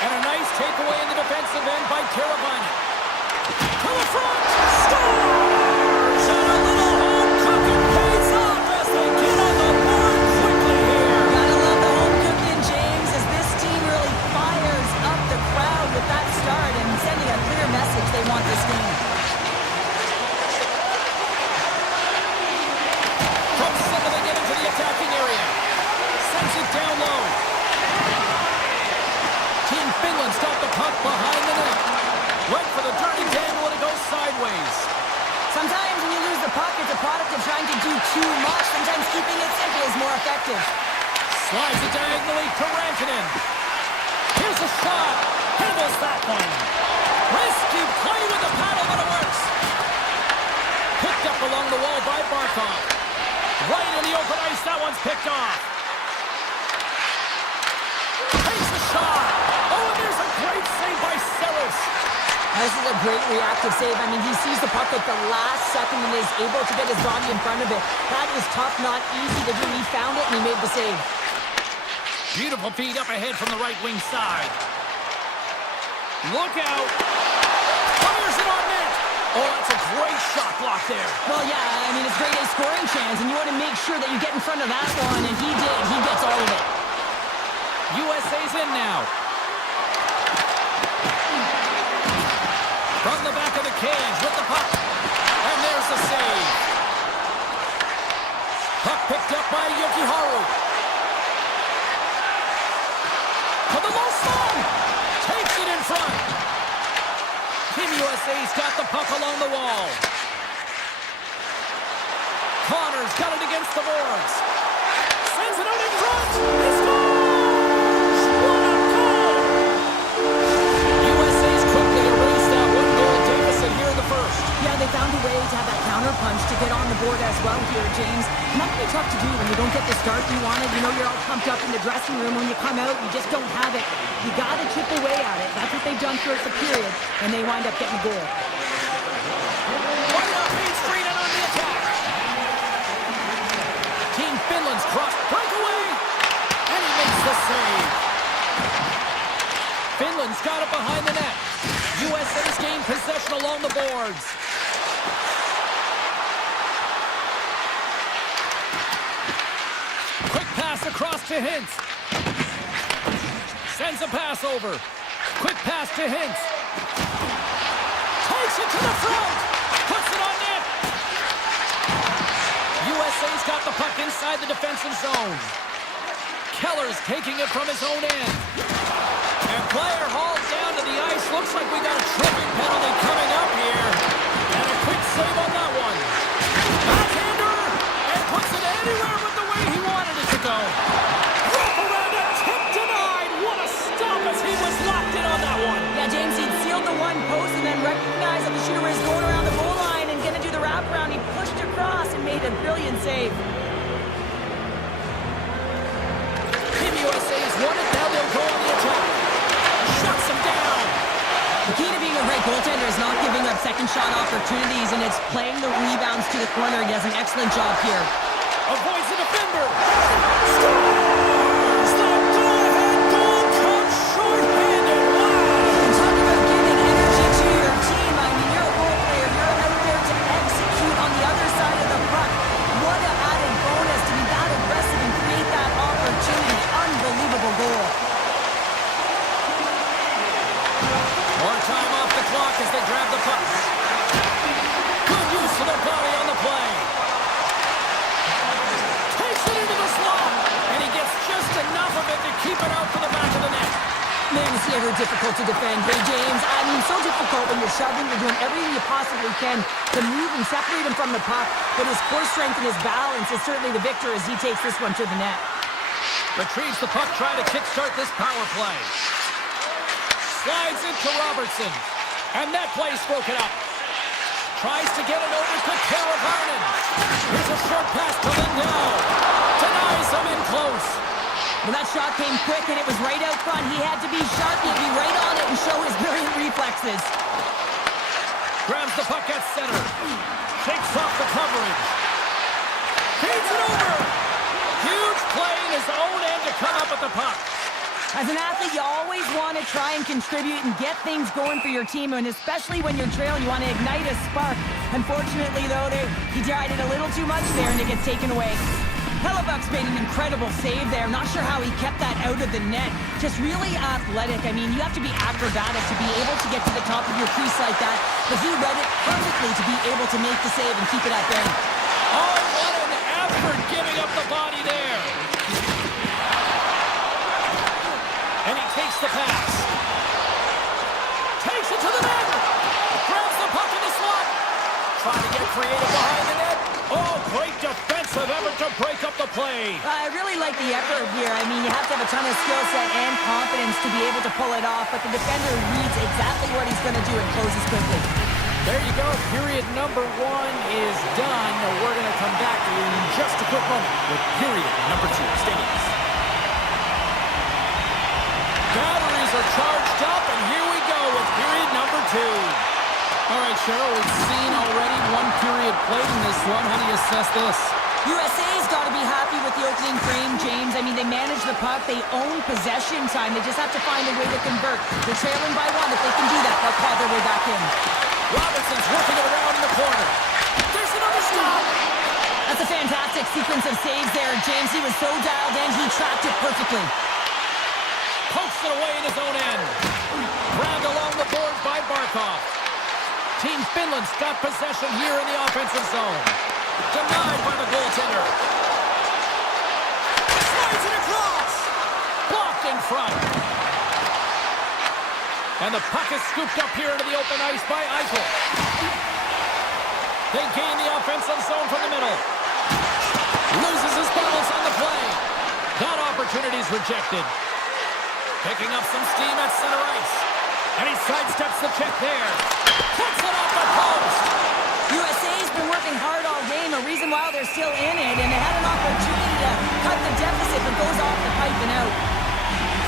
And a nice takeaway in the defensive end by Carabiner. To the front. Scores! And a little home cooking pays off as they get on the board quickly here. Gotta love the home cooking, James, as this team really fires up the crowd with that start and sending a clear message they want this game. From center, they get into the attacking area. Sends it down low. Team Finland's got the puck behind the net. Went for the dirty dangle and it goes sideways. Sometimes when you lose the puck, it's a product of trying to do too much. Sometimes keeping it simple is more effective. Slides it diagonally to Rantanen. Here's a shot. Handles that one. Risky play with the paddle, but it works. Picked up along the wall by Barkov. Right in the open ice, that one's picked off. Takes a shot. Oh, and there's a great save by Saros. This is a great reactive save. I mean, he sees the puck at the last second and is able to get his body in front of it. That is tough, not easy to do. He found it and he made the save. Beautiful feed up ahead from the right wing side. Look out. Fires it on net. Oh, that's a great shot block there. Well, yeah, I mean, it's grade A scoring chance, and you want to make sure that you get in front of that one, and he did. He gets all of it. USA's in now. From the back of the cage with the puck. And there's the save. Puck picked up by Yokiharu. To the low slot. Takes it in front. Team USA's got the puck along the wall. Connor's got it against the boards. Sends it out in front. He scores! What a goal! USA's quickly erased that one-goal deficit here in the first. Yeah, they found a way to have that counter punch to get on the board as well here, James. And that can be tough to do when you don't get the start you wanted. You know, you're all pumped up in the dressing room. When you come out, you just don't have it. You got to chip away at it. That's what they've done throughout the period, and they wind up getting a goal. Right off Main Street and on the attack. Team Finland's cross breakaway, and he makes the save. Finland's got it behind the net. USA's gained possession along the boards. Quick pass across to Hintz. Sends a pass over. Quick pass to Hintz. Takes it to the front. Puts it on net. USA's got the puck inside the defensive zone. Keller's taking it from his own end. And player hauled down to the ice. Looks like we got a tripping penalty coming up here. And a quick save on that one. Backhander. And puts it anywhere but the way he wanted it to go. Wrap around a tip denied. What a stop as he was locked in on that one. Yeah, James, he'd sealed the one post and then recognized that the shooter was going around the goal line and going to do the wraparound. He pushed across and made a brilliant save. Team USA has won it. Now they'll go on the attack. Shuts them down. The key to being a great goaltender is not giving up second shot opportunities, and it's playing the rebounds to the corner. He does an excellent job here. Avoids the defender. Scores! The go-ahead goal comes short-handed. Wow! And talk about giving energy to your team. I mean, you're a role player. You're out there to execute on the other side of the puck. What an added bonus to be that aggressive and create that opportunity. Unbelievable goal. More time off the clock as they grab the puck. Good use of their body on the play. Takes it into the slot. And he gets just enough of it to keep it out to the back of the net. Man, it's never difficult to defend. Hey, James, I mean, so difficult when you're shoving, you're doing everything you possibly can to move and separate him from the puck. But his core strength and his balance is certainly the victor as he takes this one to the net. Retrieves the puck, trying to kickstart this power play. Slides it to Robertson. And that play's broken up. Tries to get it over to Carabiner. Here's a short pass to Lindell. Denies him in close. Well, that shot came quick, and it was right out front. He had to be sharp. He'd be right on it and show his brilliant reflexes. Grabs the puck at center. Shakes off the coverage. Feeds it over. Huge play in his own end to come up with the puck. As an athlete, you always want to try and contribute and get things going for your team, and especially when you're trailing, you want to ignite a spark. Unfortunately, though, he tried it a little too much there, and it gets taken away. Hellebuck's made an incredible save there. Not sure how he kept that out of the net. Just really athletic. I mean, you have to be acrobatic to be able to get to the top of your crease like that, but he read it perfectly to be able to make the save and keep it at bay. Oh, what an effort giving up the body there. And he takes the pass. Takes it to the net. Grabs the puck in the slot. Trying to get creative behind the net. Oh, great defensive effort to break up the play. I really like the effort here. I mean, you have to have a ton of skill set and confidence to be able to pull it off, but the defender reads exactly what he's going to do and closes quickly. There you go. Period number 1 is done. We're going to come back in just a quick moment with period number 2. Stay with us. Batteries are charged up, and here we go with period number 2. All right, Cheryl, we've seen already 1 period played in this one. How do you assess this? USA's got to be happy with the opening frame, James. I mean, they manage the puck. They own possession time. They just have to find a way to convert. They're trailing by 1. If they can do that, they'll claw their way back in. Robinson's working it around in the corner. There's another stop. That's a fantastic sequence of saves there, James. He was so dialed in, he tracked it perfectly. Pokes it away in his own end. Grabbed along the boards by Barkov. Team Finland's got possession here in the offensive zone. Denied by the goaltender. Slides it across. Blocked in front. And the puck is scooped up here into the open ice by Eichel. They gain the offensive zone from the middle. Loses his balance on the play. That opportunity's rejected. Picking up some steam at center ice. And he sidesteps the check there. Puts it off the post. USA's been working hard all game, a reason why they're still in it, and they had an opportunity to cut the deficit, but goes off the pipe and out.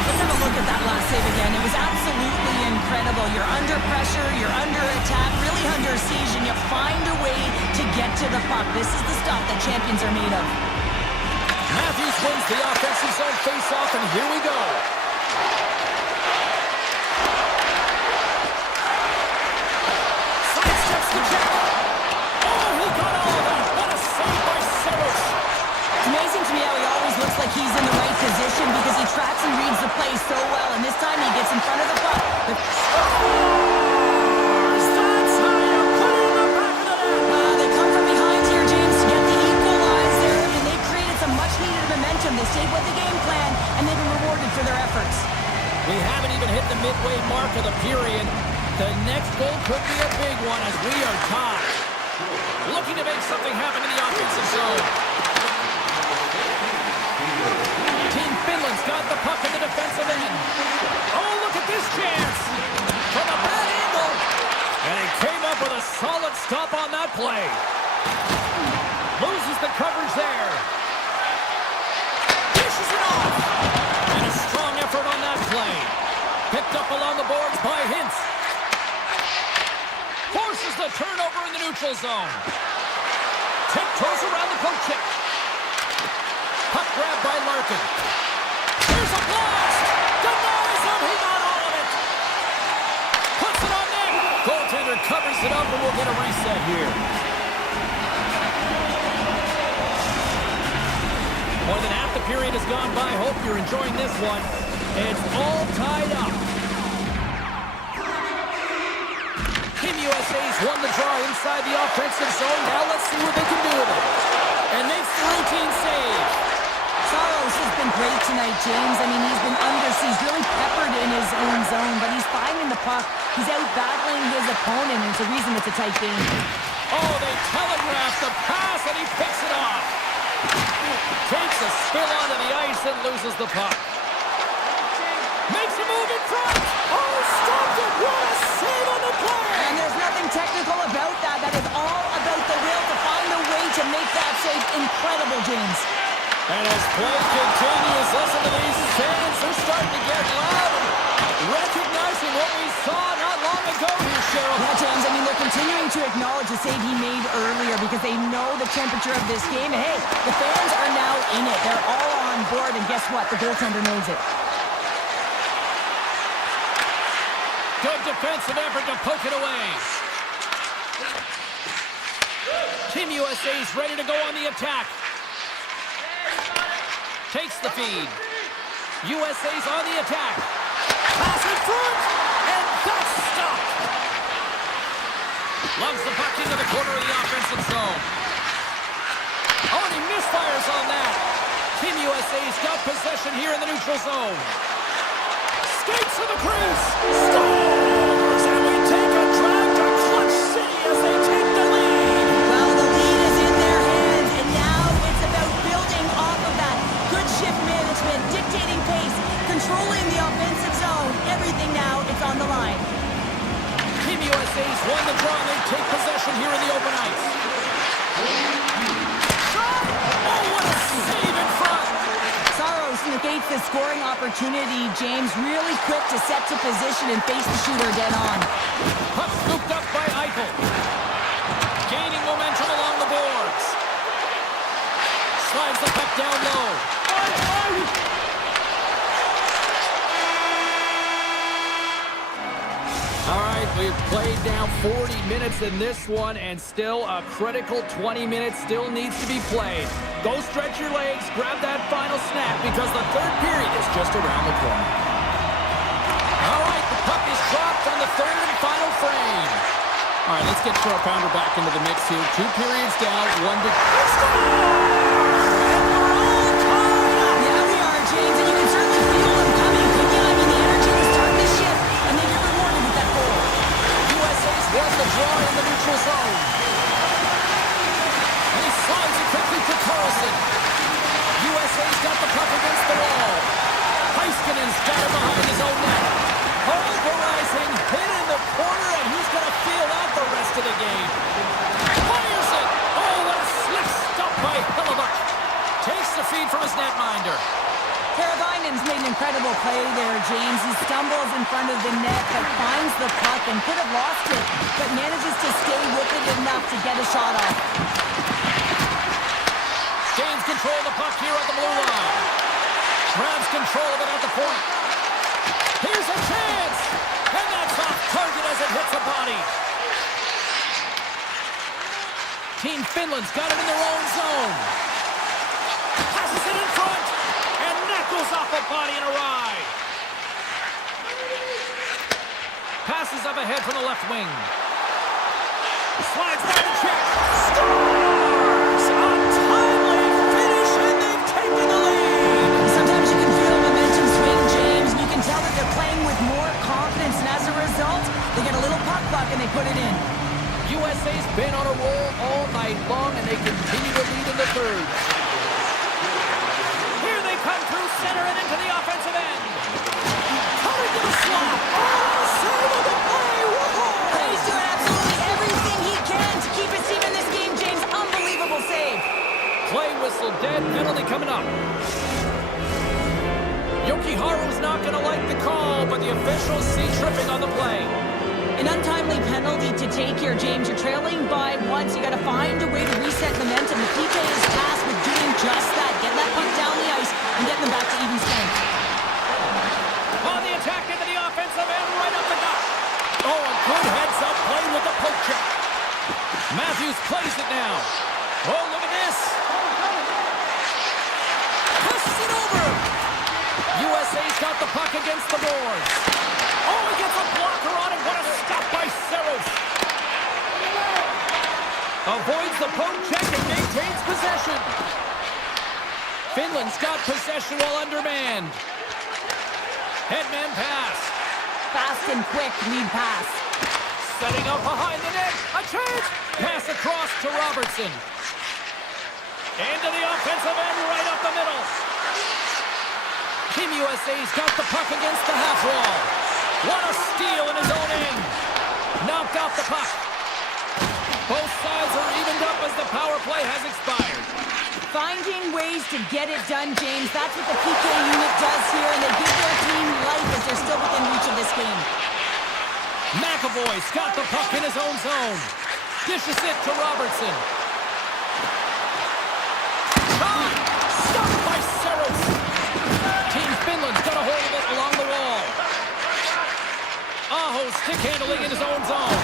Let's have a look at that last save again. It was absolutely incredible. You're under pressure, you're under attack, really under siege, and you find a way to get to the puck. This is the stuff that champions are made of. Matthews wins the offensive zone face-off, and here we go. Sidesteps the check. Oh, he got all of that. What a save by Saros. It's amazing to me how he always looks like he's in the right position because he tracks and reads the play so well, and this time he gets in front of the puck. That's how you put it in the back of the net. They come from behind here, James, to get the equalizer, and they created some much-needed momentum. They stayed with the game plan, and they've been rewarded for their efforts. We haven't even hit the midway mark of the period. The next goal could be a big one as we are tied. Looking to make something happen in the offensive zone. Team Finland's got the puck in the defensive end. Oh, look at this chance. From a bad angle. And he came up with a solid stop on that play. Loses the coverage there. Dishes it off. And a strong effort on that play. Picked up along the boards by Hintz. Forces the turnover in the neutral zone. Tiptoes around the poke check. Puck grab by Larkin. Here's a blast! Denies him! He got all of it! Puts it on net! Goaltender covers it up and we'll get a reset here. More than half the period has gone by. Hope you're enjoying this one. It's all tied up. Team USA's won the draw inside the offensive zone. Now let's see what they can do with it. And makes the routine save. Saros has been great tonight, James. I mean, he's been under siege, really peppered in his own zone, but he's finding the puck. He's out-battling his opponent, and it's a reason it's a tight game. Oh, they telegraph the pass, and he picks it off. Takes a spill onto the ice and loses the puck. Makes a move in front. Oh, stopped it. What a save on the play. And there's nothing technical about that. That is all about the will to find a way to make that save incredible, James. And as play continues, listen to these Fans are starting to get loud, recognizing what we saw not long ago here, Cheryl. Yeah, James, I mean, they're continuing to acknowledge the save he made earlier because they know the temperature of this game. And hey, the fans are now in it. They're all on board, and guess what? The goaltender knows it. Good defensive effort to poke it away. Team USA's ready to go on the attack. Takes the feed. USA's on the attack. Pass in front, and that's stopped. Lugs the puck into the corner of the offensive zone. Oh, and he misfires on that. Team USA's got possession here in the neutral zone. Skates to the crease. Scores! And we take a drive to Clutch City as they take the lead. Well, the lead is in their hands, and now it's about building off of that. Good shift management, dictating pace, controlling the offensive zone. Everything now, it's on the line. Team USA's won the draw. They take possession here in the open ice. Shot! Oh, what a save in front! Saros negates the scoring opportunity. James really quick to set to position and face the shooter dead on. Puck scooped up by Eichel. Gaining momentum along the boards. Slides the puck down low. All right, we've played now 40 minutes in this one, and still a critical 20 minutes still needs to be played. Go stretch your legs, grab that final snap, because the third period is just around the corner. All right, the puck is dropped on the third and final frame. All right, let's get Cheryl Pounder back into the mix here. 2 periods down, 1 to... Yeah, we are, James, and you can certainly feel them coming. Quickly, I mean, the energy to start this shift, and then you're rewarded with that goal. USA's won the draw in the neutral zone. And he slides it quickly to Carlson. USA's got the puck against the wall. Heiskanen's got it behind his own net. Pulverizing, hit in the corner, and he's going to feel out the rest of the game. Fires it! Oh, what a slick stop by Hellebuck. Takes the feed from his netminder. Karavainen's made an incredible play there, James. He stumbles in front of the net, but finds the puck and could have lost it, but manages to stay with it enough to get a shot off. Gains control of the puck here at the blue line. Grabs control of it at the point. Here's a chance! And that's off target as it hits a body. Team Finland's got it in their own zone. Passes it in front. And that goes off a body and a ride. Passes up ahead from the left wing. Slides by the check. Scores! A timely finish, and they've taken the lead. Sometimes you can feel momentum swing, James, and you can tell that they're playing with more confidence, and as a result, they get a little puck luck and they put it in. USA's been on a roll all night long, and they continue to lead in the third. Here they come through center and into the offensive end. Cutting to the slot. Oh, save of the play. Whoa! He's doing absolutely everything he can to keep his team in this game, James. Unbelievable save. Play whistle dead. Penalty coming up. Yokiharu's not going to like the call, but the officials see tripping on the play. An untimely penalty to take here, James. You're trailing by once. You got to find a way to reset momentum. The PK is tasked with doing just that. Get that puck down the ice and get them back to even strength. On the attack into the offensive end, right up the gut. Oh, a good heads-up play with the poke check. Matthews plays it now. Oh, look at this. Passes it over. USA's got the puck against the boards. Oh, he gets a blocker on it. What a stop by Saros. Avoids the poke check and maintains possession. Finland's got possession while undermanned. Headman pass. Fast and quick lead pass. Setting up behind the net. A chance. Pass across to Robertson. Into the offensive end, right up the middle. Team USA's got the puck against the half wall. What a steal in his own end. Knocked off the puck. Both sides are evened up as the power play has expired. Finding ways to get it done, James. That's what the PK unit does here, and they give their team life as they're still within reach of this game. McAvoy's got the puck in his own zone. Dishes it to Robertson. Shot! Stopped by Saros. Team Finland's got a hold of it along the wall. Aho stick handling in his own zone.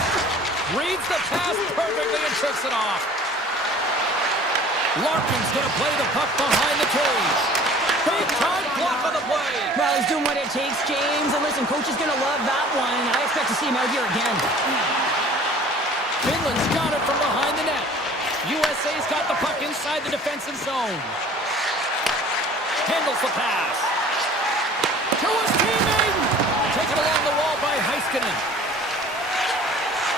Reads the pass perfectly and tricks it off. Larkin's going to play the puck behind the cage. Big time block on the play. Well, he's doing what it takes, James. And listen, coach is going to love that one. I expect to see him out here again. Finland's got it from behind the net. USA's got the puck inside the defensive zone. Handles the pass. To his teammate. Taken along the wall by Heiskanen.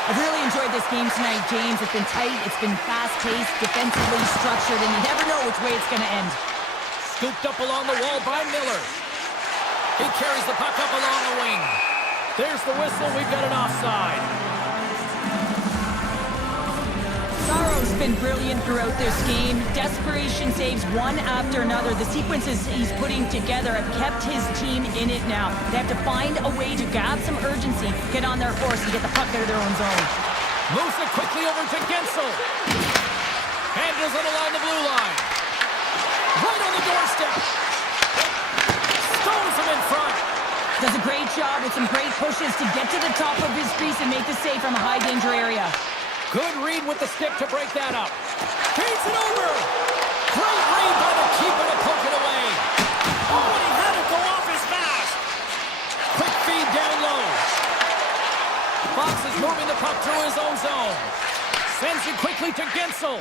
I've really enjoyed this game tonight, James. It's been tight, it's been fast-paced, defensively structured, and you never know which way it's going to end. Scooped up along the wall by Miller. He carries the puck up along the wing. There's the whistle. We've got an offside. Saro's been brilliant throughout this game. Desperation saves one after another. The sequences he's putting together have kept his team in it now. They have to find a way to grab some urgency, get on their horse, and get the puck out of their own zone. Moves it quickly over to Gensel. Handles it along the blue line. Right on the doorstep. Stones him in front. Does a great job with some great pushes to get to the top of his crease and make the save from a high-danger area. Good read with the stick to break that up. Feeds it over. Great read by the keeper to poke it away. Oh, and he had it go off his mask. Quick feed down low. Fox is moving the puck through his own zone. Sends it quickly to Gensel.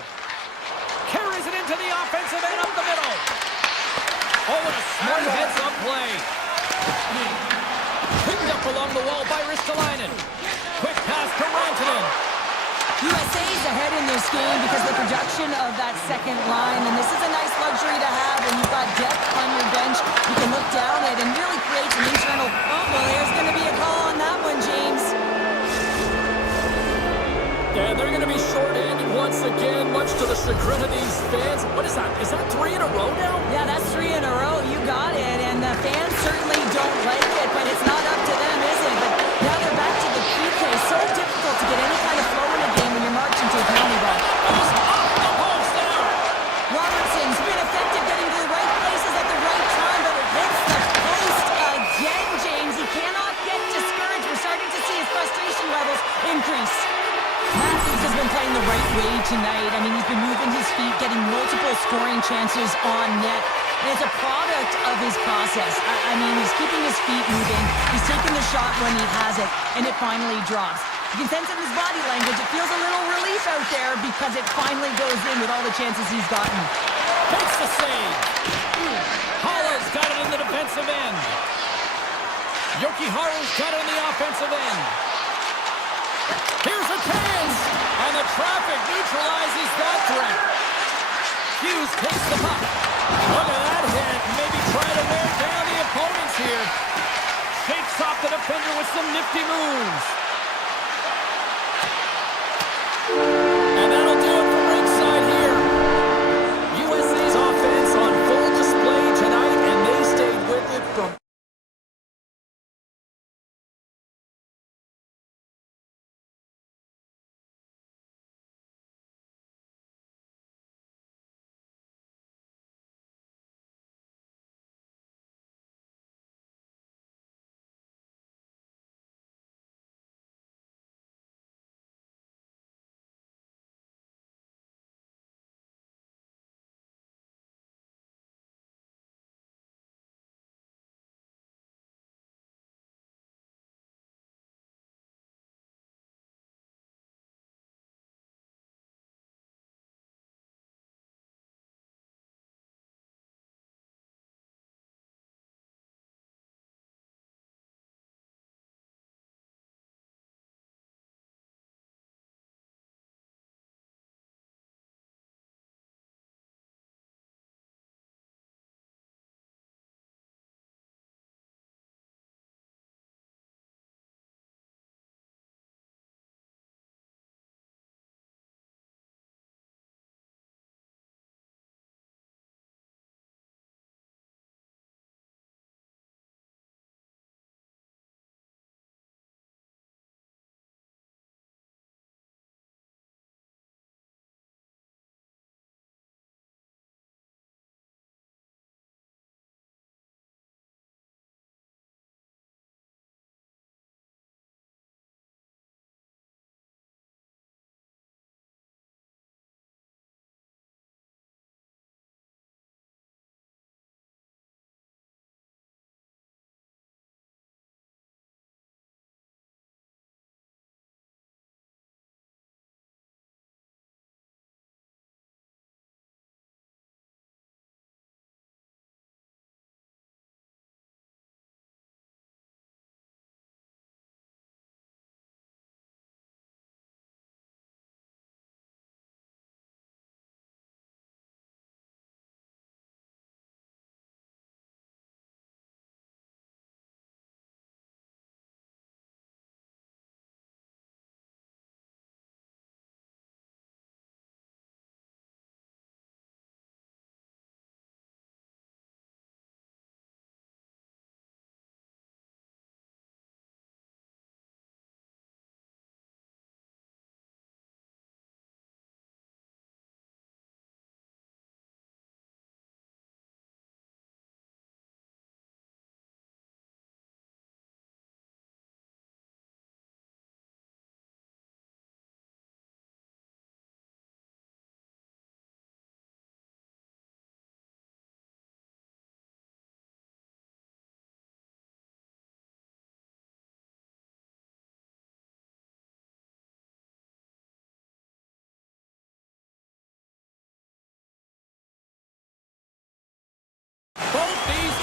Carries it into the offensive end up the middle. Oh, and a smart heads-up play. Picked up along the wall by Ristolainen. Quick pass to Rantanen. USA's ahead in this game because of the production of that second line, and this is a nice luxury to have when you've got depth on your bench. You can look down it and really create some internal... Oh, well, there's going to be a call on that one, James. And they're going to be short-handed once again, much to the chagrin of these fans. What is that? Is that 3 in a row now? Yeah, that's 3 in a row. You got it, and the fans certainly don't like it, but it's not up to them, is it? But now they're back to the PK. So difficult to get any kind of flow in a game when you're marching to a penalty ball. Robertson's been effective getting to the right places at the right time, but it hits the post again, James. He cannot get discouraged. We're starting to see his frustration levels increase. Matthews has been playing the right way tonight. I mean, he's been moving his feet, getting multiple scoring chances on net. And it's a product of his process. I mean, he's keeping his feet moving. He's taking the shot when he has it, and it finally drops. You can sense in his body language, it feels a little relief out there because it finally goes in with all the chances he's gotten. Makes the save. Holland's got it in the defensive end. Jokiharju's got it in the offensive end. Here's a chance, and the traffic neutralizes that threat. Hughes takes the puck. Look at that hit. Maybe try to wear down the opponents here. Shakes off the defender with some nifty moves.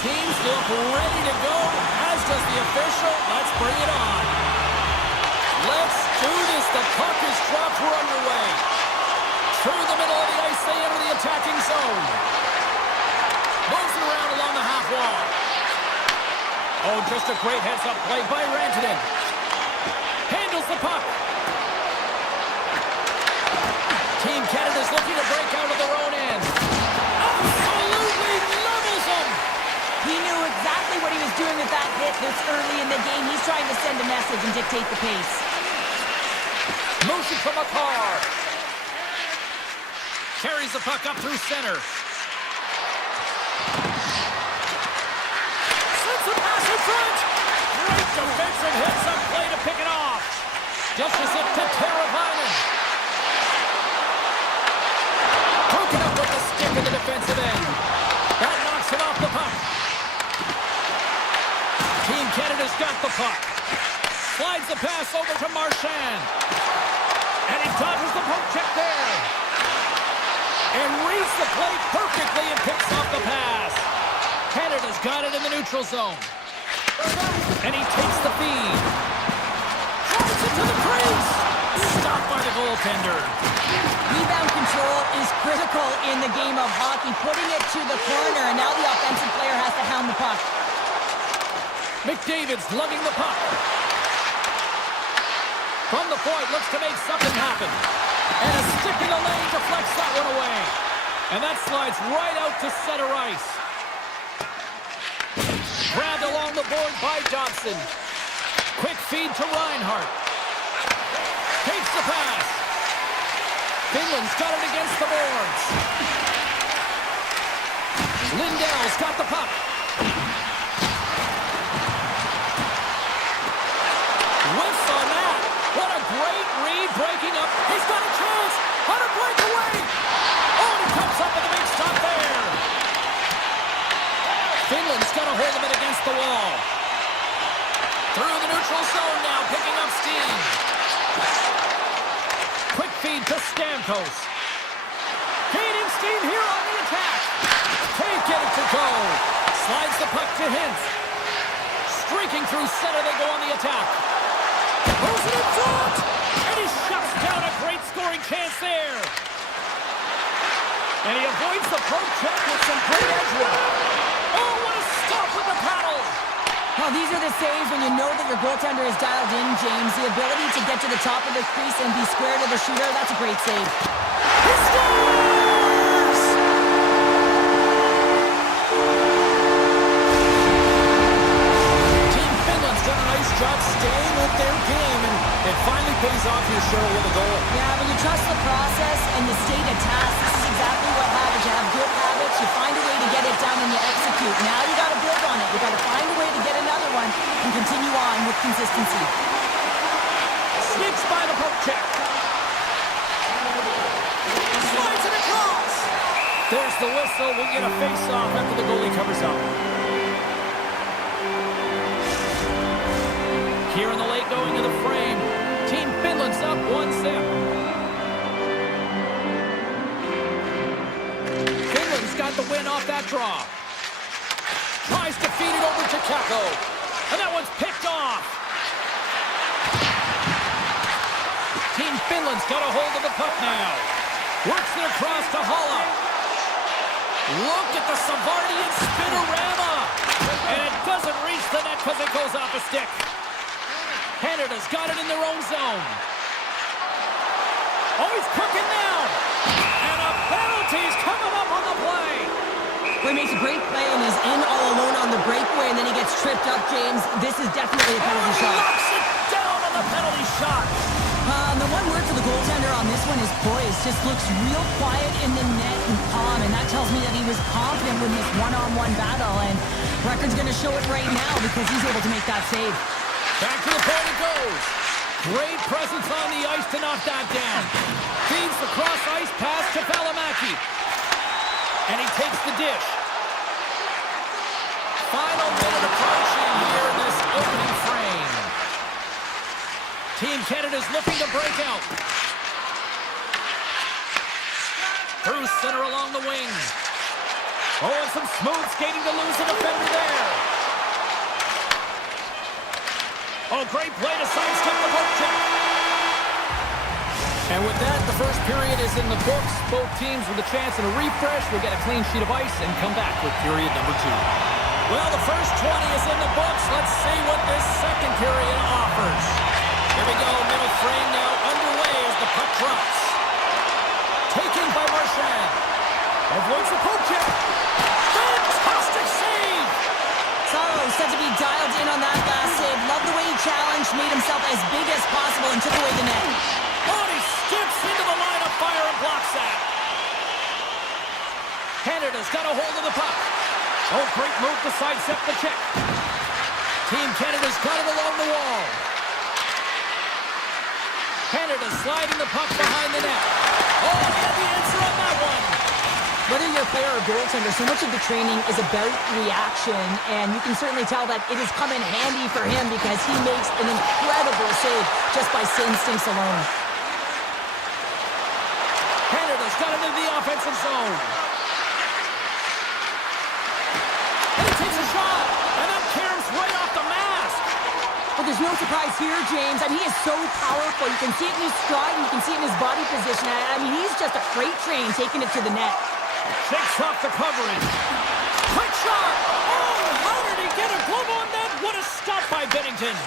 teams look ready to go, as does the official. Let's bring it on. Let's do this. The puck is dropped. We're underway. Through the middle of the ice, they enter the attacking zone. Moves it around along the half wall. Oh, just a great heads-up play by Rantanen. Handles the puck. Team Canada's looking to break out of their own end. Absolutely levels them. He knew exactly what he was doing with that hit this early in the game. He's trying to send a message and dictate the pace. Motion from a car. Carries the puck up through center. Sends a pass in front. Great defensive heads-up play to pick it off. Just as if to Teravainen. Broken up with the stick in the defensive end. That knocks him off the puck. Team Canada's got the puck. Slides the pass over to Marchand. And he dodges the poke check there. And reads the play perfectly and picks off the pass. Canada's got it in the neutral zone. And he takes the feed. Drives it to the crease. Stopped by the goaltender. Rebound control is critical in the game of hockey. Putting it to the corner, and now the offensive player has to hound the puck. McDavid's lugging the puck. From the point, looks to make something happen. And a stick in the lane deflects that one away. And that slides right out to center ice. Grabbed along the board by Dobson. Quick feed to Reinhart. Takes the pass. Finland's got it against the boards. Lindell's got the puck. Whiffs on that. What a great read, breaking up. He's got a chance on a breakaway. Oh, and he comes up with a big stop there. Finland's got a hold of it against the wall. Through the neutral zone now, picking up steam. Quick feed to Stamkos. Gaining steam here on the attack. Can't get it to go. Slides the puck to Hintz. Streaking through center, they go on the attack. Moves it in front. And he shuts down a great scoring chance there. And he avoids the poke check with some great edge work. Oh, what a stop with the paddle. Well, these are the saves when you know that your goaltender is dialed in, James. The ability to get to the top of the crease and be square to the shooter, that's a great save. He scores! Team Finland's done a nice job staying with their game, and it finally pays off here, Cheryl, with a goal. Yeah, when you trust the process and you stay to task, this is exactly what happens. You have good habits, you find a way to get it done, and you execute. Now you got to build on it. You got to find a way to get another one and continue on with consistency. Sneaks by the poke check. Slides it across. There's the whistle. We'll get a face-off after the goalie covers up. Here in the late going to the frame. Team Finland's up 1-0. Finland's got the win off that draw. Tries to feed it over to Kakko. And that one's picked off. Team Finland's got a hold of the puck now. Works it across to Halla. Look at the Savardian spinorama. And it doesn't reach the net because it goes off a stick. Canada's got it in their own zone. Oh, he's cooking now. And a penalty's coming up on the play. Well, he makes a great play and he's in all alone on the breakaway, and then he gets tripped up, James. This is definitely a penalty shot. Knocks it down on the penalty shot. The one word for the goaltender on this one is poise. Just looks real quiet in the net and calm, and that tells me that he was confident with this one-on-one battle, and record's going to show it right now because he's able to make that save. Back to the point it goes. Great presence on the ice to knock that down. Feeds the cross-ice pass to Valimaki. And he takes the dish. Final minute approaching here in this opening frame. Team Canada's looking to break out. Through center along the wing. Oh, and some smooth skating to lose a defender there. Oh, great play to sidestep the poke check. And with that, the first period is in the books. Both teams with a chance at a refresh will get a clean sheet of ice and come back with period number 2. Well, the first 20 is in the books. Let's see what this second period offers. Here we go, middle frame now underway as the puck drops. Taken by Marchand. Avoids the poke check. Fantastic save! Sorrow said to be dialed in on that last save. Love the way he challenged, made himself as big as possible, and took away the net. Oh, he skips into the line of fire and blocks that. Canada's got a hold of the puck. Oh, great move to sidestep the check. Team Canada's got it along the wall. Canada sliding the puck behind the net. Oh, he had the answer on that one. Whether you're a player or goaltender, so much of the training is about reaction, and you can certainly tell that it has come in handy for him because he makes an incredible save just by instincts alone. Canada's got it in the offensive zone. And he takes a shot, and that caroms right off the mask. But there's no surprise here, James. I mean, he is so powerful. You can see it in his stride, and you can see it in his body position. I mean, he's just a freight train taking it to the net. Shakes off the coverage. Quick shot! Oh, how did he get a glove on that? What a stop by Bennington.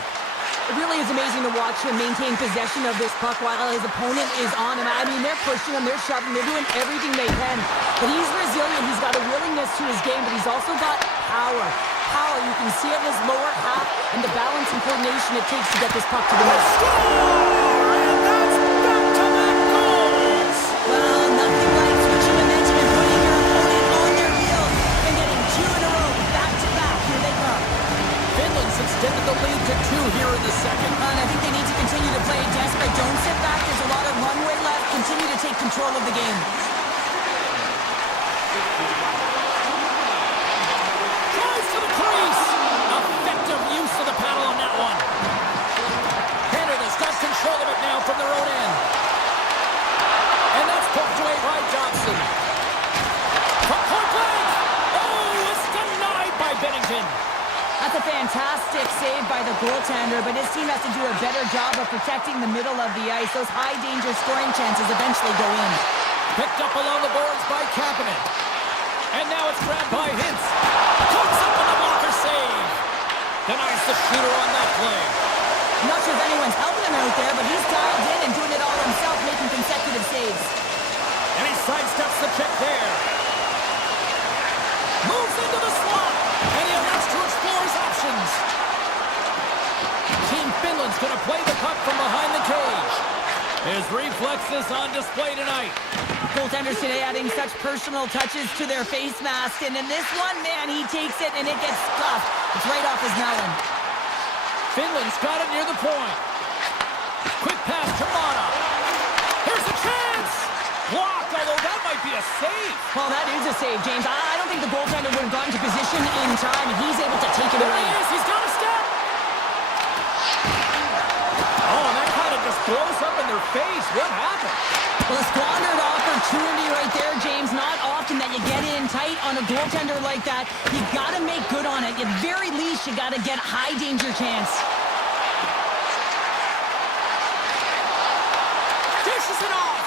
It really is amazing to watch him maintain possession of this puck while his opponent is on him. I mean, they're pushing him, they're shoving, they're doing everything they can. But he's resilient, he's got a willingness to his game, but he's also got power. Power, you can see it in his lower half and the balance and coordination it takes to get this puck to the net. Score! And that's back-to-back goals! Well, nothing like switching momentum and putting your opponent on their heels and getting 2 in a row, back-to-back. Here they come. Finland's extended the lead to 2 here in the second. And I think they need to continue to play desperate. Don't sit back. There's a lot of runway left. Continue to take control of the game. Drives to the crease. Effective use of the paddle on that one. Canada's got control of it now from their own end. And that's poked away by Johnson. From point blank. Oh, it's denied by Bennington. That's a fantastic save by the goaltender, but his team has to do a better job of protecting the middle of the ice. Those high-danger scoring chances eventually go in. Picked up along the boards by Kapanen. And now it's grabbed by Hintz. Comes up with the blocker save. Denies the shooter on that play. I'm not sure if anyone's helping him out there, but he's dialed in and doing it all himself, making consecutive saves. And he sidesteps the check there. Moves into the slot. And he elects to explore his options. Team Finland's going to play the puck from behind the cage. His reflexes on display tonight. Goaltenders today adding such personal touches to their face mask. And in this one, man, he takes it and it gets scuffed. It's right off his melon. Finland's got it near the point. Quick pass to Mata. Here's a chance. Blocked, although that might be a save. Well, that is a save, James. I don't think the goaltender would have gotten to position in time, and he's able to take it There away. he is. He's got a step. Oh, and that kind of just blows up in their face. What happened? Well, a squandered opportunity right there, James. Not often that you get in tight on a goaltender like that. You got to make good on it. At very least, you got to get a high-danger chance. Dishes it off.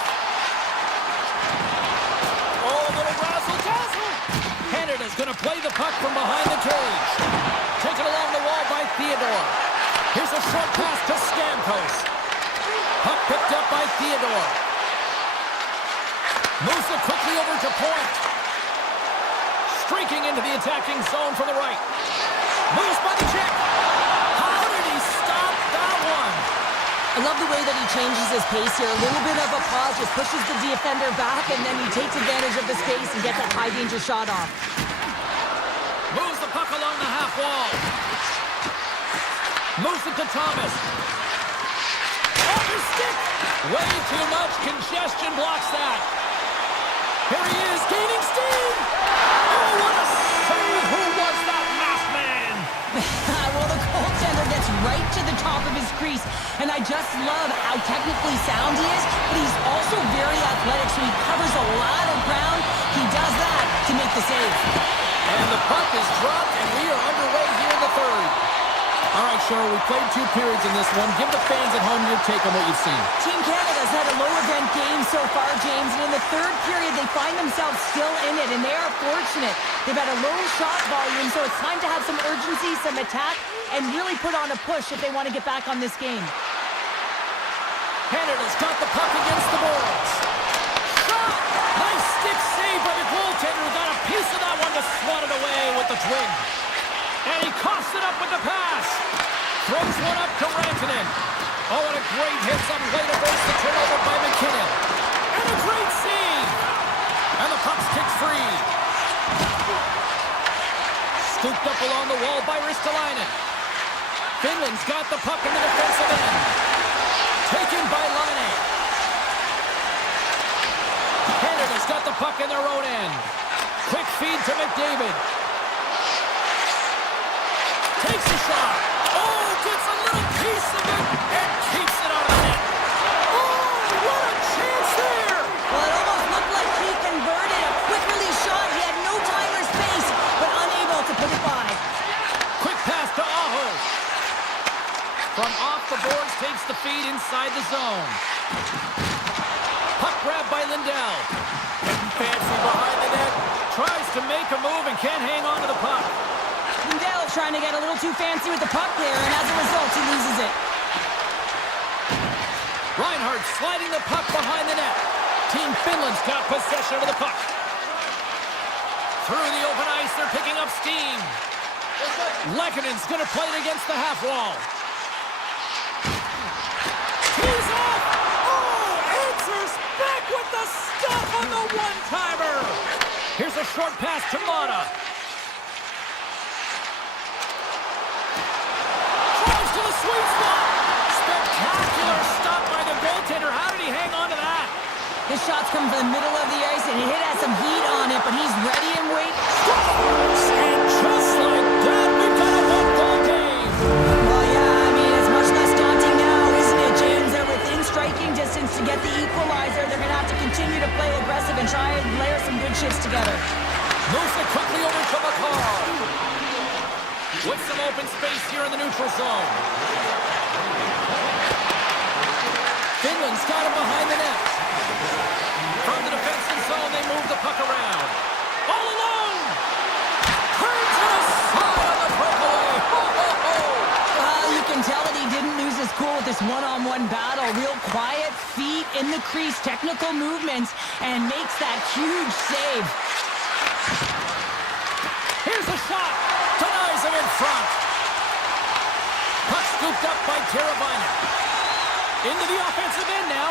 Oh, a little razzle-dazzle. Canada's going to play the puck from behind the cage. Taken along the wall by Theodore. Here's a short pass to Stamkos. Puck picked up by Theodore. Moves it quickly over to point. Streaking into the attacking zone for the right. Moves by the check. How did he stop that one? I love the way that he changes his pace here. A little bit of a pause, just pushes the defender back, and then he takes advantage of the space and gets that high-danger shot off. Moves the puck along the half wall. Moves it to Thomas. Off his stick. Way too much congestion blocks that. Here he is, gaining steam. Oh, what a save. Who was that masked man? Well, the goaltender gets right to the top of his crease, and I just love how technically sound he is, but he's also very athletic, so he covers a lot of ground. He does that to make the save. And the puck is dropped, and we are underway here in the third. All right, Cheryl, we played 2 periods in this one. Give the fans at home your take on what you've seen. Team Canada's had a low-event game so far, James, and in the third period, they find themselves still in it, and they are fortunate. They've had a low shot volume, so it's time to have some urgency, some attack, and really put on a push if they want to get back on this game. Canada's got the puck against the boards. Shot! Nice stick save by the goaltender, who got a piece of that one to swat it away with the twig. And he coughs it up with the pass. Throws one up to Rantanen. Oh, and a great hit up way to force the turnover by McKinnon. And a great save. And the puck's kicked free. Scooped up along the wall by Ristolainen. Finland's got the puck in the defensive end. Taken by Laine. Canada's got the puck in their own end. Quick feed to McDavid. Takes a shot. Oh, gets a little piece of it and keeps it out of the net. Oh, what a chance there! Well, it almost looked like he converted. A quick release shot. He had no time or space, but unable to put it by. Quick pass to Aho. From off the boards, takes the feed inside the zone. Puck grab by Lindell. Getting fancy behind the net. Tries to make a move and can't hang on to the puck. Lindell trying to get a little too fancy with the puck there, and as a result, he loses it. Reinhardt sliding the puck behind the net. Team Finland's got possession of the puck. Through the open ice, they're picking up steam. Lekkonen's going to play it against the half wall. He's off! Oh, answers back with the stuff on the one-timer! Here's a short pass to Mata. Tries to the sweet spot! Spectacular stop by the goaltender. How did he hang on to that? This shot's coming from the middle of the ice, and it has some heat on it, but he's ready and waiting. And just like that, we've got a one-goal game! Well, yeah, I mean, it's much less daunting now, isn't it, James? They're within striking distance to get the equalizer. They're going to have to continue to play aggressive and try and layer some good shifts together. Moves it quickly over to McCall. With some open space here in the neutral zone. Finland's got him behind the net. From the defensive zone, they move the puck around. All alone! Turns it aside on the breakaway. Ho, ho, ho! Well, you can tell that he didn't lose his cool with this one-on-one battle. Real quiet, feet in the crease, technical movements, and makes that huge save. Here's a shot. Denies him in front. Puck scooped up by Teravainen. Into the offensive end now.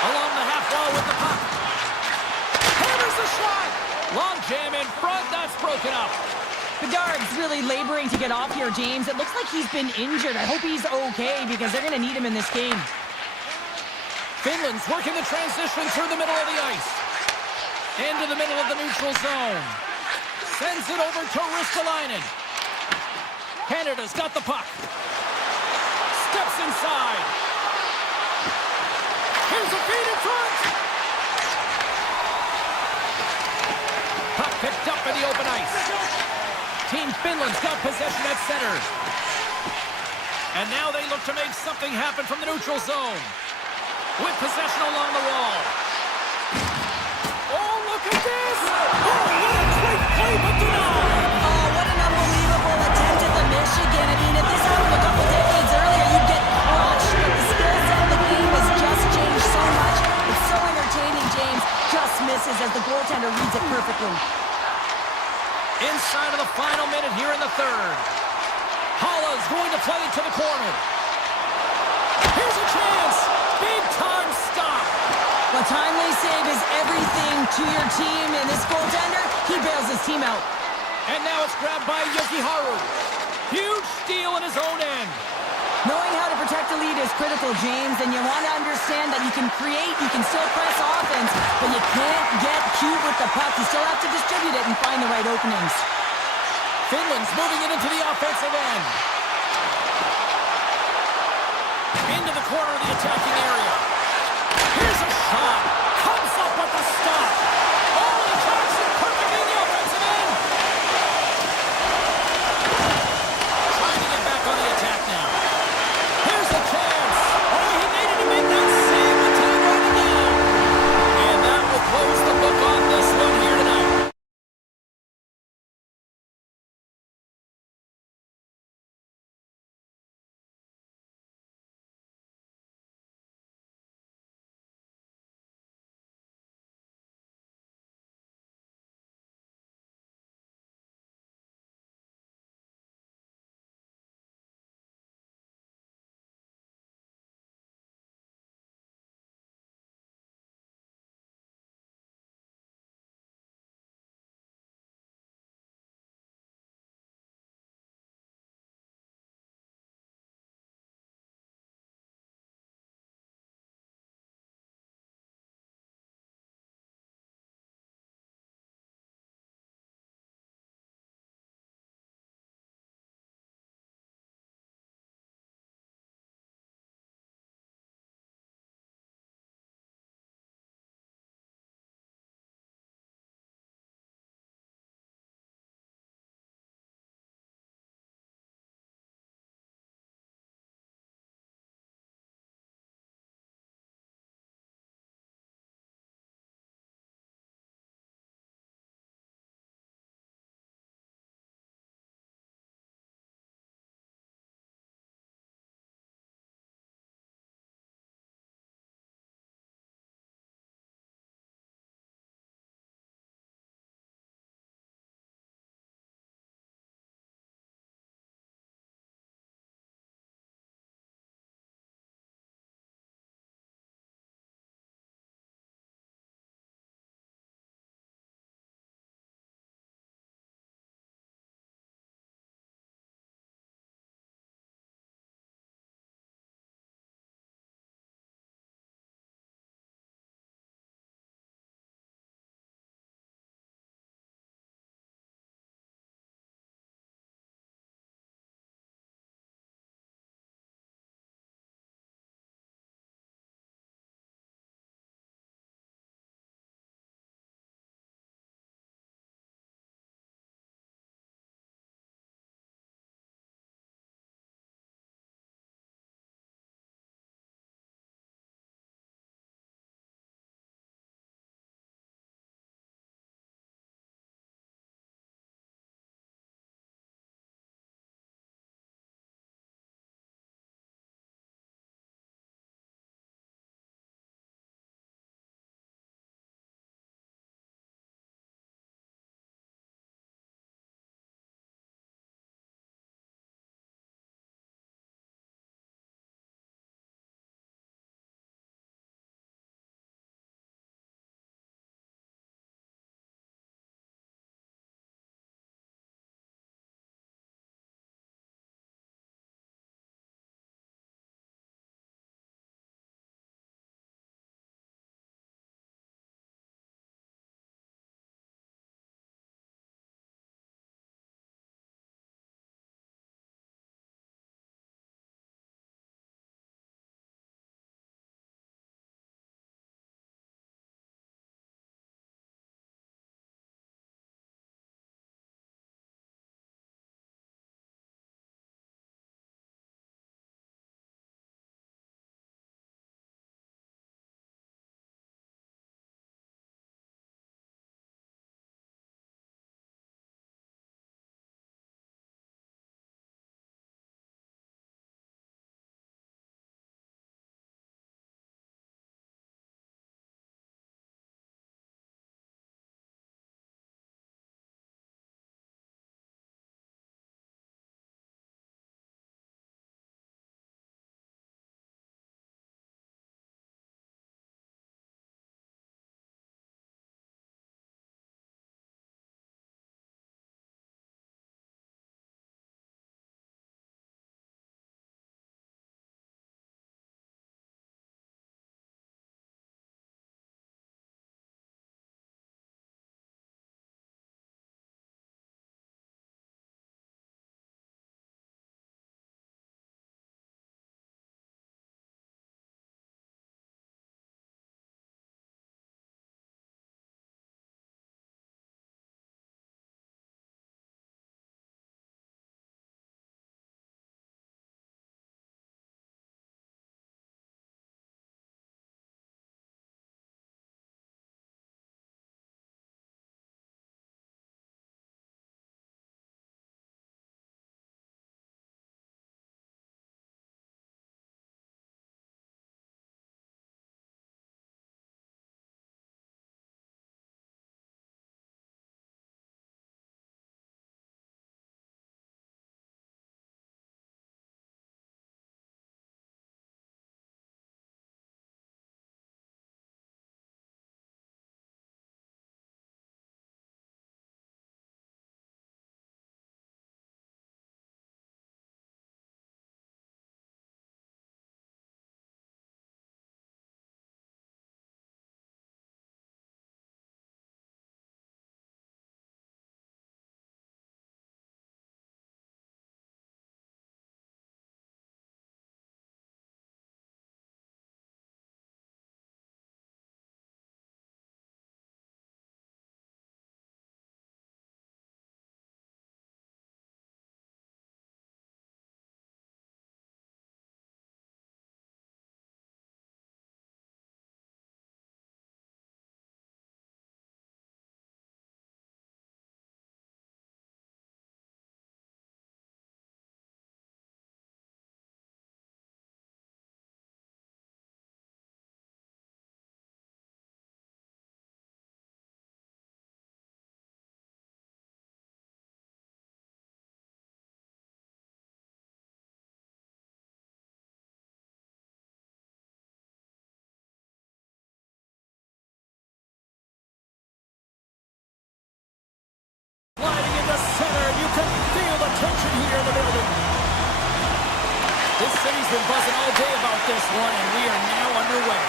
Along the half wall with the puck. Hammers the shot. Long jam in front. That's broken up. Bedard's really laboring to get off here, James. It looks like he's been injured. I hope he's okay because they're going to need him in this game. Finland's working the transition through the middle of the ice. Into the middle of the neutral zone. Sends it over to Ristolainen. Canada's got the puck. Steps inside. Here's a feed in front. Puck picked up in the open ice. Team Finland's got possession at center. And now they look to make something happen from the neutral zone. With possession along the wall. Oh, look at this! Oh, what a great play, but denied! Oh, what an unbelievable attempt at the Michigan. I mean, if this happened a couple decades earlier, you'd get crushed. But the skill set of the game has just changed so much. It's so entertaining, James. Just misses as the goaltender reads it perfectly. Inside of the final minute here in the third. Holla's going to play it to the corner. Here's a chance! Big time stop! A timely save is everything to your team, and this goaltender, he bails his team out. And now it's grabbed by Yokiharu. Huge steal in his own end. Knowing how to protect the lead is critical, James, and you want to understand that you can create, you can still press offense, but you can't get cute with the puck. You still have to distribute it and find the right openings. Finland's moving it into the offensive end. Into the corner of the attacking area. Here's a shot. Comes up with the stop. Oh, City's been buzzing all day about this one, and we are now underway.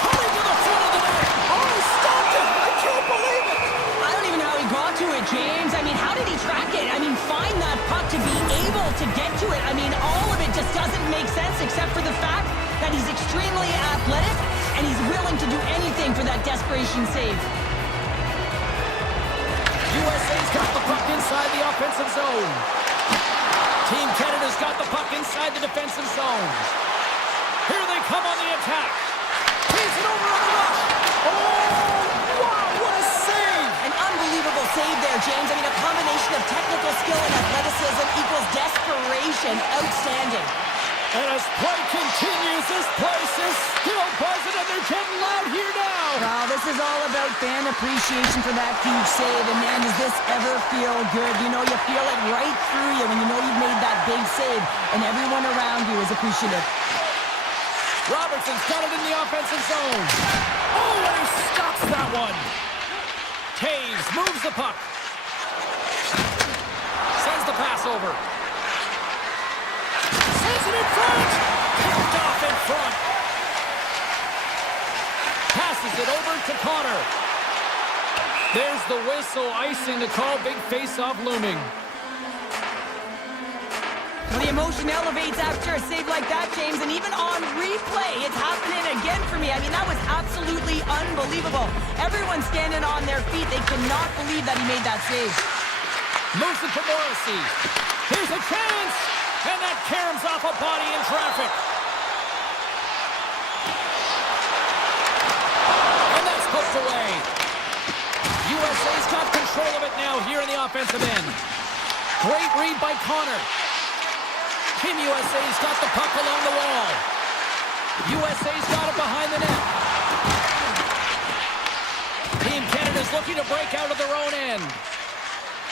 Coming to the front of the net. Oh, he stopped it. I can't believe it. I don't even know how he got to it, James. I mean, how did he track it? I mean, find that puck to be able to get to it. I mean, all of it just doesn't make sense except for the fact that he's extremely athletic and he's willing to do anything for that desperation save. USA's got the puck inside the offensive zone. Team Canada's got the puck inside the defensive zone. Here they come on the attack. Feeds it over on the rush. Oh, wow, what a save! An unbelievable save there, James. I mean, a combination of technical skill and athleticism equals desperation. Outstanding. And as play continues, this place is still buzzing, and they're getting loud here now. Well, this is all about fan appreciation for that huge save. And man, does this ever feel good? You know, you feel it right through you when you know you've made that big save, and everyone around you is appreciative. Robertson's got it in the offensive zone. Oh, and he stops that one. Taves moves the puck. Sends the pass over. Sends it in front. Picked off in front. Passes it over to Connor. There's the whistle, icing to call, big face-off looming. Well, the emotion elevates after a save like that, James, and even on replay, it's happening again for me. I mean, that was absolutely unbelievable. Everyone's standing on their feet. They cannot believe that he made that save. Moves it to Morrissey. Here's a chance, and that caroms off a body in traffic. And that's poked away. USA's got control of it now here in the offensive end. Great read by Connor. Team USA's got the puck along the wall. USA's got it behind the net. Team Canada's looking to break out of their own end.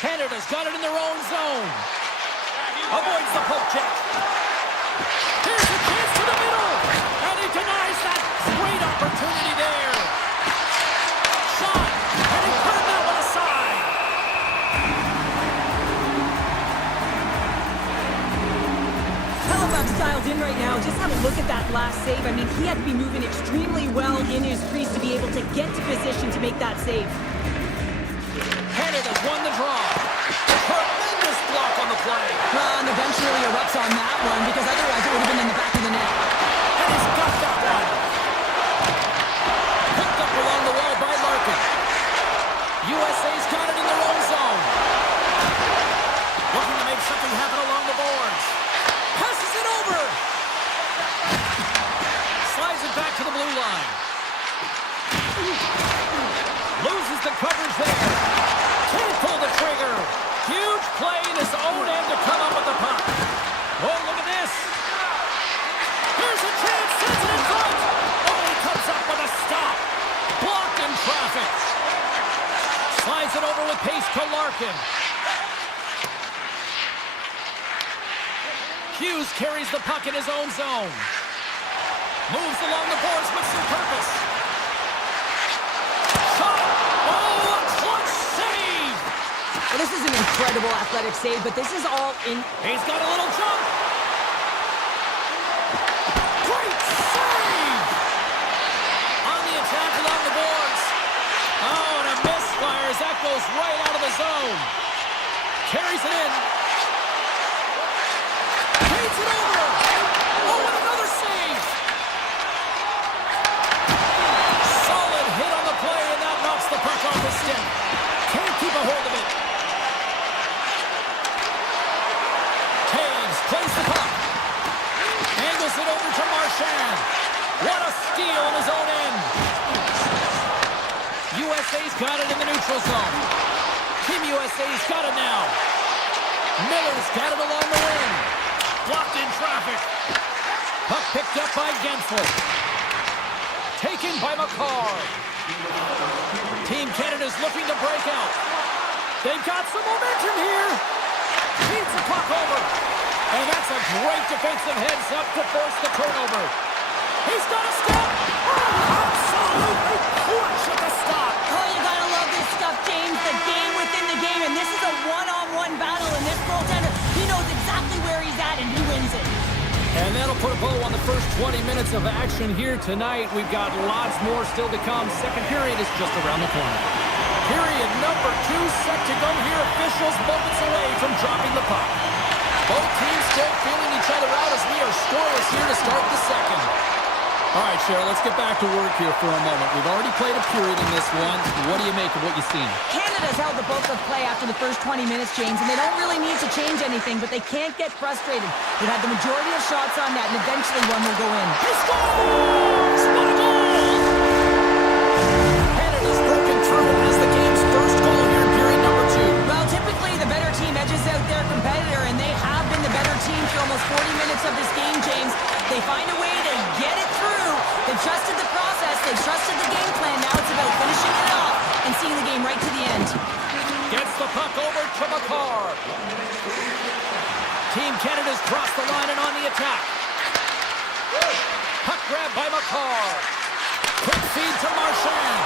Canada's got it in their own zone. Avoids the poke check. Here's a chance to the middle. And he denies that great opportunity there. Shot. And he turned that one aside. Halifax dialed in right now. Just have a look at that last save. I mean, he had to be moving extremely well in his crease to be able to get to position to make that save. Canada's won the draw. Tremendous block on the play. And the bench really erupts on that one because otherwise it would have been in the back of the net. And he's got that one. Picked up along the wall by Larkin. USA's got it in their own zone. Looking to make something happen along the boards. Passes it over. Slides it back to the blue line. Loses the coverage there. Can't pull the trigger. Huge play in his own end to come up with the puck. Oh, look at this. Here's a chance. Sends it in front. Oh, he comes up with a stop. Blocked in traffic. Slides it over with pace to Larkin. Hughes carries the puck in his own zone. Moves along the boards with some purpose. Shot. Oh, a clutch save. Well, this is an incredible athletic save, but this is all in... He's got a little jump. Great save. On the attack along the boards. Oh, and a misfire as that goes right out of the zone. Carries it in. Takes it over. Oh, and another save. Solid hit on the play, and that knocks the puck off his stick. Can't keep a hold of it. Taves plays the puck. Angles it over to Marchand. What a steal in his own end. USA's got it in the neutral zone. Team USA's got it now. Miller's got it along the wing. Blocked in traffic. Puck picked up by Gensel. Taken by McCarr. Team Canada's looking to break out. They've got some momentum here. Feeds the puck over. And that's a great defensive heads up to force the turnover. He's got a stop. Oh, absolutely clutch at the stop. Oh, you gotta love this stuff, James. The game within the game, and this is a one-on-one battle, and this goaltender, he knows exactly where he's at, and he wins it. That'll put a bow on the first 20 minutes of action here tonight. We've got lots more still to come. Second period is just around the corner. Period number 2 set to go here. Officials moments away from dropping the puck. Both teams still feeling each other out as we are scoreless here to start the second. All right, Cheryl, let's get back to work here for a moment. We've already played a period in this one. What do you make of what you've seen? Canada's held the bulk of play after the first 20 minutes, James, and they don't really need to change anything, but they can't get frustrated. They've had the majority of shots on net, and eventually one will go in. He scores! What a goal! Canada's broken through as the game's first goal here in period number 2. Well, typically the better team edges out their competitor, and they have been the better team for almost 40 minutes of this game, James. They find a way to get it through. They've trusted the process. They've trusted the game plan. Now it's about finishing it off and seeing the game right to the end. Gets the puck over to McCarr. Team Canada's crossed the line and on the attack. Puck grab by McCarr. Quick feed to Marchand.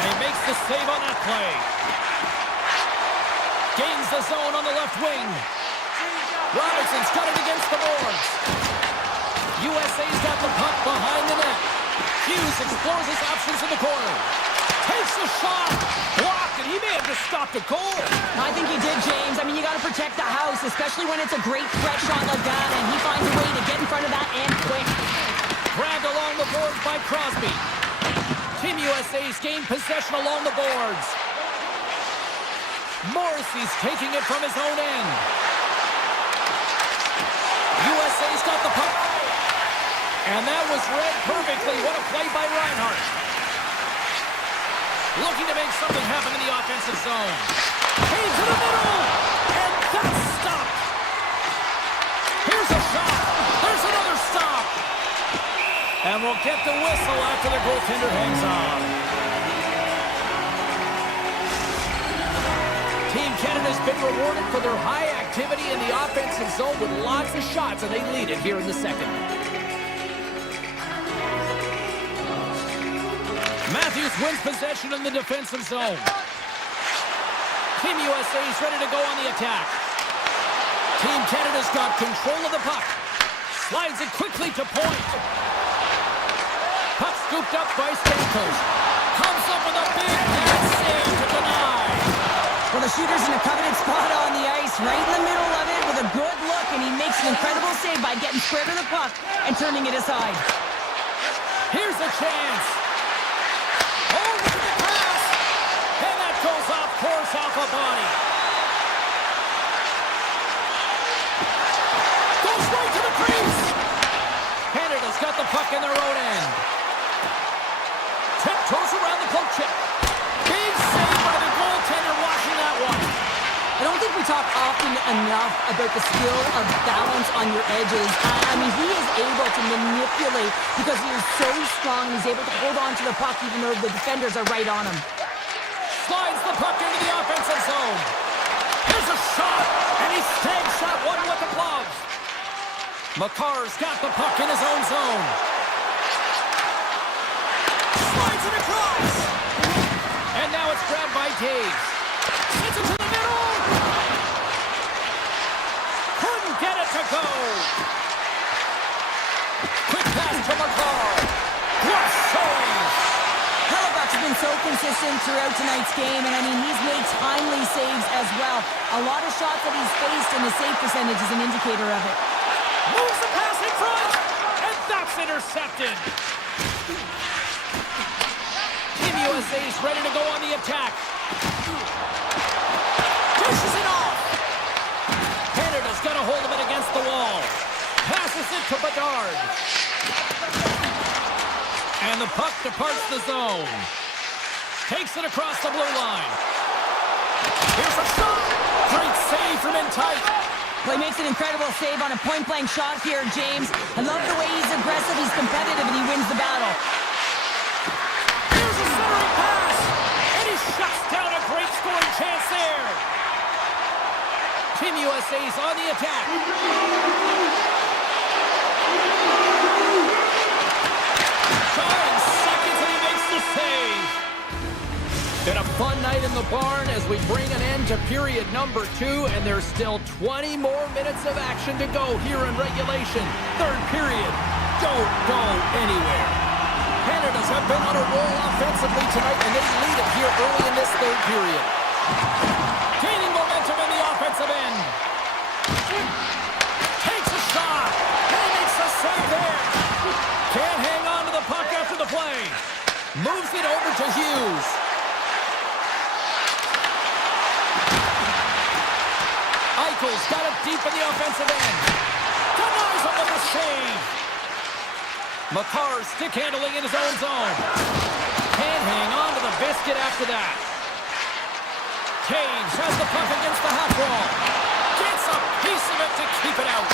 And he makes the save on that play. Gains the zone on the left wing. Robinson's got it against the boards. USA's got the puck behind the net. Hughes explores his options in the corner. Takes the shot. Blocked, and he may have just stopped a goal. I think he did, James. I mean, you got to protect the house, especially when it's a great threat shot like that, and he finds a way to get in front of that and quick. Grabbed along the boards by Crosby. Team USA's gained possession along the boards. Morrissey's taking it from his own end. USA's got the puck. And that was read perfectly. What a play by Reinhart. Looking to make something happen in the offensive zone. Came to the middle. And that's stopped. Here's a shot. There's another stop. And we'll get the whistle after the goaltender hangs on. Team Canada's been rewarded for their high activity in the offensive zone with lots of shots, and they lead it here in the second. Matthews wins possession in the defensive zone. Team USA is ready to go on the attack. Team Canada's got control of the puck. Slides it quickly to point. Puck scooped up by Stamkos. Comes up with a big pass save to deny. Well, the shooter's in a coveted spot on the ice, right in the middle of it with a good look, and he makes an incredible save by getting square to the puck and turning it aside. Here's a chance. Over to the pass. And that goes off course off a body. Goes right to the crease. Canada's got the puck in their own end. Tiptoes around the poke check. Big save by the goaltender watching that one. I don't think we talk often enough about the skill of balance on your edges. I mean, he is able to manipulate because he is so strong. He's able to hold on to the puck even though the defenders are right on him. Slides the puck into the offensive zone. Here's a shot, and he snags that one with the gloves. McCarr's got the puck in his own zone. Slides it across. And now it's grabbed by Taves. Sends it to the middle. Couldn't get it to go. Quick pass to McCarr. What a save. Hellebuck's been so consistent throughout tonight's game, and I mean, he's made timely saves as well. A lot of shots that he's faced, and the save percentage is an indicator of it. Moves the pass in front, and that's intercepted. Team USA is ready to go on the attack. Dishes it off. Canada's got a hold of it against the wall. Passes it to Bedard. And the puck departs the zone. Takes it across the blue line. Here's a shot. Great save from in tight. Well, he makes an incredible save on a point-blank shot here, James. I love the way he's aggressive, he's competitive, and he wins the battle. Here's a centering pass. And he shuts down a great scoring chance there. Team USA's on the attack. Trying seconds, and he makes the save. Been a fun night in in the barn as we bring an end to period number 2, and there's still 20 more minutes of action to go here in regulation. Third period. Don't go anywhere. Canada's have been on a roll offensively tonight, and they lead it here early in this third period. Gaining momentum in the offensive end. Takes a shot. And makes a save there. Can't hang on to the puck after the play. Moves it over to Hughes. Eichel's got it deep in the offensive end. Denies him with a save. McCarr's stick handling in his own zone. Can't hang on to the biscuit after that. Caves has the puck against the half wall. Gets a piece of it to keep it out.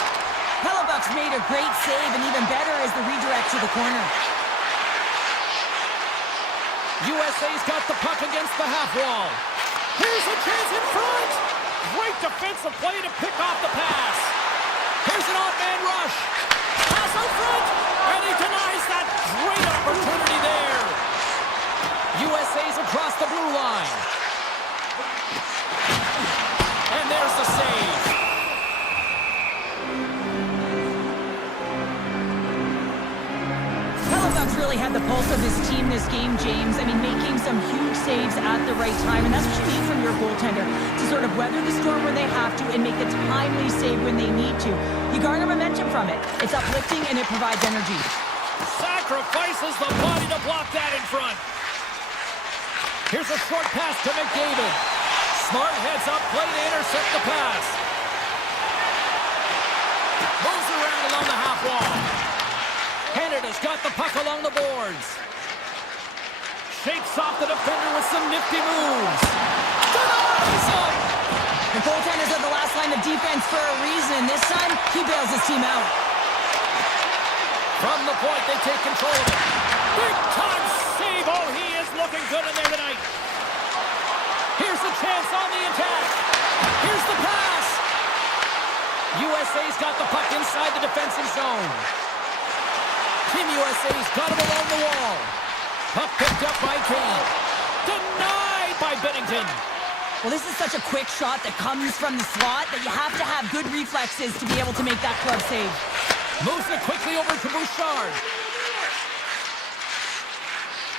Hellebuck's made a great save, and even better is the redirect to the corner. USA's got the puck against the half wall. Here's a chance in front. Great defensive play to pick off the pass. Here's an off-man rush. Pass out front, and he denies that. Great opportunity there. USA's across the blue line. And there's the save. Hellebuck's really had the pulse of his team this game, James. I mean, making some huge saves at the right time, and that's what you need from your goaltender, to sort of weather the storm when they have to and make the timely save when they need to. You garner momentum from it. It's uplifting and it provides energy. Sacrifices the body to block that in front. Here's a short pass to McDavid. Smart heads up, play to intercept the pass. Moves around along the half wall. Canada's got the puck along the boards. Shakes off the defender with some nifty moves. Denies him! The goaltenders are the last line of defense for a reason. This time, he bails his team out. From the point, they take control of it. Big time save! Oh, he is looking good in there tonight. Here's the chance on the attack. Here's the pass. USA's got the puck inside the defensive zone. Team USA's got him along the wall. Puck picked up by Kane. Denied by Bennington. Well, this is such a quick shot that comes from the slot that you have to have good reflexes to be able to make that glove save. Moves it quickly over to Bouchard.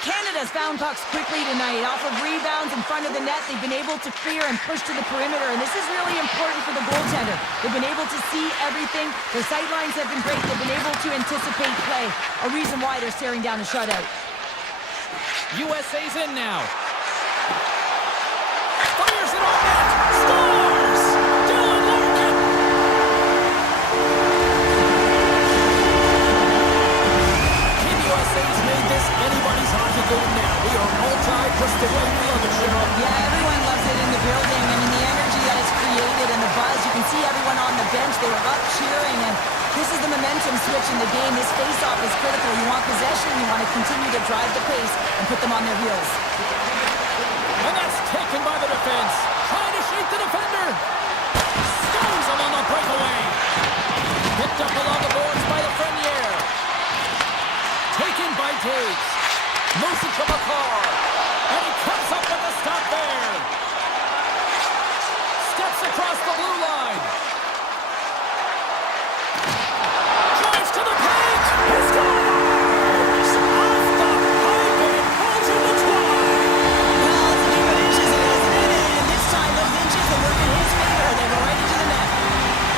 Canada's found pucks quickly tonight. Off of rebounds in front of the net, they've been able to clear and push to the perimeter, and this is really important for the goaltender. They've been able to see everything. Their sight lines have been great. They've been able to anticipate play, a reason why they're staring down a shutout. USA's in now. Fires it on net. Scores! Dylan Larkin! Team USA's made this anybody's hockey game now. We are all tied just the way we love it, Cheryl. Yeah, everyone loves it in the building. I mean, the energy that it's created and the buzz. You can see everyone on the bench. They were up cheering, and this is the momentum switch in the game. This face-off is critical. You want possession. You want to continue to drive the pace and put them on their heels. And that's taken by the defense. Trying to shake the defender. Stones him on the breakaway. Picked up along the boards by the Frenier. Taken by Tate. Moves it to McCarr. And he comes up with the stop there. Steps across the blue line. Drives to the paint. He scores! Off the pipe and it falls in the twine. Well, it's a game of inches, isn't it? And this time, those inches will work in his favor. They go right into the net.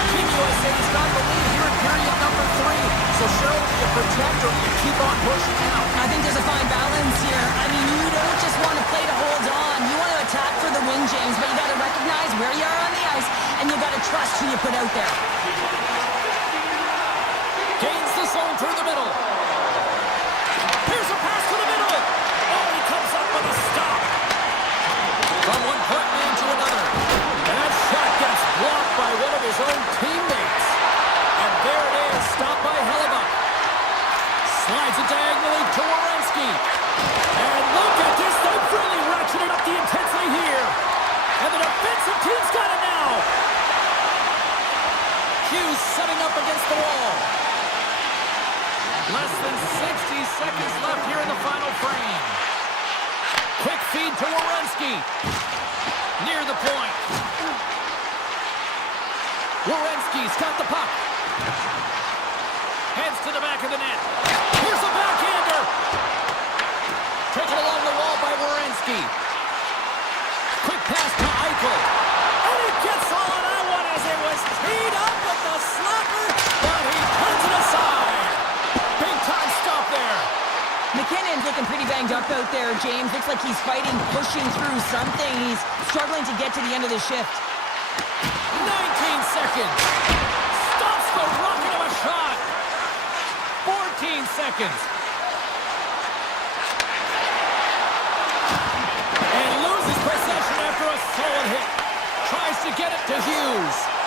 Team USA's got the lead here in period number 3. So Cheryl, do you protect or do you keep on pushing out? I think there's a fine balance here. I mean, you don't just want to play to hold on. You want to attack for the win, James, but you got to recognize where you are on the ice, and you got to trust who you put out there. Gains the zone through the middle. Here's a pass to the middle. Oh, he comes up with a stop. From one point man to another. That shot gets blocked by one of his own teammates. And there it is, stopped by Hellebuck. Slides it diagonally to Werenski. And look at this, they've really ratcheted up the intensity here. And the defensive team's got it now. Hughes setting up against the wall. Less than 60 seconds left here in the final frame. Quick feed to Werenski. near the point. Werenski's got the puck. Heads to the back of the net. Here's a backhander. Taken along the wall by Werenski. Quick pass to Eichel. And he gets all of that one as it was teed up with the slapper, but he turns it aside. Big time stop there. McKinnon's looking pretty banged up out there, James. Looks like he's fighting, pushing through something. He's struggling to get to the end of the shift. 19 seconds. Stops the rocket of a shot. 14 seconds. And loses possession after a solid hit. Tries to get it to Hughes.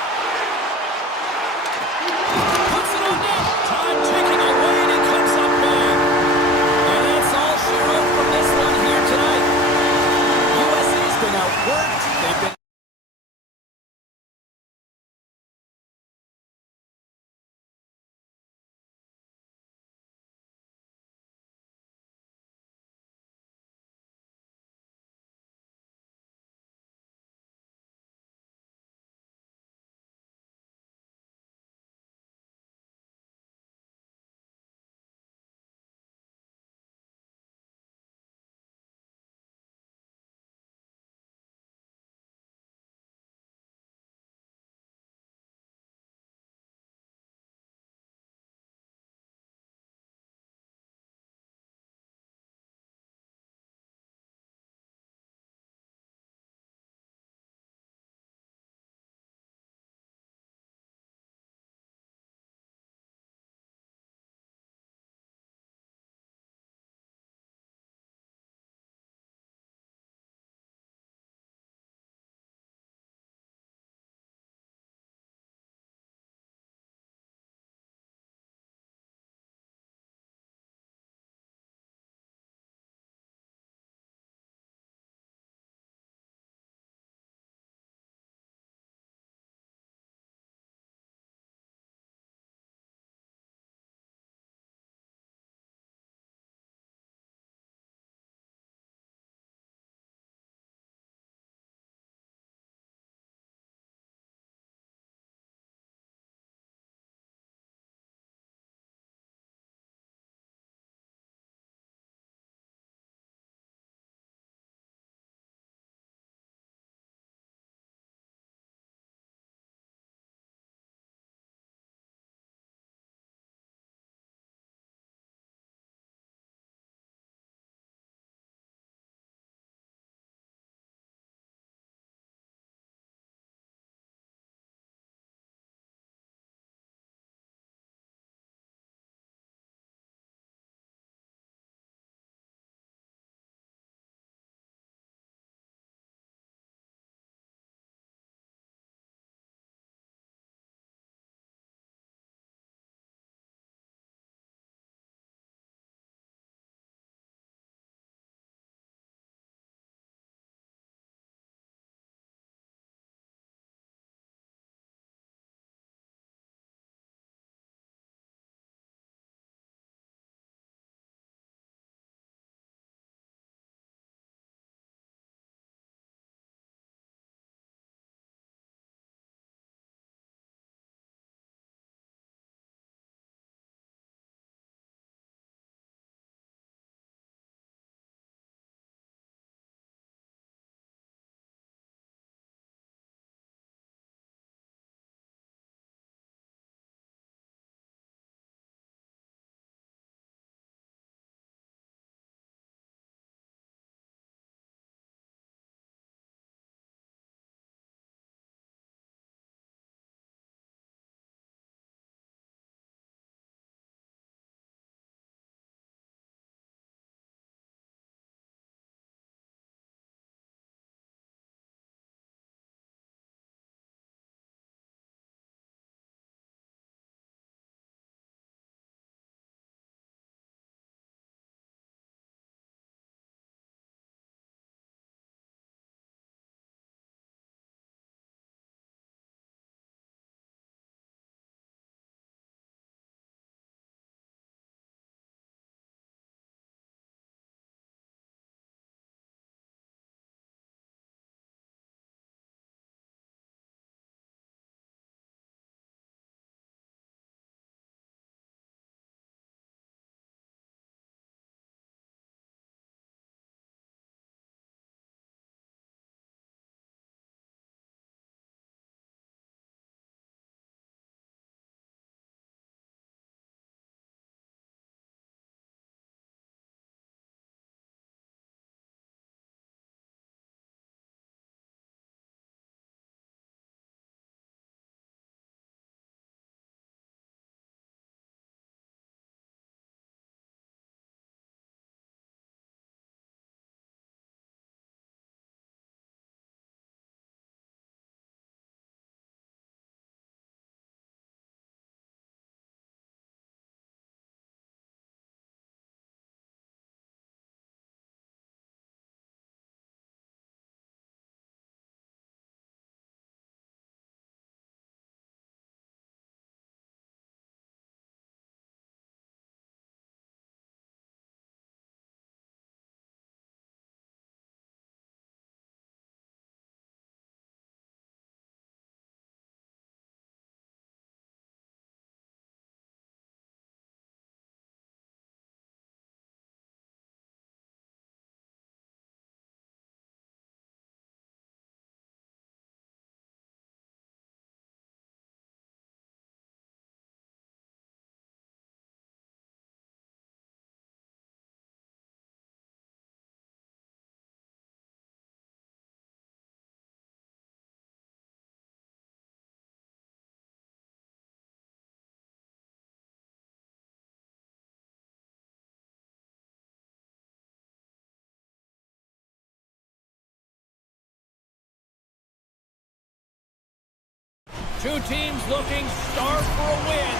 Two teams looking starved for a win,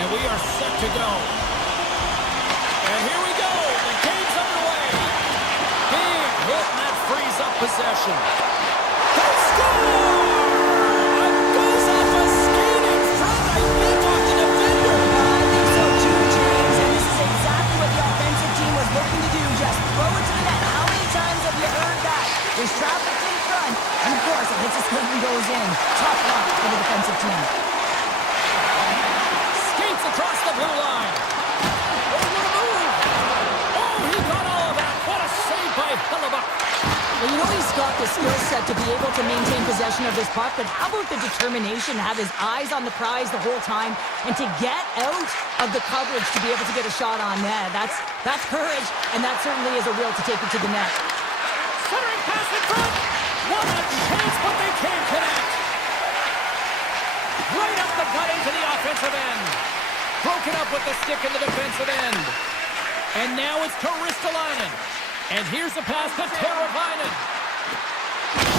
and we are set to go. And here we go. The game's underway. Big hit, and that frees up possession. They score! Goes off a skate in front, I think, off the defender. I think so too, James. And this is exactly what the offensive team was looking to do. Just throw it to the net. How many times have you heard that? There's traffic in front, and of course, it hits a skate and goes in. Tough luck for the defensive team. Skates across the blue line. Oh, what a move! Oh, he got all of that. What a save by Hellebuck. Well, you know he's got the skill set to be able to maintain possession of this puck, but how about the determination to have his eyes on the prize the whole time and to get out of the coverage to be able to get a shot on net? That's courage, and that certainly is a will to take it to the net. Centering pass in front. What a chance, but they can't connect. Right up the gut into the offensive end. Broken up with the stick in the defensive end. And now it's to Ristolainen. And here's a pass to Teravainen.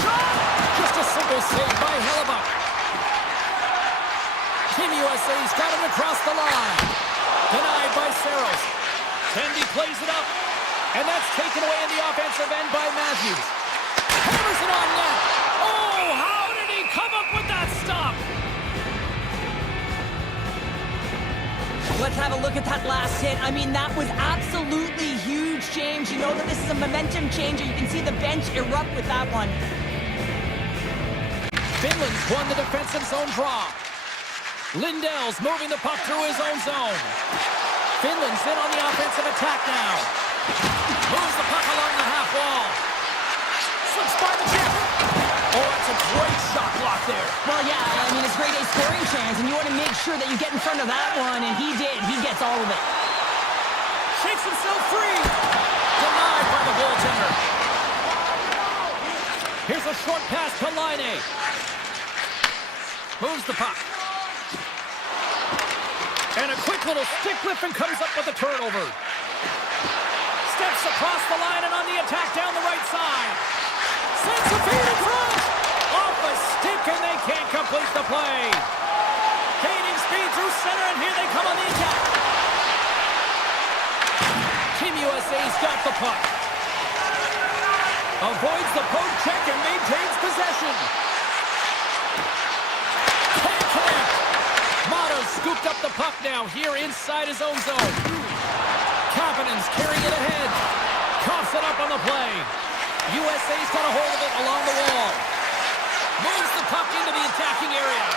Shot! Just a single save by Hellebuck. Team USA's got him across the line. Denied by Saros. Tendy plays it up. And that's taken away in the offensive end by Matthews. Hammers it on net. Oh, how did he come up with that stop? Let's have a look at that last hit. I mean, that was absolutely huge, James. You know that this is a momentum changer. You can see the bench erupt with that one. Finland's won the defensive zone draw. Lindell's moving the puck through his own zone. Finland's in on the offensive attack now. Moves the puck along the half wall. Slips by the chip. Oh, that's a great shot block there. Well, yeah, I mean, it's grade A scoring chance, and you want to make sure that you get in front of that one, and he did. He gets all of it. Shakes himself free. Denied by the goaltender. Here's a short pass to Laine. Moves the puck. And a quick little stick lift and comes up with a turnover. Steps across the line and on the attack down the right side. Sends a feed in front. Off a stick and they can't complete the play. Gaining speed through center and here they come on the attack. Team USA's got the puck. Avoids the poke check and maintains possession. Can't connect. Motto's scooped up the puck now here inside his own zone. Kapanen's carrying it ahead. Coughs it up on the play. USA's got a hold of it along the wall. Moves the puck into the attacking area.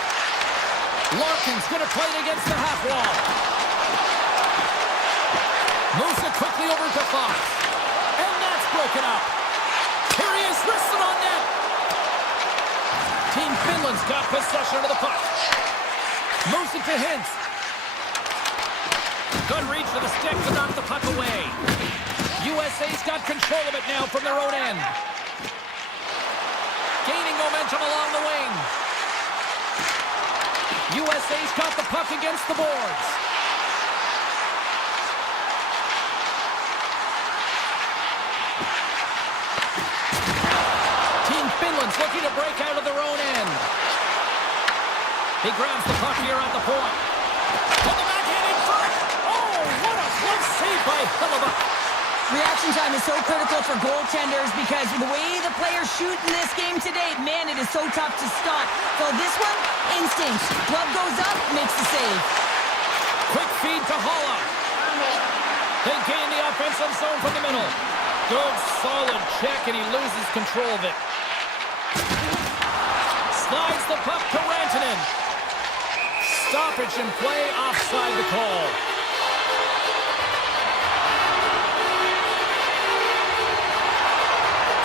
Larkin's going to play it against the half wall. Moves it quickly over to Fox. And that's broken up. Here he is, wristed on net. Team Finland's got possession of the puck. Moves it to Hintz. Good reach for the stick to knock the puck away. USA's got control of it now from their own end. Gaining momentum along the wing. USA's got the puck against the boards. Team Finland's looking to break out of their own end. He grabs the puck here at the point. And the backhand in front. Oh, what a close save by Hellebuck. Reaction time is so critical for goaltenders because the way the players shoot in this game today, man, it is so tough to stop. So this one, instinct. Glove goes up, makes the save. Quick feed to Holla. They gain the offensive zone from the middle. Good, solid check, and he loses control of it. Slides the puck to Rantanen. Stoppage in play, offside the call.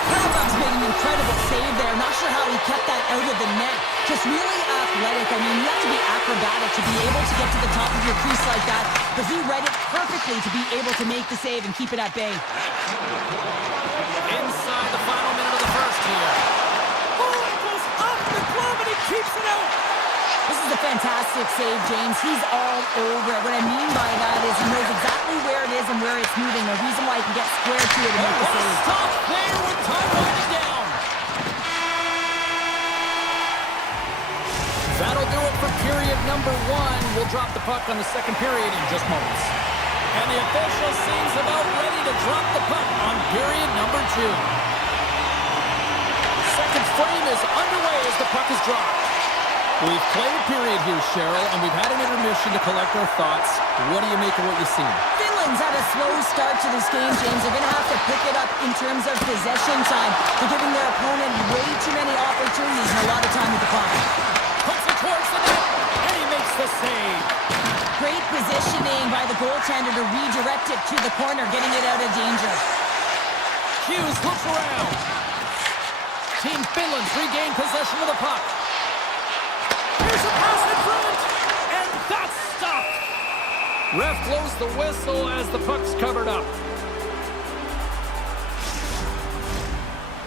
Hellebuck's made an incredible save there. Not sure how he kept that out of the net. Just really athletic. I mean, you have to be acrobatic to be able to get to the top of your crease like that. But he read it perfectly to be able to make the save and keep it at bay. Inside the final minute of the first here. Oh, it goes off the glove and he keeps it out. This is a fantastic save, James. He's all over it. What I mean by that is he knows exactly where it is and where it's moving. A reason why he can get square to it and make the save. Stop there with time winding down. That'll do it for period number 1. We'll drop the puck on the second period in just moments. And the official seems about ready to drop the puck on period number 2. Second frame is underway as the puck is dropped. We've played a period here, Cheryl, and we've had an intermission to collect our thoughts. What do you make of what you've seen? Finland's had a slow start to this game, James. They're going to have to pick it up in terms of possession time. They're giving their opponent way too many opportunities and a lot of time with the puck. Puts it towards the net, and he makes the save. Great positioning by the goaltender to redirect it to the corner, getting it out of danger. Hughes looks around. Team Finland's regained possession of the puck. Here's a pass in front, and that's stopped. Ref blows the whistle as the puck's covered up.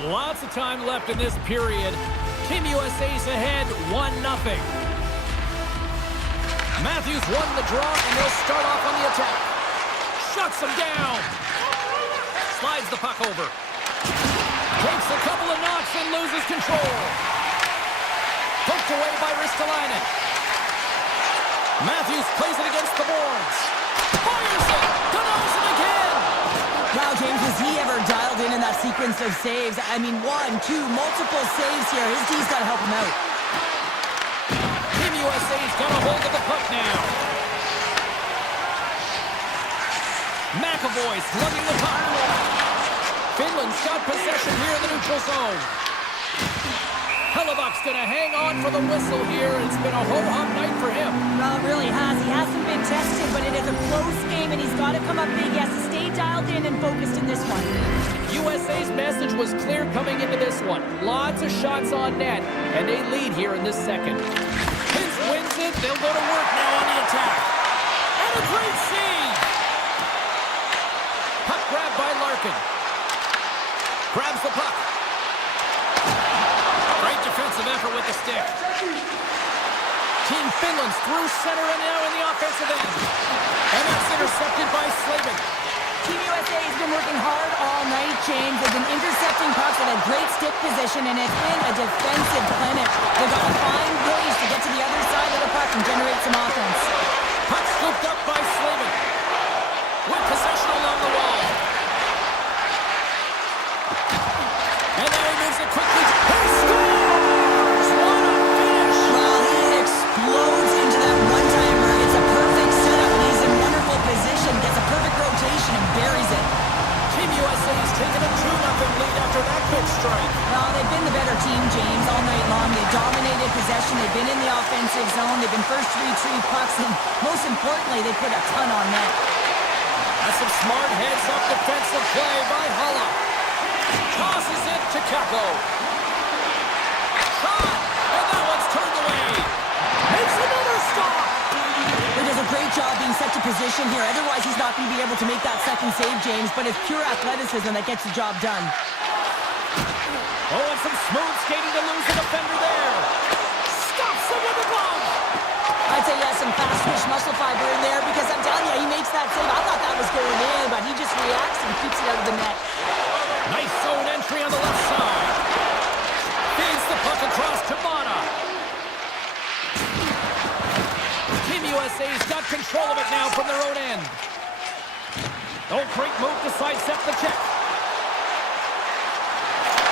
Lots of time left in this period. Team USA's ahead 1-0. Matthews won the draw, and they'll start off on the attack. Shuts him down. Slides the puck over. Takes a couple of knocks and loses control. Poked away by Ristolainen. Matthews plays it against the boards. Fires it! Denies it again! Wow, James, was he ever dialed in that sequence of saves? I mean, 1, 2, multiple saves here. His D's got to help him out. Team USA's got a hold of the puck now. McAvoy's lugging the puck. Finland's got possession here in the neutral zone. Hellebuck's going to hang on for the whistle here. It's been a ho-hum night for him. Well, it really has. He hasn't been tested, but it is a close game, and he's got to come up big. He has to stay dialed in and focused in this one. USA's message was clear coming into this one. Lots of shots on net, and they lead here in this second. Pins wins it. They'll go to work now on the attack. And a great save! Puck grabbed by Larkin. Grabs the puck. Great defensive effort with the stick. Team Finland's through center and now in the offensive end. And that's intercepted by Slavin. Team USA has been working hard all night, James. They've been intercepting pucks at a great stick position, and it's been a defensive clinic. They've got to find ways to get to the other side of the puck and generate some offense. Puck scooped up by Slavin. With possession along the wall. And now he moves it quickly. He scores! What a finish! Well, he explodes into that one-timer. It's a perfect setup, and he's in wonderful position. Gets a perfect rotation and buries it. Team USA's taken a 2-0 lead after that big strike. Well, they've been the better team, James, all night long. They've dominated possession. They've been in the offensive zone. They've been first to retrieve pucks, and most importantly, they put a ton on net. That's some smart heads-up defensive play by Hulla. Tosses it to Kako. Shot! And that one's turned away. Makes another stop! He does a great job being set to position here. Otherwise, he's not going to be able to make that second save, James. But it's pure athleticism that gets the job done. Oh, and some smooth skating to lose the defender there. Stops him with a glove. I'd say yes, some fast-twitch muscle fiber in there because I'm telling you, he makes that save. I thought that was going in, but he just reacts and keeps it out of the net. Nice zone entry on the left side. Feeds the puck across to Mata. Team USA's got control of it now from their own end. Oh, great move to sidestep the check.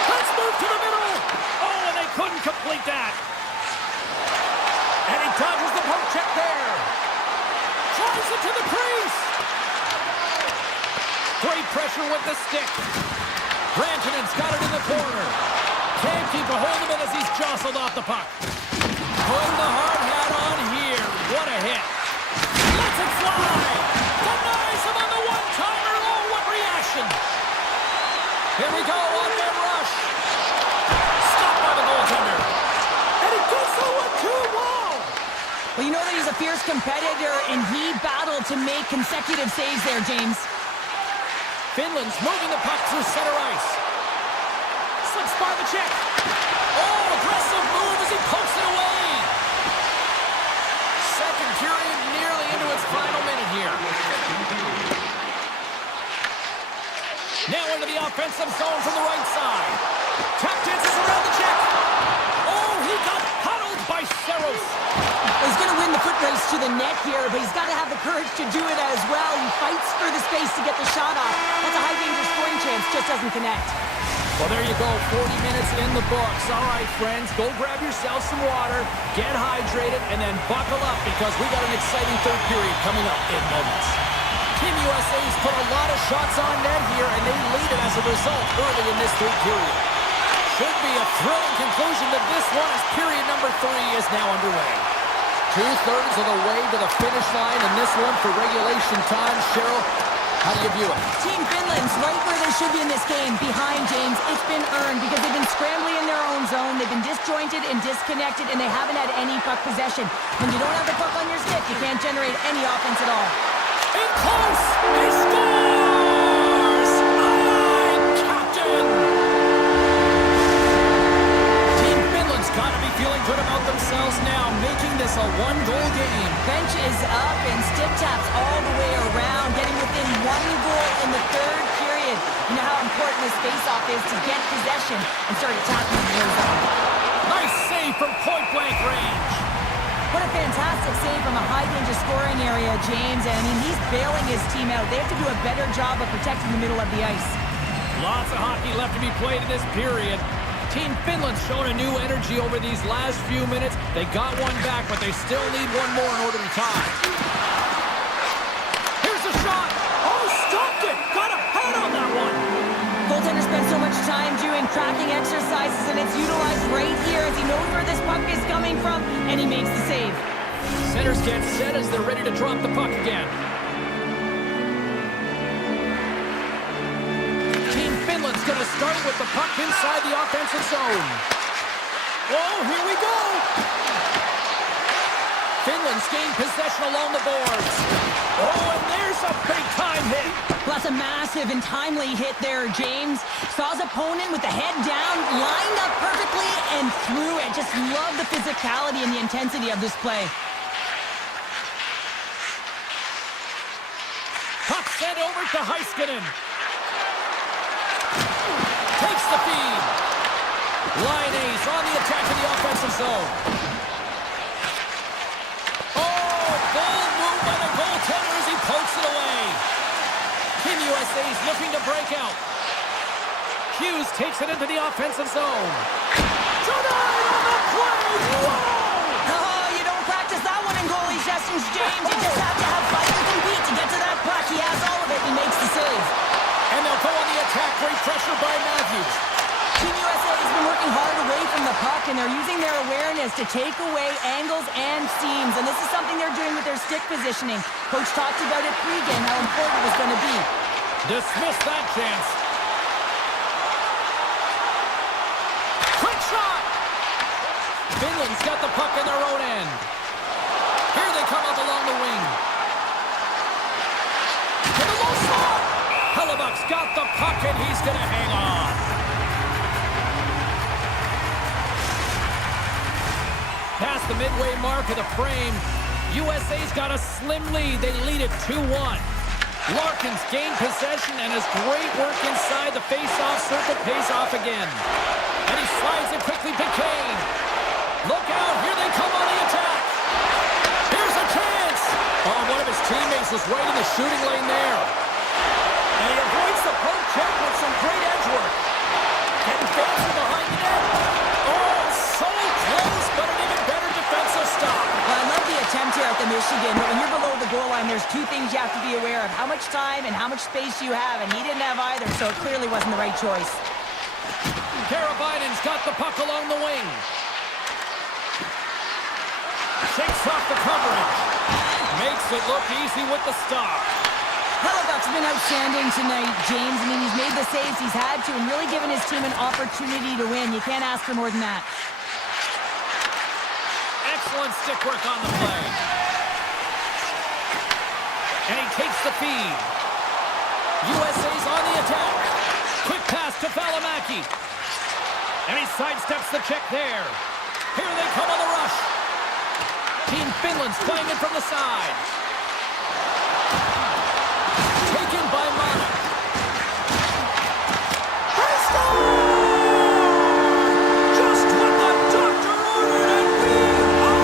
Let's move to the middle. Oh, and they couldn't complete that. And he dodges the poke check there. Tries it to the crease. Great pressure with the stick. Rantanen's got it in the corner. Can't keep a hold of it as he's jostled off the puck. Putting the hard hat on here. What a hit. Lets it fly. Denies him on the one-timer. Oh, what reaction. Here we go on their rush. Stopped by the goaltender. And it goes to a 2-wall. Well, you know that he's a fierce competitor, and he battled to make consecutive saves there, James. Finland's moving the puck through center ice. Slips by the check. Oh, aggressive move as he pokes it away. Second period nearly into its final minute here. Now into the offensive zone from the right side. Tap dances around the check. Oh, he got huddled by Saros. He's going to win the foot race to the net here, but he's got to have the courage to do it as well. He fights for the space to get the shot off. That's a high-danger scoring chance, just doesn't connect. Well, there you go, 40 minutes in the books. All right, friends, go grab yourself some water, get hydrated, and then buckle up because we got an exciting third period coming up in moments. Team USA's put a lot of shots on net here, and they lead it as a result early in this third period. Should be a thrilling conclusion to this one as period number 3 is now underway. 2/3 of the way to the finish line in this one for regulation time. Cheryl, how do you view it? Team Finland's right where they should be in this game, behind James. It's been earned because they've been scrambling in their own zone. They've been disjointed and disconnected, and they haven't had any puck possession. When you don't have the puck on your stick, you can't generate any offense at all. In close, he scores! Aye, Captain! Team Finland's got to be feeling good about themselves now, making this a one-goal game. Bench is up and stick taps all the way around, getting within 1 goal in the third period. You know how important this face-off is to get possession and start attacking the near zone. Nice save from point-blank range. What a fantastic save from a high-danger scoring area, James. And I mean, he's bailing his team out. They have to do a better job of protecting the middle of the ice. Lots of hockey left to be played in this period. Team Finland's shown a new energy over these last few minutes. They got one back, but they still need one more in order to tie. Here's a shot. Oh, stopped it. Got a head on that one. Goaltender spends so much time doing tracking exercises, and it's utilized right here as he knows where this puck is coming from, and he makes the save. Centers get set as they're ready to drop the puck again. Team Finland's going to start with the puck inside the offensive zone. Whoa, here we go. Finland's gained possession along the boards. Oh, and there's a big-time hit. Well, that's a massive and timely hit there, James. Saw his opponent with the head down, lined up perfectly, and threw it. Just love the physicality and the intensity of this play. Puck sent over to Heiskanen. Takes the feed. Line ace on the attack in the offensive zone. Oh, bold move by the goaltender as he pokes it away. Team USA's looking to break out. Hughes takes it into the offensive zone. Tonight on the play! Whoa! Oh, you don't practice that one in goalie sessions, James. You just have to have fight and compete to get to that puck. He has all of it. He makes the save. And they'll go on the attack. Great pressure by Matthews. Team USA has been working hard away from the puck, and they're using their awareness to take away angles and seams. And this is something they're doing with their stick positioning. Coach talked about it pregame, how important it was going to be. Dismiss that chance. Quick shot! Finland's got the puck in their own end. Here they come up along the wing. To the low slot! Hellebuck's got the puck and he's going to hang on. Past the midway mark of the frame, USA's got a slim lead. They lead it 2-1. Larkins gained possession and his great work inside the face-off circle pays off again. And he slides it quickly to Kane. Look out, here they come on the attack. Here's a chance. Oh, one of his teammates is right in the shooting lane there. And he avoids the poke check with some great edge work. Getting fancy behind the net. Oh, so close, but an even better defensive stop. Well, I love the attempt here at the Michigan, but when you're below the goal line, there's two things you have to be aware of. How much time and how much space you have, and he didn't have either, so it clearly wasn't the right choice. Karabainen's got the puck along the wing. Shakes off the coverage. Makes it look easy with the stop. Hellebuck's been outstanding tonight, James. I mean, he's made the saves he's had to and really given his team an opportunity to win. You can't ask for more than that. Excellent stick work on the play. And he takes the feed. USA's on the attack. Quick pass to Valimaki. And he sidesteps the check there. Here they come on the rush. Team Finland's playing it from the side. Taken by Mana. Just what the doctor ordered, and we are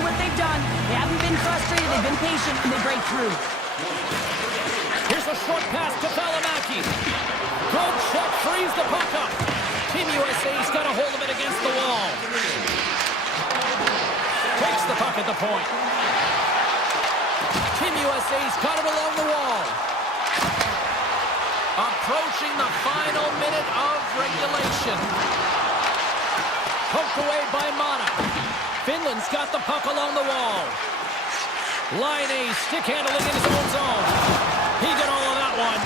exactly what they've done. They haven't been frustrated, they've been patient, and they break through. Here's a short pass to Valimaki. Good check, frees the puck up. Team USA's got a hold of it against the wall. Takes the puck at the point. Team USA's got it along the wall. Approaching the final minute of regulation. Poked away by Mana. Finland's got the puck along the wall. Line stick handling in his own zone. He did all of that one.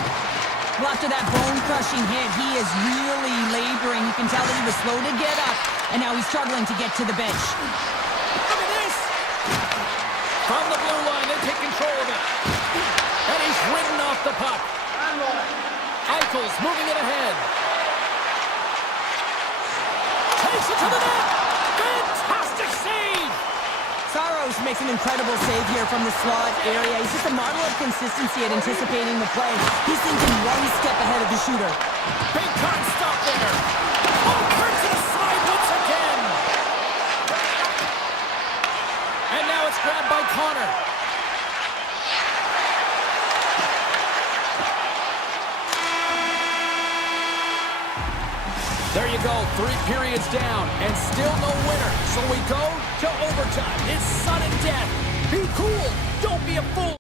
Well, after that bone-crushing hit, he is really laboring. You can tell that he was slow to get up, and now he's struggling to get to the bench. Look at this! From the blue line, they take control of it. And he's ridden off the puck. Eichel's moving it ahead. Takes it to the net! Fantastic save! Saros makes an incredible save here from the slot area. He's just a model of consistency at anticipating the play. He's thinking one step ahead of the shooter. Big time stop there. Oh, turns it aside once again. And now it's grabbed by Connor. There you go, 3 periods down, and still no winner. So we go to overtime. It's sudden death. Be cool. Don't be a fool.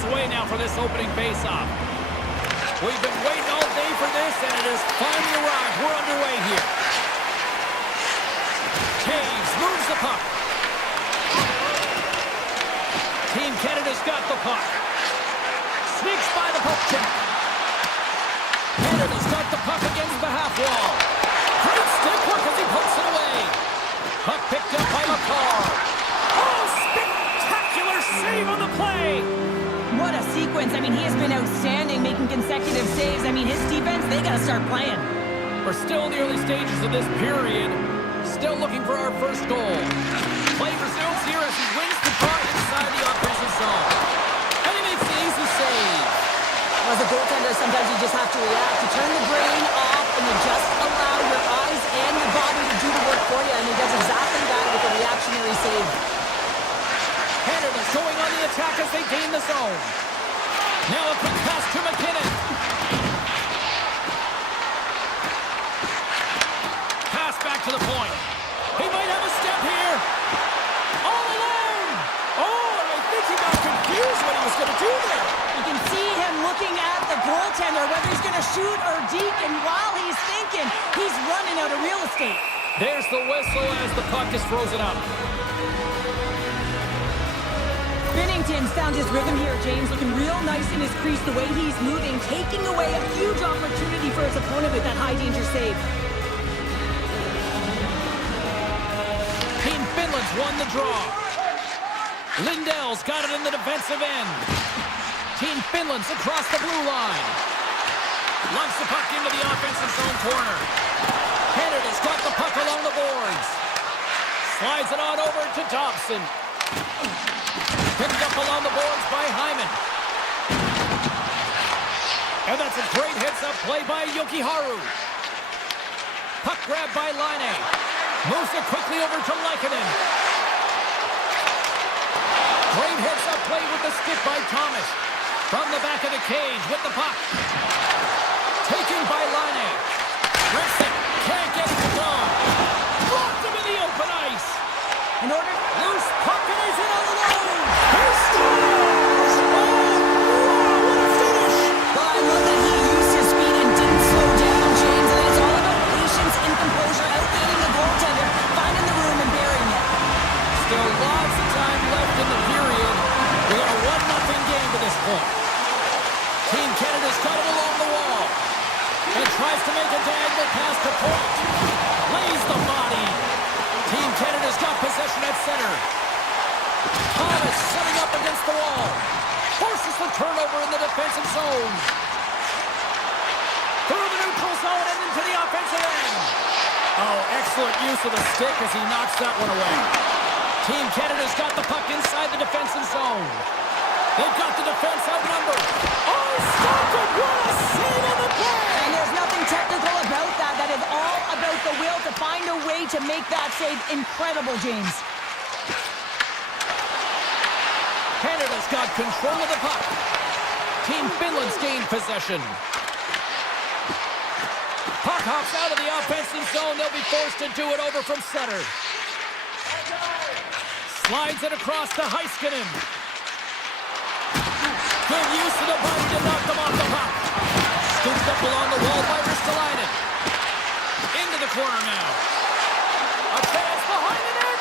minutes away now for this opening face-off. We've been waiting all day for this, and it has finally arrived. We're underway here. Taves moves the puck. Team Canada's got the puck. Sneaks by the poke check. Canada's got the puck against the half wall. Great stick work as he pokes it away. Puck picked up by McCall. Oh, spectacular save on the play. What a sequence. I mean, he has been outstanding, making consecutive saves. I mean, his defense, they got to start playing. We're still in the early stages of this period. Still looking for our first goal. Play resumes here as he wins the draw inside the offensive zone. And he makes the easy save. As a goaltender, sometimes you just have to react. You turn the brain off and you just allow your eyes and your body to do the work for you. And he does exactly that with a reactionary save. Canada's going on the attack as they gain the zone. Now a quick pass to McKinnon. Pass back to the point. He might have a step here. All alone. Oh, and I think he got confused what he was going to do there. You can see him looking at the goaltender, whether he's going to shoot or deke, and while he's thinking, he's running out of real estate. There's the whistle as the puck is frozen up. Binnington's found his rhythm here, James, looking real nice in his crease, the way he's moving, taking away a huge opportunity for his opponent with that high-danger save. Team Finland's won the draw. Lindell's got it in the defensive end. Team Finland's across the blue line. Lunks the puck into the offensive zone corner. Canada's got the puck along the boards. Slides it on over to Dobson. Picked up along the boards by Hyman. And that's a great heads-up play by Jokiharju. Puck grab by Laine. Moves it quickly over to Laine. Great heads-up play with the stick by Thomas. From the back of the cage with the puck. Taken by Laine. Rips it. Can't get it to go. Blocked him in the open ice. In order... Loose puck and he's in all alone. He scores! Oh, wow, what a finish! Well, I love that he used his speed and didn't slow down, James. And it's all about patience and composure, outleading the goaltender, finding the room and burying it. Still lots of time left in the period. We got a 1-0 game to this point. Team Canada's got it along the wall. And tries to make a diagonal pass to point. Lays the body. Team Canada's got possession at center. Thomas setting up against the wall. Forces the turnover in the defensive zone. Through the neutral zone and into the offensive end. Oh, excellent use of the stick as he knocks that one away. Team Canada's got the puck inside the defensive zone. They've got the defense outnumbered. Oh, stopped it! What a save on the play! And there's nothing technical about that. That is all about the will to find a way to make that save incredible, James. Canada's got control of the puck. Team Finland's gained possession. Puck hops out of the offensive zone. They'll be forced to do it over from center. Slides it across to Heiskanen. Good use of the body to knock them off the puck. Scooped up along the wall by Ristolainen. Into the corner now. A pass behind the net.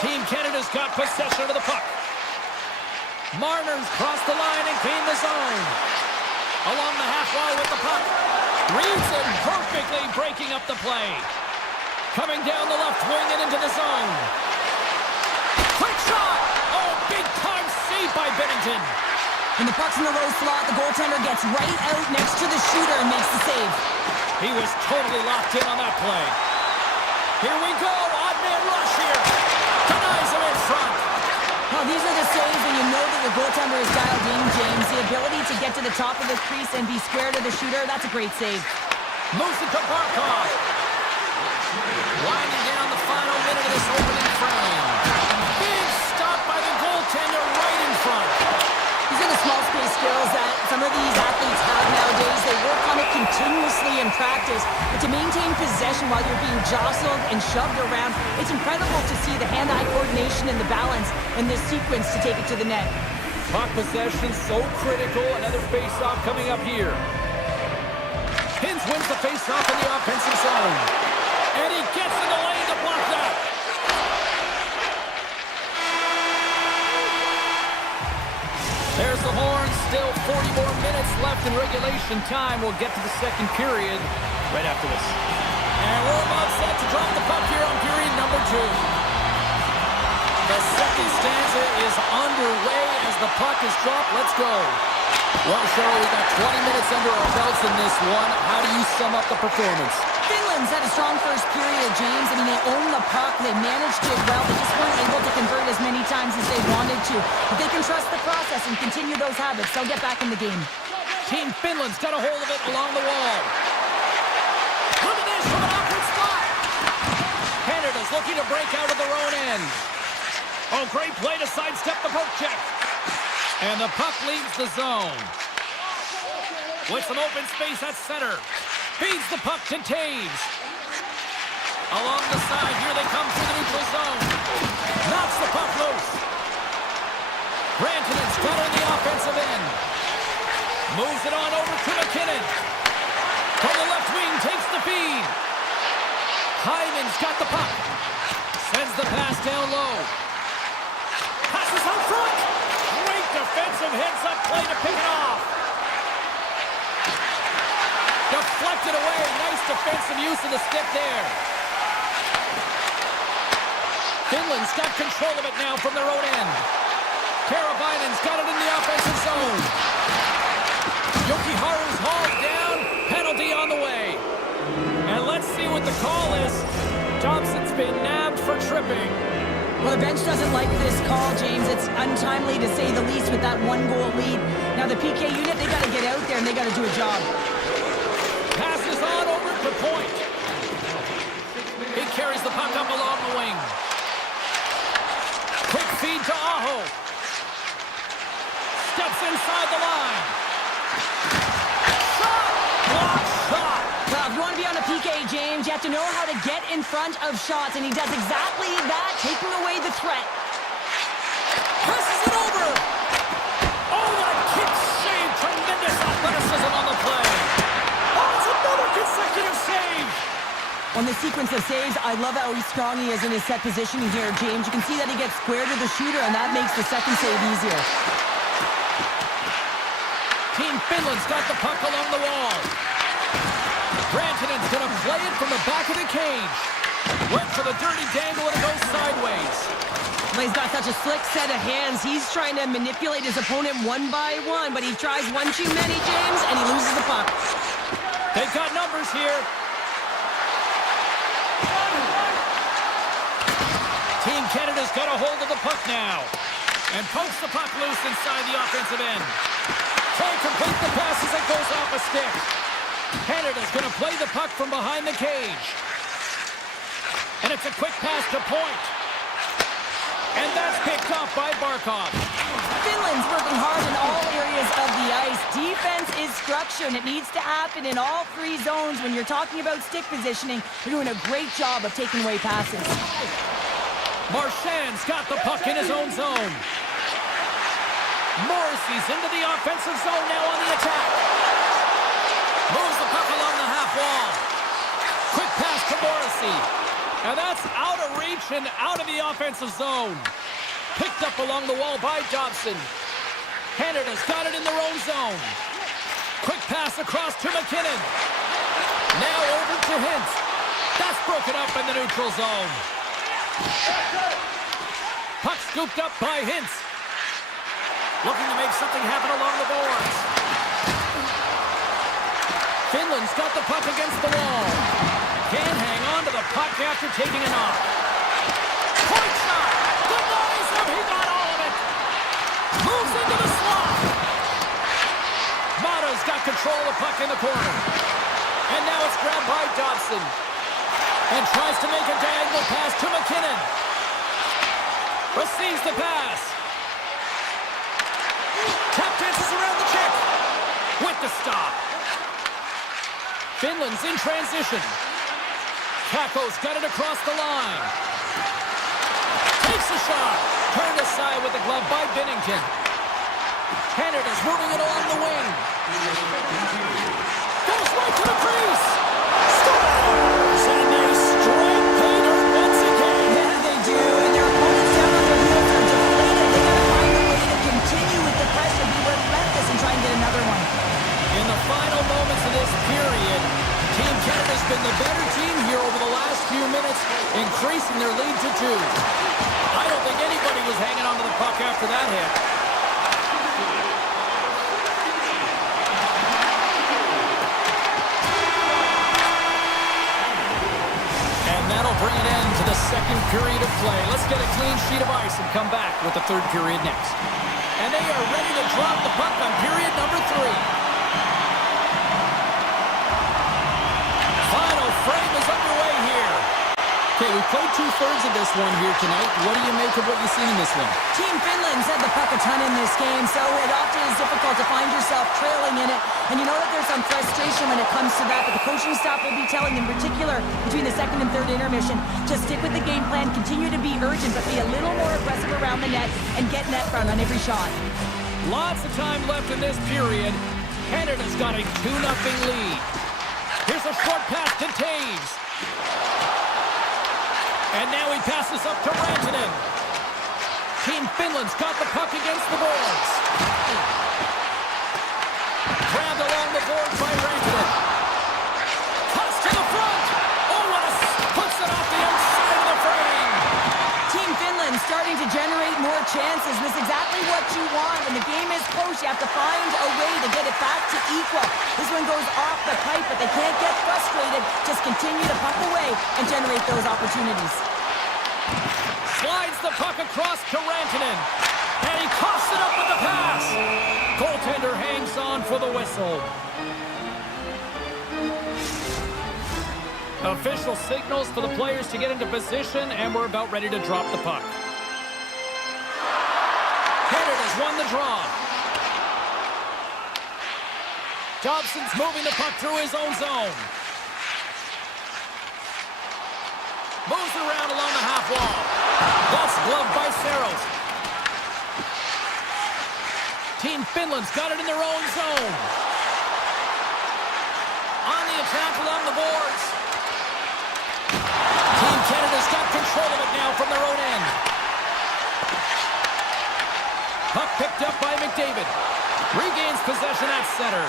Team Canada's got possession of the puck. Marner's crossed the line and gained the zone. Along the half wall with the puck. Reads it perfectly, breaking up the play. Coming down the left wing and into the zone. Quick shot! Oh, big-time save by Binnington. When the puck's in the low slot, the goaltender gets right out next to the shooter and makes the save. He was totally locked in on that play. Here we go, odd man rush here. Denies him in front. Well, these are the saves when you know that the goaltender is dialed in, James. The ability to get to the top of the crease and be square to the shooter, that's a great save. Moves it to Barkov. Winding down the final minute of this opening frame. Big stop by the goaltender right in front. These are the small space skills that some of these athletes have nowadays. They work on it continuously in practice. But to maintain possession while you're being jostled and shoved around, it's incredible to see the hand-eye coordination and the balance in this sequence to take it to the net. Puck possession so critical. Another face-off coming up here. Hintz wins the face-off in the offensive zone. And he gets in the lane to block that. There's the horn. Still 40 more minutes left in regulation time. We'll get to the second period right after this. And we're about set to drop the puck here on period number 2. The second stanza is underway as the puck is dropped. Let's go. Well, Cheryl, we got 20 minutes under our belts in this one. How do you sum up the performance? Finland's had a strong first period, James. I mean, they owned the puck. They managed it well. They just weren't able to convert as many times as they wanted to. If they can trust the process and continue those habits, they'll get back in the game. Team Finland's got a hold of it along the wall. Look at this from an awkward spot. Canada's looking to break out of their own end. Oh, great play to sidestep the poke check. And the puck leaves the zone. With some open space at center. Feeds the puck to Taves. Along the side, here they come through the neutral zone. Knocks the puck loose. Rantanen's got it in the offensive end. Moves it on over to McKinnon. From the left wing, takes the feed. Hyman's got the puck. Sends the pass down low. Passes out front. Great defensive heads-up play to pick it off. Deflected away. Nice defensive use of the stick there. Finland's got control of it now from their own end. Karabainen's got it in the offensive zone. Jokiharu's hauled down. Penalty on the way. And let's see what the call is. Thompson's been nabbed for tripping. Well, the bench doesn't like this call, James. It's untimely to say the least with that one-goal lead. Now the PK unit, they got to get out there and they got to do a job. Passes on over to point. He carries the puck up along the wing. Quick feed to Aho. Steps inside the line. Shot! Block shot! Well, if you want to be on a PK, James, you have to know how to get in front of shots, and he does exactly that, taking away the threat. Presses it over! Oh, what a kick save! Tremendous athleticism on the play! Oh, it's another consecutive save! On the sequence of saves, I love how strong he is in his set positioning here, James. You can see that he gets square to the shooter, and that makes the second save easier. Team Finland's got the puck along the wall. Rantanen's going to play it from the back of the cage. Went for the dirty dangle and it goes sideways. Well, he's got such a slick set of hands. He's trying to manipulate his opponent one by one, but he tries one too many, James, and he loses the puck. They've got numbers here. Team Canada's got a hold of the puck now. And pokes the puck loose inside the offensive end. Can't complete the pass as it goes off a stick. Canada's going to play the puck from behind the cage. And it's a quick pass to point. And that's picked off by Barkov. Finland's working hard in all areas of the ice. Defense is structure, and it needs to happen in all three zones. When you're talking about stick positioning, they're doing a great job of taking away passes. Marchand's got the puck in his own zone. Morrissey's into the offensive zone now on the attack. Moves the puck along the half wall. Quick pass to Morrissey. And that's out of reach and out of the offensive zone. Picked up along the wall by Dobson. Canada's got it in their own zone. Quick pass across to McKinnon. Now over to Hintz. That's broken up in the neutral zone. Puck scooped up by Hintz. Looking to make something happen along the boards. Finland's got the puck against the wall. Can't hang on to the puck after taking a knock. Point shot! Denies him! He got all of it! Moves into the slot! Mata's got control of the puck in the corner. And now it's grabbed by Dobson. And tries to make a diagonal pass to McKinnon. Receives the pass. Tap dances around the check. With the stop. Finland's in transition. Kakko's got it across the line. Takes a shot. Turned aside with the glove by Binnington. Canada's moving it along the wing. Goes right to the crease. Scores! And they strike pay dirt once again. Yeah, they do. And their opponents down on their heels are deflated. They gotta find a way to continue with the pressure, be relentless, and try and get another one. In the final moments of this period, Team Canada's been the better team here over the last few minutes, increasing their lead to 2. I don't think anybody was hanging on to the puck after that hit. And that'll bring an end to the second period of play. Let's get a clean sheet of ice and come back with the third period next. And they are ready to drop the puck on period number 3. Final frame is underway here. Okay, we played 2/3 of this one here tonight. What do you make of what you've seen in this one? Team Finland's had the puck a ton in this game, so it often is difficult to find yourself trailing in it. And you know that there's some frustration when it comes to that, but the coaching staff will be telling, in particular, between the second and third intermission, to stick with the game plan, continue to be urgent, but be a little more aggressive around the net and get net front on every shot. Lots of time left in this period. Canada's got a 2-0 lead. Here's a short pass to Taves. And now he passes up to Rantanen. Team Finland's got the puck against the boards. Grabbed along the boards by Rantanen. Cuts to the front. Oh, what a... puts it off the outside of the frame. Team Finland starting to generate more chances. This is exactly what you want. When the game is close, you have to find a way to get it back to equal. This one goes off the pipe, but they can't get frustrated. Just continue to puck away and generate those opportunities. Slides the puck across to Rantanen. And he coughs it up with the pass. Goaltender hangs on for the whistle. Official signals for the players to get into position, and we're about ready to drop the puck. Canada's won the draw. Dobson's moving the puck through his own zone. Moves around along the half wall. That's gloved by Saros. Team Finland's got it in their own zone. On the attack along the boards. Team Canada's got control of it now from their own end. Puck picked up by McDavid. Regains possession at center.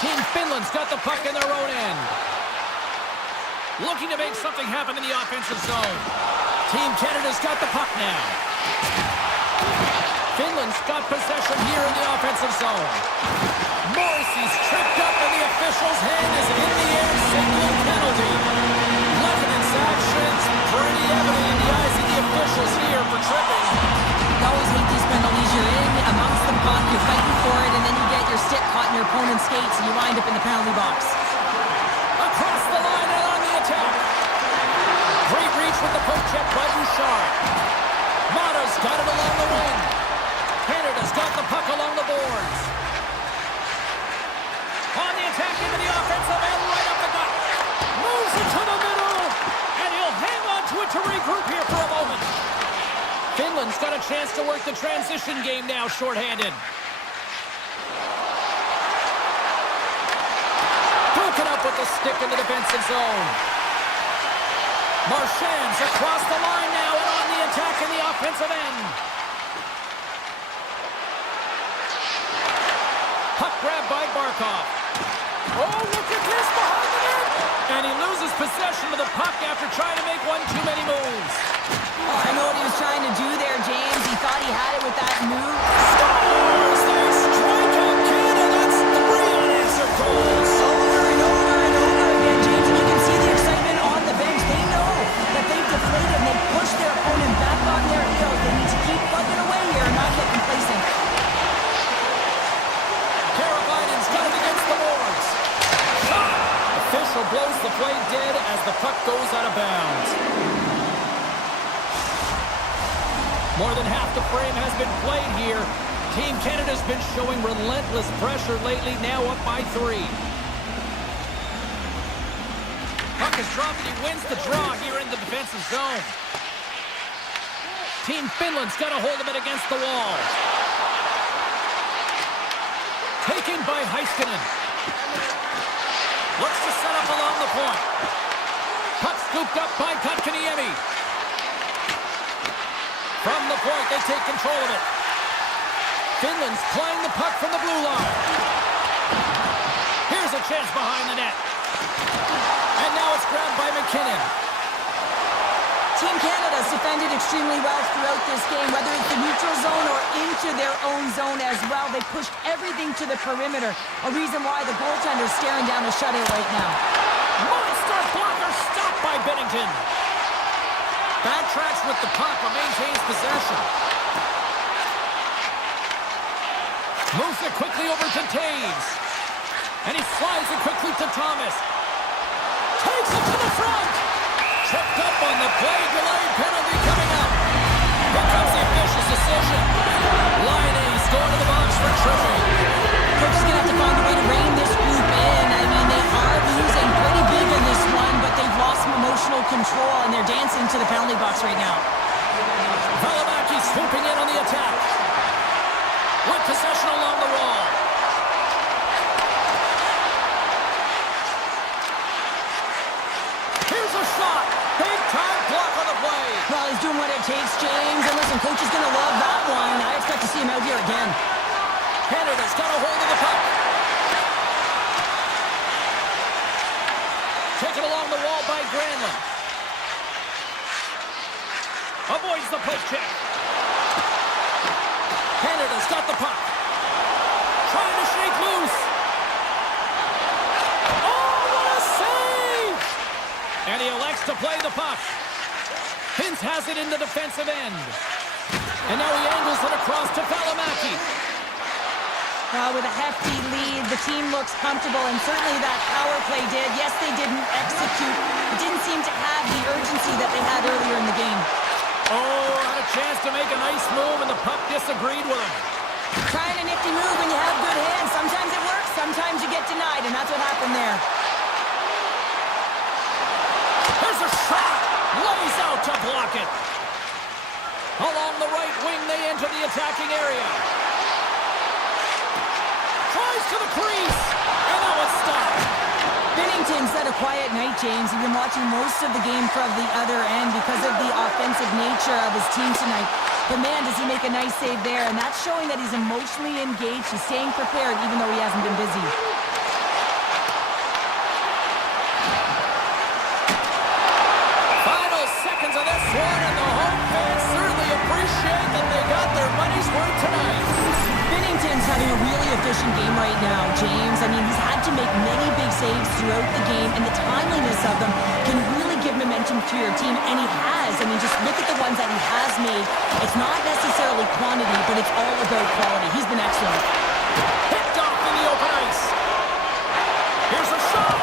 Team Finland's got the puck in their own end. Looking to make something happen in the offensive zone. Team Canada's got the puck now. Finland's got possession here in the offensive zone. Morrissey's tripped up and the official's hand is in the air, signaling penalty. Levinen's actions pretty evident in the eyes of the officials here for tripping. I always hate these penalties. You're in amongst the puck, you're fighting for it, and then you get your stick caught in your opponent's skates and you wind up in the penalty box. Across the line and on the attack. Great reach with the poke check by Bouchard. Mata's got it along the wing. Canada's got the puck along the boards. On the attack into the offensive end, right up the gut. Moves it to the middle, and he'll hang on to it to regroup here for a moment. Finland's got a chance to work the transition game now, shorthanded. Broken up with the stick in the defensive zone. Marchand's across the line now and on the attack in the offensive end. Puck grabbed by Barkov. Oh, look at this behind the net! And he loses possession of the puck after trying to make one too many moves. Oh, I know what he was trying to do there, James. He thought he had it with that move. Scores! They strike out Canada. That's 3 unanswered goals. Over and over and over again, James. And you can see the excitement on the bench. They know that they've deflated and they've pushed their opponent back on their heels. They need to keep plugging away here and not get complacent. Karavainen's got it against the boards. Shot! Official blows the play dead as the puck goes out of bounds. More than half the frame has been played here. Team Canada's been showing relentless pressure lately, now up by 3. Puck is dropped and he wins the draw here in the defensive zone. Team Finland's got a hold of it against the wall. skinned by Heiskanen. Looks to set up along the point. Puck scooped up by Kotkaniemi. From the point, they take control of it. Finland's playing the puck from the blue line. Here's a chance behind the net. And now it's grabbed by McKinnon. Team Canada's defended extremely well throughout this game, whether it's the neutral zone or into their own zone as well. They pushed everything to the perimeter, a reason why the goaltender's staring down a shutout right now. Monster blocker stopped by Bennington. Backtracks with the puck but maintains possession. Moves it quickly over to Taves. And he slides it quickly to Thomas. Takes it to the front. Tripped up on the play, delayed penalty coming up. Here comes the vicious decision. Liney's going to the box for tripping. Coach is going to have to find a way to rein this group in. I mean, they are losing pretty big in this one, but they've lost some emotional control, and they're dancing to the penalty box right now. Valimaki swooping in on the attack. With possession along the wall. Here's a shot. Big time block on the play. Well, he's doing what it takes, James. And listen, coach is going to love that one. I expect to see him out here again. Canada's got a hold of the puck. Taken along the wall by Granlund. Avoids the poke check. Canada's got the puck. Trying to shake loose. Oh, what a save! And he elects to play the puck. Hintz has it in the defensive end. And now he angles it across to Valimaki. Well, with a hefty lead, the team looks comfortable, and certainly that power play did. Yes, they didn't execute. It didn't seem to have the urgency that they had earlier in the game. Oh, had a chance to make a nice move, and the puck disagreed with him. Trying a nifty move when you have good hands. Sometimes it works, sometimes you get denied, and that's what happened there. There's a shot! Lays out to block it. Along the right wing, they enter the attacking area. Tries to the crease, and that was stopped. Bennington's had a quiet night, James. He's been watching most of the game from the other end because of the offensive nature of his team tonight. But man, does he make a nice save there, and that's showing that he's emotionally engaged. He's staying prepared even though he hasn't been busy. Final seconds of this one, and the home fans certainly appreciate that they got their money's worth tonight. Bennington's having a really efficient game right now, James. I mean, he's had to make many big saves throughout the game, and the timeliness of them can really give momentum to your team, and he has. I mean, just look at the ones that he has made. It's not necessarily quantity, but it's all about quality. He's been excellent. Picked off in the open ice. Here's a shot.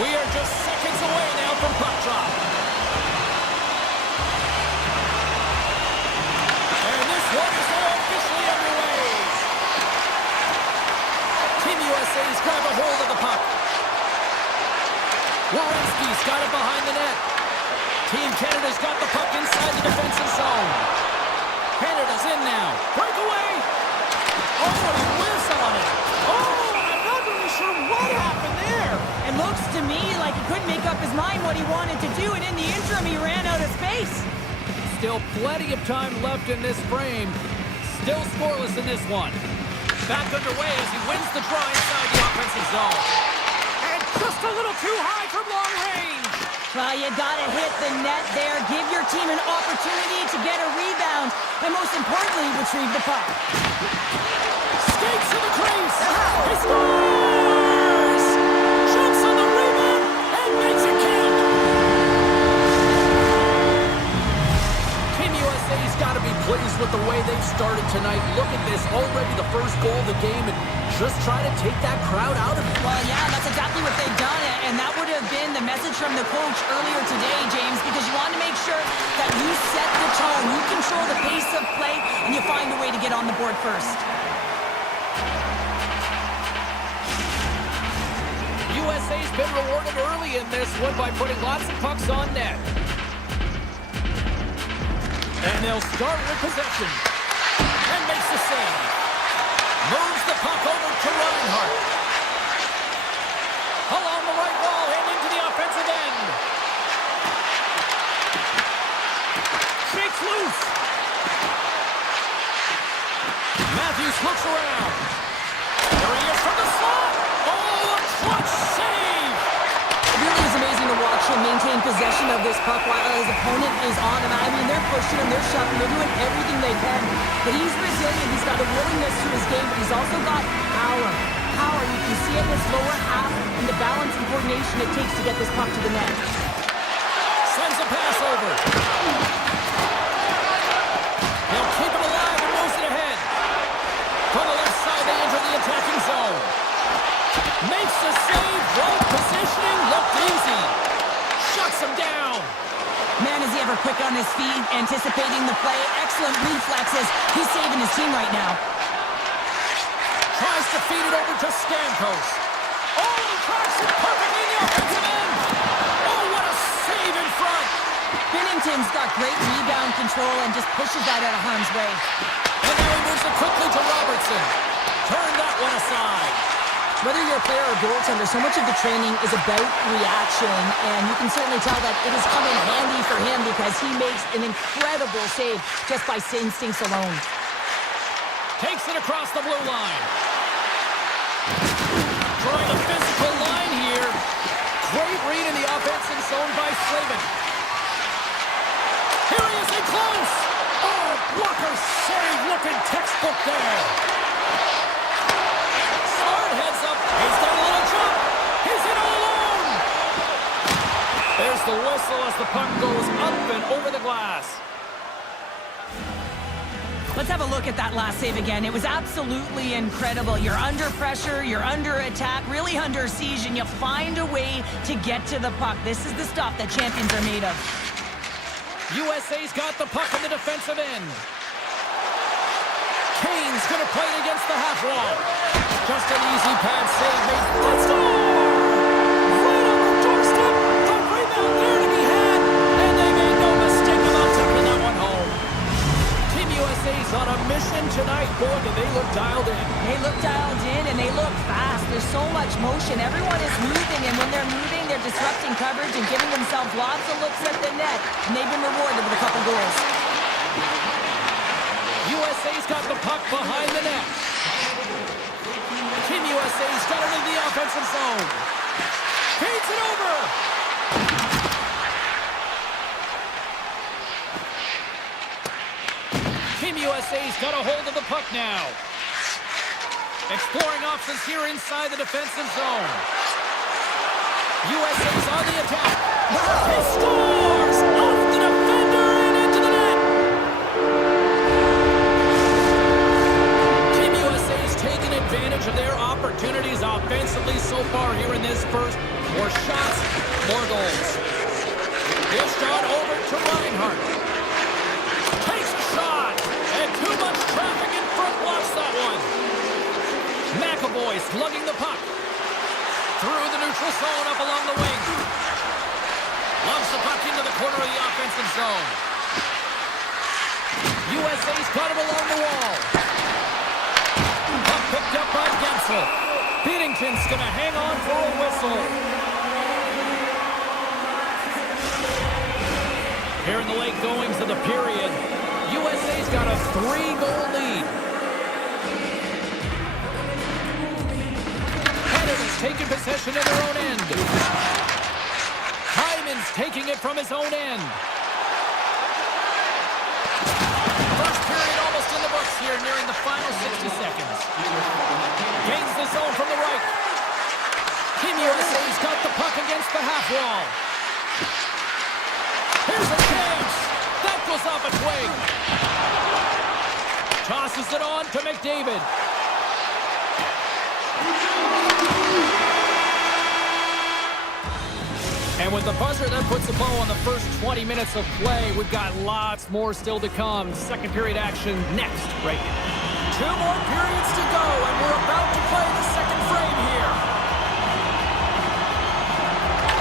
We are just seconds away now from puck drop. And this one is now officially underway. Team USA's grab a hold of the puck. Warrenski's got it behind the net. Team Canada's got the puck inside the defensive zone. Canada's in now. Breakaway. Oh, and he whiffs on it. Oh, I'm not really sure what happened there. It looks to me like he couldn't make up his mind what he wanted to do, and in the interim, he ran out of space. Still plenty of time left in this frame. Still scoreless in this one. Back underway as he wins the draw inside the offensive zone. And just a little too high from long range. Well, you gotta hit the net there, give your team an opportunity to get a rebound, and most importantly, retrieve the puck. Skates to the crease. He scores! Jumps on the rebound and makes it count. Team USA's got to be pleased with the way they've started tonight. Look at this, already the first goal of the game, and just try to take that crowd out of it. Well, yeah, that's exactly what they've done, and that would have been the message from the coach earlier today, James, because you want to make sure that you set the tone, you control the pace of play, and you find a way to get on the board first. USA's been rewarded early in this one by putting lots of pucks on net. And they'll start with possession. And makes the save. Moves the puck over to Reinhart. Along the right wall and into the offensive end. Shakes loose. Matthews looks around. There he is from the slot. Oh, a clutch save. It really is amazing to watch him maintain possession of this puck while his opponent is on him. I mean, they're pushing him, they're shoving, they're doing everything they can. But he's resilient, he's got a willingness to his game, but he's also got power. Power, you can see it in his lower half and the balance and coordination it takes to get this puck to the net. Sends a pass over. They'll keep it alive and moves it ahead. From the left side, they enter the attacking zone. Makes the save, right positioning, looked easy. Shuts him down. Man, is he ever quick on his feet, anticipating the play. Excellent reflexes. He's saving his team right now. Tries to feed it over to Stamkos. Oh, he cracks it perfectly in the offensive end. Oh, what a save in front. Binnington's got great rebound control and just pushes that out of harm's way. And now he moves it quickly to Robertson. Turn that one aside. Whether you're a player or goaltender, so much of the training is about reaction, and you can certainly tell that it has come in handy for him because he makes an incredible save just by instincts alone. Takes it across the blue line. Trying a physical line here. Great read in the offensive zone by Slavin. Here he is in close. Oh, blocker save, looking textbook there. Heads up. He's got a little jump. He's in all alone. There's the whistle as the puck goes up and over the glass. Let's have a look at that last save again. It was absolutely incredible. You're under pressure, you're under attack, really under siege, and you find a way to get to the puck. This is the stuff that champions are made of. USA's got the puck in the defensive end. Kane's going to play it against the half wall. Just an easy pad save made. Let's go! Right on the doorstep. The rebound there to be had. And they made no mistake about taking that one home. Team USA's on a mission tonight. Boy, do they look dialed in. They look dialed in and they look fast. There's so much motion. Everyone is moving, and when they're moving, they're disrupting coverage and giving themselves lots of looks at the net. And they've been rewarded with a couple goals. USA's got the puck behind the net. Team USA's got it in the offensive zone. Feeds it over. Team USA's got a hold of the puck now. Exploring options here inside the defensive zone. USA's on the attack. He scores! Off the defender and into the net. Team USA's taken advantage of their opportunities offensively so far here in this first. More shots zone up along the wing. Launch the puck into the corner of the offensive zone. USA's got him along the wall. Puck picked up by Gensel. Binnington's going to hang on for a whistle. Here in the late goings of the period, USA's got a 3-goal lead. Canada's taking possession in their own end. Hyman's taking it from his own end. First period almost in the books here, nearing the final 60 seconds. Gains the zone from the right. Team USA's got the puck against the half wall. Here's a chance. That goes off its wing. Tosses it on to McDavid. And with the buzzer, that puts a bow on the first 20 minutes of play. We've got lots more still to come. Second period action next, right here. 2 more periods to go, and we're about to play the second frame here.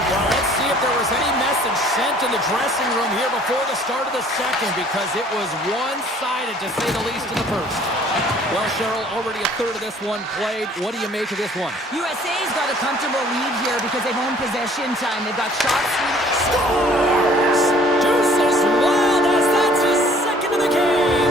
Well, let's see if there was any message sent in the dressing room here before the start of the second, because it was one-sided, to say the least, in the first. Well, Cheryl, already a third of this one played. What do you make of this one? USA's got a comfortable lead here because they've owned possession time. They've got shots. Scores! Deuces Wild as that's his second of the game.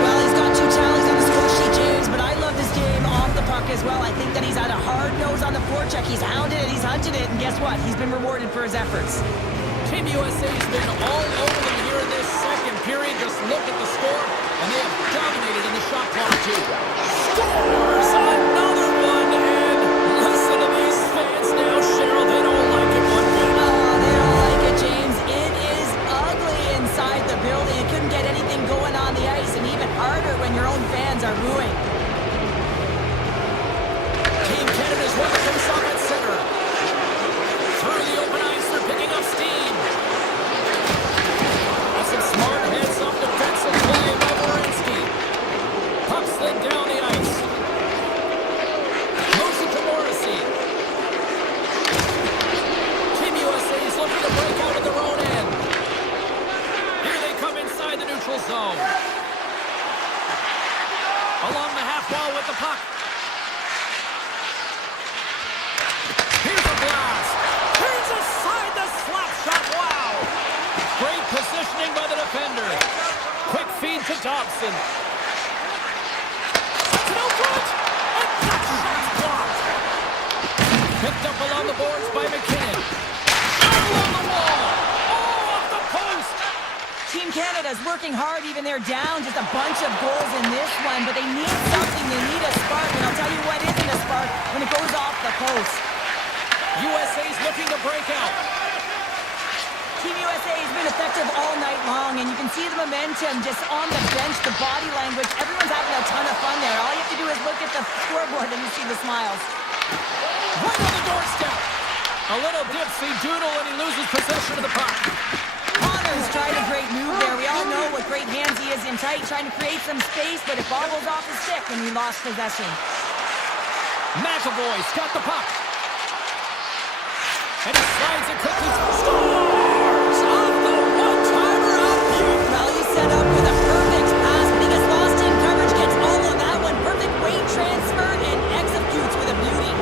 Well, he's got 2 tallies on the score sheet, James, but I love this game off the puck as well. I think that he's had a hard nose on the forecheck. He's hounded it, he's hunted it, and guess what? He's been rewarded for his efforts. Team USA's been all over them here in this second period. Just look at the score, and they have dominated in the shot clock too. Scores another one, and listen to these fans now, Cheryl. They don't like it one bit. Oh, they don't like it, James. It is ugly inside the building. You couldn't get anything going on the ice, and even harder when your own fans are booing. Team Canada's working things off at center. Through the open ice, they're picking up steam. That's some smart heads-up defensive play by Wierenski. Puck slid down the ice. Moves it to Morrissey. Team USA is looking to break out of their own end. Here they come inside the neutral zone. Along the half wall with the puck. Here's a blast. Turns aside the slap shot. Wow. Great positioning by the defender. Quick feed to Dobson. That's an out front. And that shot's blocked. Picked up along the boards by McKinnon. Out along the wall. Oh, off the post. Team Canada's working hard, even they're down just a bunch of goals in this one, but they need something. They need a spark, and I'll tell you what isn't a spark when it goes off the post. USA's looking to break out. Team USA has been effective all night long, and you can see the momentum just on the bench, the body language. Everyone's having a ton of fun there. All you have to do is look at the scoreboard and you see the smiles. Right on the doorstep. A little dipsy doodle, and he loses possession of the puck. Connor's tried a great move there. We all know what great hands he is in tight, trying to create some space, but it bobbles off his stick when he lost possession. McAvoy's got the puck. And he slides it quickly. Scores! Off the one-timer out here. Well, he's set up with a perfect pass, but he gets lost in coverage, gets all of that one. Perfect weight transfer and executes with a beauty.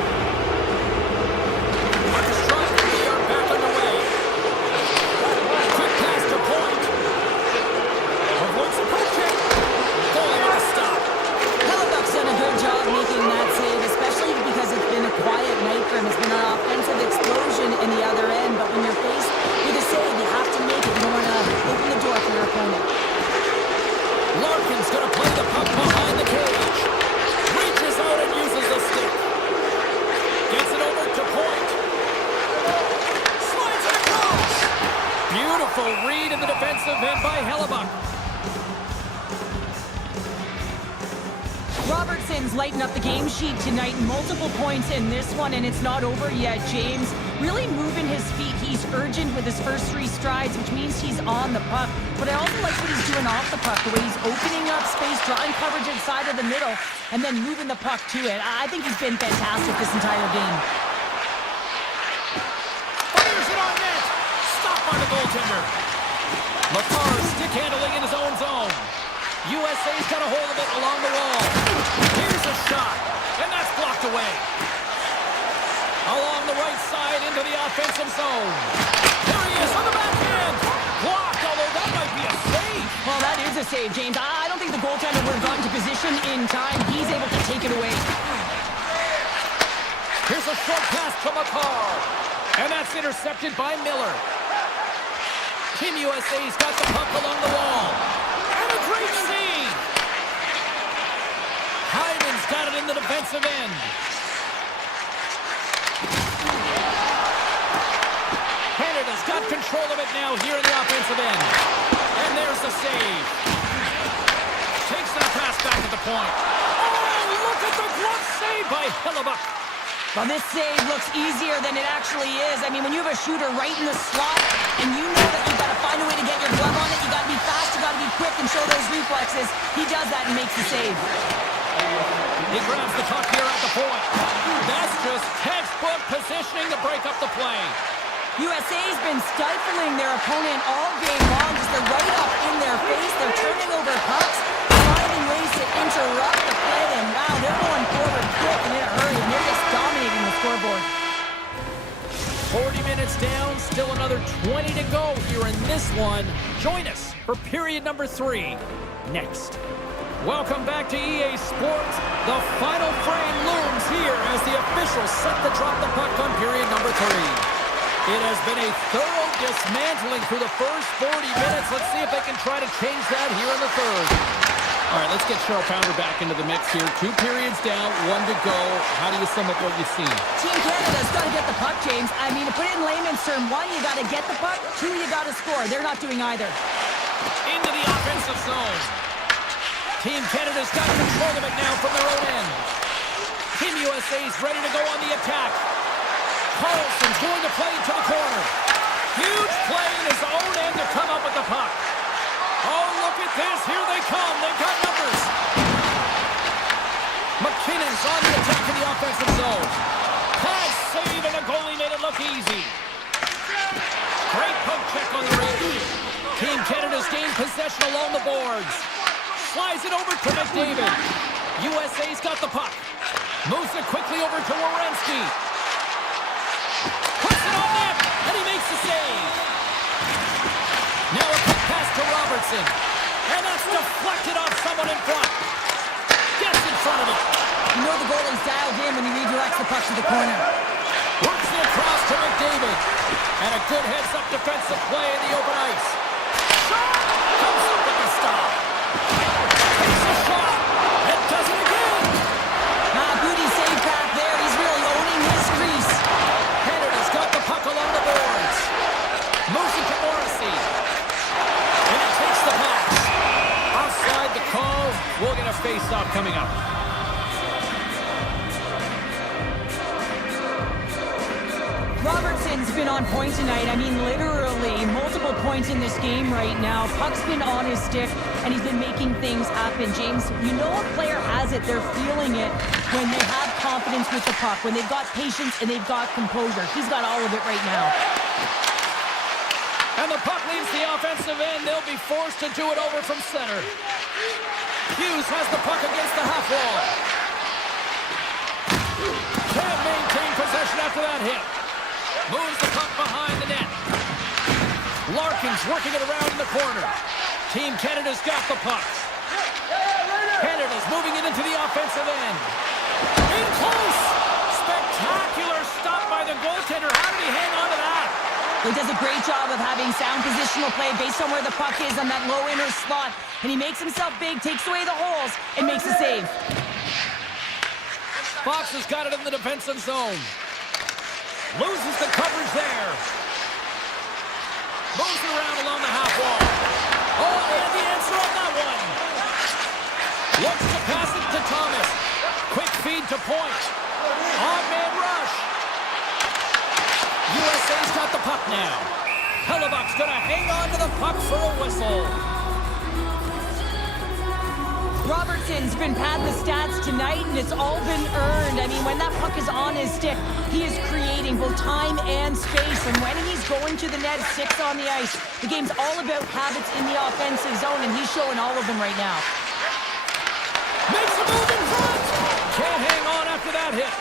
Puck is dropped, and we are back underway. Quick pass to Point. Avoids the poke check. Goalie with a stop. Hellebuck's done a good job making that save, especially because it's been a quiet night for him. It's been an offensive explosion in the other end, but when you're faced with a save, you have to make it. You don't want to open the door for your opponent. Larkin's going to play the puck behind the cage. Reaches out and uses the stick. Gets it over to Point. Slides it across. Beautiful read in the defensive end by Hellebuck. Robertson's lighting up the game sheet tonight. Multiple points in this one, and it's not over yet. James really moving his feet. He's urgent with his first 3 strides, which means he's on the puck. But I also like what he's doing off the puck, the way he's opening up space, drawing coverage inside of the middle, and then moving the puck to it. I think he's been fantastic this entire game. center. Makar stick handling in his own zone. USA's got a hold of it along the wall. Here's a shot, and that's blocked away. Along the right side into the offensive zone. There he is on the backhand. Blocked, although that might be a save. Well, that is a save, James. I don't think the goaltender would have gotten to position in time. He's able to take it away. Here's a short pass to Makar. And that's intercepted by Miller. Team USA's got the puck along the wall. And a great save. Hyman's got it in the defensive end. Canada's got control of it now here in the offensive end. And there's the save. Takes that pass back at the point. Oh, look at the glove save by Hellebuyck. Well, this save looks easier than it actually is. I mean, when you have a shooter right in the slot, and you know that you've got to find a way to get your glove on it, you got to be fast, you got to be quick and show those reflexes. He does that and makes the save. He grabs the puck here at the point. That's just textbook positioning to break up the play. USA's been stifling their opponent all game long. Just they're right up in their face. They're turning over pucks, finding ways to interrupt the play, and wow, they're going forward quick and in a hurry, and they're just dominating the scoreboard. 40 minutes down, still another 20 to go here in this one. Join us for period number 3 next. Welcome back to EA Sports. The final frame looms here as the officials set to drop the puck on period number 3. It has been a thorough dismantling through the first 40 minutes. Let's see if they can try to change that here in the third. All right, let's get Cheryl Pounder back into the mix here. 2 periods down, 1 to go. How do you sum up what you've seen? Team Canada's got to get the puck, James. I mean, to put it in layman's term, 1, you got to get the puck. 2, you got to score. They're not doing either. Into the offensive zone. Team Canada's got control of it now from their own end. Team USA's ready to go on the attack. Carlson's going to play to the corner. Huge play in his own end to come up with the puck. Oh, look at this. Here they come. They've got numbers. McKinnon's on the attack in the offensive zone. Pass save, and the goalie made it look easy. Great poke check on the reach. Team Canada's gained possession along the boards. Slides it over to McDavid. USA's got the puck. Moves it quickly over to Werenski. Puts it on net, and he makes the save. Now a quick pass to Robertson. And that's deflected off someone in front. Gets in front of it. You know the goalie's dialed in when he redirects the puck to the corner. Works it across to McDavid. And a good heads-up defensive play in the open ice. Shot! Comes up with the stop. Takes a shot. And does it again. Goody save back there. He's really owning his crease. Canada's got the puck along the boards. Moves it to Morrissey. And he takes the pass. Offside the call. We'll get a face-off coming up. Robertson's been on point tonight. I mean, literally multiple points in this game right now. Puck's been on his stick, and he's been making things happen. James, you know a player has it. They're feeling it when they have confidence with the puck, when they've got patience and they've got composure. He's got all of it right now. And the puck leaves the offensive end. They'll be forced to do it over from center. Hughes has the puck against the half wall. Can't maintain possession after that hit. Moves the puck behind the net. Larkin's working it around in the corner. Team Canada's got the puck. Canada's moving it into the offensive end. In close! Spectacular stop by the goaltender. How did he hang on to that? He does a great job of having sound positional play based on where the puck is on that low inner slot. And he makes himself big, takes away the holes, and makes a save. Fox has got it in the defensive zone. Loses the coverage there. Moves it around along the half wall. Oh, and the answer on that one. Looks to pass it to Thomas. Quick feed to point. On-man rush. USA's got the puck now. Hellebuyck's going to hang on to the puck for a whistle. Robertson Robertson's been padding the stats tonight, and it's all been earned. I mean, when that puck is on his stick, he is creating both time and space. And when he's going to the net, 6 on the ice, the game's all about habits in the offensive zone, and he's showing all of them right now. Makes a move in front. Can't hang on after that hit.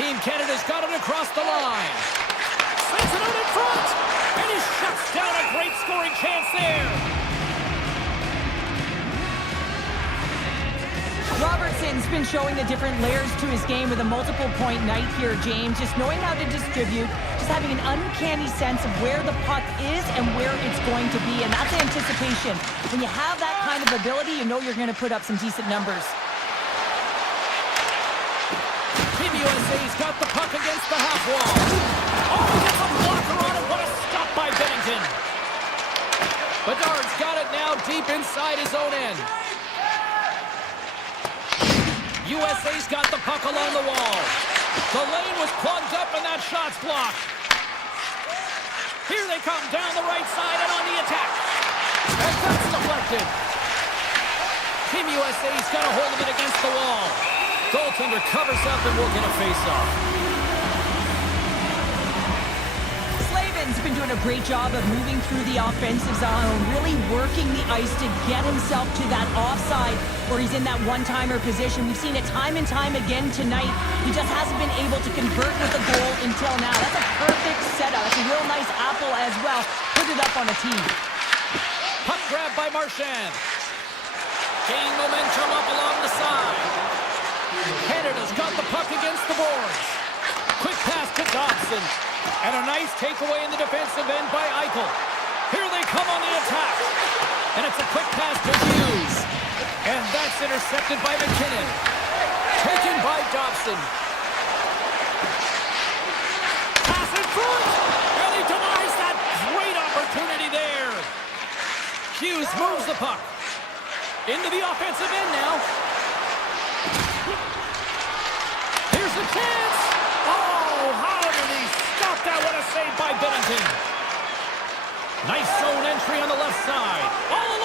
Team Canada's got it across the line. Sends it out in front. And he shuts down a great scoring chance there. Robertson's been showing the different layers to his game with a multiple point night here, James. Just knowing how to distribute, just having an uncanny sense of where the puck is and where it's going to be. And that's anticipation. When you have that kind of ability, you know you're going to put up some decent numbers. Team USA's got the puck against the half wall. Oh, he gets a blocker on it. What a stop by Bennington. Bedard's got it now deep inside his own end. USA's got the puck along the wall. The lane was plugged up and that shot's blocked. Here they come down the right side and on the attack. And that's deflected. Team USA's got a hold of it against the wall. Goaltender covers up and will get a face-off. Slavin's been doing a great job of moving through the offensive zone, really working the ice to get himself to that offside where he's in that one-timer position. We've seen it time and time again tonight. He just hasn't been able to convert with a goal until now. That's a perfect setup. That's a real nice apple as well. Put it up on a tee. Puck grab by Marchand. Gain momentum up along the side. Canada's got the puck against the boards. Quick pass to Dobson. And a nice takeaway in the defensive end by Eichel. Here they come on the attack. And it's a quick pass to Hughes. And that's intercepted by McKinnon. Taken by Dobson. Pass in front. And he denies that great opportunity there. Hughes moves the puck. Into the offensive end now. Here's the chance. Oh, how did he stop that? What a save by Bennington. Nice zone entry on the left side. All